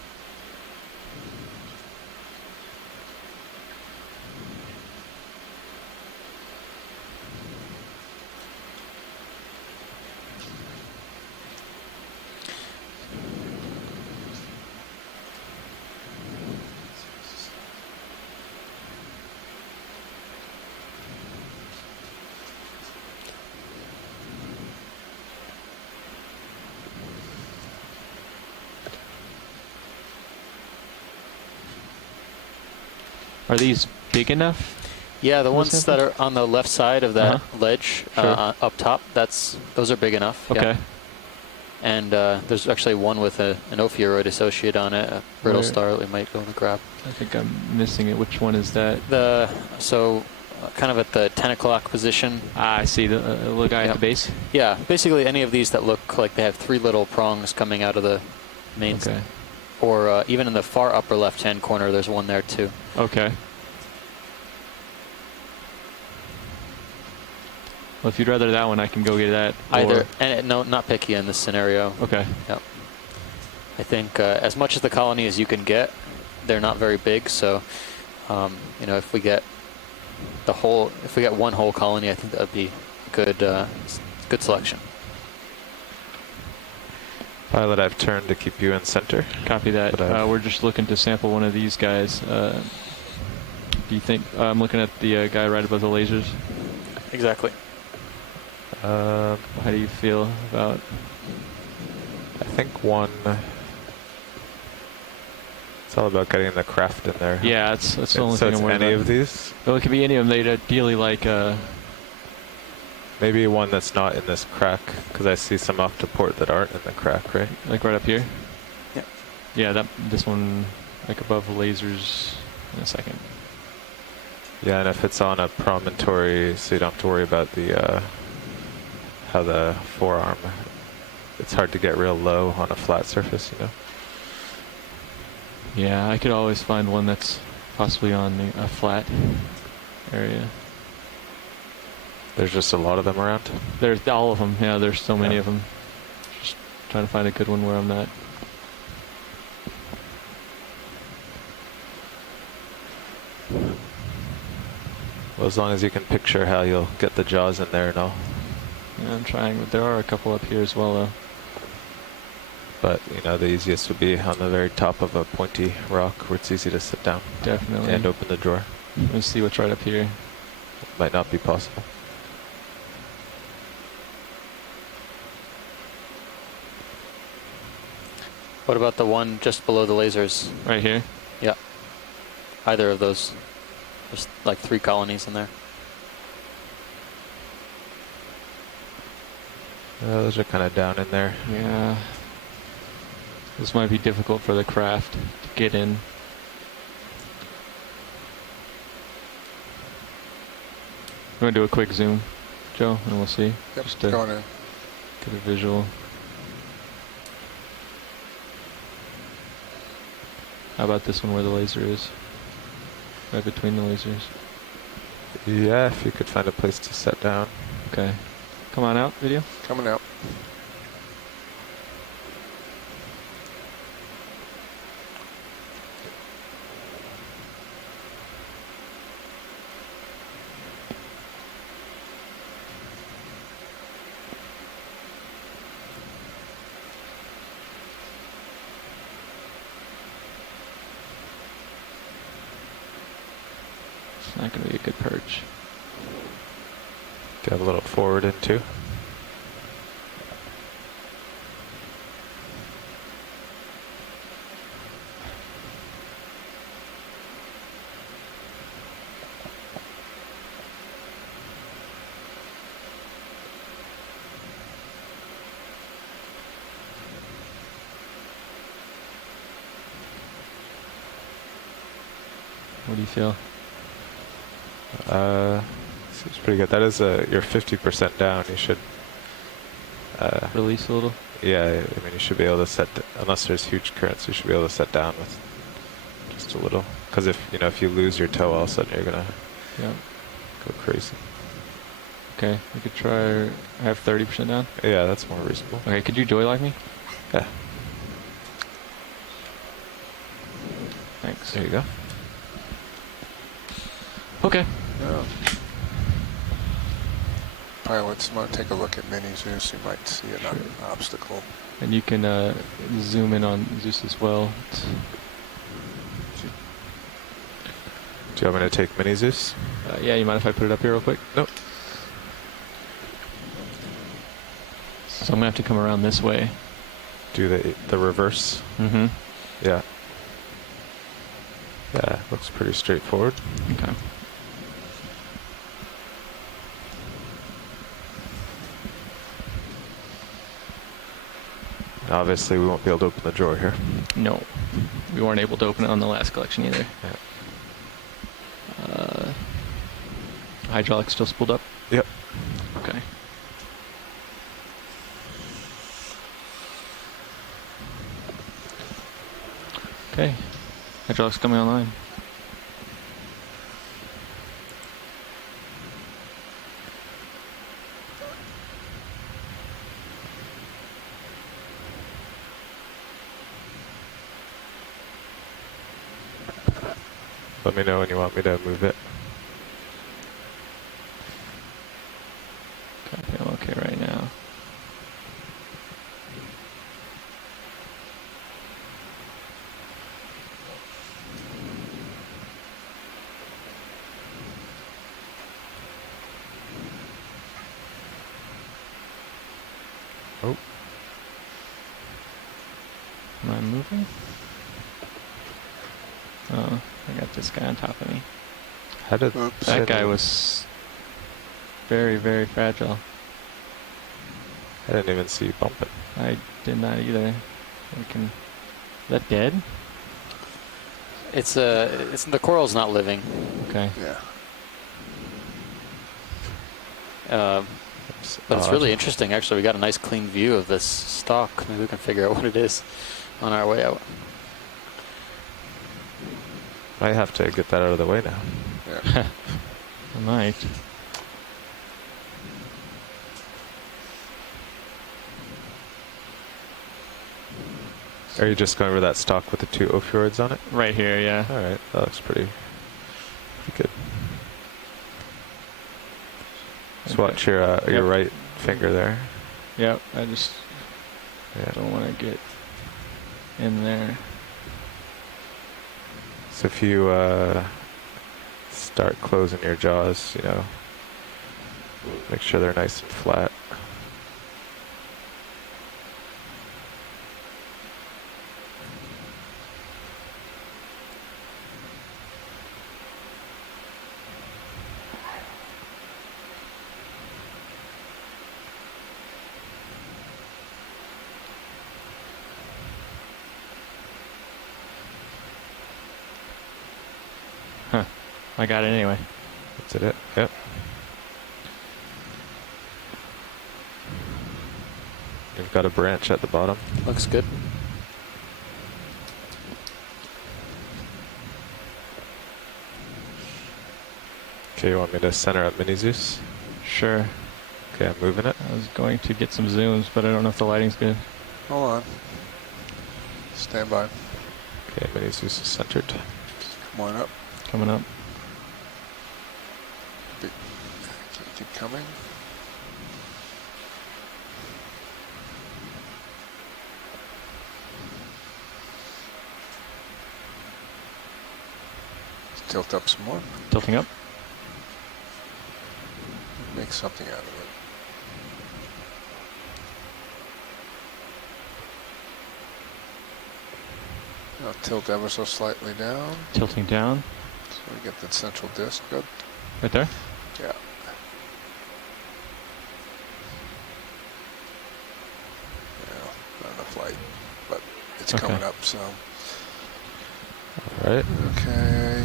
Are these big enough? Yeah, the ones that are on the left side of that ledge up top, those are big enough. Okay. Yeah. And there's actually one with an ophiuroid associated on it, a brittle star that we might be able to grab. I think I'm missing it. Which one is that? Kind of at the 10 o'clock position. I see the little guy at the base. Yeah, basically any of these that look like they have three little prongs coming out of the main. Okay. Or even in the far upper left-hand corner, there's one there too. Okay. Well, if you'd rather that one, I can go get that. Either. And no, not picky in this scenario. Okay. Yep. I think as much as the colony as you can get, they're not very big. So, you know, if we get one whole colony, I think that would be good selection. Pilot, I've turned to keep you in center. Copy that. We're just looking to sample one of these guys. Do you think I'm looking at the guy right above the lasers? Exactly. How do you feel about? I think one. It's all about getting the craft in there. Yeah, that's the only thing I'm worried about. Any of these? Well, it could be any of them. They'd ideally like. Maybe one that's not in this crack, because I see some off to port that aren't in the crack, right? Like right up here? Yeah. Yeah, this one, like above the lasers in a second. Yeah, and if it's on a promontory, so you don't have to worry about the, how the forearm, it's hard to get real low on a flat surface, you know? Yeah, I could always find one that's possibly on a flat area. There's just a lot of them around? There's all of them, yeah, there's so many of them. Just trying to find a good one where I'm not. Well, as long as you can picture how you'll get the jaws in there and all. Yeah, I'm trying, but there are a couple up here as well, though. But, you know, the easiest would be on the very top of a pointy rock where it's easy to sit down. Definitely. And open the drawer. Let's see what's right up here. It might not be possible. What about the one just below the lasers? Right here? Yeah. Either of those. There's like 3 colonies in there. Those are kind of down in there. Yeah. This might be difficult for the craft to get in. I'm going to do a quick zoom, Joe, and we'll see. Yep, just to going in. Get a visual. How about this one where the laser is? Right between the lasers. Yeah, if you could find a place to set down. Okay. Come on out, video. Coming out. Not going to be a good perch. Get a little forward into. What do you feel? Seems pretty good. That is you're 50% down. You should release a little. Yeah, I mean you should be able to set unless there's huge currents. You should be able to set down with just a little. Because if you lose your toe, all of a sudden you're gonna go crazy. Okay, we could try. I have 30% down. Yeah, that's more reasonable. Okay, could you joy like me? Yeah. Thanks. There you go. Okay. Yeah. Pilots might take a look at mini Zeus. You might see an obstacle. And you can zoom in on Zeus as well. Do you want me to take mini Zeus? Yeah, you mind if I put it up here real quick? Nope. So I'm gonna have to come around this way. Do the reverse? Mm-hmm. Yeah. Yeah, looks pretty straightforward. Okay. Obviously, we won't be able to open the drawer here. No, we weren't able to open it on the last collection either. Yeah. Hydraulics still spooled up? Yep. Okay. Okay. Hydraulics coming online. Let me know when you want me to move it. Okay, I feel okay right now. Oh. Am I moving? Oh, I got this guy on top of me. How did that guy was very, very fragile. I didn't even see you bumping. I did not either. Is that dead? It's the coral's not living. Okay. Yeah. But it's really interesting. Actually, we got a nice clean view of this stalk. Maybe we can figure out what it is on our way out. I have to get that out of the way now. Yeah. I might. Are you just going over that stalk with the two opioids on it? Right here, yeah. All right, that looks pretty good. Just watch your right finger there. Yep, I just don't want to get in there. So if you start closing your jaws, make sure they're nice and flat. I got it anyway. That's it. Yep. You've got a branch at the bottom. Looks good. Okay, you want me to center up Mini Zeus? Sure. Okay, I'm moving it. I was going to get some zooms, but I don't know if the lighting's good. Hold on. Stand by. Okay, Mini Zeus is centered. Come on up. Coming up. Keep coming. Let's tilt up some more. Tilting up. Make something out of it. I'll tilt ever so slightly down. Tilting down. So we get the central disc good. Right there? Yeah. Not enough light, but it's coming up, so. All right. Okay.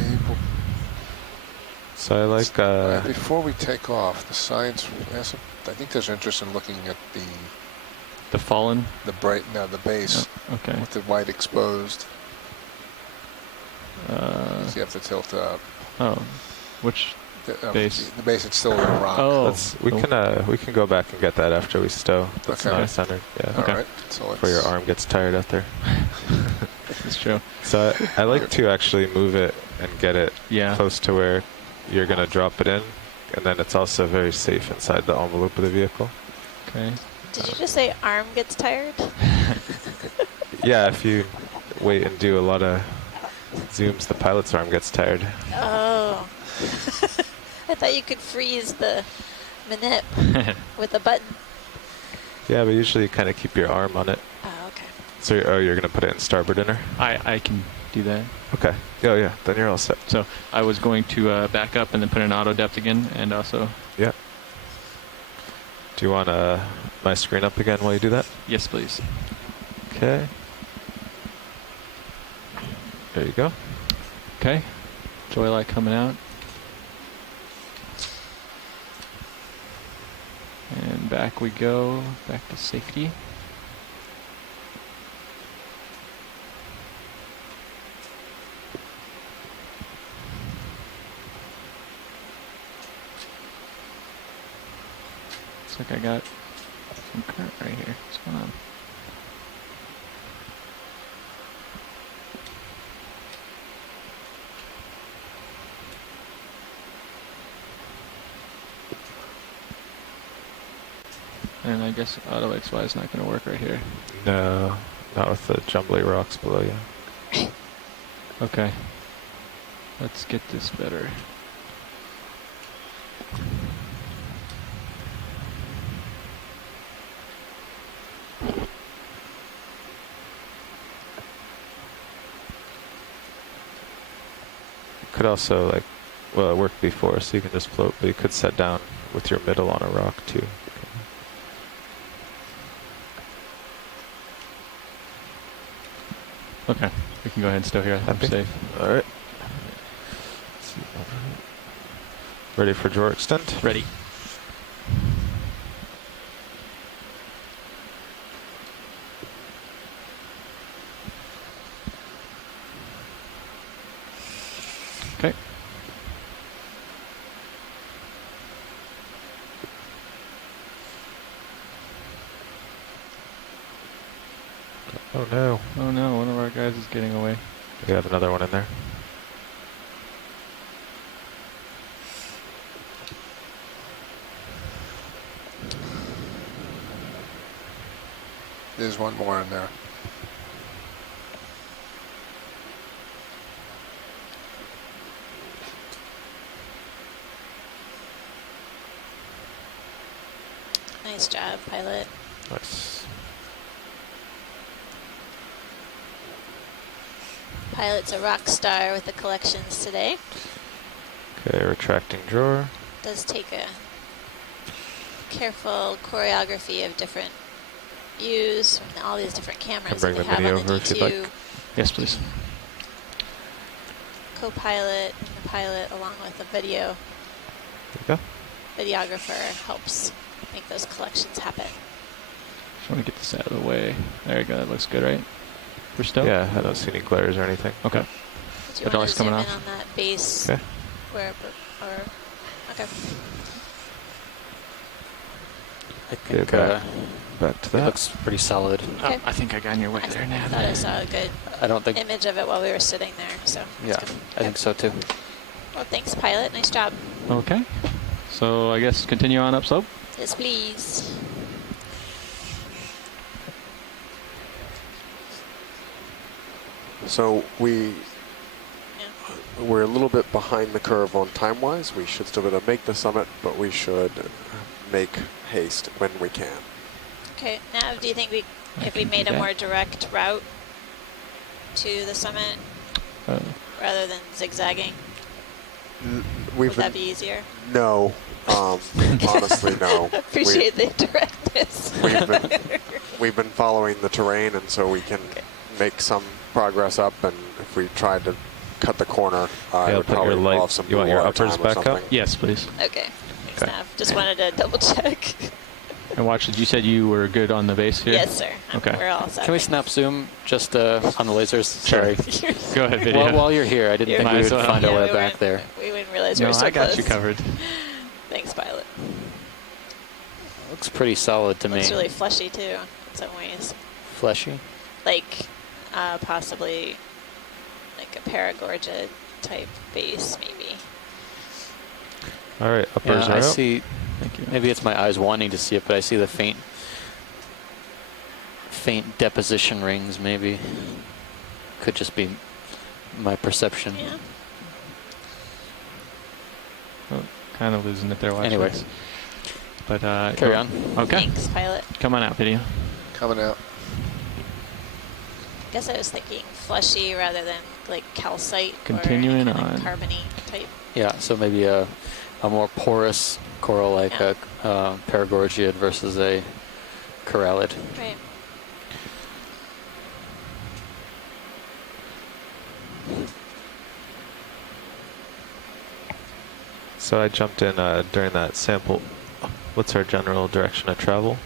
So I like. Before we take off, the science. I think there's interest in looking at the fallen. The base. Oh, okay. With the white exposed. Uh, so you have to tilt up. Oh, which base? The base that's still in the rock. Oh, we can go back and get that after we stow. That's okay. not centered. Yeah. Okay. All right. So before your arm gets tired out there. That's true. So I like to actually move it and get it close to where you're going to drop it in, and then it's also very safe inside the envelope of the vehicle. Okay. Did you just say arm gets tired? Yeah, if you wait and do a lot of zooms, the pilot's arm gets tired. Oh. I thought you could freeze the manip with a button. Yeah, but usually you kind of keep your arm on it. Oh, okay. So you're going to put it in starboard inner? I can do that. Okay. Oh, yeah. Then you're all set. So I was going to back up and then put in auto depth again, and also... Yeah. Do you want my screen up again while you do that? Yes, please. Okay. There you go. Okay. Joy light coming out. And back we go. Back to safety. Looks like I got some current right here. What's going on? And I guess auto XY is not going to work right here. No, not with the jumbly rocks below you. Okay. Let's get this better. Could also it worked before, so you can just float, but you could set down with your middle on a rock too. Okay, we can go ahead and stow here. I'm safe. All right. Ready for drawer extend? Ready. Okay. Oh no. Oh no, one of our guys is getting away. We have another one in there. There's one more in there. Nice job, pilot. Nice. Pilot's a rock star with the collections today. Okay, retracting drawer. Does take a careful choreography of different views from all these different cameras that they have on the D2. Yes, please. Co-pilot and the pilot along with a video. There you go. Videographer helps make those collections happen. Just want to get this out of the way. There you go. That looks good, right? For stow? Yeah, I don't see any glares or anything. Okay. Do you want to zoom in on that base? Okay. Okay. I think back to that. It looks pretty solid. Okay. I think I got in your way there now. I thought I saw a good image of it while we were sitting there. So yeah, I think so too. Well, thanks, pilot. Nice job. Okay. So I guess continue on upslope. Yes, please. So we're a little bit behind the curve on time-wise. We should still be able to make the summit, but we should make haste when we can. Okay. Now, do you think if we made a more direct route to the summit rather than zigzagging, would that be easier? No. Honestly, no. Appreciate the directness. We've been following the terrain, and so we can make some progress up. And if we tried to cut the corner, it would probably involve some You want your uppers back up? Yes, please. Okay. Thanks, Nav. Just wanted to double check. And watch, you said you were good on the base here? Yes, sir. Okay. We're all set. Can we snap zoom just on the lasers? Sure. Sorry. Go ahead, video. While you're here, I didn't think we would find our way back there. We didn't realize we were so I got close. you covered. Thanks, pilot. Looks pretty solid to me. Looks really fleshy, too, in some ways. Fleshy? Like, possibly like a Paragorgia type base, maybe. All right, uppers are I up. see. Thank you. Maybe it's my eyes wanting to see it, but I see the faint deposition rings. Maybe could just be my perception. Yeah. Oh, kind of losing it there. Watch Anyway. this. But carry on. Okay. Thanks, pilot. Come on out, video. Coming out. I guess I was thinking fleshy rather than like calcite Continuing or on. carbony type. Yeah, so maybe a more porous coral like a Paragorgiid versus a corallid. Right. So I jumped in during that sample. What's our general direction of travel?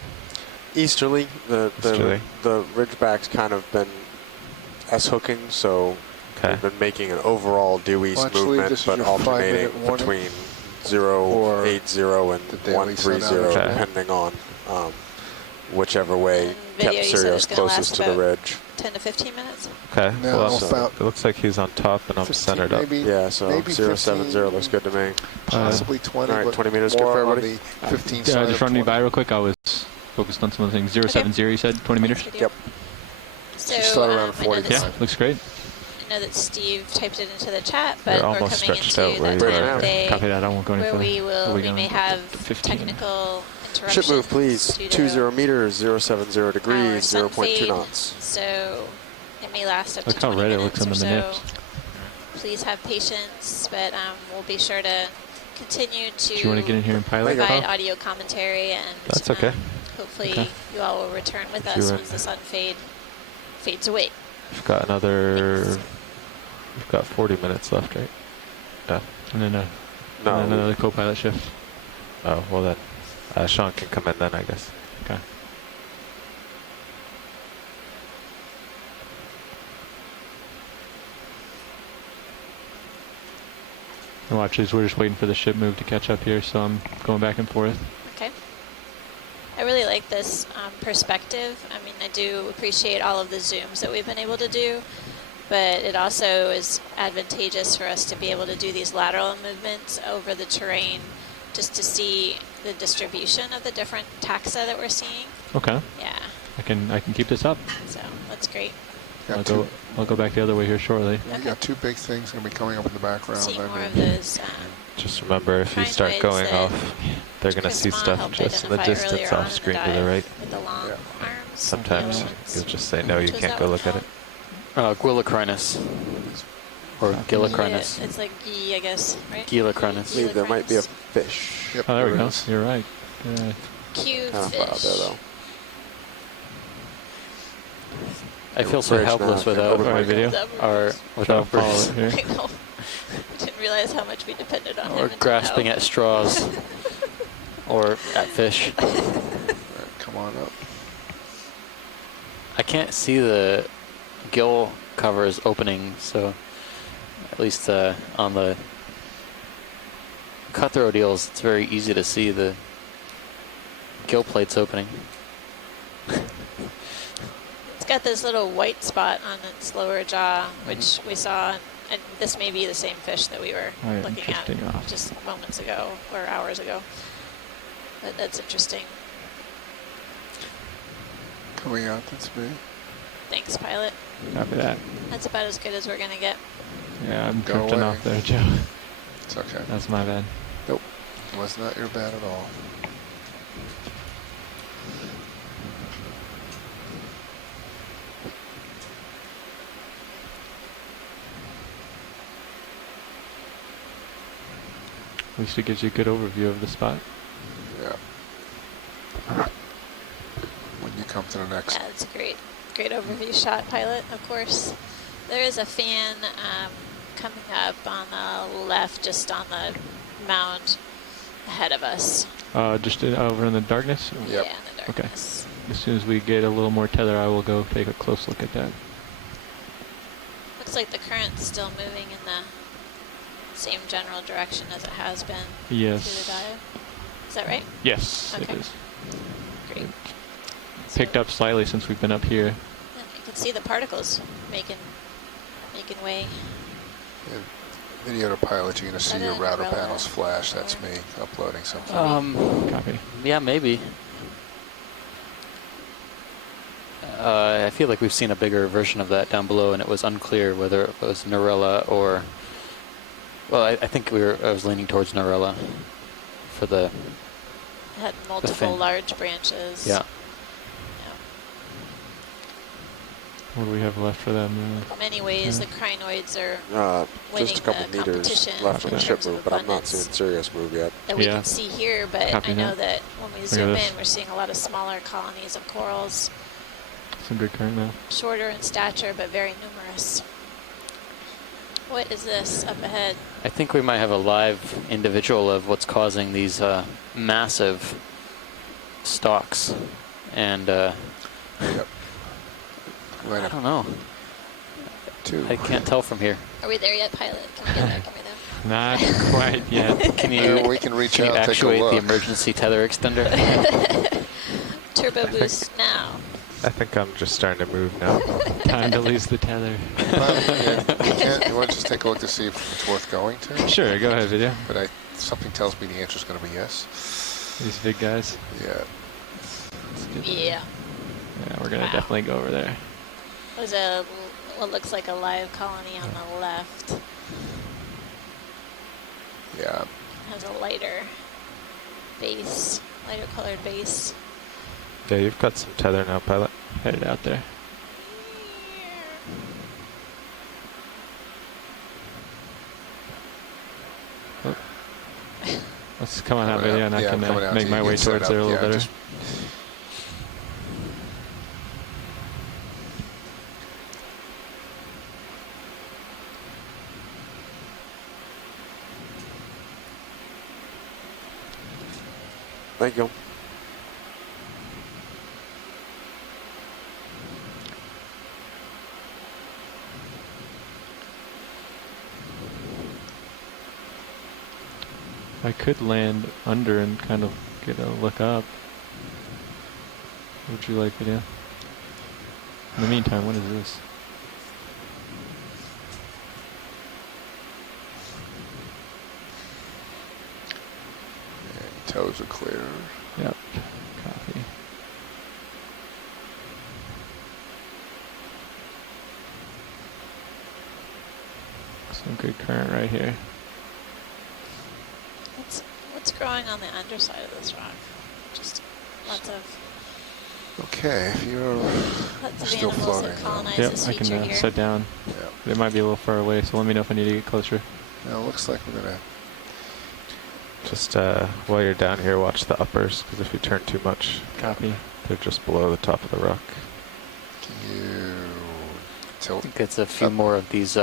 Easterly. Easterly. The ridgeback's kind of been S-hooking, so we've been making an overall due east movement, but alternating between 080 and 130, depending on whichever way kept Sirius closest to the ridge. 10 to 15 minutes. Okay. No, well, about it looks like he's on top and I'm 15, centered up. Yeah, so maybe 070 looks good to me. Possibly 20. All right, but 20 meters good for more on everybody. the 15 Yeah, side just of run me 20. by real quick. I was focused on some of the things. 070, you said 20 meters? Yep. So, Just start around I know 40. that Yeah, looks great. I know that Steve typed it into the chat, but You're we're almost coming stretched into out where that you time are. of day Copy that. I won't go any where further. we may have 15. technical interruptions. Ship move, please. due to 20 meters, 070 our degrees, sun 0.2 fade. knots. So it may last up Look to how 20 red it minutes looks on or the so. minutes. Please have patience, but we'll be sure to continue to Do you want to get in here and pilot? provide Carl? audio commentary, and That's okay. hopefully Okay. you all will return with If us you once the sun fades away. We've got another. We've got 40 minutes left, right? Yeah. And then another co-pilot shift. Oh, well then. Sean can come in then, I guess. Okay. And watch this. We're just waiting for the ship move to catch up here, so I'm going back and forth. Okay. I really like this perspective. I mean, I do appreciate all of the zooms that we've been able to do, but it also is advantageous for us to be able to do these lateral movements over the terrain just to see the distribution of the different taxa that we're seeing. Okay. Yeah. I can keep this up. So that's great. I'll go back the other way here shortly. We got two big things going to be coming up in the background. Seeing I more mean, of those. Just remember, if you start Trinoids going that off, they're going to see Chris Ma stuff helped just in the identify distance earlier on off in the screen to the dive right. with the long arms. Sometimes you'll just say, no, you Which was can't that go one look at it. Guilocrinus. Or Gilocrinus. Yeah, it's like G, I guess, right? Gilocrinus. I believe there might be a fish. Yep. Oh, there we go. is. You're right. Q Kind of far out fish. there, though. I feel so Bridge helpless now. without Over my video. our Follow Bruce. it here. I know. Didn't didn't realize how much we depended on him. Or grasping at straws. Or at fish. All right, come on up. I can't see the gill covers opening, so at least on the cutthroat eels, it's very easy to see the gill plates opening. It's got this little white spot on its lower jaw, which we saw, and this may be the same fish that we were looking at just moments ago or hours ago. But that's interesting. Coming out, that's me. Thanks, pilot. Copy that. That's about as good as we're going to get. Yeah, I'm drifting off there, Joe. It's okay. That's my bad. Nope. It was not your bad at all. At least it gives you a good overview of the spot. Yeah. When you come to the next. Yeah, that's a great overview shot, pilot, of course. There is a fan coming up on the left, just on the mound ahead of us. Just over in the darkness? Yep. Yeah, in the darkness. Okay. As soon as we get a little more tether, I will go take a close look at that. Looks like the current's still moving in the same general direction as it has been yes. through the dive. Is that right? Yes, okay. it is. Great. Picked up slightly since we've been up here. And you can see the particles making way. In video to pilot, you're going to see your router panels flash. That's me uploading something. Copy. Yeah, maybe. I feel like we've seen a bigger version of that down below, and it was unclear whether it was Narella or... Well, I think I was leaning towards Narella for the... It had multiple large branches. Yeah. What do we have left for them? In many ways, the crinoids are winning just a couple the meters competition left on the ship move, but I'm not abundance seeing serious move yet. that we can see here, but Copy I know that. that when we zoom in, we're seeing a lot of smaller colonies of corals. Some good current now. Shorter in stature, but very numerous. What is this up ahead? I think we might have a live individual of what's causing these massive stalks. And yep. I don't know. I can't tell from here. Are we there yet, pilot? Can we get there? Can we there? Not quite yet. Can you, we can reach can out you and take a actuate look. the emergency tether extender? Turbo boost now. I think I'm just starting to move now. Time to lose the tether. You want to just take a look to see if it's worth going to? Sure, go ahead, video. But something tells me the answer is going to be yes. These big guys? Yeah. Yeah. Yeah, we're going to definitely go over there. There's what looks like a live colony on the left. Yeah. Has a lighter base, lighter colored base. Yeah, you've got some tether now, pilot. Headed out there. Oh. Let's come on out, video, and I can make my way towards there a little better. Thank you. I could land under and kind of get a look up. What would you like to do? In the meantime, what is this? And toes are clear. Yep. Copy. Some good current right here. What's growing on the underside of this rock? Just lots of. Okay, if you're still floating. Yep, I can sit down. Yep. It might be a little far away, so let me know if I need to get closer. Now it looks like we're gonna. Just while you're down here, watch the uppers, because if you turn too much, copy. They're just below the top of the rock. Can you tilt? I think it's a few more of these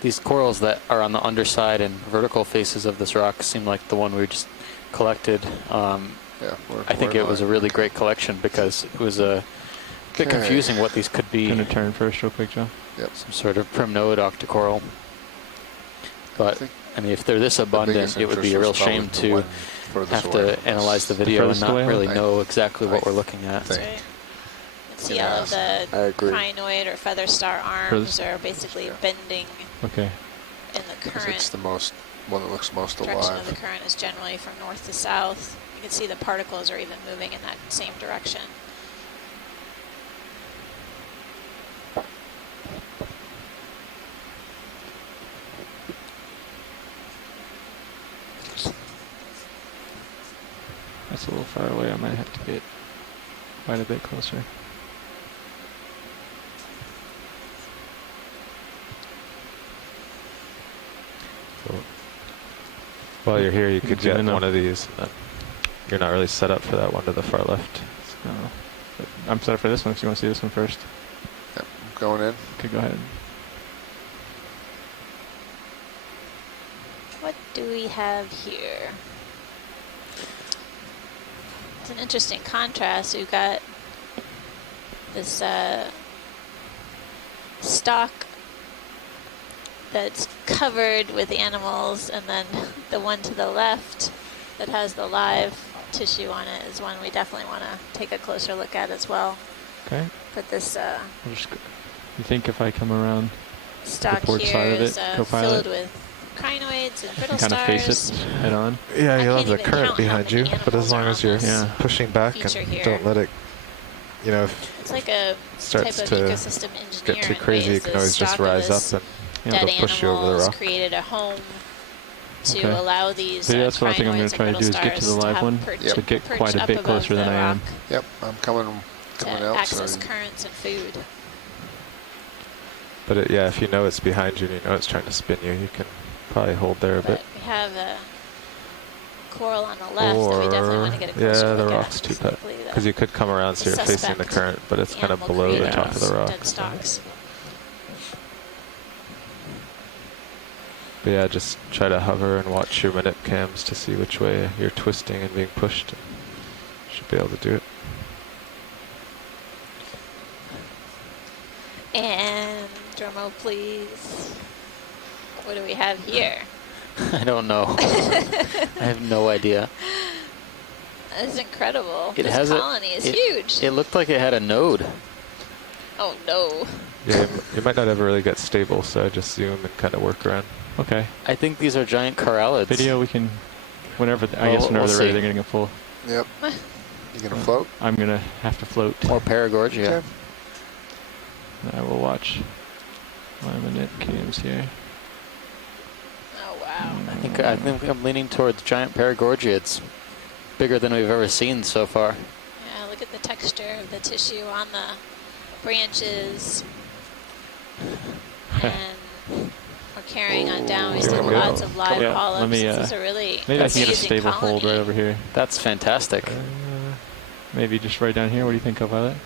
these corals that are on the underside and vertical faces of this rock seem like the one we just collected. I think it was a really great collection because it was a bit confusing what these could be. Gonna turn first real quick, John. Yep. Some sort of primnoid octocoral. But I mean, if they're this abundant, it would be a real shame to have to analyze the video and not really know exactly what we're looking at. That's right. See all of the crinoid or feather star arms are basically bending in the current. It's the one that looks most direction alive. Of the current is generally from north to south. You can see the particles are even moving in that same direction. That's a little far away. I might have to get quite a bit closer. Cool. While you're here, you could get one of these. And then you're not really set up for that one to the far left. So, I'm set up for this one if you want to see this one first. Yep, I'm going in. Okay, go ahead. What do we have here? It's an interesting contrast. We've got this stalk that's covered with animals, and then the one to the left that has the live tissue on it is one we definitely want to take a closer look at as well. Okay. But this you think if I come around stalk the port here side of is it, co-pilot, filled with crinoids and brittle kind of stars. face it head on? Yeah, you'll have the even current count behind you, but as long as you're pushing back and feature here. don't let it, you know, if It's like a starts type of to ecosystem engineer get too in crazy, you ways. can The always just stalk of rise this up and dead it'll push you over the animals rock. created a home to Okay. allow these So that's what I think I'm going to try to do is get to the live one to get quite a bit closer than I am. Yep, I'm coming to out. access currents and food. But yeah, if you know it's behind you and you know it's trying to spin you, you can probably hold there a bit. We have a coral on the left that we definitely want to get a closer yeah, the look rock's at. too tight. Because you could come around so you're facing the current, but it's kind of below the top of the rock. Dead stalks. But yeah, just try to hover and watch your minute cams to see which way you're twisting and being pushed. Should be able to do it. And drum roll, please. What do we have here? I don't know. I have no idea. That is incredible. It this has colony is huge. It looked like it had a node. Oh no. Yeah, you might not ever really get stable, so I just zoom and kind of work around. Okay. I think these are giant corallids. Video, we can, whenever, I guess whenever they're ready, they're going to get full. Yep. You going to float? I'm going to have to float. Or Paragorgia. Okay. I will watch my minute cams here. Oh wow. I think I'm leaning towards giant Paragorgia. It's bigger than we've ever seen so far. Yeah, look at the texture of the tissue on the branches. And we're carrying on down. We see lots of live polyps. Let me, this is a really maybe I can get a stable colony. hold right over here. That's fantastic. Maybe just right down here. What do you think, Co-pilot?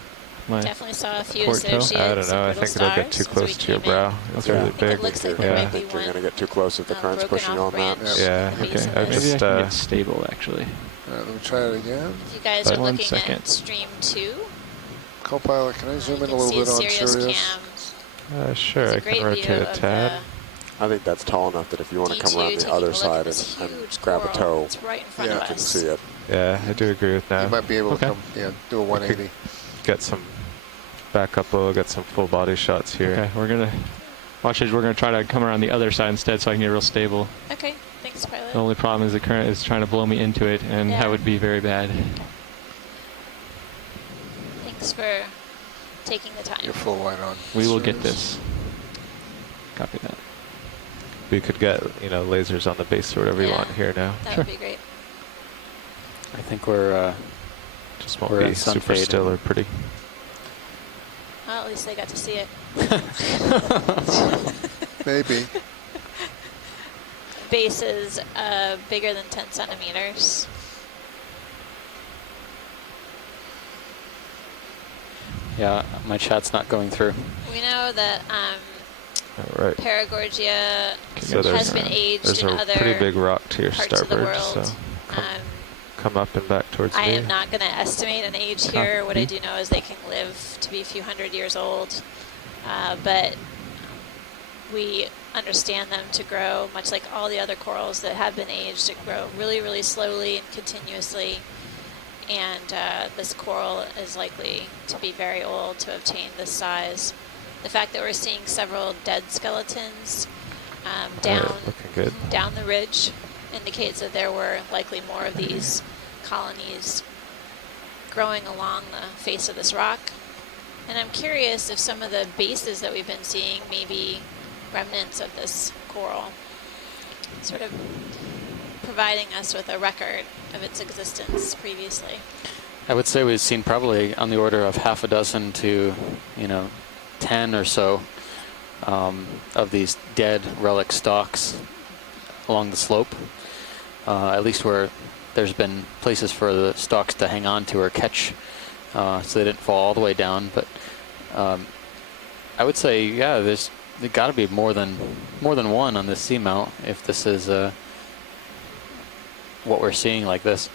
Definitely saw a few Port associates. I don't know. I think it'll get too close to your brow. It's really big. It looks like there I might be think you're one going to get too close if the current's pushing on that. Yeah. Okay. Maybe I can get stable actually. All right, let me try it again. You guys are looking at stream 2. Co-pilot, can I zoom in a little bit on Sirius? Sure, I can rotate a tad. I think that's tall enough that if you want to come around the other side and grab a toe, right in front you of can us. see it. Yeah, I do agree with that. You might be able to come, do a 180. Get some back up low, get some full body shots here. Okay, we're gonna watch it. We're gonna try to come around the other side instead, so I can get real stable. Okay, thanks, pilot. The only problem is the current is trying to blow me into it, and that would be very bad. Thanks for taking the time. You're full white on. We will get this. Copy that. We could get, lasers on the base or whatever you want here now. That would be great. I think we're just won't be super still or pretty. Well, at least they got to see it. Maybe. Base is bigger than 10 centimeters. Yeah, my chat's not going through. We know that All right. Paragorgia So has been aged in other pretty big rock to your parts of the starboard, world. so come up and back towards I me. am not going to estimate an age here. What I do know is they can live to be a few hundred years old, but we understand them to grow, much like all the other corals that have been aged, to grow really, really slowly and continuously. And this coral is likely to be very old to obtain this size. The fact that we're seeing several dead skeletons down the ridge indicates that there were likely more of these colonies growing along the face of this rock. And I'm curious if some of the bases that we've been seeing may be remnants of this coral, sort of providing us with a record of its existence previously. I would say we've seen probably on the order of half a dozen to, 10 or so of these dead relic stalks along the slope, at least where there's been places for the stalks to hang on to or catch, so they didn't fall all the way down. But I would say, yeah, there's got to be more than one on this seamount if this is what we're seeing like this.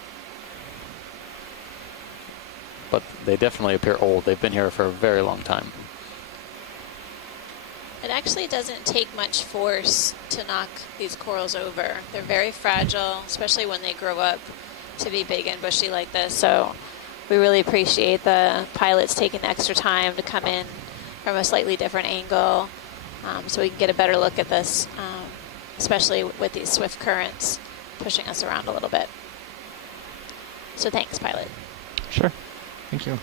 But they definitely appear old. They've been here for a very long time. It actually doesn't take much force to knock these corals over. They're very fragile, especially when they grow up to be big and bushy like this. So we really appreciate the pilots taking the extra time to come in from a slightly different angle, so we can get a better look at this, especially with these swift currents pushing us around a little bit. So thanks, pilot. Sure. Thank you.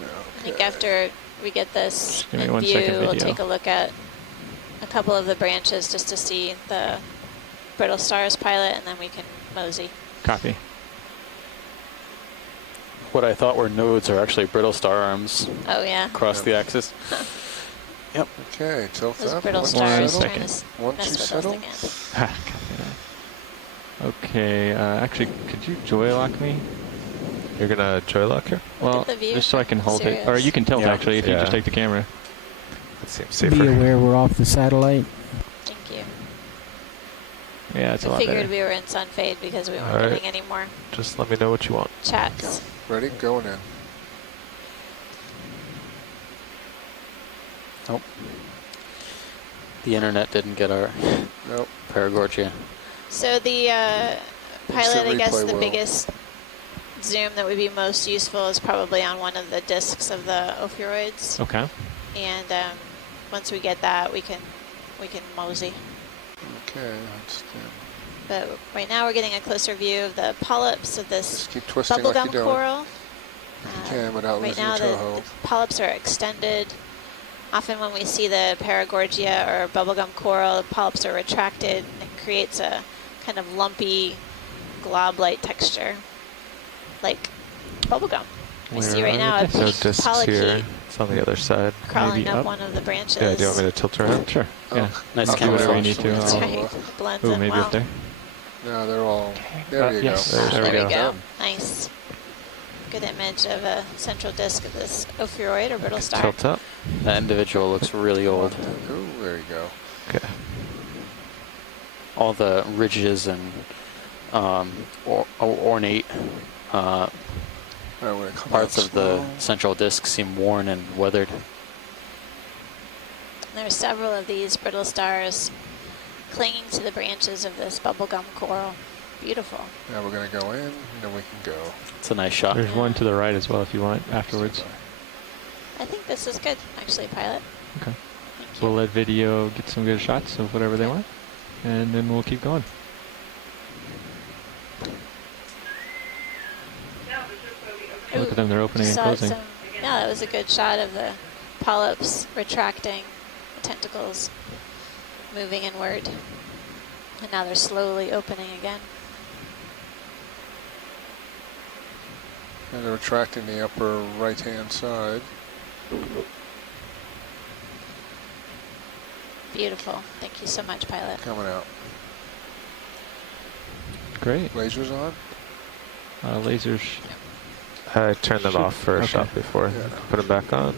I think after we get this in view, we'll take a look at a couple of the branches just to see the brittle stars, pilot, and then we can mosey. Copy. What I thought were nodes are actually brittle star arms. Oh, yeah. Across the axis. Yep. Okay, tilt those up. Brittle stars settle. trying to Once mess you with settle. us again. Okay, actually, could you joy lock me? You're gonna joy lock here? Well, just so I can hold it. Or you can tilt, actually, if you just take the camera. That seems safer. Be aware we're off the satellite. Thank you. Yeah, it's a lot I figured better. we were in sun fade because we weren't getting any more Just let me know what you want. chats. Ready? Going in. Nope. The internet didn't get our Paragorgia. So the pilot, I guess replay the will. biggest zoom that would be most useful is probably on one of the discs of the ophiuroids. Okay. And once we get that, we can mosey. Okay, understand. But right now we're getting a closer view of the polyps of this Keep twisting bubblegum like you're doing. coral. You can without Right losing now your the toho. polyps are extended. Often when we see the Paragorgia or bubblegum coral, the polyps are retracted and it creates a kind of lumpy glob-like texture, like bubblegum. We see right now a So pink discs polychaete here. It's on the other side. crawling up one of the branches. Yeah, do you want me to tilt around? Sure. Yeah. Nice I'll do camera. whatever you need to. That's I'll- right. It blends Ooh, in maybe well. up there. No, they're all. There you yes. go. There we go. Go. Nice. Good image of a central disc of this ophiuroid or brittle star. Tilt up. That individual looks really old. Ooh, there you go. Okay. All the ridges and ornate parts of the central disc seem worn and weathered. There are several of these brittle stars clinging to the branches of this bubblegum coral. Beautiful. Now we're going to go in, and then we can go. It's a nice shot. There's one to the right as well if you want afterwards. I think this is good, actually, pilot. Okay. We'll let video get some good shots of whatever they want, and then we'll keep going. Look at them, they're opening and Saw closing. yeah, that was a good shot of the polyps retracting, the tentacles moving inward. And now they're slowly opening again. And they're retracting the upper right-hand side. Beautiful. Thank you so much, pilot. Coming out. Great. Lasers on? Lasers. I turned them off for a shot before. Put them back on.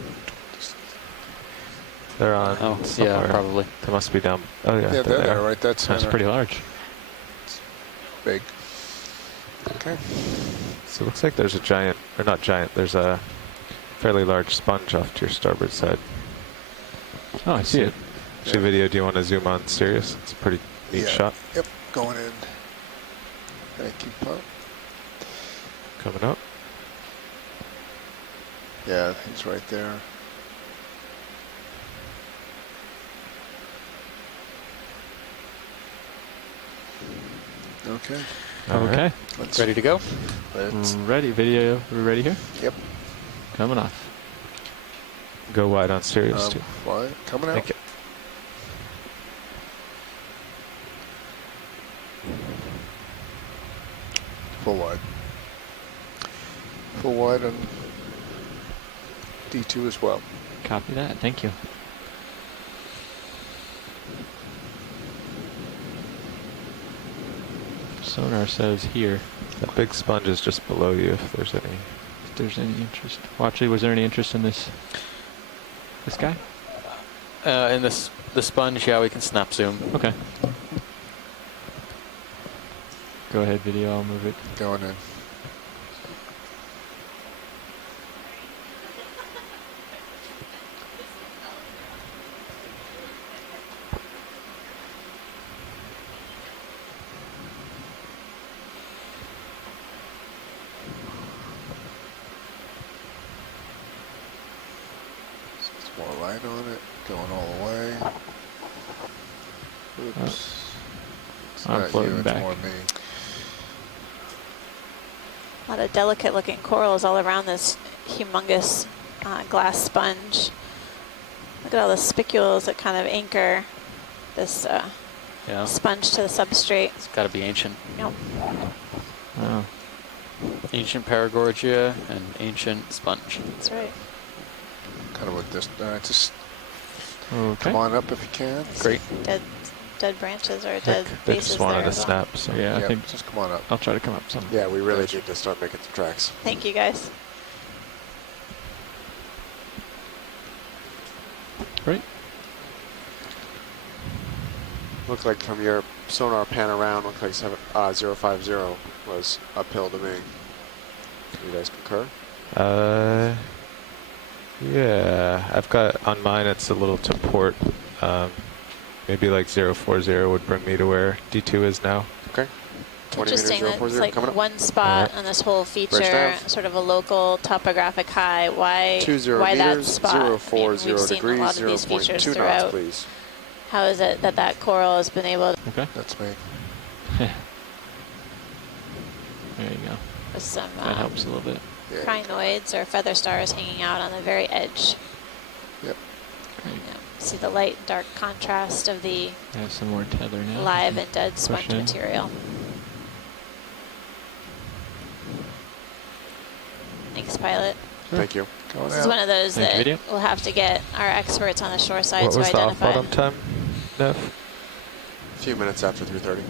They're on. Oh, somewhere. yeah, probably. They must be down. Oh, yeah. Yeah, they're there, right? That's pretty large. Big. Okay. So it looks like there's a giant, or not giant, there's a fairly large sponge off to your starboard side. Oh, I see it. Actually, video, do you want to zoom on Sirius? It's a pretty neat shot. Yep, going in. Thank you, Pop. Coming up. Yeah, he's right there. Okay. Okay. Let's Ready to go? Ready. Video. We ready here? Yep. Coming off. Go wide on Sirius, too. Wide. Coming out. Thank you. Full wide. Full wide on D2 as well. Copy that. Thank you. Sonar says here. That big sponge is just below you if there's any. If there's any interest. Well, actually, was there any interest in this guy? In the sponge, yeah, we can snap zoom. Okay. Go ahead, video. I'll move it. Going in. More light on it, going all the way. Oops. It's I'm not floating you, back. It's more me. A lot of delicate looking corals all around this humongous glass sponge. Look at all the spicules that kind of anchor this sponge to the substrate. It's got to be ancient. Yep. Oh. Ancient Paragorgia and ancient sponge. That's right. Kind of with this. Just Okay. come on up if you can. Great. Dead branches or dead They bases just there wanted to as well. snap, so Yeah, I Yep, think just come on up. I'll try to come up some. Yeah, we really need to start making some tracks. Thank you, guys. Great. Looked like from your sonar pan around, looked like 050 was uphill to me. You guys concur? Yeah, I've got on mine. It's a little to port. Maybe like 040 would bring me to where D2 is now. Okay. 20 Interesting meters, that 040 it's like coming up. one spot on this whole feature, sort of a local topographic high. Why 20 that meters, spot? 040 we've seen degrees, a lot of these features 0.2 knots, throughout. please. How is it that that coral has been able to, Okay. That's me. There you go. with some That helps a little bit. crinoids or feather stars hanging out on the very edge? Yep. Great. Yeah. See the light and dark contrast of the I have some more tether now. live and dead sponge in. material. Thanks, pilot. Thank you. Going This is out. one of those Thank you, that video. we'll have to get our experts on the shore side What to was the identify. off-bottom time, Nev? A few minutes after 3:30.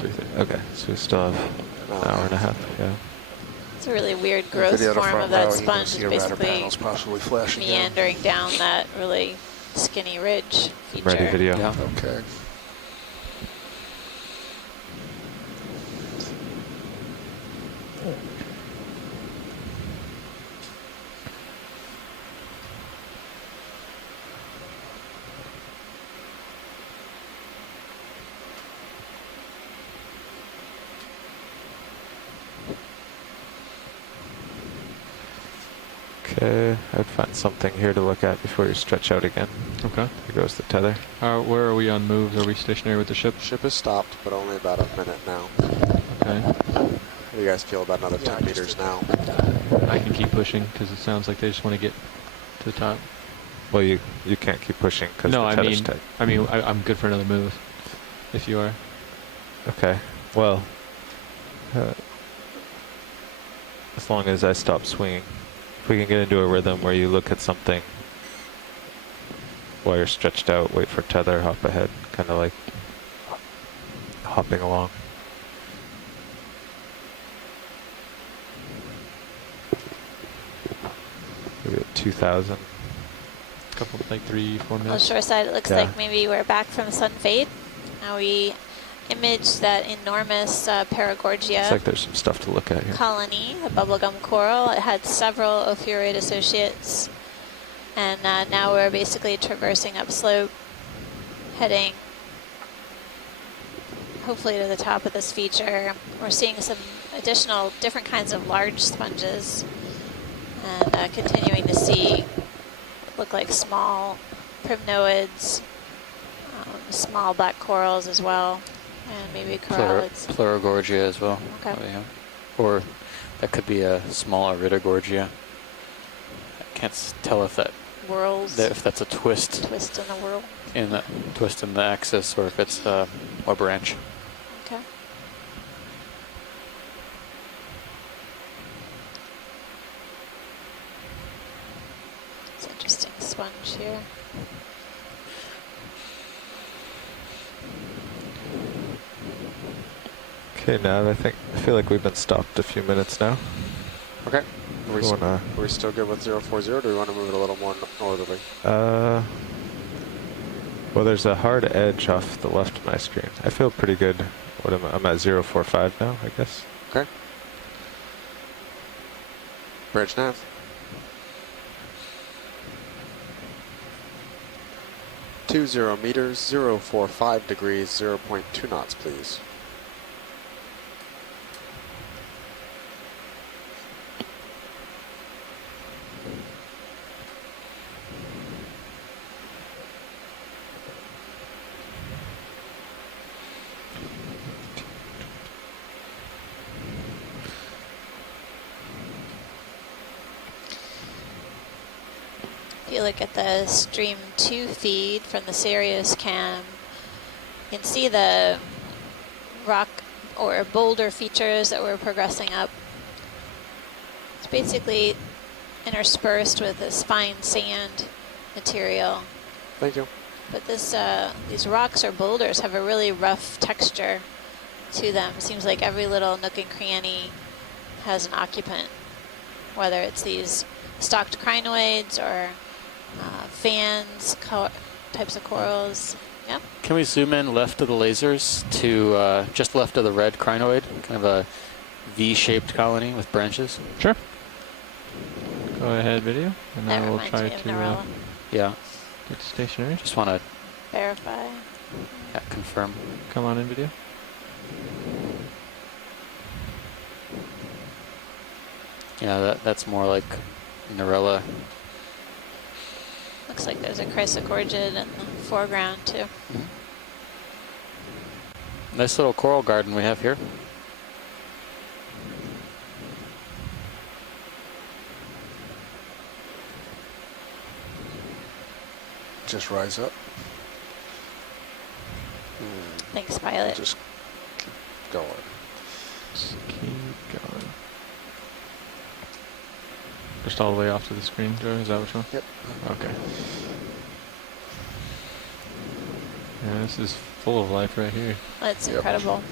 3:30. Okay, so we still have an hour and a half. Yeah. It's a really weird growth Video to form front of that row, you can sponge. see It's your radar basically panels possibly flashing down. meandering down that really skinny ridge feature. Ready video. Yeah. Okay. Okay, I'd find something here to look at before you stretch out again. Okay. Here goes the tether. Where are we on moves? Are we stationary with the ship? Ship is stopped, but only about a minute now. Okay. How do you guys feel about another 10 meters now? I can keep pushing because it sounds like they just want to get to the top. Well, you can't keep pushing because No, the I tether's mean, tight. I'm good for another move. If you are. Okay. Well, as long as I stop swinging. If we can get into a rhythm where you look at something while you're stretched out, wait for tether, hop ahead, kind of like hopping along. maybe at 2,000. Couple, like 3-4 On the minutes. shore side, it looks Yeah. like maybe we're back from sun fade. Now we imaged that enormous Paragorgia Looks like there's some stuff to look at here. colony, the bubblegum coral. It had several ophiuroid associates. And now we're basically traversing upslope, heading hopefully to the top of this feature. We're seeing some additional different kinds of large sponges and continuing to see look like small primnoids, small black corals as well, and maybe corallids. Pleurogorgia as well. Okay. Oh, yeah. Or that could be a small Iridogorgia. I can't tell if if that's a twist. Twist in the whirl. In the twist in the axis, or if it's a branch. Okay. It's interesting sponge here. Okay, now I feel like we've been stopped a few minutes now. Okay. Are we still good with 040, or do we want to move it a little more northerly? Well, there's a hard edge off the left of my screen. I feel pretty good. I'm at 045 now, I guess. Okay. Bridge nav. meters, 045 degrees, 0.2 knots, please. If you look at the Stream 2 feed from the Sirius cam, you can see the rock or boulder features that we're progressing up. It's basically interspersed with this fine sand material. Thank you. But these rocks or boulders have a really rough texture to them. Seems like every little nook and cranny has an occupant, whether it's these stalked crinoids or fans, types of corals. Yep. Can we zoom in left of the lasers to just left of the red crinoid? Kind of a V-shaped colony with branches. Sure. Go ahead, video, and then we'll try to yeah. get stationary. Just want to verify. Yeah, confirm. Come on in, video. Yeah, that's more like Narella. Looks like there's a chrysogorgid in the foreground too. Mm-hmm. Nice little coral garden we have here. Just rise up. Thanks, pilot. Just keep going. Just keep going. Just all the way off to the screen, Joe? Is that what you want? Yep. Okay. Yeah, this is full of life right here. That's incredible.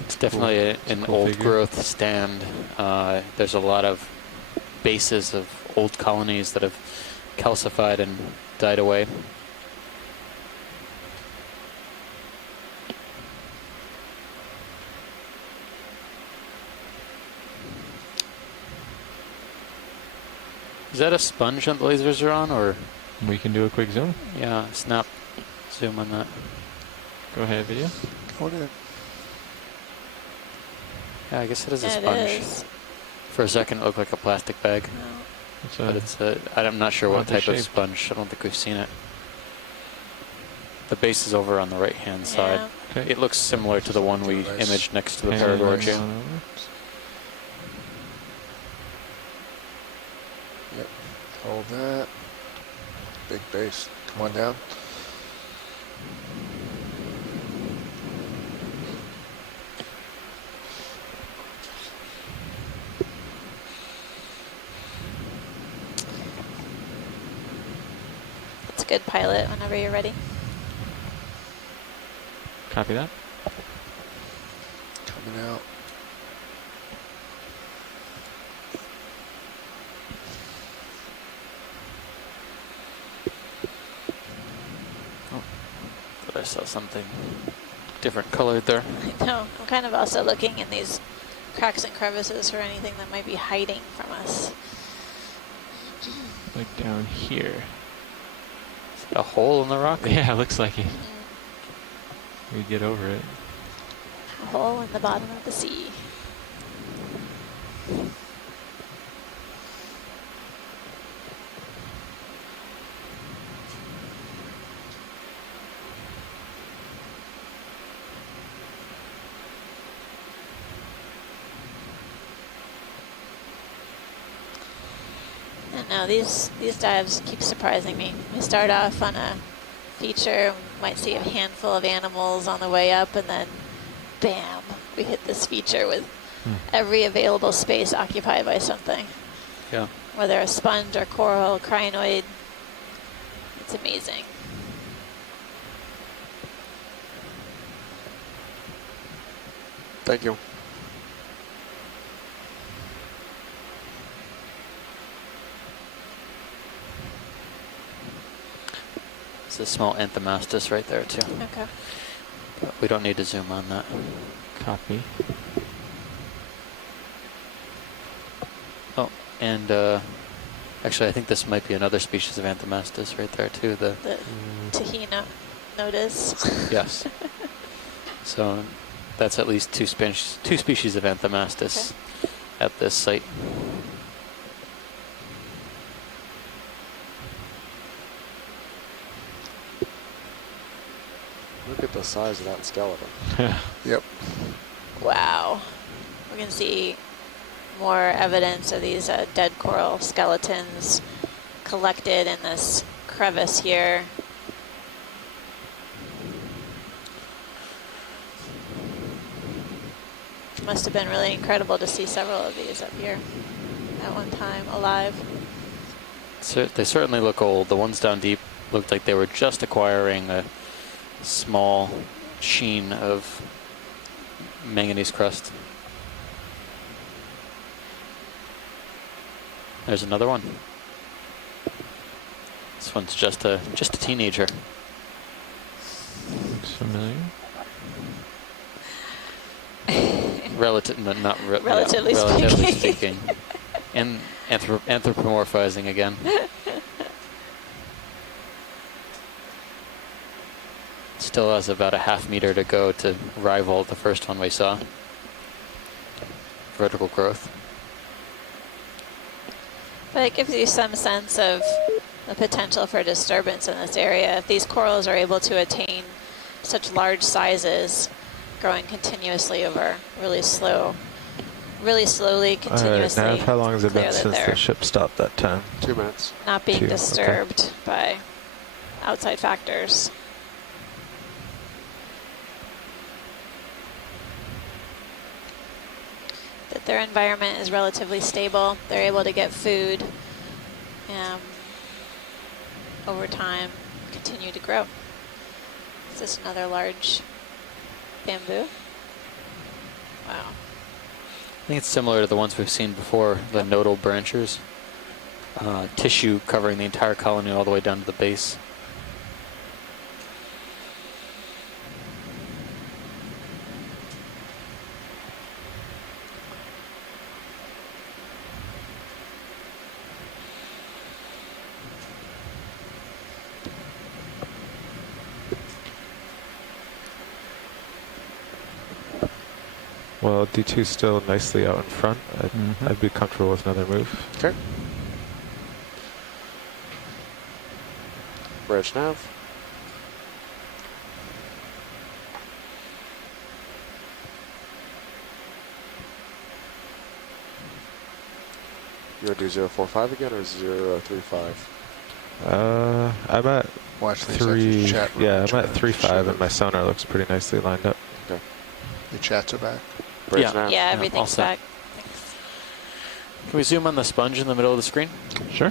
It's definitely an old growth stand. There's a lot of bases of old colonies that have calcified and died away. Is that a sponge that the lasers are on, or? We can do a quick zoom. Yeah, snap zoom on that. Go ahead, video. Go ahead. Yeah, I guess it is a It sponge. is. For a second, it looked like a plastic bag. No. But it's I'm not sure what type of shape. sponge. I don't think we've seen it. The base is over on the right-hand side. Okay. It looks similar to the one we imaged next to the Okay. Paragorgia. Yep. Hold that. Big base. Come on down. It's a good pilot whenever you're ready. Copy that. Coming out. I saw something different colored there. I know. I'm kind of also looking in these cracks and crevices for anything that might be hiding from us. Like down here. A hole in the rock? Yeah, it looks like it. We get over it. A hole in the bottom of the sea. No, these dives keep surprising me. We start off on a feature, we might see a handful of animals on the way up, and then bam, we hit this feature with every available space occupied by something. Yeah. Whether a sponge or coral, crinoid, it's amazing. Thank you. It's a small anthomastus right there too. Okay. But we don't need to zoom on that. Copy. Oh, and actually I think this might be another species of anthomastus right there too. The Tahina notice. Yes. So that's at least two species of anthomastus at this site. Look at the size of that skeleton. Yep. Wow. We're going to see more evidence of these dead coral skeletons collected in this crevice here. It must have been really incredible to see several of these up here at one time alive. So they certainly look old. The ones down deep looked like they were just acquiring a small sheen of manganese crust. There's another one. This one's just a teenager. Looks familiar. Relatively speaking. And anthropomorphizing again. Still has about a half meter to go to rival the first one we saw. Vertical growth. But it gives you some sense of the potential for disturbance in this area. If these corals are able to attain such large sizes, growing continuously over really slowly, continuously. All right, now how long has it been since the ship stopped that time? 2 minutes. Not being disturbed by outside factors. That their environment is relatively stable. They're able to get food over time, continue to grow. Is this another large bamboo? Wow. I think it's similar to the ones we've seen before, the nodal branchers. Tissue covering the entire colony all the way down to the base. Well, D2's still nicely out in front. I'd be comfortable with another move. Okay. Bridge nav. You want to do 045 again or 035? I'm at Watch these 3. chat room. Yeah, I'm at 3.5, and my sonar looks pretty nicely lined up. Okay. The chats are back. Bridge nav. Yeah, everything's back. Can we zoom on the sponge in the middle of the screen? Sure.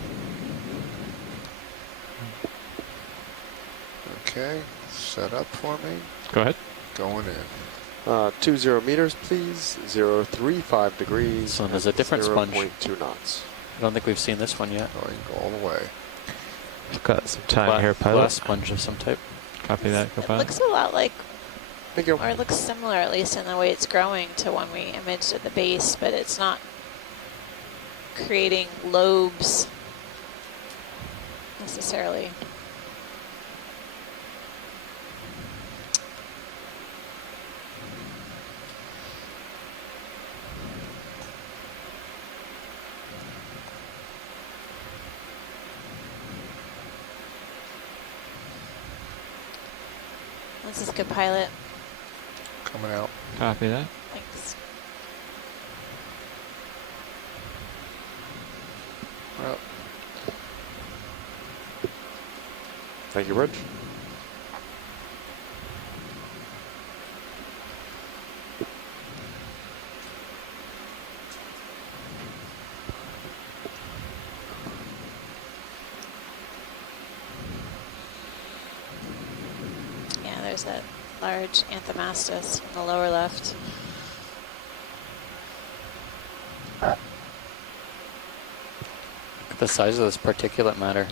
Okay, set up for me. Go ahead. Going in. 20 meters, please. 035 degrees. This one is a different sponge. 0.2 knots. I don't think we've seen this one yet. Going all the way. We've got some time here, pilot. Glass sponge of some type. Copy that, It looks a lot like, or it looks similar at least in the way it's growing to when we imaged at the base, but it's not creating lobes necessarily. This is good, pilot. Coming out. Copy that. Thanks. Well, thank you, Rich. Yeah, there's that large anthomastus in the lower left. Look at the size of this particulate matter.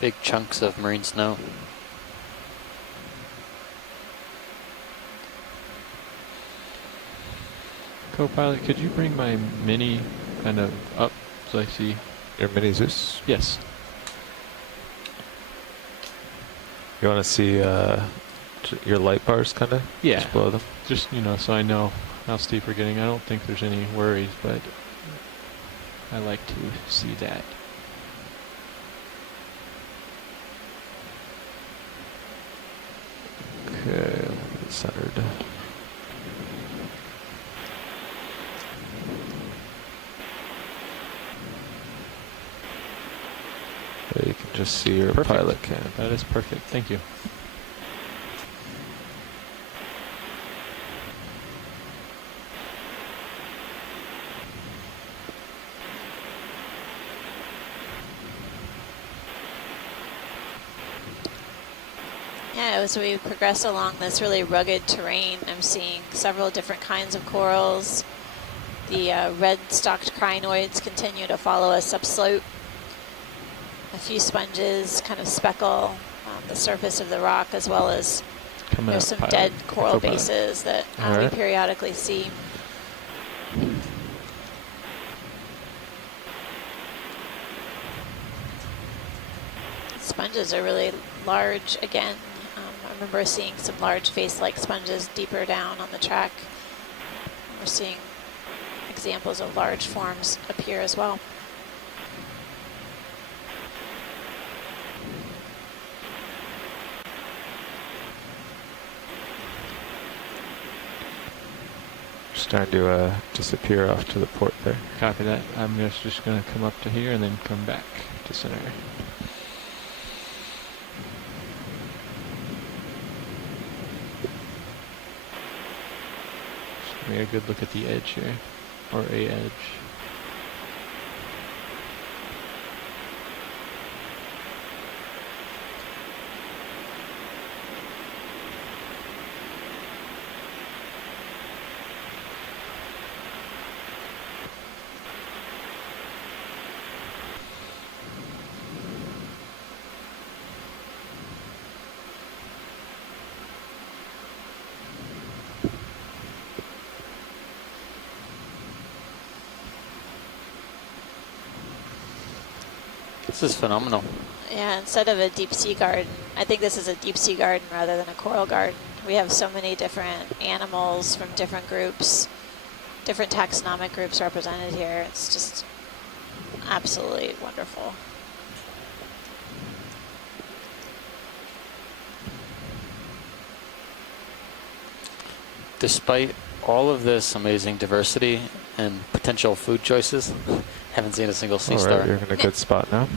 Big chunks of marine snow. Co-pilot, could you bring my mini kind of up so I see? Your mini Zeus? Yes. You want to see your light bars kind of? Yeah. Just below them? Just, you know, so I know how steep we're getting. I don't think there's any worries, but I like to see that. Okay, centered. There you can just see your pilot cam. That is perfect. Thank you. Yeah, as we progress along this really rugged terrain, I'm seeing several different kinds of corals. The red-stalked crinoids continue to follow us upslope. A few sponges kind of speckle the surface of the rock, as well as there's some dead coral bases that we periodically see. Sponges are really large again. I remember seeing some large face-like sponges deeper down on the track. We're seeing examples of large forms appear as well. Starting to disappear off to the port there. Copy that. I'm just going to come up to here and then come back to center. Just give me a good look at the edge here, or a edge. This is phenomenal. Yeah, instead of a deep sea garden, I think this is a deep sea garden rather than a coral garden. We have so many different animals from different groups, different taxonomic groups represented here. It's just absolutely wonderful. Despite all of this amazing diversity and potential food choices, haven't seen a single sea star. Alright, you're in a good spot now.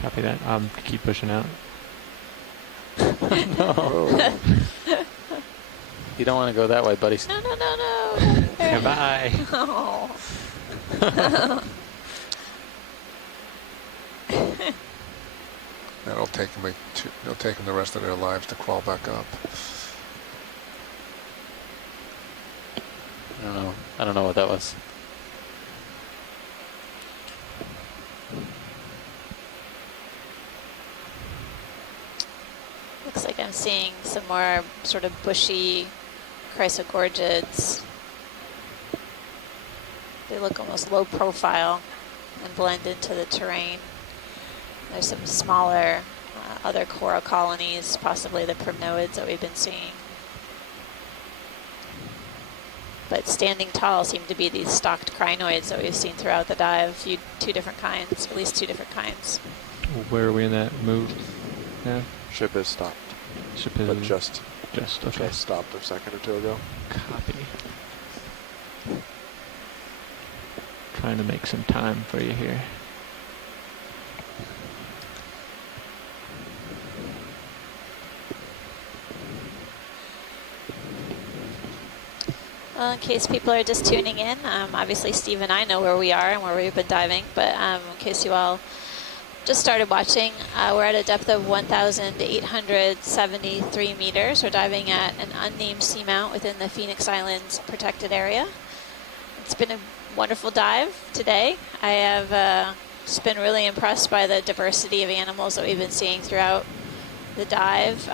Copy that. Keep pushing out. No. You don't want to go that way, buddy. No, no, no, no. Goodbye. Oh. It'll take them the rest of their lives to crawl back up. I don't know. I don't know what that was. I'm seeing some more sort of bushy chrysogorgids. They look almost low profile and blend into the terrain. There's some smaller other coral colonies, possibly the primnoids that we've been seeing. But standing tall seem to be these stalked crinoids that we've seen throughout the dive. Two different kinds, at least two different kinds. Where are we in that move now? Ship is stopped. Ship is but just okay. Just stopped a second or two ago. Copy. Trying to make some time for you here. Well, in case people are just tuning in, obviously Steve and I know where we are and where we've been diving, but in case you all just started watching, we're at a depth of 1,873 meters. We're diving at an unnamed seamount within the Phoenix Islands protected area. It's been a wonderful dive today. I have just been really impressed by the diversity of animals that we've been seeing throughout the dive.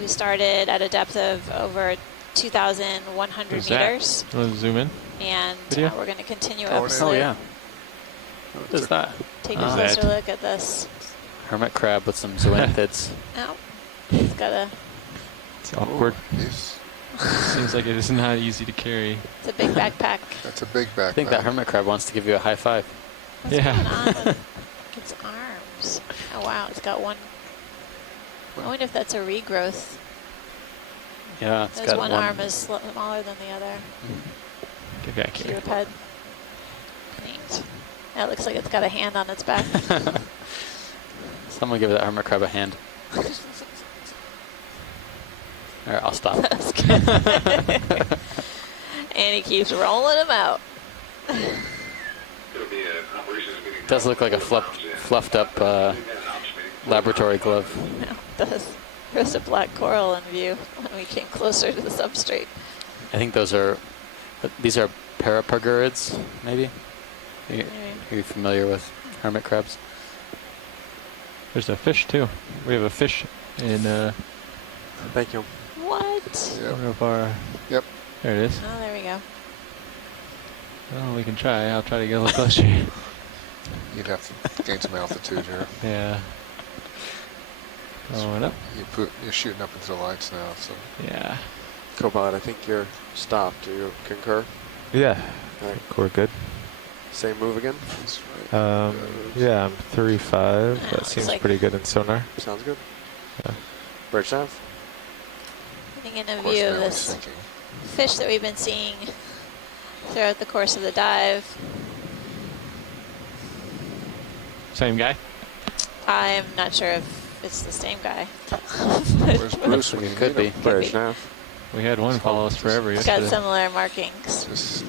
We started at a depth of over 2,100 meters. Want to zoom in? And we're going to continue up Oh, yeah. What is that? Take a closer look at this. Hermit crab with some zoanthids. Oh, he's got a... It's awkward. Seems like it is not easy to carry. It's a big backpack. That's a big backpack. I think that hermit crab wants to give you a high five. What's going on with its arms? Oh, wow, it's got one... I wonder if that's a regrowth. Yeah, it's got one arm is smaller than the other. Get back here. Head. Neat. That looks like it's got a hand on its back. Someone give that hermit crab a hand. All right, I'll stop. And he keeps rolling them out. It does look like a fluffed up laboratory glove. No, it does. There's a black coral in view when we came closer to the substrate. I think these are parapagurids, maybe? Are you familiar with hermit crabs? There's a fish too. We have a fish in Thank you. What? One of our... Yep. There it is. Oh, there we go. Well, we can try. I'll try to get a little closer. You'd have to gain some altitude here. Yeah. Going up. You're shooting up into the lights now, so. Yeah. Copilot, I think you're stopped. Do you concur? Yeah. Right. We're good. Same move again? Yeah, I'm 3.5. That seems like pretty good in sonar. Sounds good. Yeah. Bridge staff? Getting in a view of this fish that we've been seeing throughout the course of the dive. Same guy? I'm not sure if it's the same guy. Where's Bruce? It could be. Bridge nav. We had one follow us forever It's yesterday. got similar markings.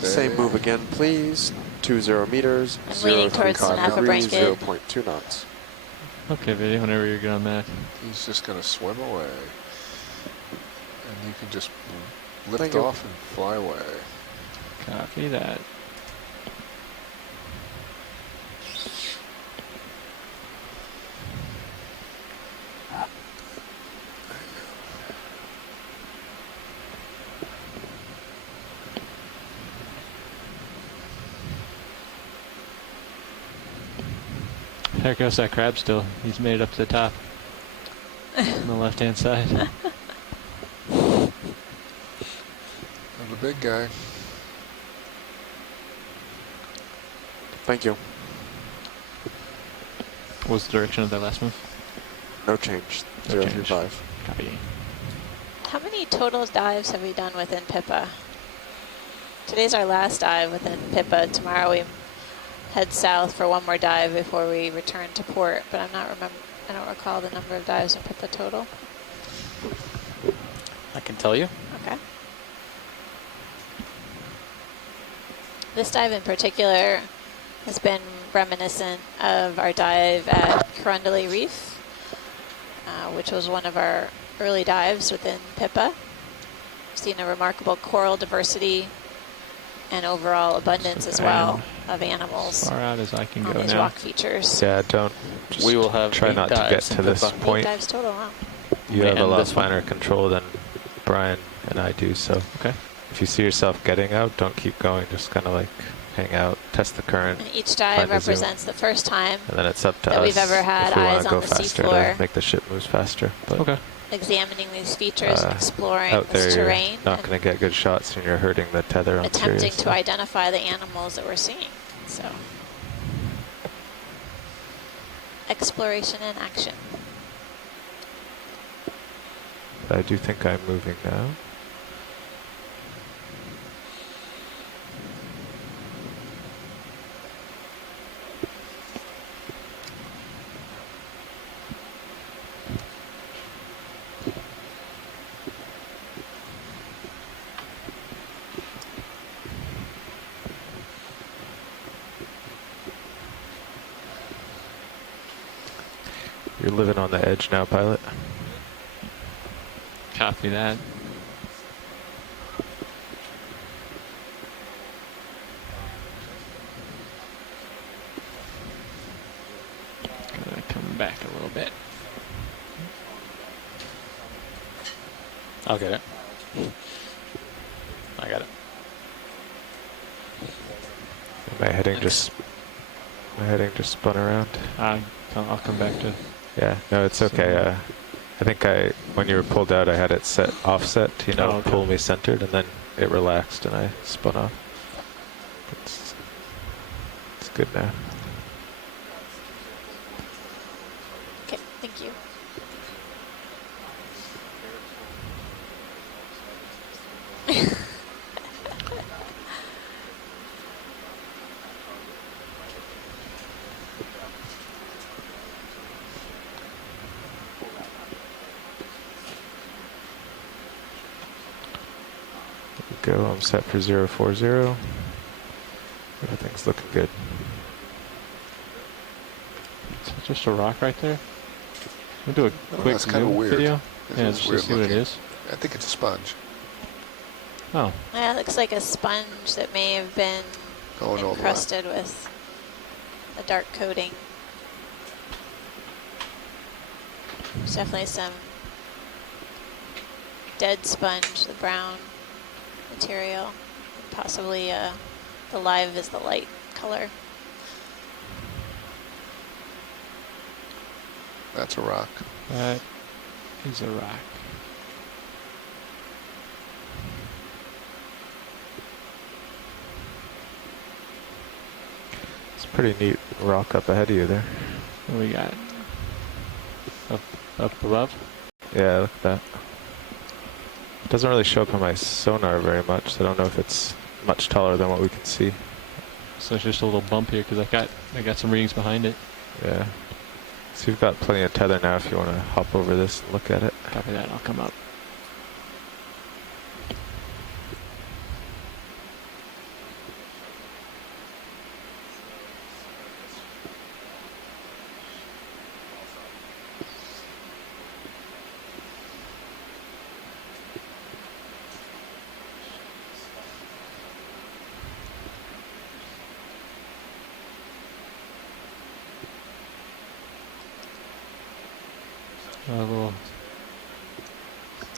Same move again, please. 20 meters. I'm leaning towards an alpha degrees, blanket. 0.2 knots. Okay, video, whenever you're good on that. He's just going to swim away. And you can just lift Thank you. off and fly away. Copy that. There goes that crab still. He's made it up to the top. On the left-hand side. And the big guy. Thank you. What was the direction of that last move? No change. No 035. Copy. How many total dives have we done within Pippa? Today's our last dive within Pippa. Tomorrow we head south for one more dive before we return to port, but I don't recall the number of dives in Pippa total. I can tell you. Okay. This dive in particular has been reminiscent of our dive at Corundally Reef, which was one of our early dives within Pippa. We've seen a remarkable coral diversity and overall abundance as well of animals. As far out as I can go these now. rock features. Yeah, don't. We will have try not to get to this point. 8 dives total, huh? You have a lot finer control than Brian and I do, so if you see yourself getting out, don't keep going. Just kind of like hang out, test the current. And each dive represents the first time and then it's up to that us we've ever had if we eyes want to go on the faster seafloor. to make the ship move faster. But examining these features and exploring out there, this terrain. You're not going to get good shots, and you're hurting the tether on attempting to identify the animals that we're seeing. So, exploration in action. I do think I'm moving now. You're living on the edge now, pilot. Copy that. Gonna come back a little bit. I'll get it. I got it. My heading just spun around. I'll come back to. Yeah, no, it's okay. I think when you were pulled out, I had it set offset, pull me centered, and then it relaxed and I spun off. It's good now. Okay, thank you. Go. I'm set for 040. Everything's looking good. Is it just a rock right there? We'll do a quick that's kind of weird. video. It's Yeah, let's weird just see what it is. I think it's a sponge. Oh. Yeah, it looks like a sponge that may have been encrusted with a dark coating. There's definitely some dead sponge, the brown material. Possibly the live is the light color. That's a rock. That is a rock. It's a pretty neat rock up ahead of you there. What do we got? Up above? Yeah, look at that. It doesn't really show up on my sonar very much, so I don't know if it's much taller than what we can see. So it's just a little bump here because I got some readings behind it. Yeah. So you've got plenty of tether now if you want to hop over this and look at it. Copy that, I'll come up.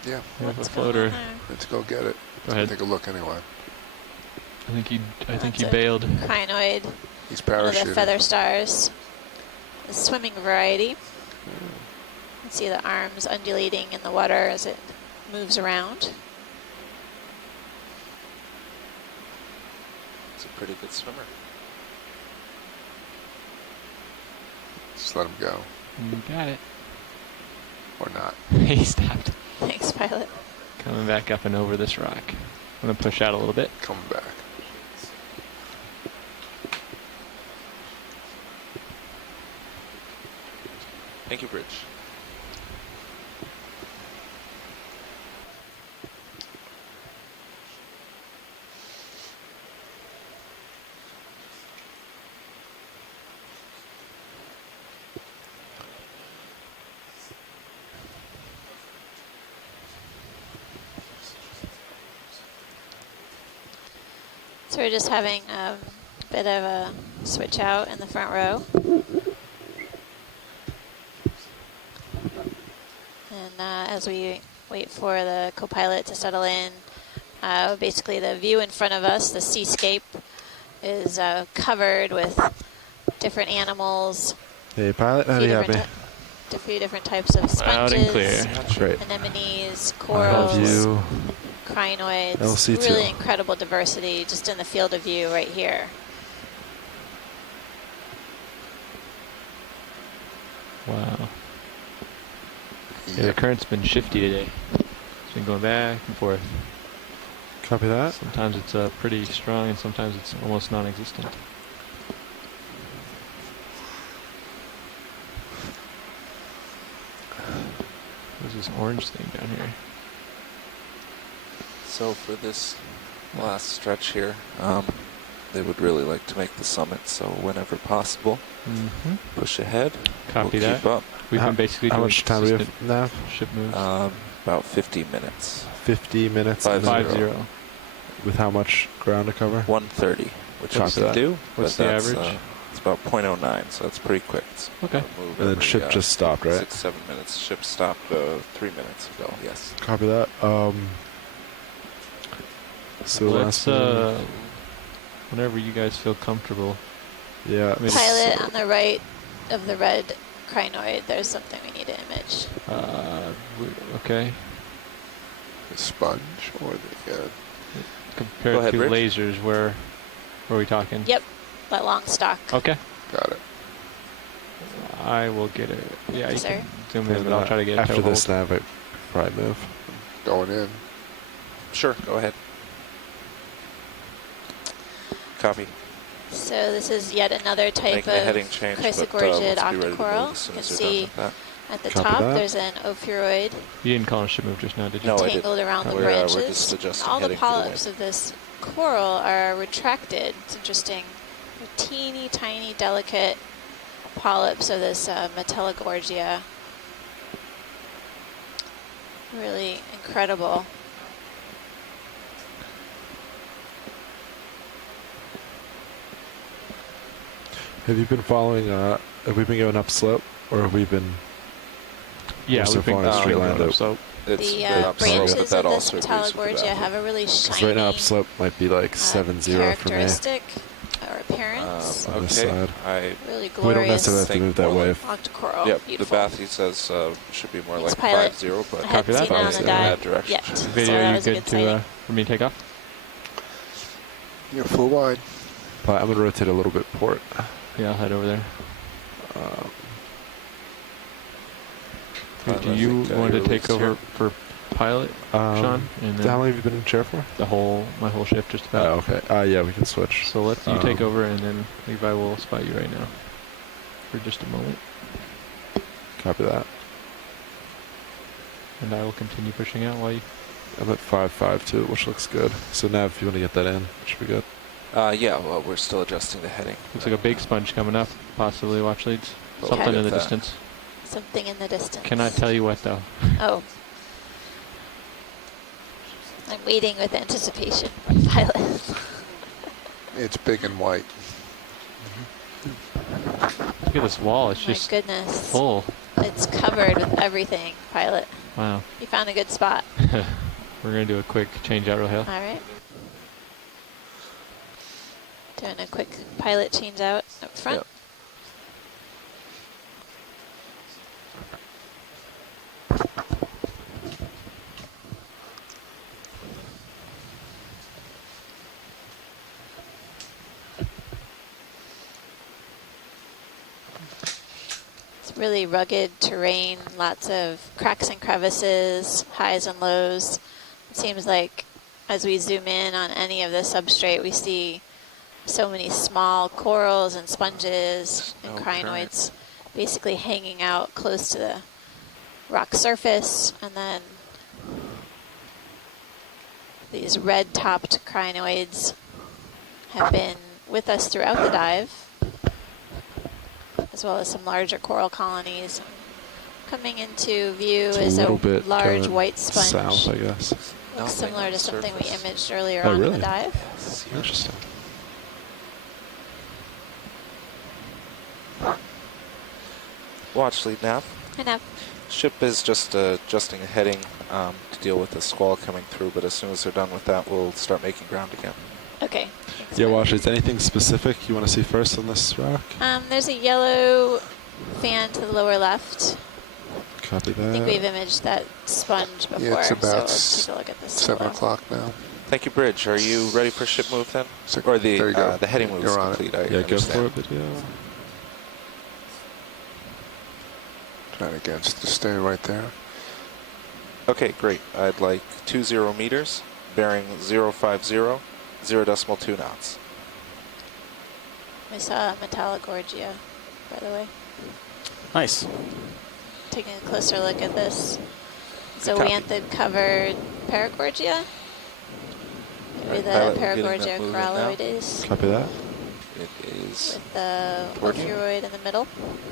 Yeah. We have a floater. Let's go get it. Go ahead. Take a look anyway. I think he bailed. Crinoid. He's One of parachuting. the feather stars. The swimming variety. You can see the arms undulating in the water as it moves around. It's a pretty good swimmer. Just let him go. You got it. Or not. He stopped. Thanks, pilot. Coming back up and over this rock. I'm going to push out a little bit. Coming back. Thank you, Bridge. So we're just having a bit of a switch out in the front row. And as we wait for the co-pilot to settle in, basically the view in front of us, the seascape, is covered with different animals. Hey, pilot, how do you have me? A few different types of sponges, Loud and clear. That's right. anemones, I corals, have you. crinoids. LC2. Really incredible diversity just in the field of view right here. Wow. Yeah, the current's been shifty today. It's been going back and forth. Copy that. Sometimes it's pretty strong and sometimes it's almost non-existent. There's this orange thing down here. So for this last stretch here, they would really like to make the summit, so whenever possible, push ahead. Copy we'll that. Keep up. We've been basically how doing much time do we have now? Ship moves. About 50 minutes. 50 minutes. 5-0. With how much ground to cover? 130, which What's we can that? do. What's but the that's, average? It's about 0.09, so that's pretty quick. It's okay. And then ship just stopped, right? 6-7 minutes. Ship stopped 3 minutes ago. Yes. Copy that. So let's whenever you guys feel comfortable. Yeah. Pilot on the right of the red crinoid. There's something we need to image. Okay. The sponge or the compared to Rich. lasers, where are we talking? Yep, that long stock. Okay. Got it. I will get it. Yeah, you Sir? can zoom in, but I'll try to get it. After this nav, I could probably move. Going in. Sure, go ahead. Copy. So this is yet another type Making a heading of change, chrysogorgid but, let's be ready to move octocoral. as soon You can as they're see done with that. at the Copy top that. there's an ophiuroid You didn't call a ship move just now, did you? No, I tangled didn't. around the We're branches. just adjusting All the heading for the polyps wind. of this coral are retracted. It's interesting. They're teeny tiny delicate polyps of this Metallogorgia. Really incredible. Have you been following, have we been going up slope, or have we been Yeah, so we've been far in straight line going up? slope. It's The up slope, branches but that of this also agrees with the Metallogorgia bathroom. have a really Because shiny right now up slope might be like 7-0 for me. characteristic or appearance. On this Okay, side. Really We don't glorious necessarily have to move that way. octocoral. Yep, Beautiful. the bath he says should be more Thanks, like pilot. 5-0, but I hadn't seen that on the in dive that direction. yet. So Video, that are you was a good good sighting. for me to take off? You're full wide. But I'm going to rotate a little bit port. Yeah, I'll head over there. I Do you think, want to you're take released over here. for pilot, Sean? And How long have you been in chair for? my whole shift just about. Oh, okay. Yeah, we can switch. So let's you take over, and then Levi will spot you right now for just a moment. Copy that. And I will continue pushing out while you. I'm at 5.52, which looks good. So now if you want to get that in, it should be good. Yeah, well, we're still adjusting the heading. Looks like a big sponge coming up, possibly watch leads. But Something we'll in the get that. distance. Something in the distance. Cannot tell you what though. Oh. I'm waiting with anticipation, pilot. It's big and white. Look at this wall. It's My just goodness. full. It's covered with everything, pilot. Wow. You found a good spot. We're gonna do a quick change out, Raheel. All right. Doing a quick pilot change out up front. Yep. It's really rugged terrain, lots of cracks and crevices, highs and lows. It seems like as we zoom in on any of the substrate, we see so many small corals and sponges and crinoids basically hanging out close to the rock surface, and then these red-topped crinoids have been with us throughout the dive, as well as some larger coral colonies. Coming into view is a large white sponge. South, I guess. Looks similar to something we imaged earlier Oh, on really? in the dive. Interesting. Watch lead nav. I know. Ship is just adjusting a heading to deal with the squall coming through, but as soon as they're done with that, we'll start making ground again. Okay. Yeah, Wash, is anything specific you want to see first on this rock? There's a yellow fan to the lower left. Copy that. I think we've imaged that sponge before, Yeah, it's about so let's take a look at this. 7 o'clock now. Thank you, Bridge. Are you ready for ship move then? Or the heading move is complete? Yeah, go for it, video. Trying to get to stay right there. Okay, great. I'd like 20 meters, bearing 050, 0.2 knots. We saw Metallogorgia, by the way. Nice. Taking a closer look at this. So we covered Paragorgia. Maybe the Paragorgia coralloides. Copy that. It is with the Ophiuroid in the middle,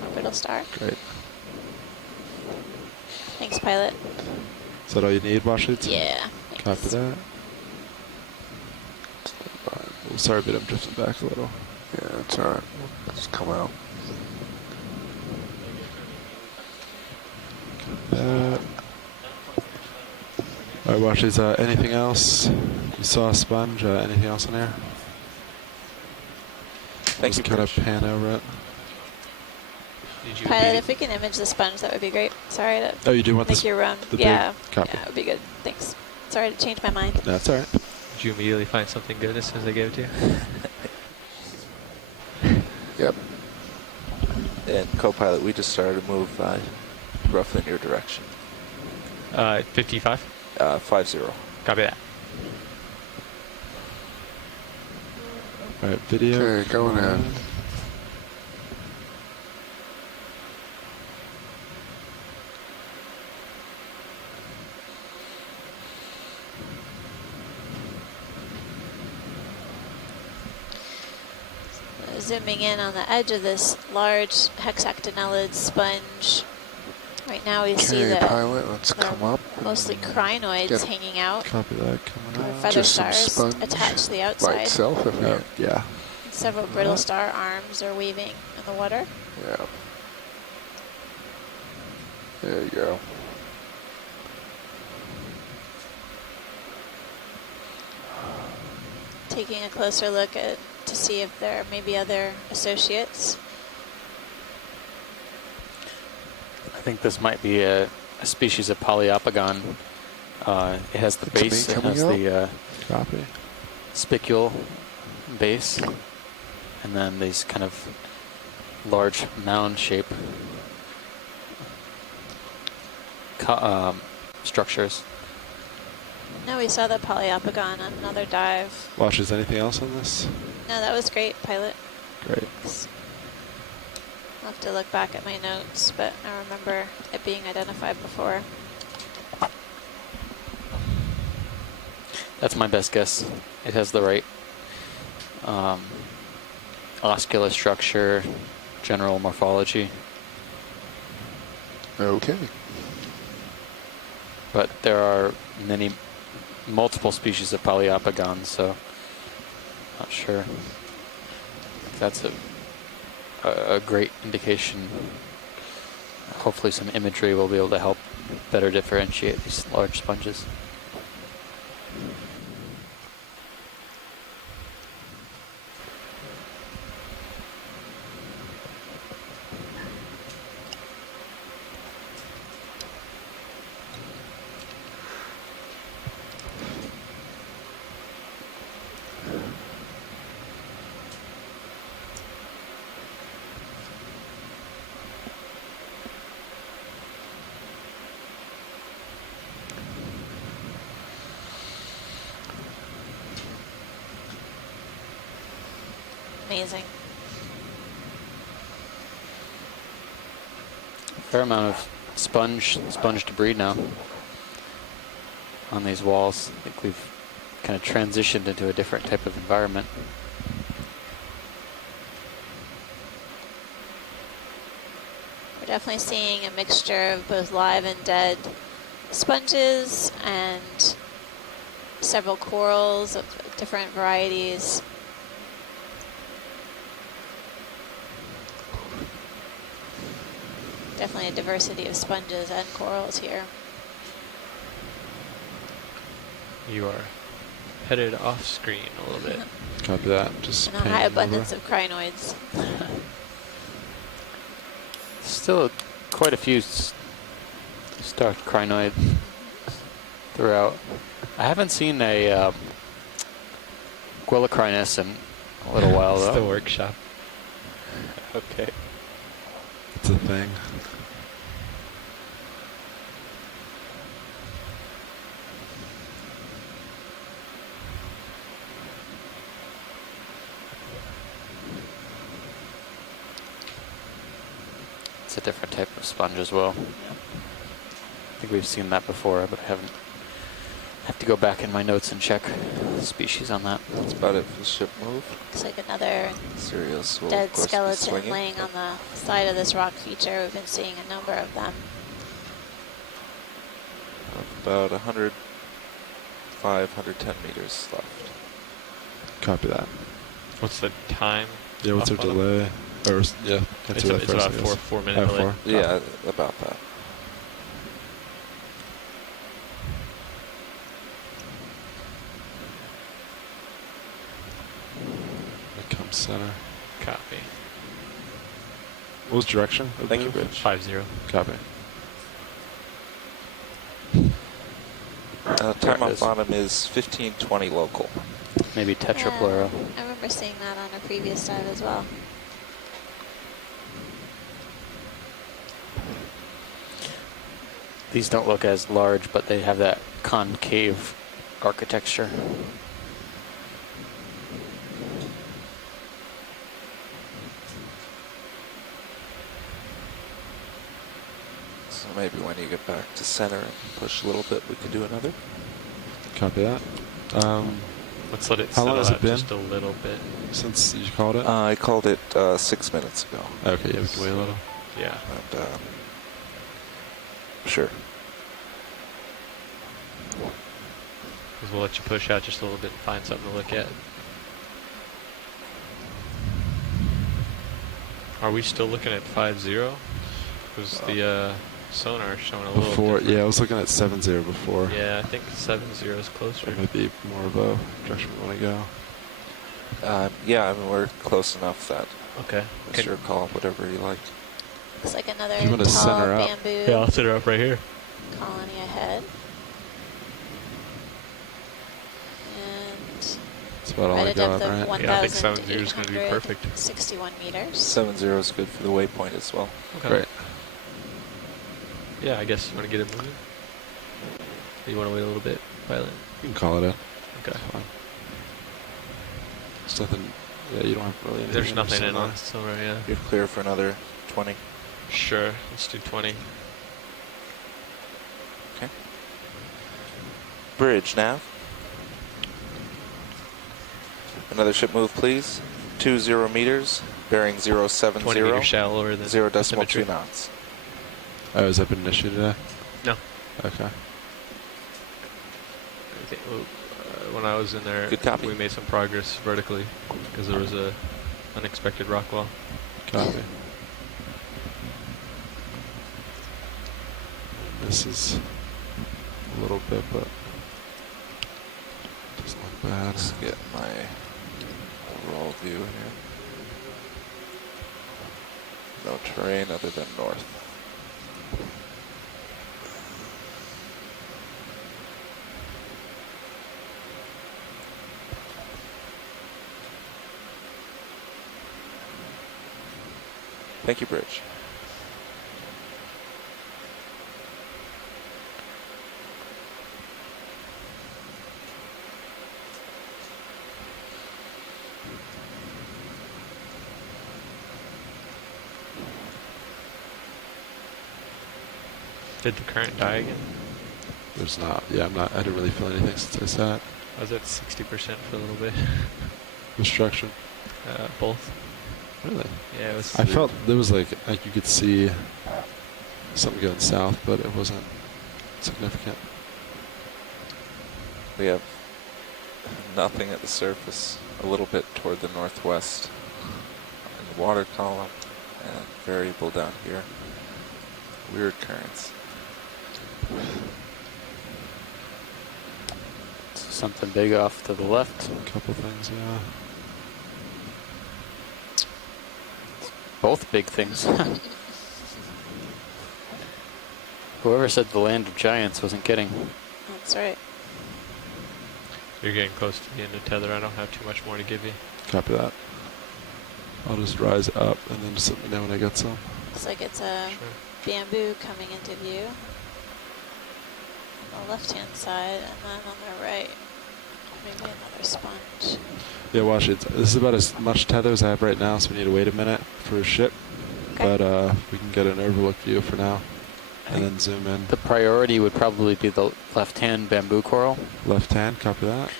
orbital star. Great. Thanks, pilot. Is that all you need, Washington? Yeah. Copy that. Oh, sorry, but I'm drifting back a little. Yeah, it's alright. Just come out. All right, Wash, is anything else? You saw a sponge, anything else in there? Thank you, kind of pan over it. Pilot, if we can image the sponge, that would be great. Sorry to you do want make your own. The yeah, big copy. Yeah, it would be good. Thanks. Sorry to change my mind. That's all right. Did you immediately find something good as soon as I gave it to you? Yep. And co-pilot, we just started to move roughly in your direction. 55? 50. Copy that. All right, video. Okay, going in. Zooming in on the edge of this large hexactinellid sponge. Right now we see the pilot, let's come up. Mostly crinoids hanging out. Copy that, coming out. Feather stars attached to the outside. By itself, yeah. Several brittle star arms are weaving in the water. Yeah. There you go. Taking a closer look at to see if there may be other associates. I think this might be a species of Poliopogon. It has the base, it has the spicule base, and then these kind of large mound shape structures. No, we saw the Poliopogon on another dive. Wash, is anything else on this? No, that was great, pilot. Great. I'll have to look back at my notes, but I remember it being identified before. That's my best guess. It has the right oscula structure, general morphology. Okay. But there are multiple species of Poliopogon, so not sure. That's a great indication. Hopefully some imagery will be able to help better differentiate these large sponges. Amazing. Fair amount of sponge debris now on these walls. I think we've kind of transitioned into a different type of environment. We're definitely seeing a mixture of both live and dead sponges and several corals of different varieties. Definitely a diversity of sponges and corals here. You are headed off screen a little bit. Copy that. Just And a high abundance of crinoids. Still quite a few stark crinoid throughout. I haven't seen a Guilacrinus in a little while though. It's the workshop. Okay. It's a thing. It's a different type of sponge as well. I think we've seen that before, but I haven't. I have to go back in my notes and check the species on that. That's about it for the ship move. Looks like another Sirius will, dead of course, be skeleton swinging. laying on the side of this rock feature. We've been seeing a number of them. About 105, 110 meters left. Copy that. What's the time? Yeah, what's our delay? Or, yeah, it's about 4 minute delay. Yeah, about that. It comes center. Copy. What was direction? Thank you, Rich. 5-0. Copy. Time off bottom is 1520 local. Maybe tetrapleura. I remember seeing that on a previous dive as well. These don't look as large, but they have that concave architecture. So maybe when you get back to center and push a little bit, we could do another. Copy that. Let's let it How long has it been? Just a little bit. Since you called it? I called it 6 minutes ago. Okay, yeah, we can wait a little. Yeah. And, sure. Because we'll let you push out just a little bit and find something to look at. Are we still looking at 5-0? Was the sonar showing a little Before, different? yeah, I was looking at 7-0 before. Yeah, I think 7-0 is closer. That might be more of a direction we want to go. Yeah, I mean, we're close enough that Okay. it's your call, whatever you like. Looks like another You want to tall center up? bamboo Yeah, I'll set her up right here. colony ahead. And That's about all right I at depth got, of right? Yeah, I think 7-0 is going to be perfect. 61 meters. 7-0 is good for the waypoint as well. Okay. Great. Yeah, I guess you want to get it moving. Or you want to wait a little bit, pilot? You can call it in. Okay. Fine. There's nothing, yeah, you don't have really anything. There's in nothing in sonar. on sonar, yeah. You're clear for another 20. Sure, let's do 20. Okay. Bridge nav. Another ship move, please. 20 meters, bearing 070. 20 meters shallower than 0.2 knots. Oh, has that been issued today? No. Okay. I think, when I was in there, Good copy. we made some progress vertically because there was a unexpected rock wall. Copy. This is a little bit, but doesn't look bad. Let's get my overall view here. No terrain other than north. Thank you, Bridge. Did the current die again? There's not, yeah, I didn't really feel anything since I sat. I was at 60% for a little bit. Destruction. Both. Really? Yeah, it was. I felt there was like you could see something going south, but it wasn't significant. We have nothing at the surface, a little bit toward the northwest in the water column, and variable down here. Weird currents. Something big off to the left. A couple things, yeah. Both big things. Whoever said the land of giants wasn't kidding. That's right. You're getting close to the end of tether. I don't have too much more to give you. Copy that. I'll just rise up and then just let me know when I get some. Looks like it's a bamboo coming into view. On the left-hand side, and then on the right, maybe another sponge. Yeah, watch it. This is about as much tether as I have right now, so we need to wait a minute for a ship. Okay. But we can get an overlook view for now, and then zoom in. The priority would probably be the left-hand bamboo coral. Left hand, copy that.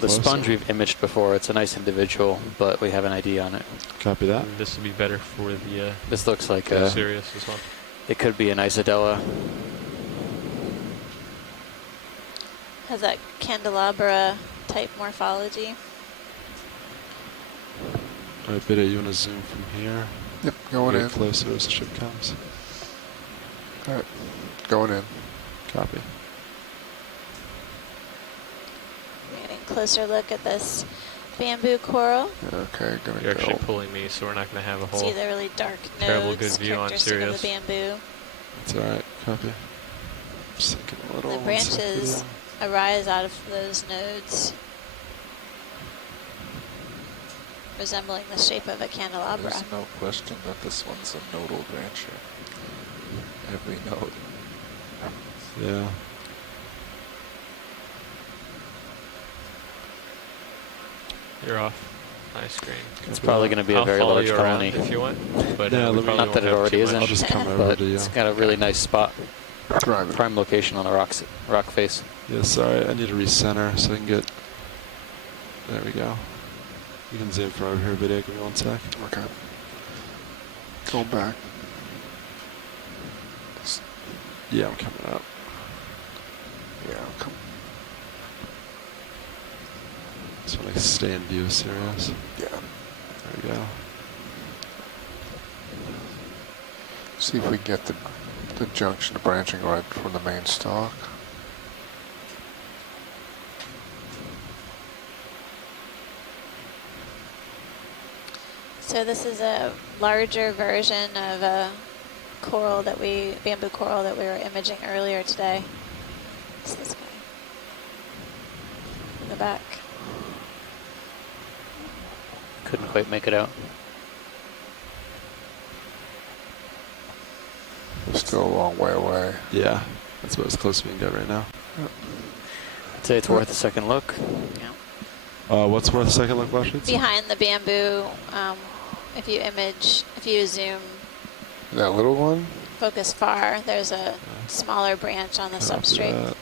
The sponge we've imaged before. It's a nice individual, but we have an ID on it. Copy that. And this would be better for the. This looks like a Sirius as well. It could be an Isadella. Has that candelabra type morphology. All right, Biddy, you want to zoom from here? Yep, going in. Closer as the ship comes. All right, going in. Copy. We're getting a closer look at this bamboo coral. Okay, gonna You're actually pulling me, so we're not going to have a whole see the really dark terrible nodes good view on characteristic of Sirius. the bamboo. That's all right. Copy. Just thinking a little. The branches arise out of those nodes, resembling the shape of a candelabra. There's no question that this one's a nodal brancher. Every node. Yeah. You're off. Nice screen. It's probably going to be a very large colony. If you want, but yeah, not that it already isn't. I'll just come over but to you. It's got a really nice spot. Prime location on the rock face. Yeah, sorry, I need to recenter so I can get. There we go. You can zoom from over here, video. Give me 1 sec. Okay. Going back. Yeah, I'm coming up. Yeah, I'm coming. So I stay in view of Sirius. Yeah. There we go. See if we can get the junction branching right from the main stalk. So this is a larger version of a coral that bamboo coral that we were imaging earlier today. It's this guy in the back. Couldn't quite make it out. We're still a long way away. Yeah, that's about as close as we can get right now. Yep. I'd say it's worth a second look. Yeah. What's worth a second look, Washington? Behind the bamboo, if you zoom. That little one? Focus far, there's a smaller branch on the substrate. Yeah.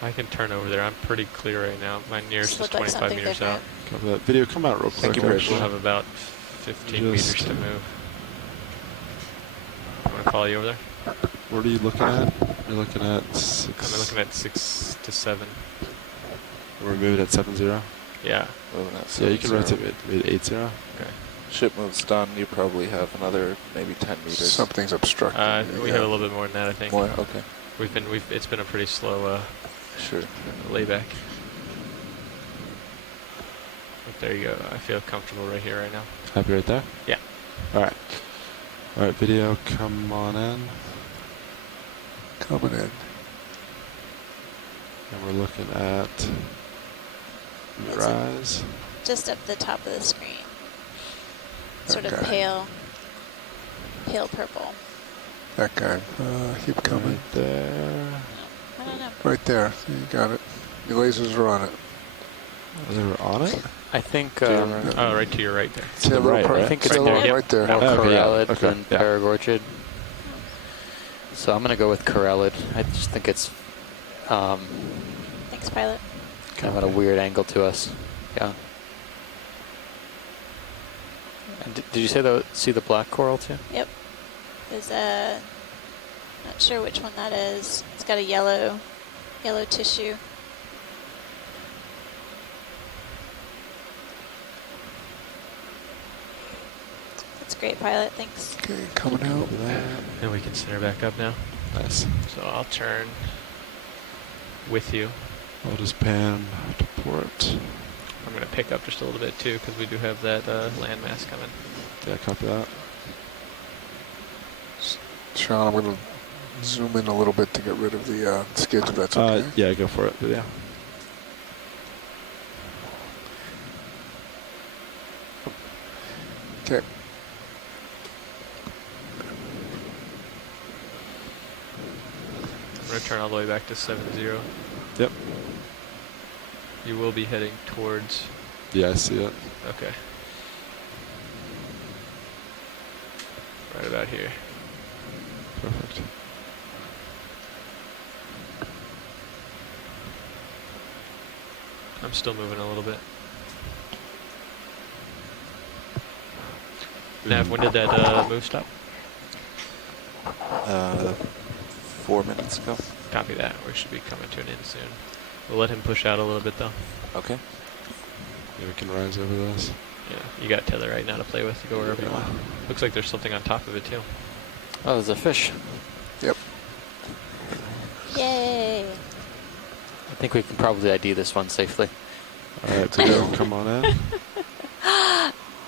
I can turn over there. I'm pretty clear right now. My nearest is 25 meters out. Copy that. Video, come out real quick. Thank you, Rich. We'll have about 15 meters to move. I want to follow you over there. What are you looking at? You're looking at 6. I'm looking at 6 to 7. We're moving at 7-0? Yeah. Yeah, you can rotate it 8-0. Okay. Ship move's done. You probably have another maybe 10 meters. Something's obstructed. We have a little bit more than that, I think. More? Okay. It's been a pretty slow sure. layback. But there you go. I feel comfortable right here, right now. Happy right there? Yeah. All right. All right, video, come on in. Coming in. And we're looking at rise. Just up the top of the screen. Sort of pale purple. That guy. Keep coming. Right there. I don't know. Right there. You got it. Your lasers are on it. They were on it? I think. Right to your right there. See the right, right? I think it's right more, there. Right there. more corallid Okay. than paragorgid. So I'm going to go with corallid. I just think it's Thanks, pilot. kind of at a weird angle to us. Yeah. And did you say see the black coral too? Yep. There's a, not sure which one that is. It's got a yellow tissue. It's great, pilot. Thanks. Okay, coming out. And we can center back up now. Nice. So I'll turn with you. I'll just pan to port. I'm going to pick up just a little bit too, because we do have that landmass coming. Yeah, copy that. Sean, I'm going to zoom in a little bit to get rid of the skids, if that's okay. Yeah, go for it. But yeah. Okay. I'm going to turn all the way back to 70. Yep. You will be heading towards... Yeah, I see it. Okay. Right about here. Perfect. I'm still moving a little bit. Nav, when did that move stop? 4 minutes ago. Copy that. We should be coming to an end soon. We'll let him push out a little bit though. Okay. Yeah, we can rise over this. Yeah, you got tether right now to play with to go wherever you want. Looks like there's something on top of it too. Oh, there's a fish. Yep. Yay! I think we can probably ID this one safely. All right, so come on in.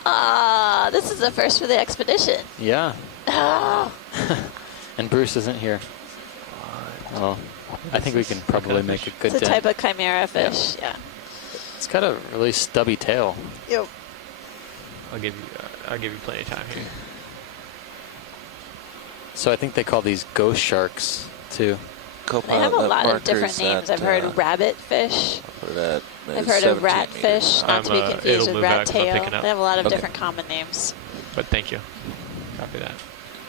Ah, this is the first for the expedition. Yeah. Ah. And Bruce isn't here. Well, I think we can probably make a good It's a dent. type of chimera fish. Yeah. It's got a really stubby tail. Yep. I'll give you plenty of time here. So I think they call these ghost sharks too. They have a lot of different names. I've heard rabbit fish. I've heard of rat fish, not to be confused with rat tail. They have a lot of different common names. But thank you. Copy that.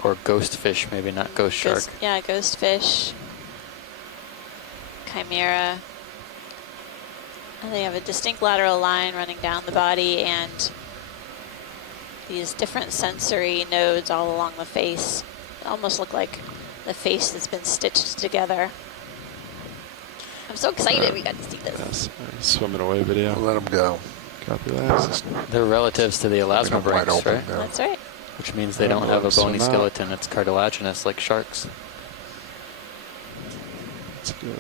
Or ghost fish, maybe not ghost shark. Yeah, ghost fish. Chimera. And they have a distinct lateral line running down the body and these different sensory nodes all along the face. They almost look like the face that's been stitched together. I'm so excited we got to see this. Yes. Swimming away video. Let them go. Copy that. They're relatives to the elasmobranchs, right? That's right. Which means they don't have a bony skeleton. It's cartilaginous like sharks. That's good.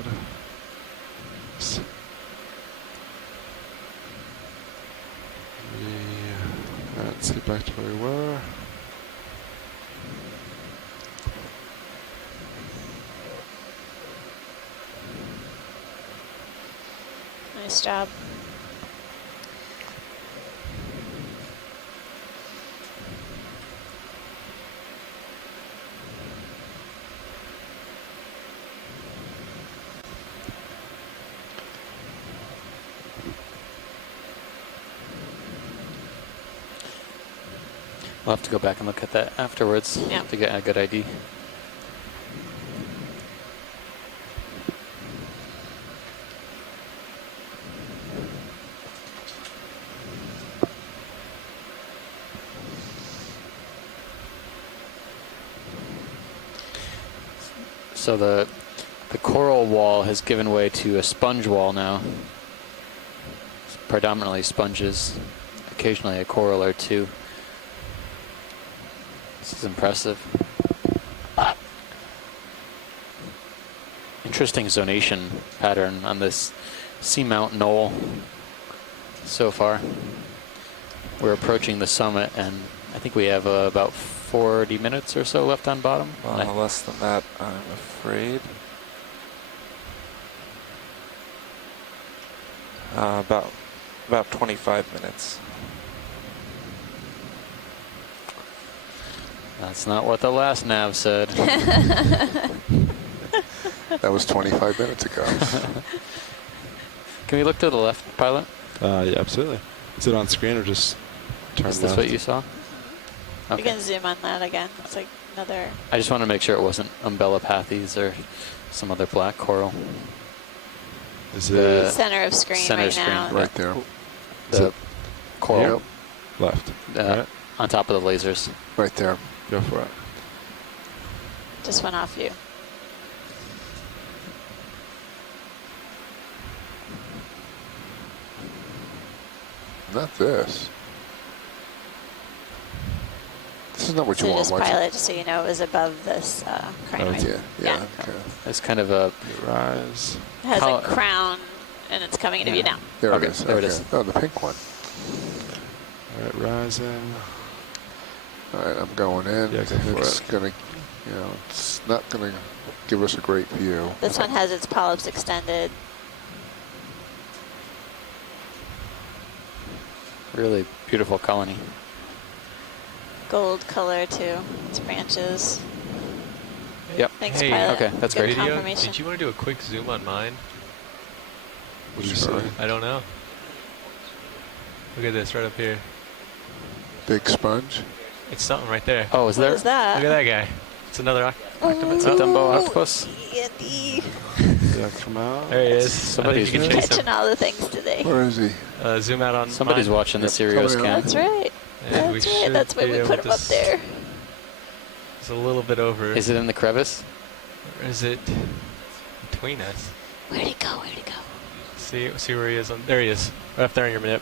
Yeah. Let's get back to where we were. Nice job. We'll have to go back and look at that afterwards to get a good ID. So the coral wall has given way to a sponge wall now. It's predominantly sponges, occasionally a coral or two. This is impressive. Interesting zonation pattern on this seamount knoll so far. We're approaching the summit and I think we have about 40 minutes or so left on bottom. Less than that, I'm afraid. About 25 minutes. That's not what the last nav said. That was 25 minutes ago. Can we look to the left, pilot? Yeah, absolutely. Is it on screen or just turn left? Is this what you saw? Okay. We can zoom on that again. It's like another... I just want to make sure it wasn't umbellapathes or some other black coral. Is the center of screen center right screen, now. Right there. The coral. Yep. Left. Right. On top of the lasers. Right there. Go for it. Just went off you. Not this. is not what you so want. just pilot so you know it was above this crane. Oh, right? yeah. Okay. It's kind of a rise. It has a crown, and it's coming into view now. There Okay, it is. there it Okay. is. Oh, the pink one. All right, rising. All right, I'm going in. Yeah, go for It's it. gonna, it's not gonna give us a great view. This one has its polyps extended. Really beautiful colony. Gold color too. Its branches. Yep. Thanks, Hey, pilot. Okay, that's Good great. confirmation. Did you want to do a quick zoom on mine? What did you say? I don't know. Look at this right up here. Big sponge. It's something right there. Oh, is What there? is that? Look at that guy. It's another octopus. It's a Dumbo octopus. Andy. Yeah, come out. There he is. Somebody's I think you can chase Catching him. all the things today. Where is he? Zoom out on Somebody's mine. watching the Sirius coming out. cam. That's right. And we That's right. should That's why be we able put him to up there. It's a little bit over. Is it in the crevice? Or is it between us? Where'd he go? Where'd he go? See where he is. There he is. Right up there on your minute.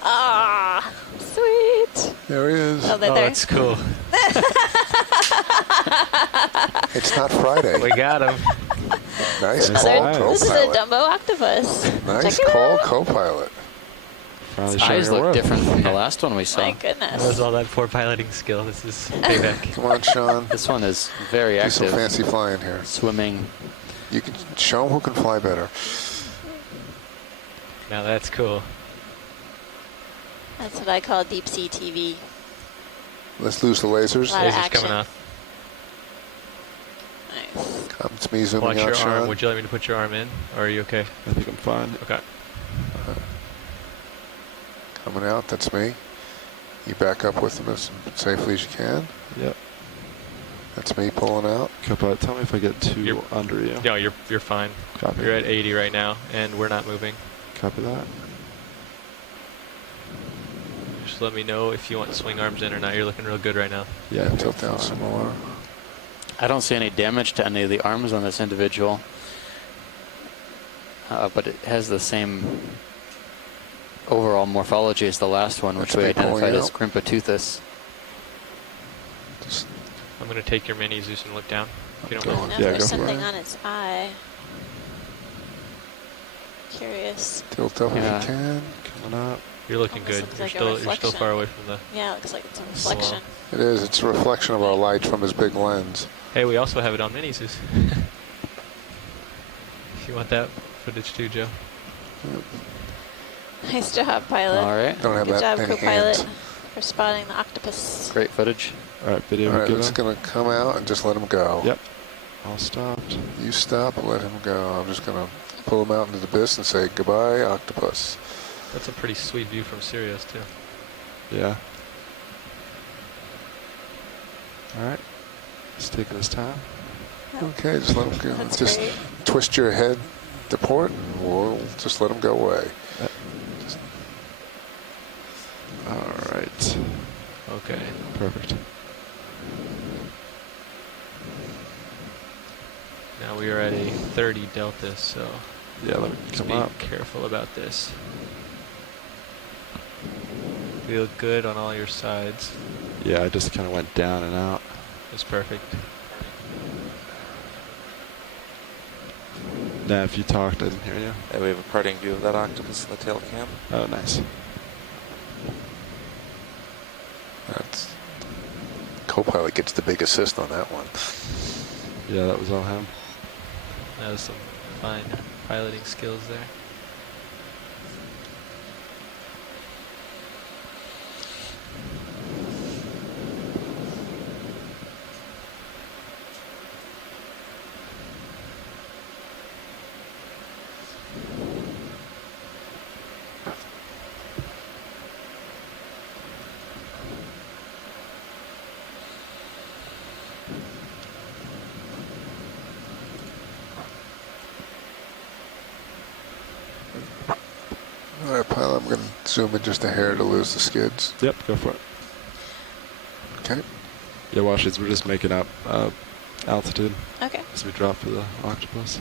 Ah, sweet. There he is. Oh, they're Oh, there. that's cool. It's not Friday. We got him. Nice This call, is a co-pilot. Dumbo octopus. Nice Check it call, out. co-pilot. Finally Its showing eyes your look worth. different from the last one we saw. My That was goodness. all that poor piloting skill. This is payback. Come on, Sean. This one is very Do some active. fancy flying here. Swimming. You can show them who can fly better. Now that's cool. That's what I call deep sea TV. Let's lose the lasers. Lot of Laser's action. coming off. Nice. It's me zooming Watch out, your Sean. arm. Would you like me to put your arm in? Or are you okay? I think I'm fine. Okay. Coming out, that's me. You back up with them as safely as you can. Yep. That's me pulling out. Co-pilot, tell me if I get too You're- under you. No, you're fine. Copy. You're at 80 right now, and we're not moving. Copy that. Just let me know if you want swing arms in or not. You're looking real good right now. Yeah, Tilt down some more. I don't see any damage to any of the arms on this individual. But it has the same overall morphology as the last one, which That's we me pulling identified as out. Grimpoteuthis. I'm going to take your mini Zeus and look down. If you don't I mind. don't know if Yeah, there's go for something it. on its eye. Curious. Tilt up Yeah. if you can. Coming up. You're looking Almost good. looks You're like a still reflection. far away from the. Yeah, it looks like it's a reflection. It is. It's a reflection of our light from his big lens. Hey, we also have it on mini Zeus. If you want that footage too, Joe. Nice job, pilot. All right. Don't have Good that job, many co-pilot, hands. for spotting the octopus. Great footage. All right, video. All right, good it's on? going to come out and just let him go. Yep. All stopped. You stop and let him go. I'm just going to pull him out into the abyss and say, goodbye, octopus. That's a pretty sweet view from Sirius too. Yeah. All right. He's taking his time. Okay, just let him go. That's Just great. twist your head to port and we'll just let him go away. All right. Okay. Perfect. Now we are at a 30 delta, so Yeah, let me let's come be up. careful about this. You look good on all your sides. Yeah, I just kind of went down and out. It's perfect. Nah, if you talked, I didn't hear you. Yeah, we have a parting view of that octopus in the tail cam. Oh, nice. That's co-pilot gets the big assist on that one. Yeah, that was all him. That was some fine piloting skills there. All right, pilot, I'm going to zoom in just a hair to lose the skids. Yep, go for it. Okay. Yeah, watch these. We're just making up altitude Okay. as we drop for the octopus.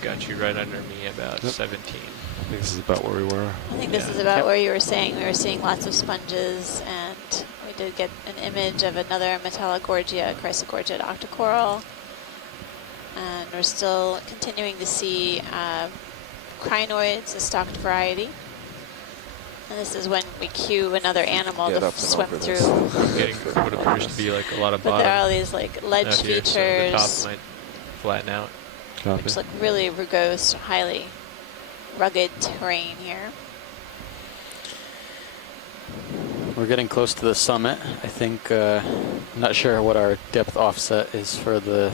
got you right under me about 17. I think this is about where we were. I think this is about where you were saying. We were seeing lots of sponges, and we did get an image of another Metallogorgia, Chrysogorgia octocoral. And we're still continuing to see crinoids, a stocked variety. And this is when we cue another animal to swim through. Getting what appears to be like a lot of but bottom. there are all these like ledge Here, features, so the top might flatten out. which look really rugose, highly rugged terrain here. We're getting close to the summit. I think, I'm not sure what our depth offset is for the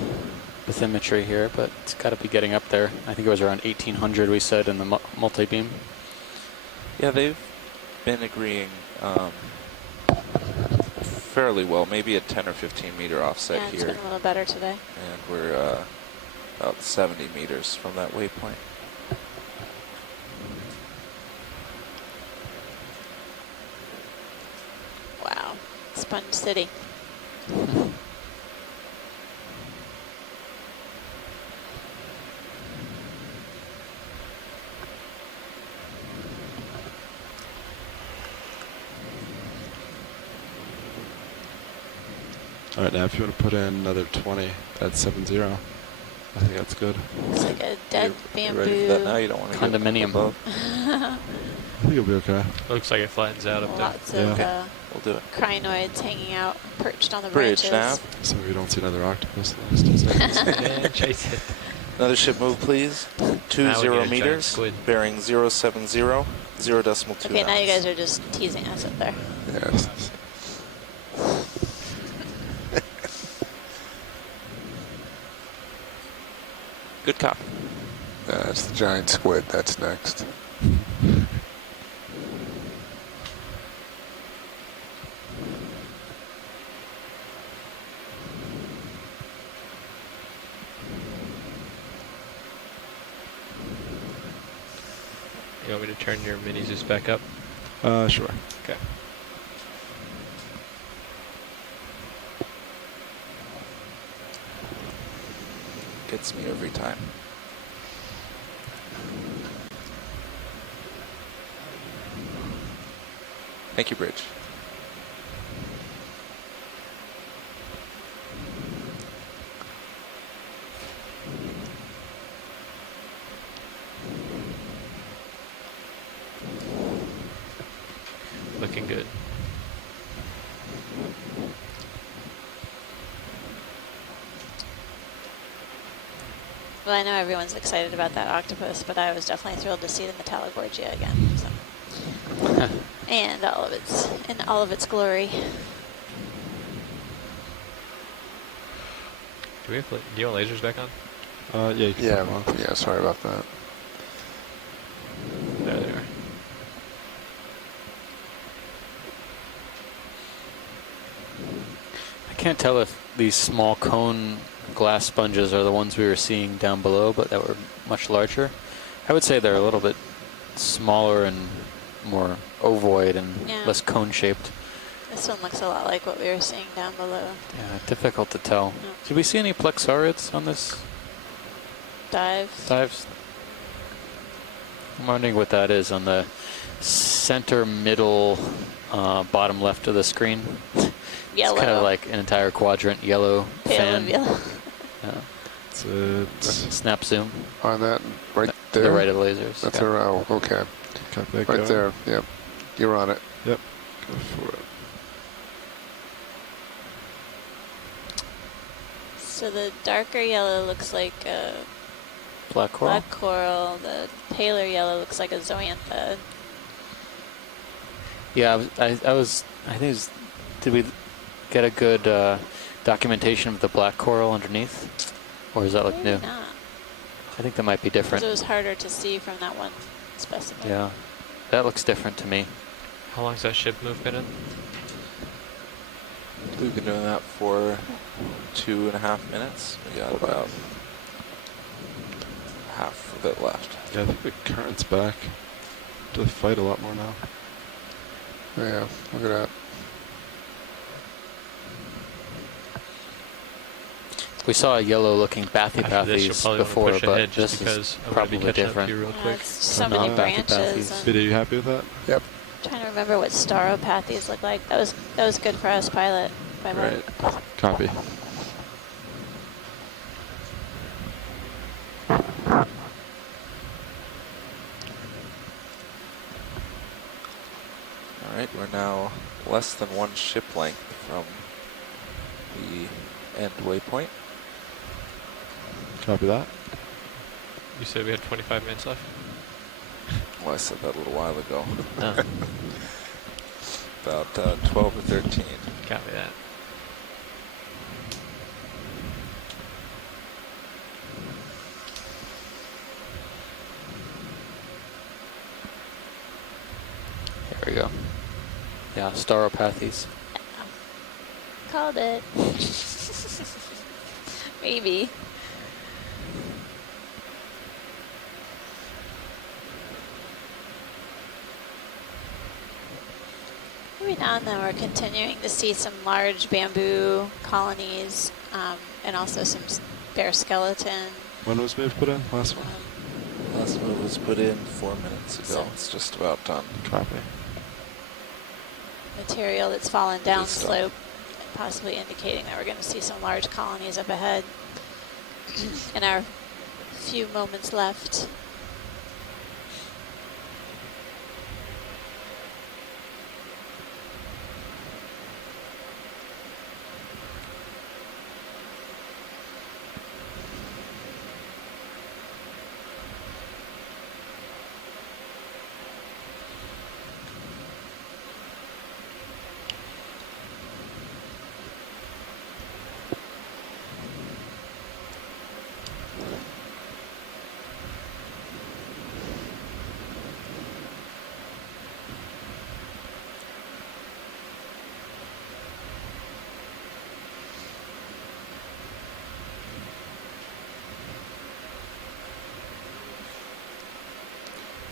bathymetry here, but it's got to be getting up there. I think it was around 1800 we said in the multi-beam. Yeah, they've been agreeing fairly well, maybe a 10 or 15 meter offset yeah, it's here. been a little better today. And we're about 70 meters from that waypoint. Wow, Sponge City. All right, now if you want to put in another 20 at 70, I think that's good. It's like a dead bamboo. Ready for that now? You don't want to condominium. I think it'll be okay. Looks like it flattens out up there. Lots of we'll do it. crinoids hanging out, perched on the Bridge branches. nav. So we don't see another octopus in the next 2 seconds. Yeah, chase it. Another ship move, please. 20 meters, bearing 070, 0.2 Okay, now you guys are just teasing us up there. Yes. Good cop. That's the giant squid. That's next. You want me to turn your mini Zeus back up? Sure. Okay. Gets me every time. Thank you, Bridge. Looking good. Well, I know everyone's excited about that octopus, but I was definitely thrilled to see the Metallogorgia again. So. And in all of its glory. Do you want lasers back on? Yeah, you can put them on. Yeah, sorry about that. There they are. I can't tell if these small cone glass sponges are the ones we were seeing down below, but that were much larger. I would say they're a little bit smaller and more ovoid and less cone-shaped. This one looks a lot like what we were seeing down below. Yeah, difficult to tell. No. Did we see any plexaurids on this? Dives? I'm wondering what that is on the center middle bottom left of the screen. Yellow. It's kind of like an entire quadrant yellow fan. Yellow. Yeah. It's snap zoom. On that, right To there? the right of the lasers. That's yeah. around, okay. Right there, yep. You're on it. Yep. Go for it. So the darker yellow looks like a black coral. Black coral. The paler yellow looks like a zoantha. Yeah, I think it was, did we get a good documentation of the black coral underneath? Or does that look Maybe new? not. I think that might be different. Because it was harder to see from that one specimen. Yeah, that looks different to me. How long's that ship move been in? We've been doing that for 2.5 minutes. We got about half of it left. Yeah, I think the current's back. Do they fight a lot more now? Yeah, look at that. We saw a yellow-looking bathypathes before, but this is probably different. Real quick. So many branches. Are you happy with that? Yep. I'm trying to remember what stauropathes look like. That was good for us, pilot. Right. Copy. Alright, we're now less than 1 ship length from the end waypoint. Copy that. You said we had 25 minutes left? Well, I said that a little while ago. Oh. About 12 or 13. Copy that. There we go. Yeah, stauropathes. Called it. Maybe. Every now and then we're continuing to see some large bamboo colonies and also some bear skeleton. When was move put in? Last one? Last move was put in 4 minutes ago. So it's just about done. Copy. Material that's fallen down slope, possibly indicating that we're going to see some large colonies up ahead in our few moments left.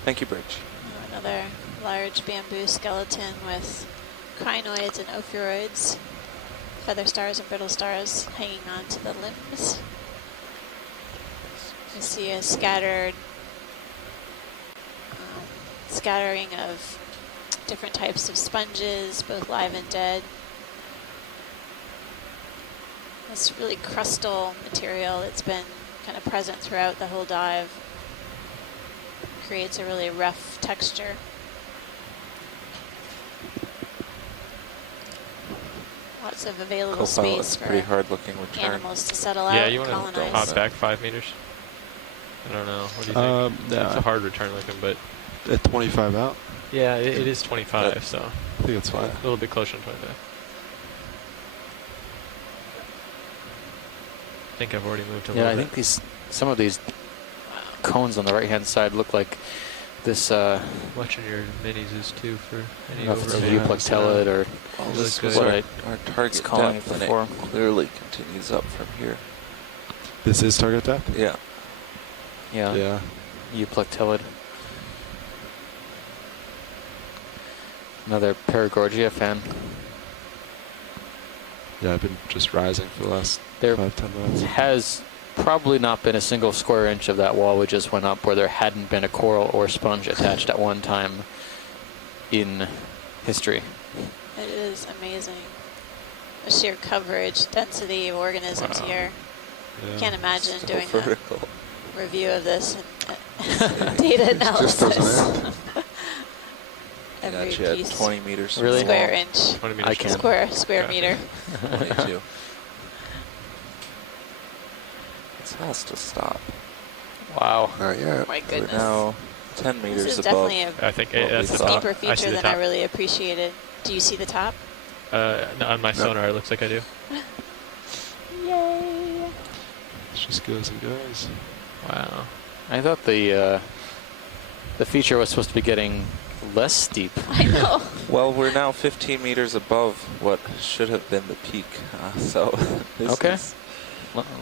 Thank you, Bridge. Another large bamboo skeleton with crinoids and ophiuroids, feather stars and brittle stars hanging on to the limbs. You see a scattering of different types of sponges, both live and dead. This really crustal material that's been kind of present throughout the whole dive. Creates a really rough texture. Lots of available space for pretty hard looking return. Animals to settle out. Yeah, you want colonize. to hop back 5 meters? I don't know. What do you think? It's a hard return looking, but at 25 out. Yeah, it is 25, so I think it's fine. A little bit closer to 25. I think I've already moved a little bit. Yeah, I think some of these cones on the right-hand side look like this. Watching your minis is too for any Euplectellid or this is what our target calling depth, and before. it clearly continues up from here. This is target depth? Yeah. Yeah. Euplectellid. Another Paragorgia fan. Yeah, I've been just rising for the last 5-10 minutes. Has probably not been a single square inch of that wall we just went up where there hadn't been a coral or sponge attached at one time in history. It is amazing. The sheer coverage, density of organisms here. Yeah. Can't imagine So doing vertical. a review of this and data analysis. Just doesn't end. Every Got you at piece. 20 meters. Really? Square inch. 20 meters. I can. Square meter. 22. This has to stop. Wow. Not yet. My goodness. We're now 10 meters This is above. definitely I think what that's we the thought. deeper feature the than top. I really appreciated. Do you see the top? No, on my sonar, it looks like I do. Yay! It just goes and goes. Wow. I thought the feature was supposed to be getting less steep. I know. Well, we're now 15 meters above what should have been the peak. So this Okay. is,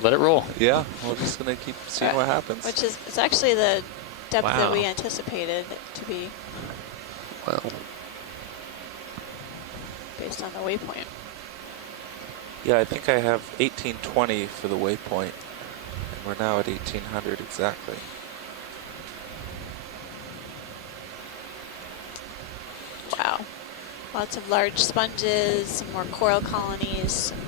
Let it roll. yeah, we're just going to keep seeing what happens. Which is, it's actually the depth that Wow. we anticipated it to be Well, based on the waypoint. Yeah, I think I have 1820 for the waypoint, and we're now at 1800 exactly. Wow. Lots of large sponges, some more coral colonies, some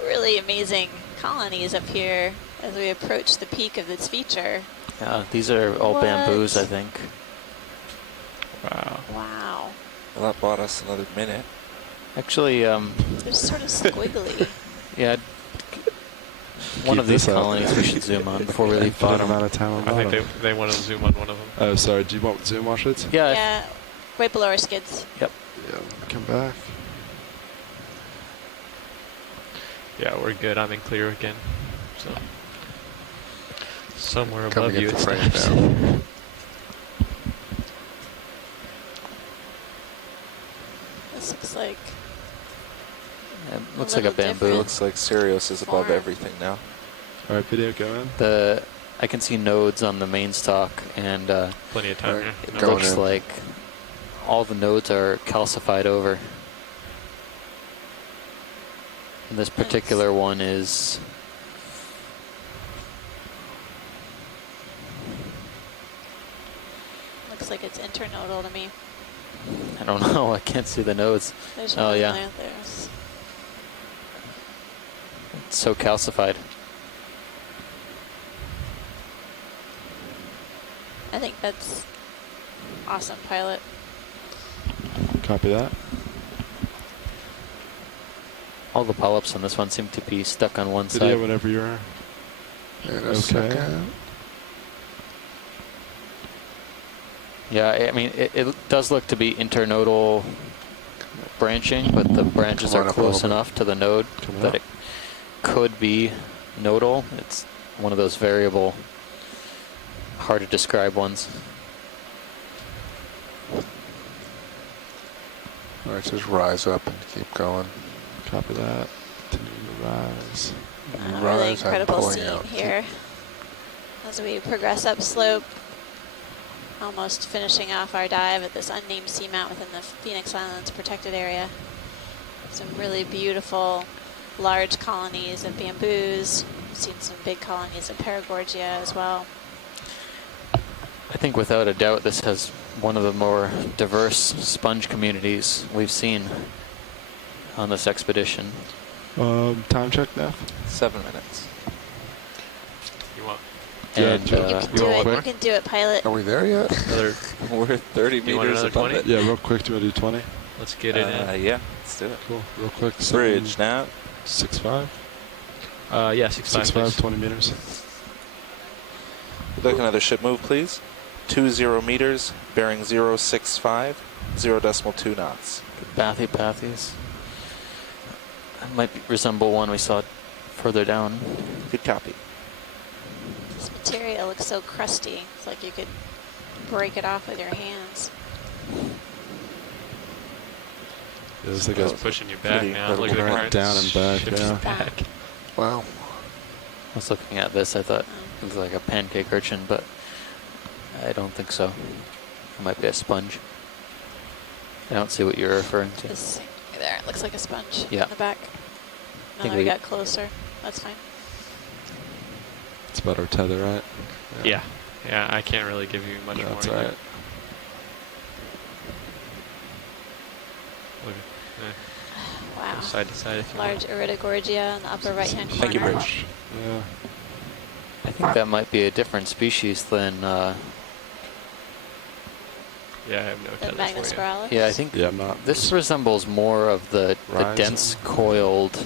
really amazing colonies up here as we approach the peak of this feature. Yeah, these are all bamboos, I think. Wow. Wow. Well, that bought us another minute. Actually, they're sort of squiggly. Yeah. One of these colonies we should zoom on before we leave bottom. Amount of time on I think they want to zoom on one of them. Oh, sorry. Do you want zoom washers? Yeah. Yeah, right below our skids. Yep. Yeah, come back. Yeah, we're good. I'm in clear again. So somewhere Come above you. get the frame It's down. This looks like. It looks like a bamboo. Looks like Sirius is above everything now. All right, video going. I can see nodes on the main stalk, and plenty of time. It looks like all the nodes are calcified over. And this particular one is. Looks like it's internodal to me. I don't know. I can't see the nodes. There's oh one yeah. there. There's It's so calcified. I think that's awesome, pilot. Copy that. All the polyps on this one seem to be stuck on one Video side. whenever you're okay. Yeah, I mean, it does look to be internodal branching, but the branches are close enough to the node that it could be nodal. It's one of those variable, hard to describe ones. All right, just rise up and keep going. Copy that. Continue to rise. Really incredible scene here as we progress upslope, almost finishing off our dive at this unnamed seamount within the Phoenix Islands protected area. Some really beautiful large colonies of bamboos. We've seen some big colonies of Paragorgia as well. I think without a doubt this has one of the more diverse sponge communities we've seen on this expedition. Time check now? 7 minutes. You want? And you can do it, pilot. Are we there yet? We're 30 meters above 20? it. Yeah, real quick. Do you want to do 20? Let's get it in. Yeah, let's do it. Cool. Real quick. Bridge now. 6.5. Yeah, 6.5. 6.5, 20 meters. We'd like another ship move, please. 20 meters, bearing 065, 0.2 knots. Pathies. That might resemble one we saw further down. Good copy. This material looks so crusty. It's like you could break it off with your hands. Yeah, it's like it's pushing you back now. Look at the current. Down and back. Yeah. Back. Wow. I was looking at this, I thought it was like a pancake urchin, but I don't think so. It might be a sponge. I don't see what you're referring to. This there, it looks like a sponge Yeah. in the back. Now that we got closer, that's fine. It's about our tether, right? Yeah. Yeah, I can't really give you much more. That's all right. Look at Wow. side to side if you Large Iridogorgia in the upper right-hand corner. Thank you, Bridge. Yeah. I think that might be a different species than. Yeah, I have no The Magnospiralis? Yeah, I think this resembles more of the dense coiled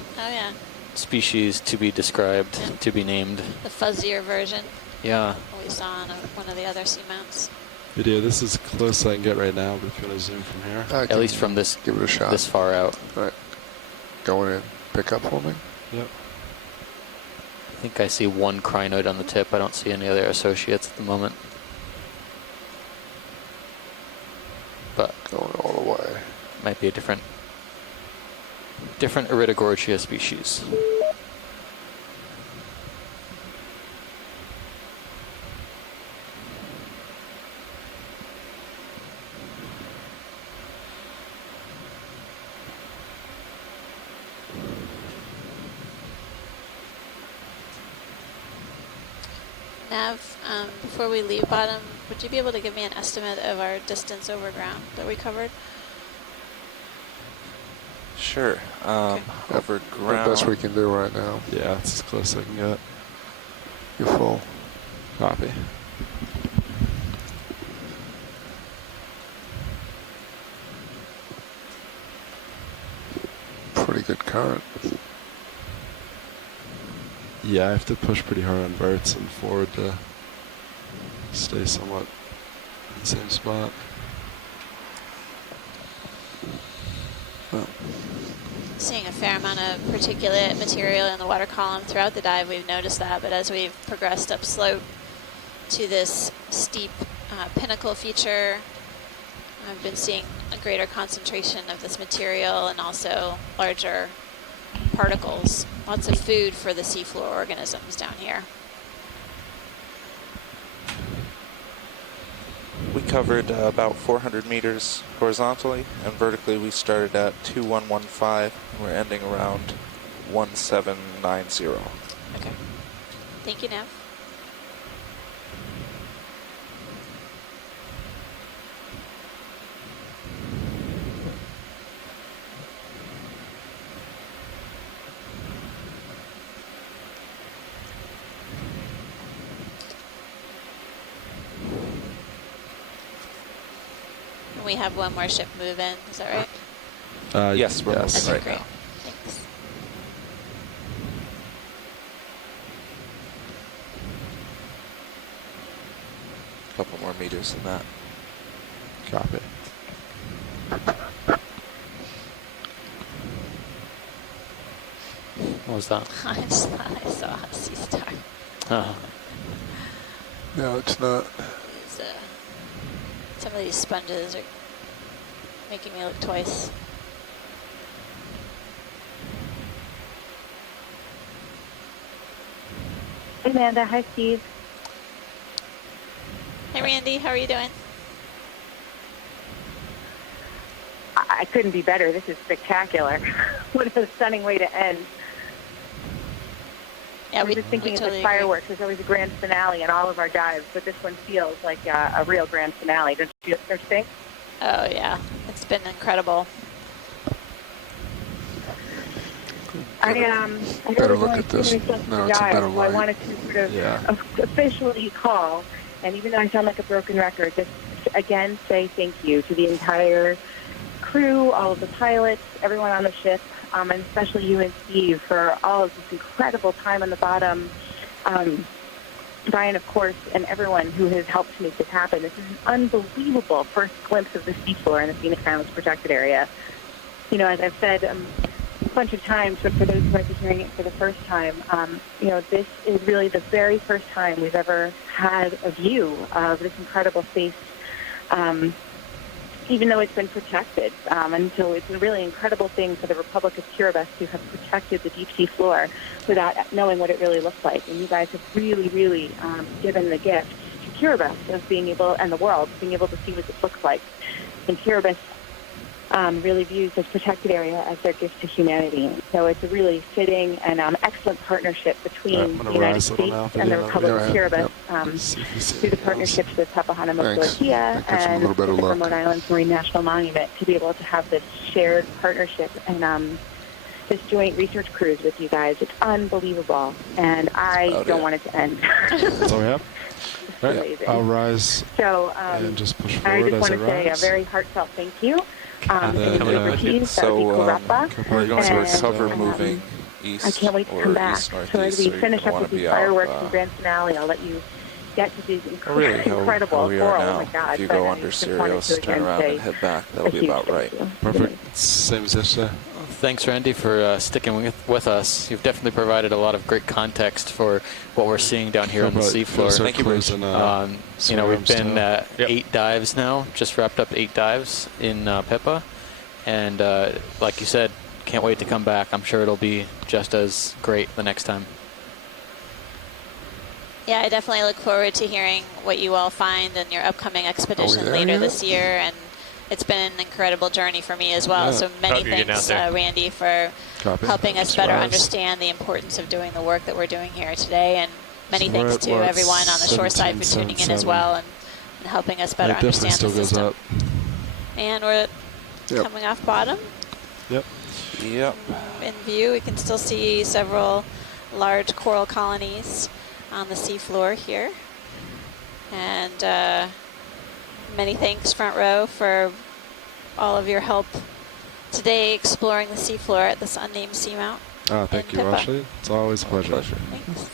species to be described, to be named. The fuzzier version. Yeah. What we saw on one of the other seamounts. Video, this is close I can get right now, but if you want to zoom from here. At least from this, give it a shot. This far out. All right. Going in. Pick up for me? Yep. I think I see one crinoid on the tip. I don't see any other associates at the moment. But going all the way. Might be a different Iridogorgia species. Nav, before we leave bottom, would you be able to give me an estimate of our distance over ground that we covered? Sure. Over ground. The best we can do right now. Yeah, it's as close as I can get. You're full. Copy. Pretty good current. Yeah, I have to push pretty hard on verts and forward to stay somewhat in the same spot. Well. Seeing a fair amount of particulate material in the water column throughout the dive, we've noticed that, but as we've progressed upslope to this steep pinnacle feature, I've been seeing a greater concentration of this material and also larger particles. Lots of food for the seafloor organisms down here. We covered about 400 meters horizontally, and vertically we started at 2115. We're ending around 1790. Okay. Thank you, Nav. We have one more ship move in, is that right? Yes, we're moving right great. now. Thanks. A couple more meters than that. Copy. What was that? I just thought I saw a sea star. Oh. No, it's not. These, some of these sponges are making me look twice. Hey, Amanda. Hi, Steve. Hey, Randy. How are you doing? I couldn't be better. This is spectacular. What a stunning way to end. Yeah, we're just thinking it's like fireworks. There's always a grand finale in all of our dives, but this one feels like a real grand finale. Don't you think? Oh, yeah. It's been incredible. I better look at this. No, it's a better so I wanted to sort of officially call, and even though I sound like a broken record, just again say thank you to the entire crew, all of the pilots, everyone on the ship, and especially you and Steve for all of this incredible time on the bottom. Brian, of course, and everyone who has helped make this happen. This is an unbelievable first glimpse of the seafloor in the Phoenix Islands protected area. You know, as I've said a bunch of times, but for those who might be hearing it for the first time, you know, this is really the very first time we've ever had a view of this incredible space, even though it's been protected. And so it's a really incredible thing for the Republic of Kiribati to have protected the deep sea floor without knowing what it really looks like. And you guys have really, really given the gift to Kiribati of being able, and the world, being able to see what it looks like. And Kiribati really views this protected area as their gift to humanity. So it's a really fitting and excellent partnership between the United States and the Republic of Kiribati through the partnerships with Papahanaumokuakea and the Remote Islands Marine National Monument to be able to have this shared partnership and this joint research cruise with you guys. It's unbelievable, and I don't want it to end. That's all we have? Right. Amazing. I'll rise so, and just push I forward just as want to say a very heartfelt thank you. So we're going to cover moving east. I can't wait to come back. So as we finish up with these fireworks and grand finale, I'll let you get to these incredible we are corals. now. Oh my God! If you go under Sirius, turn around and head back. That'll be about right. Perfect. Same as yesterday. Thanks, Randy, for sticking with us. You've definitely provided a lot of great context for what we're seeing down here on the seafloor. Thank you, Bruce. You know, we've been 8 dives now, just wrapped up 8 dives in Pippa. And like you said, can't wait to come back. I'm sure it'll be just as great the next time. Yeah, I definitely look forward to hearing what you all find in your upcoming expedition later this year. And it's been an incredible journey for me as well. Yeah. So many thanks, Randy, for helping us better understand the importance of doing the work that we're doing here today. And many thanks to everyone on the shore side for tuning in as well and helping us better understand the system. Up. And we're coming off bottom. Yep. In view, we can still see several large coral colonies on the seafloor here. And many thanks, Front Row, for all of your help today exploring the seafloor at this unnamed seamount. Oh, thank you, Ashley. It's always a pleasure. Thanks.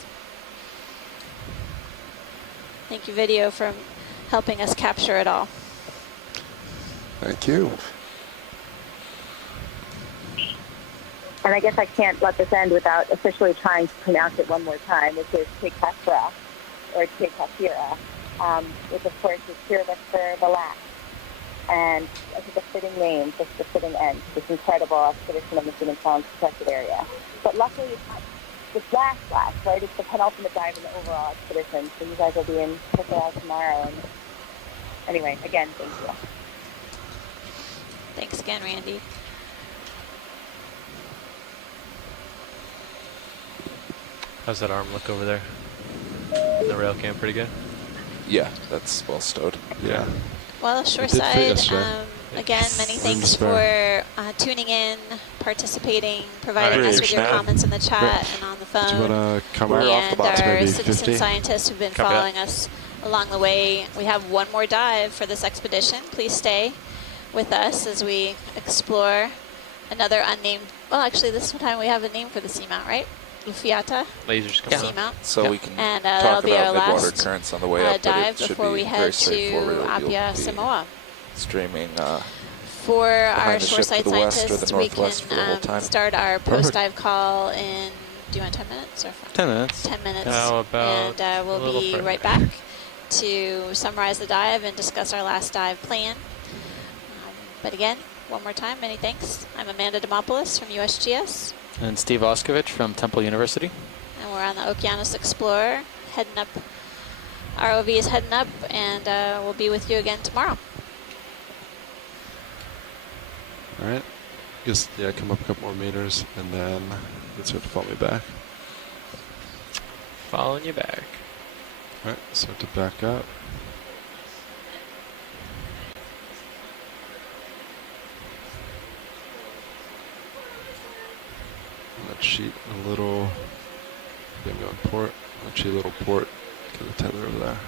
Thank you, video, for helping us capture it all. Thank you. And I guess I can't let this end without officially trying to pronounce it one more time, which is Tekasra, or Tekasira, which of course is Pyramid for the last. And I think a fitting name, just a fitting end to this incredible expedition of the Human Challenge protected area. But luckily, it's not this last, right? It's the penultimate dive in the overall expedition. So you guys will be in Okeanos tomorrow. And anyway, again, thank you. Thanks again, Randy. How's that arm look over there? The rail cam pretty good? Yeah, that's well stowed. Yeah. Well, shoreside, again, many thanks for tuning in, participating, providing us with your comments in the chat and on the phone. Do you want to come and off the box, our maybe citizen 50? scientists who've been following us along the way. We have one more dive for this expedition. Please stay with us as we explore another unnamed, well, actually this time we have a name for the seamount, right? Lufiata lasers seamount. So we can and talk that'll be our about midwater last currents on the way up, dive but it should before be we very head to straightforward. You'll Apia, be Samoa. Streaming For our the ship shoreside to the west or the scientists, we northwest for the whole can time. start our post-dive call in, do you want 10 minutes? Or 10 minutes. 10 minutes. How about and we'll be right back to summarize the dive and discuss our last dive plan. But again, one more time, many thanks. I'm Amanda Demopoulos from USGS. And Steve Oskovich from Temple University. And we're on the Okeanos Explorer, heading up. ROV is heading up, and we'll be with you again tomorrow. All right. Just, come up a couple more meters, and then you start to follow me back. Following you back. All right, start to back up. Let's sheet a little, then go in port. Let's sheet a little port to the tether over there.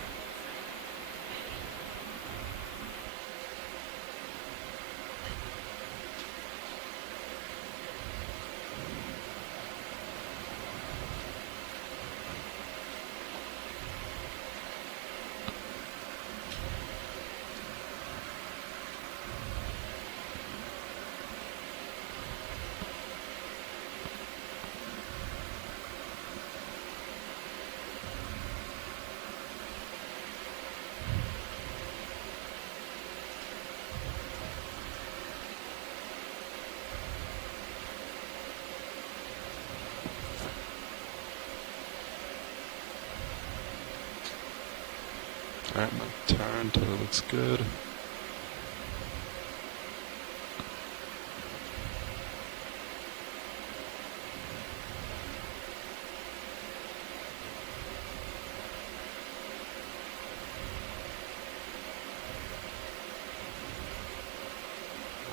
Alright, my turn till it looks good.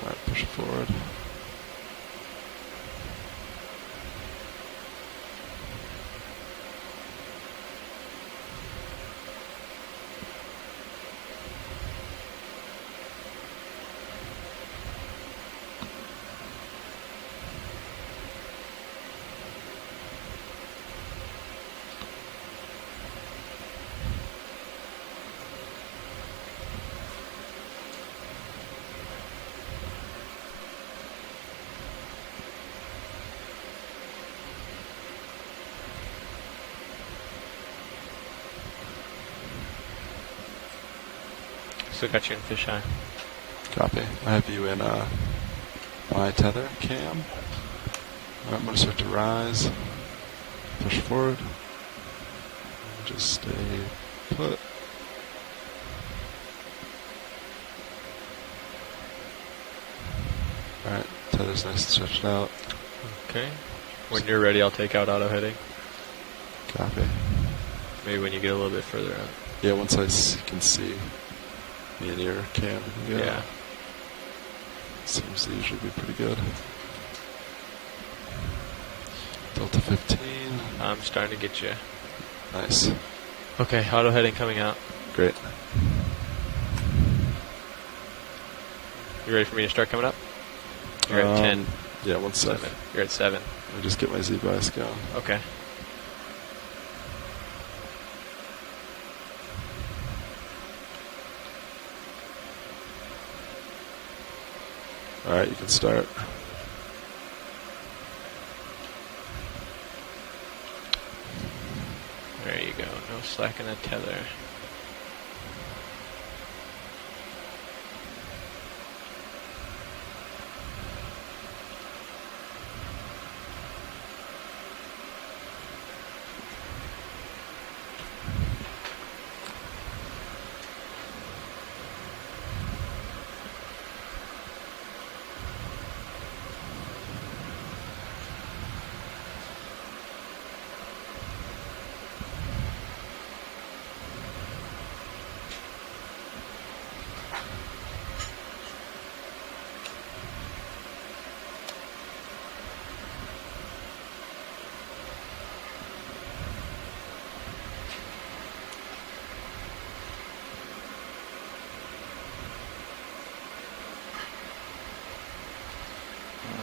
Alright, push it forward. Still got you in fisheye. Copy. I have you in my tether cam. Alright, I'm going to start to rise. Push forward. Just stay put. Alright, tether's nice and stretched out. Okay. When you're ready, I'll take out auto heading. Copy. Maybe when you get a little bit further out. Yeah, once I can see me and your cam. Yeah. Seems to usually be pretty good. Delta 15. I'm starting to get you. Nice. Okay, auto heading coming out. Great. You ready for me to start coming up? You're at 10. Yeah, 1 second. 7. You're at 7. Let me just get my Z-bias going. Okay. All right, you can start. There you go. No slack in the tether.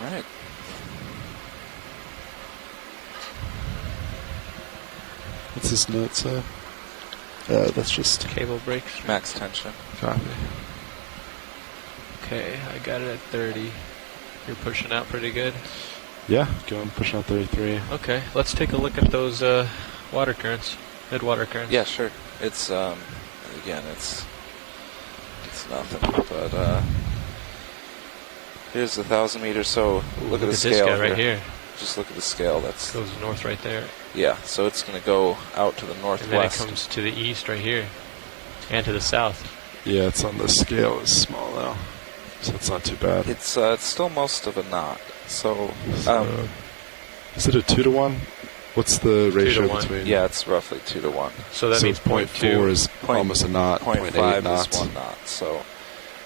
All right. What's this note say? That's just cable breaks. Max tension. Copy. Okay, I got it at 30. You're pushing out pretty good. Yeah, going pushing out 33. Okay, let's take a look at those water currents, mid water currents. Yeah, sure. It's again, it's nothing, but here's 1,000 meters. So look at the scale this guy right here. Just look at the scale. That's goes north right there. Yeah, so it's going to go out to the northwest. And then it comes to the east right here, and to the south. Yeah, it's on the scale. It's small now, so it's not too bad. It's still most of a knot. So is it a 2-to-1? What's the ratio between? Yeah, it's roughly 2-to-1. So that means 0.2 is almost a knot. 0.5 is 1 knot. So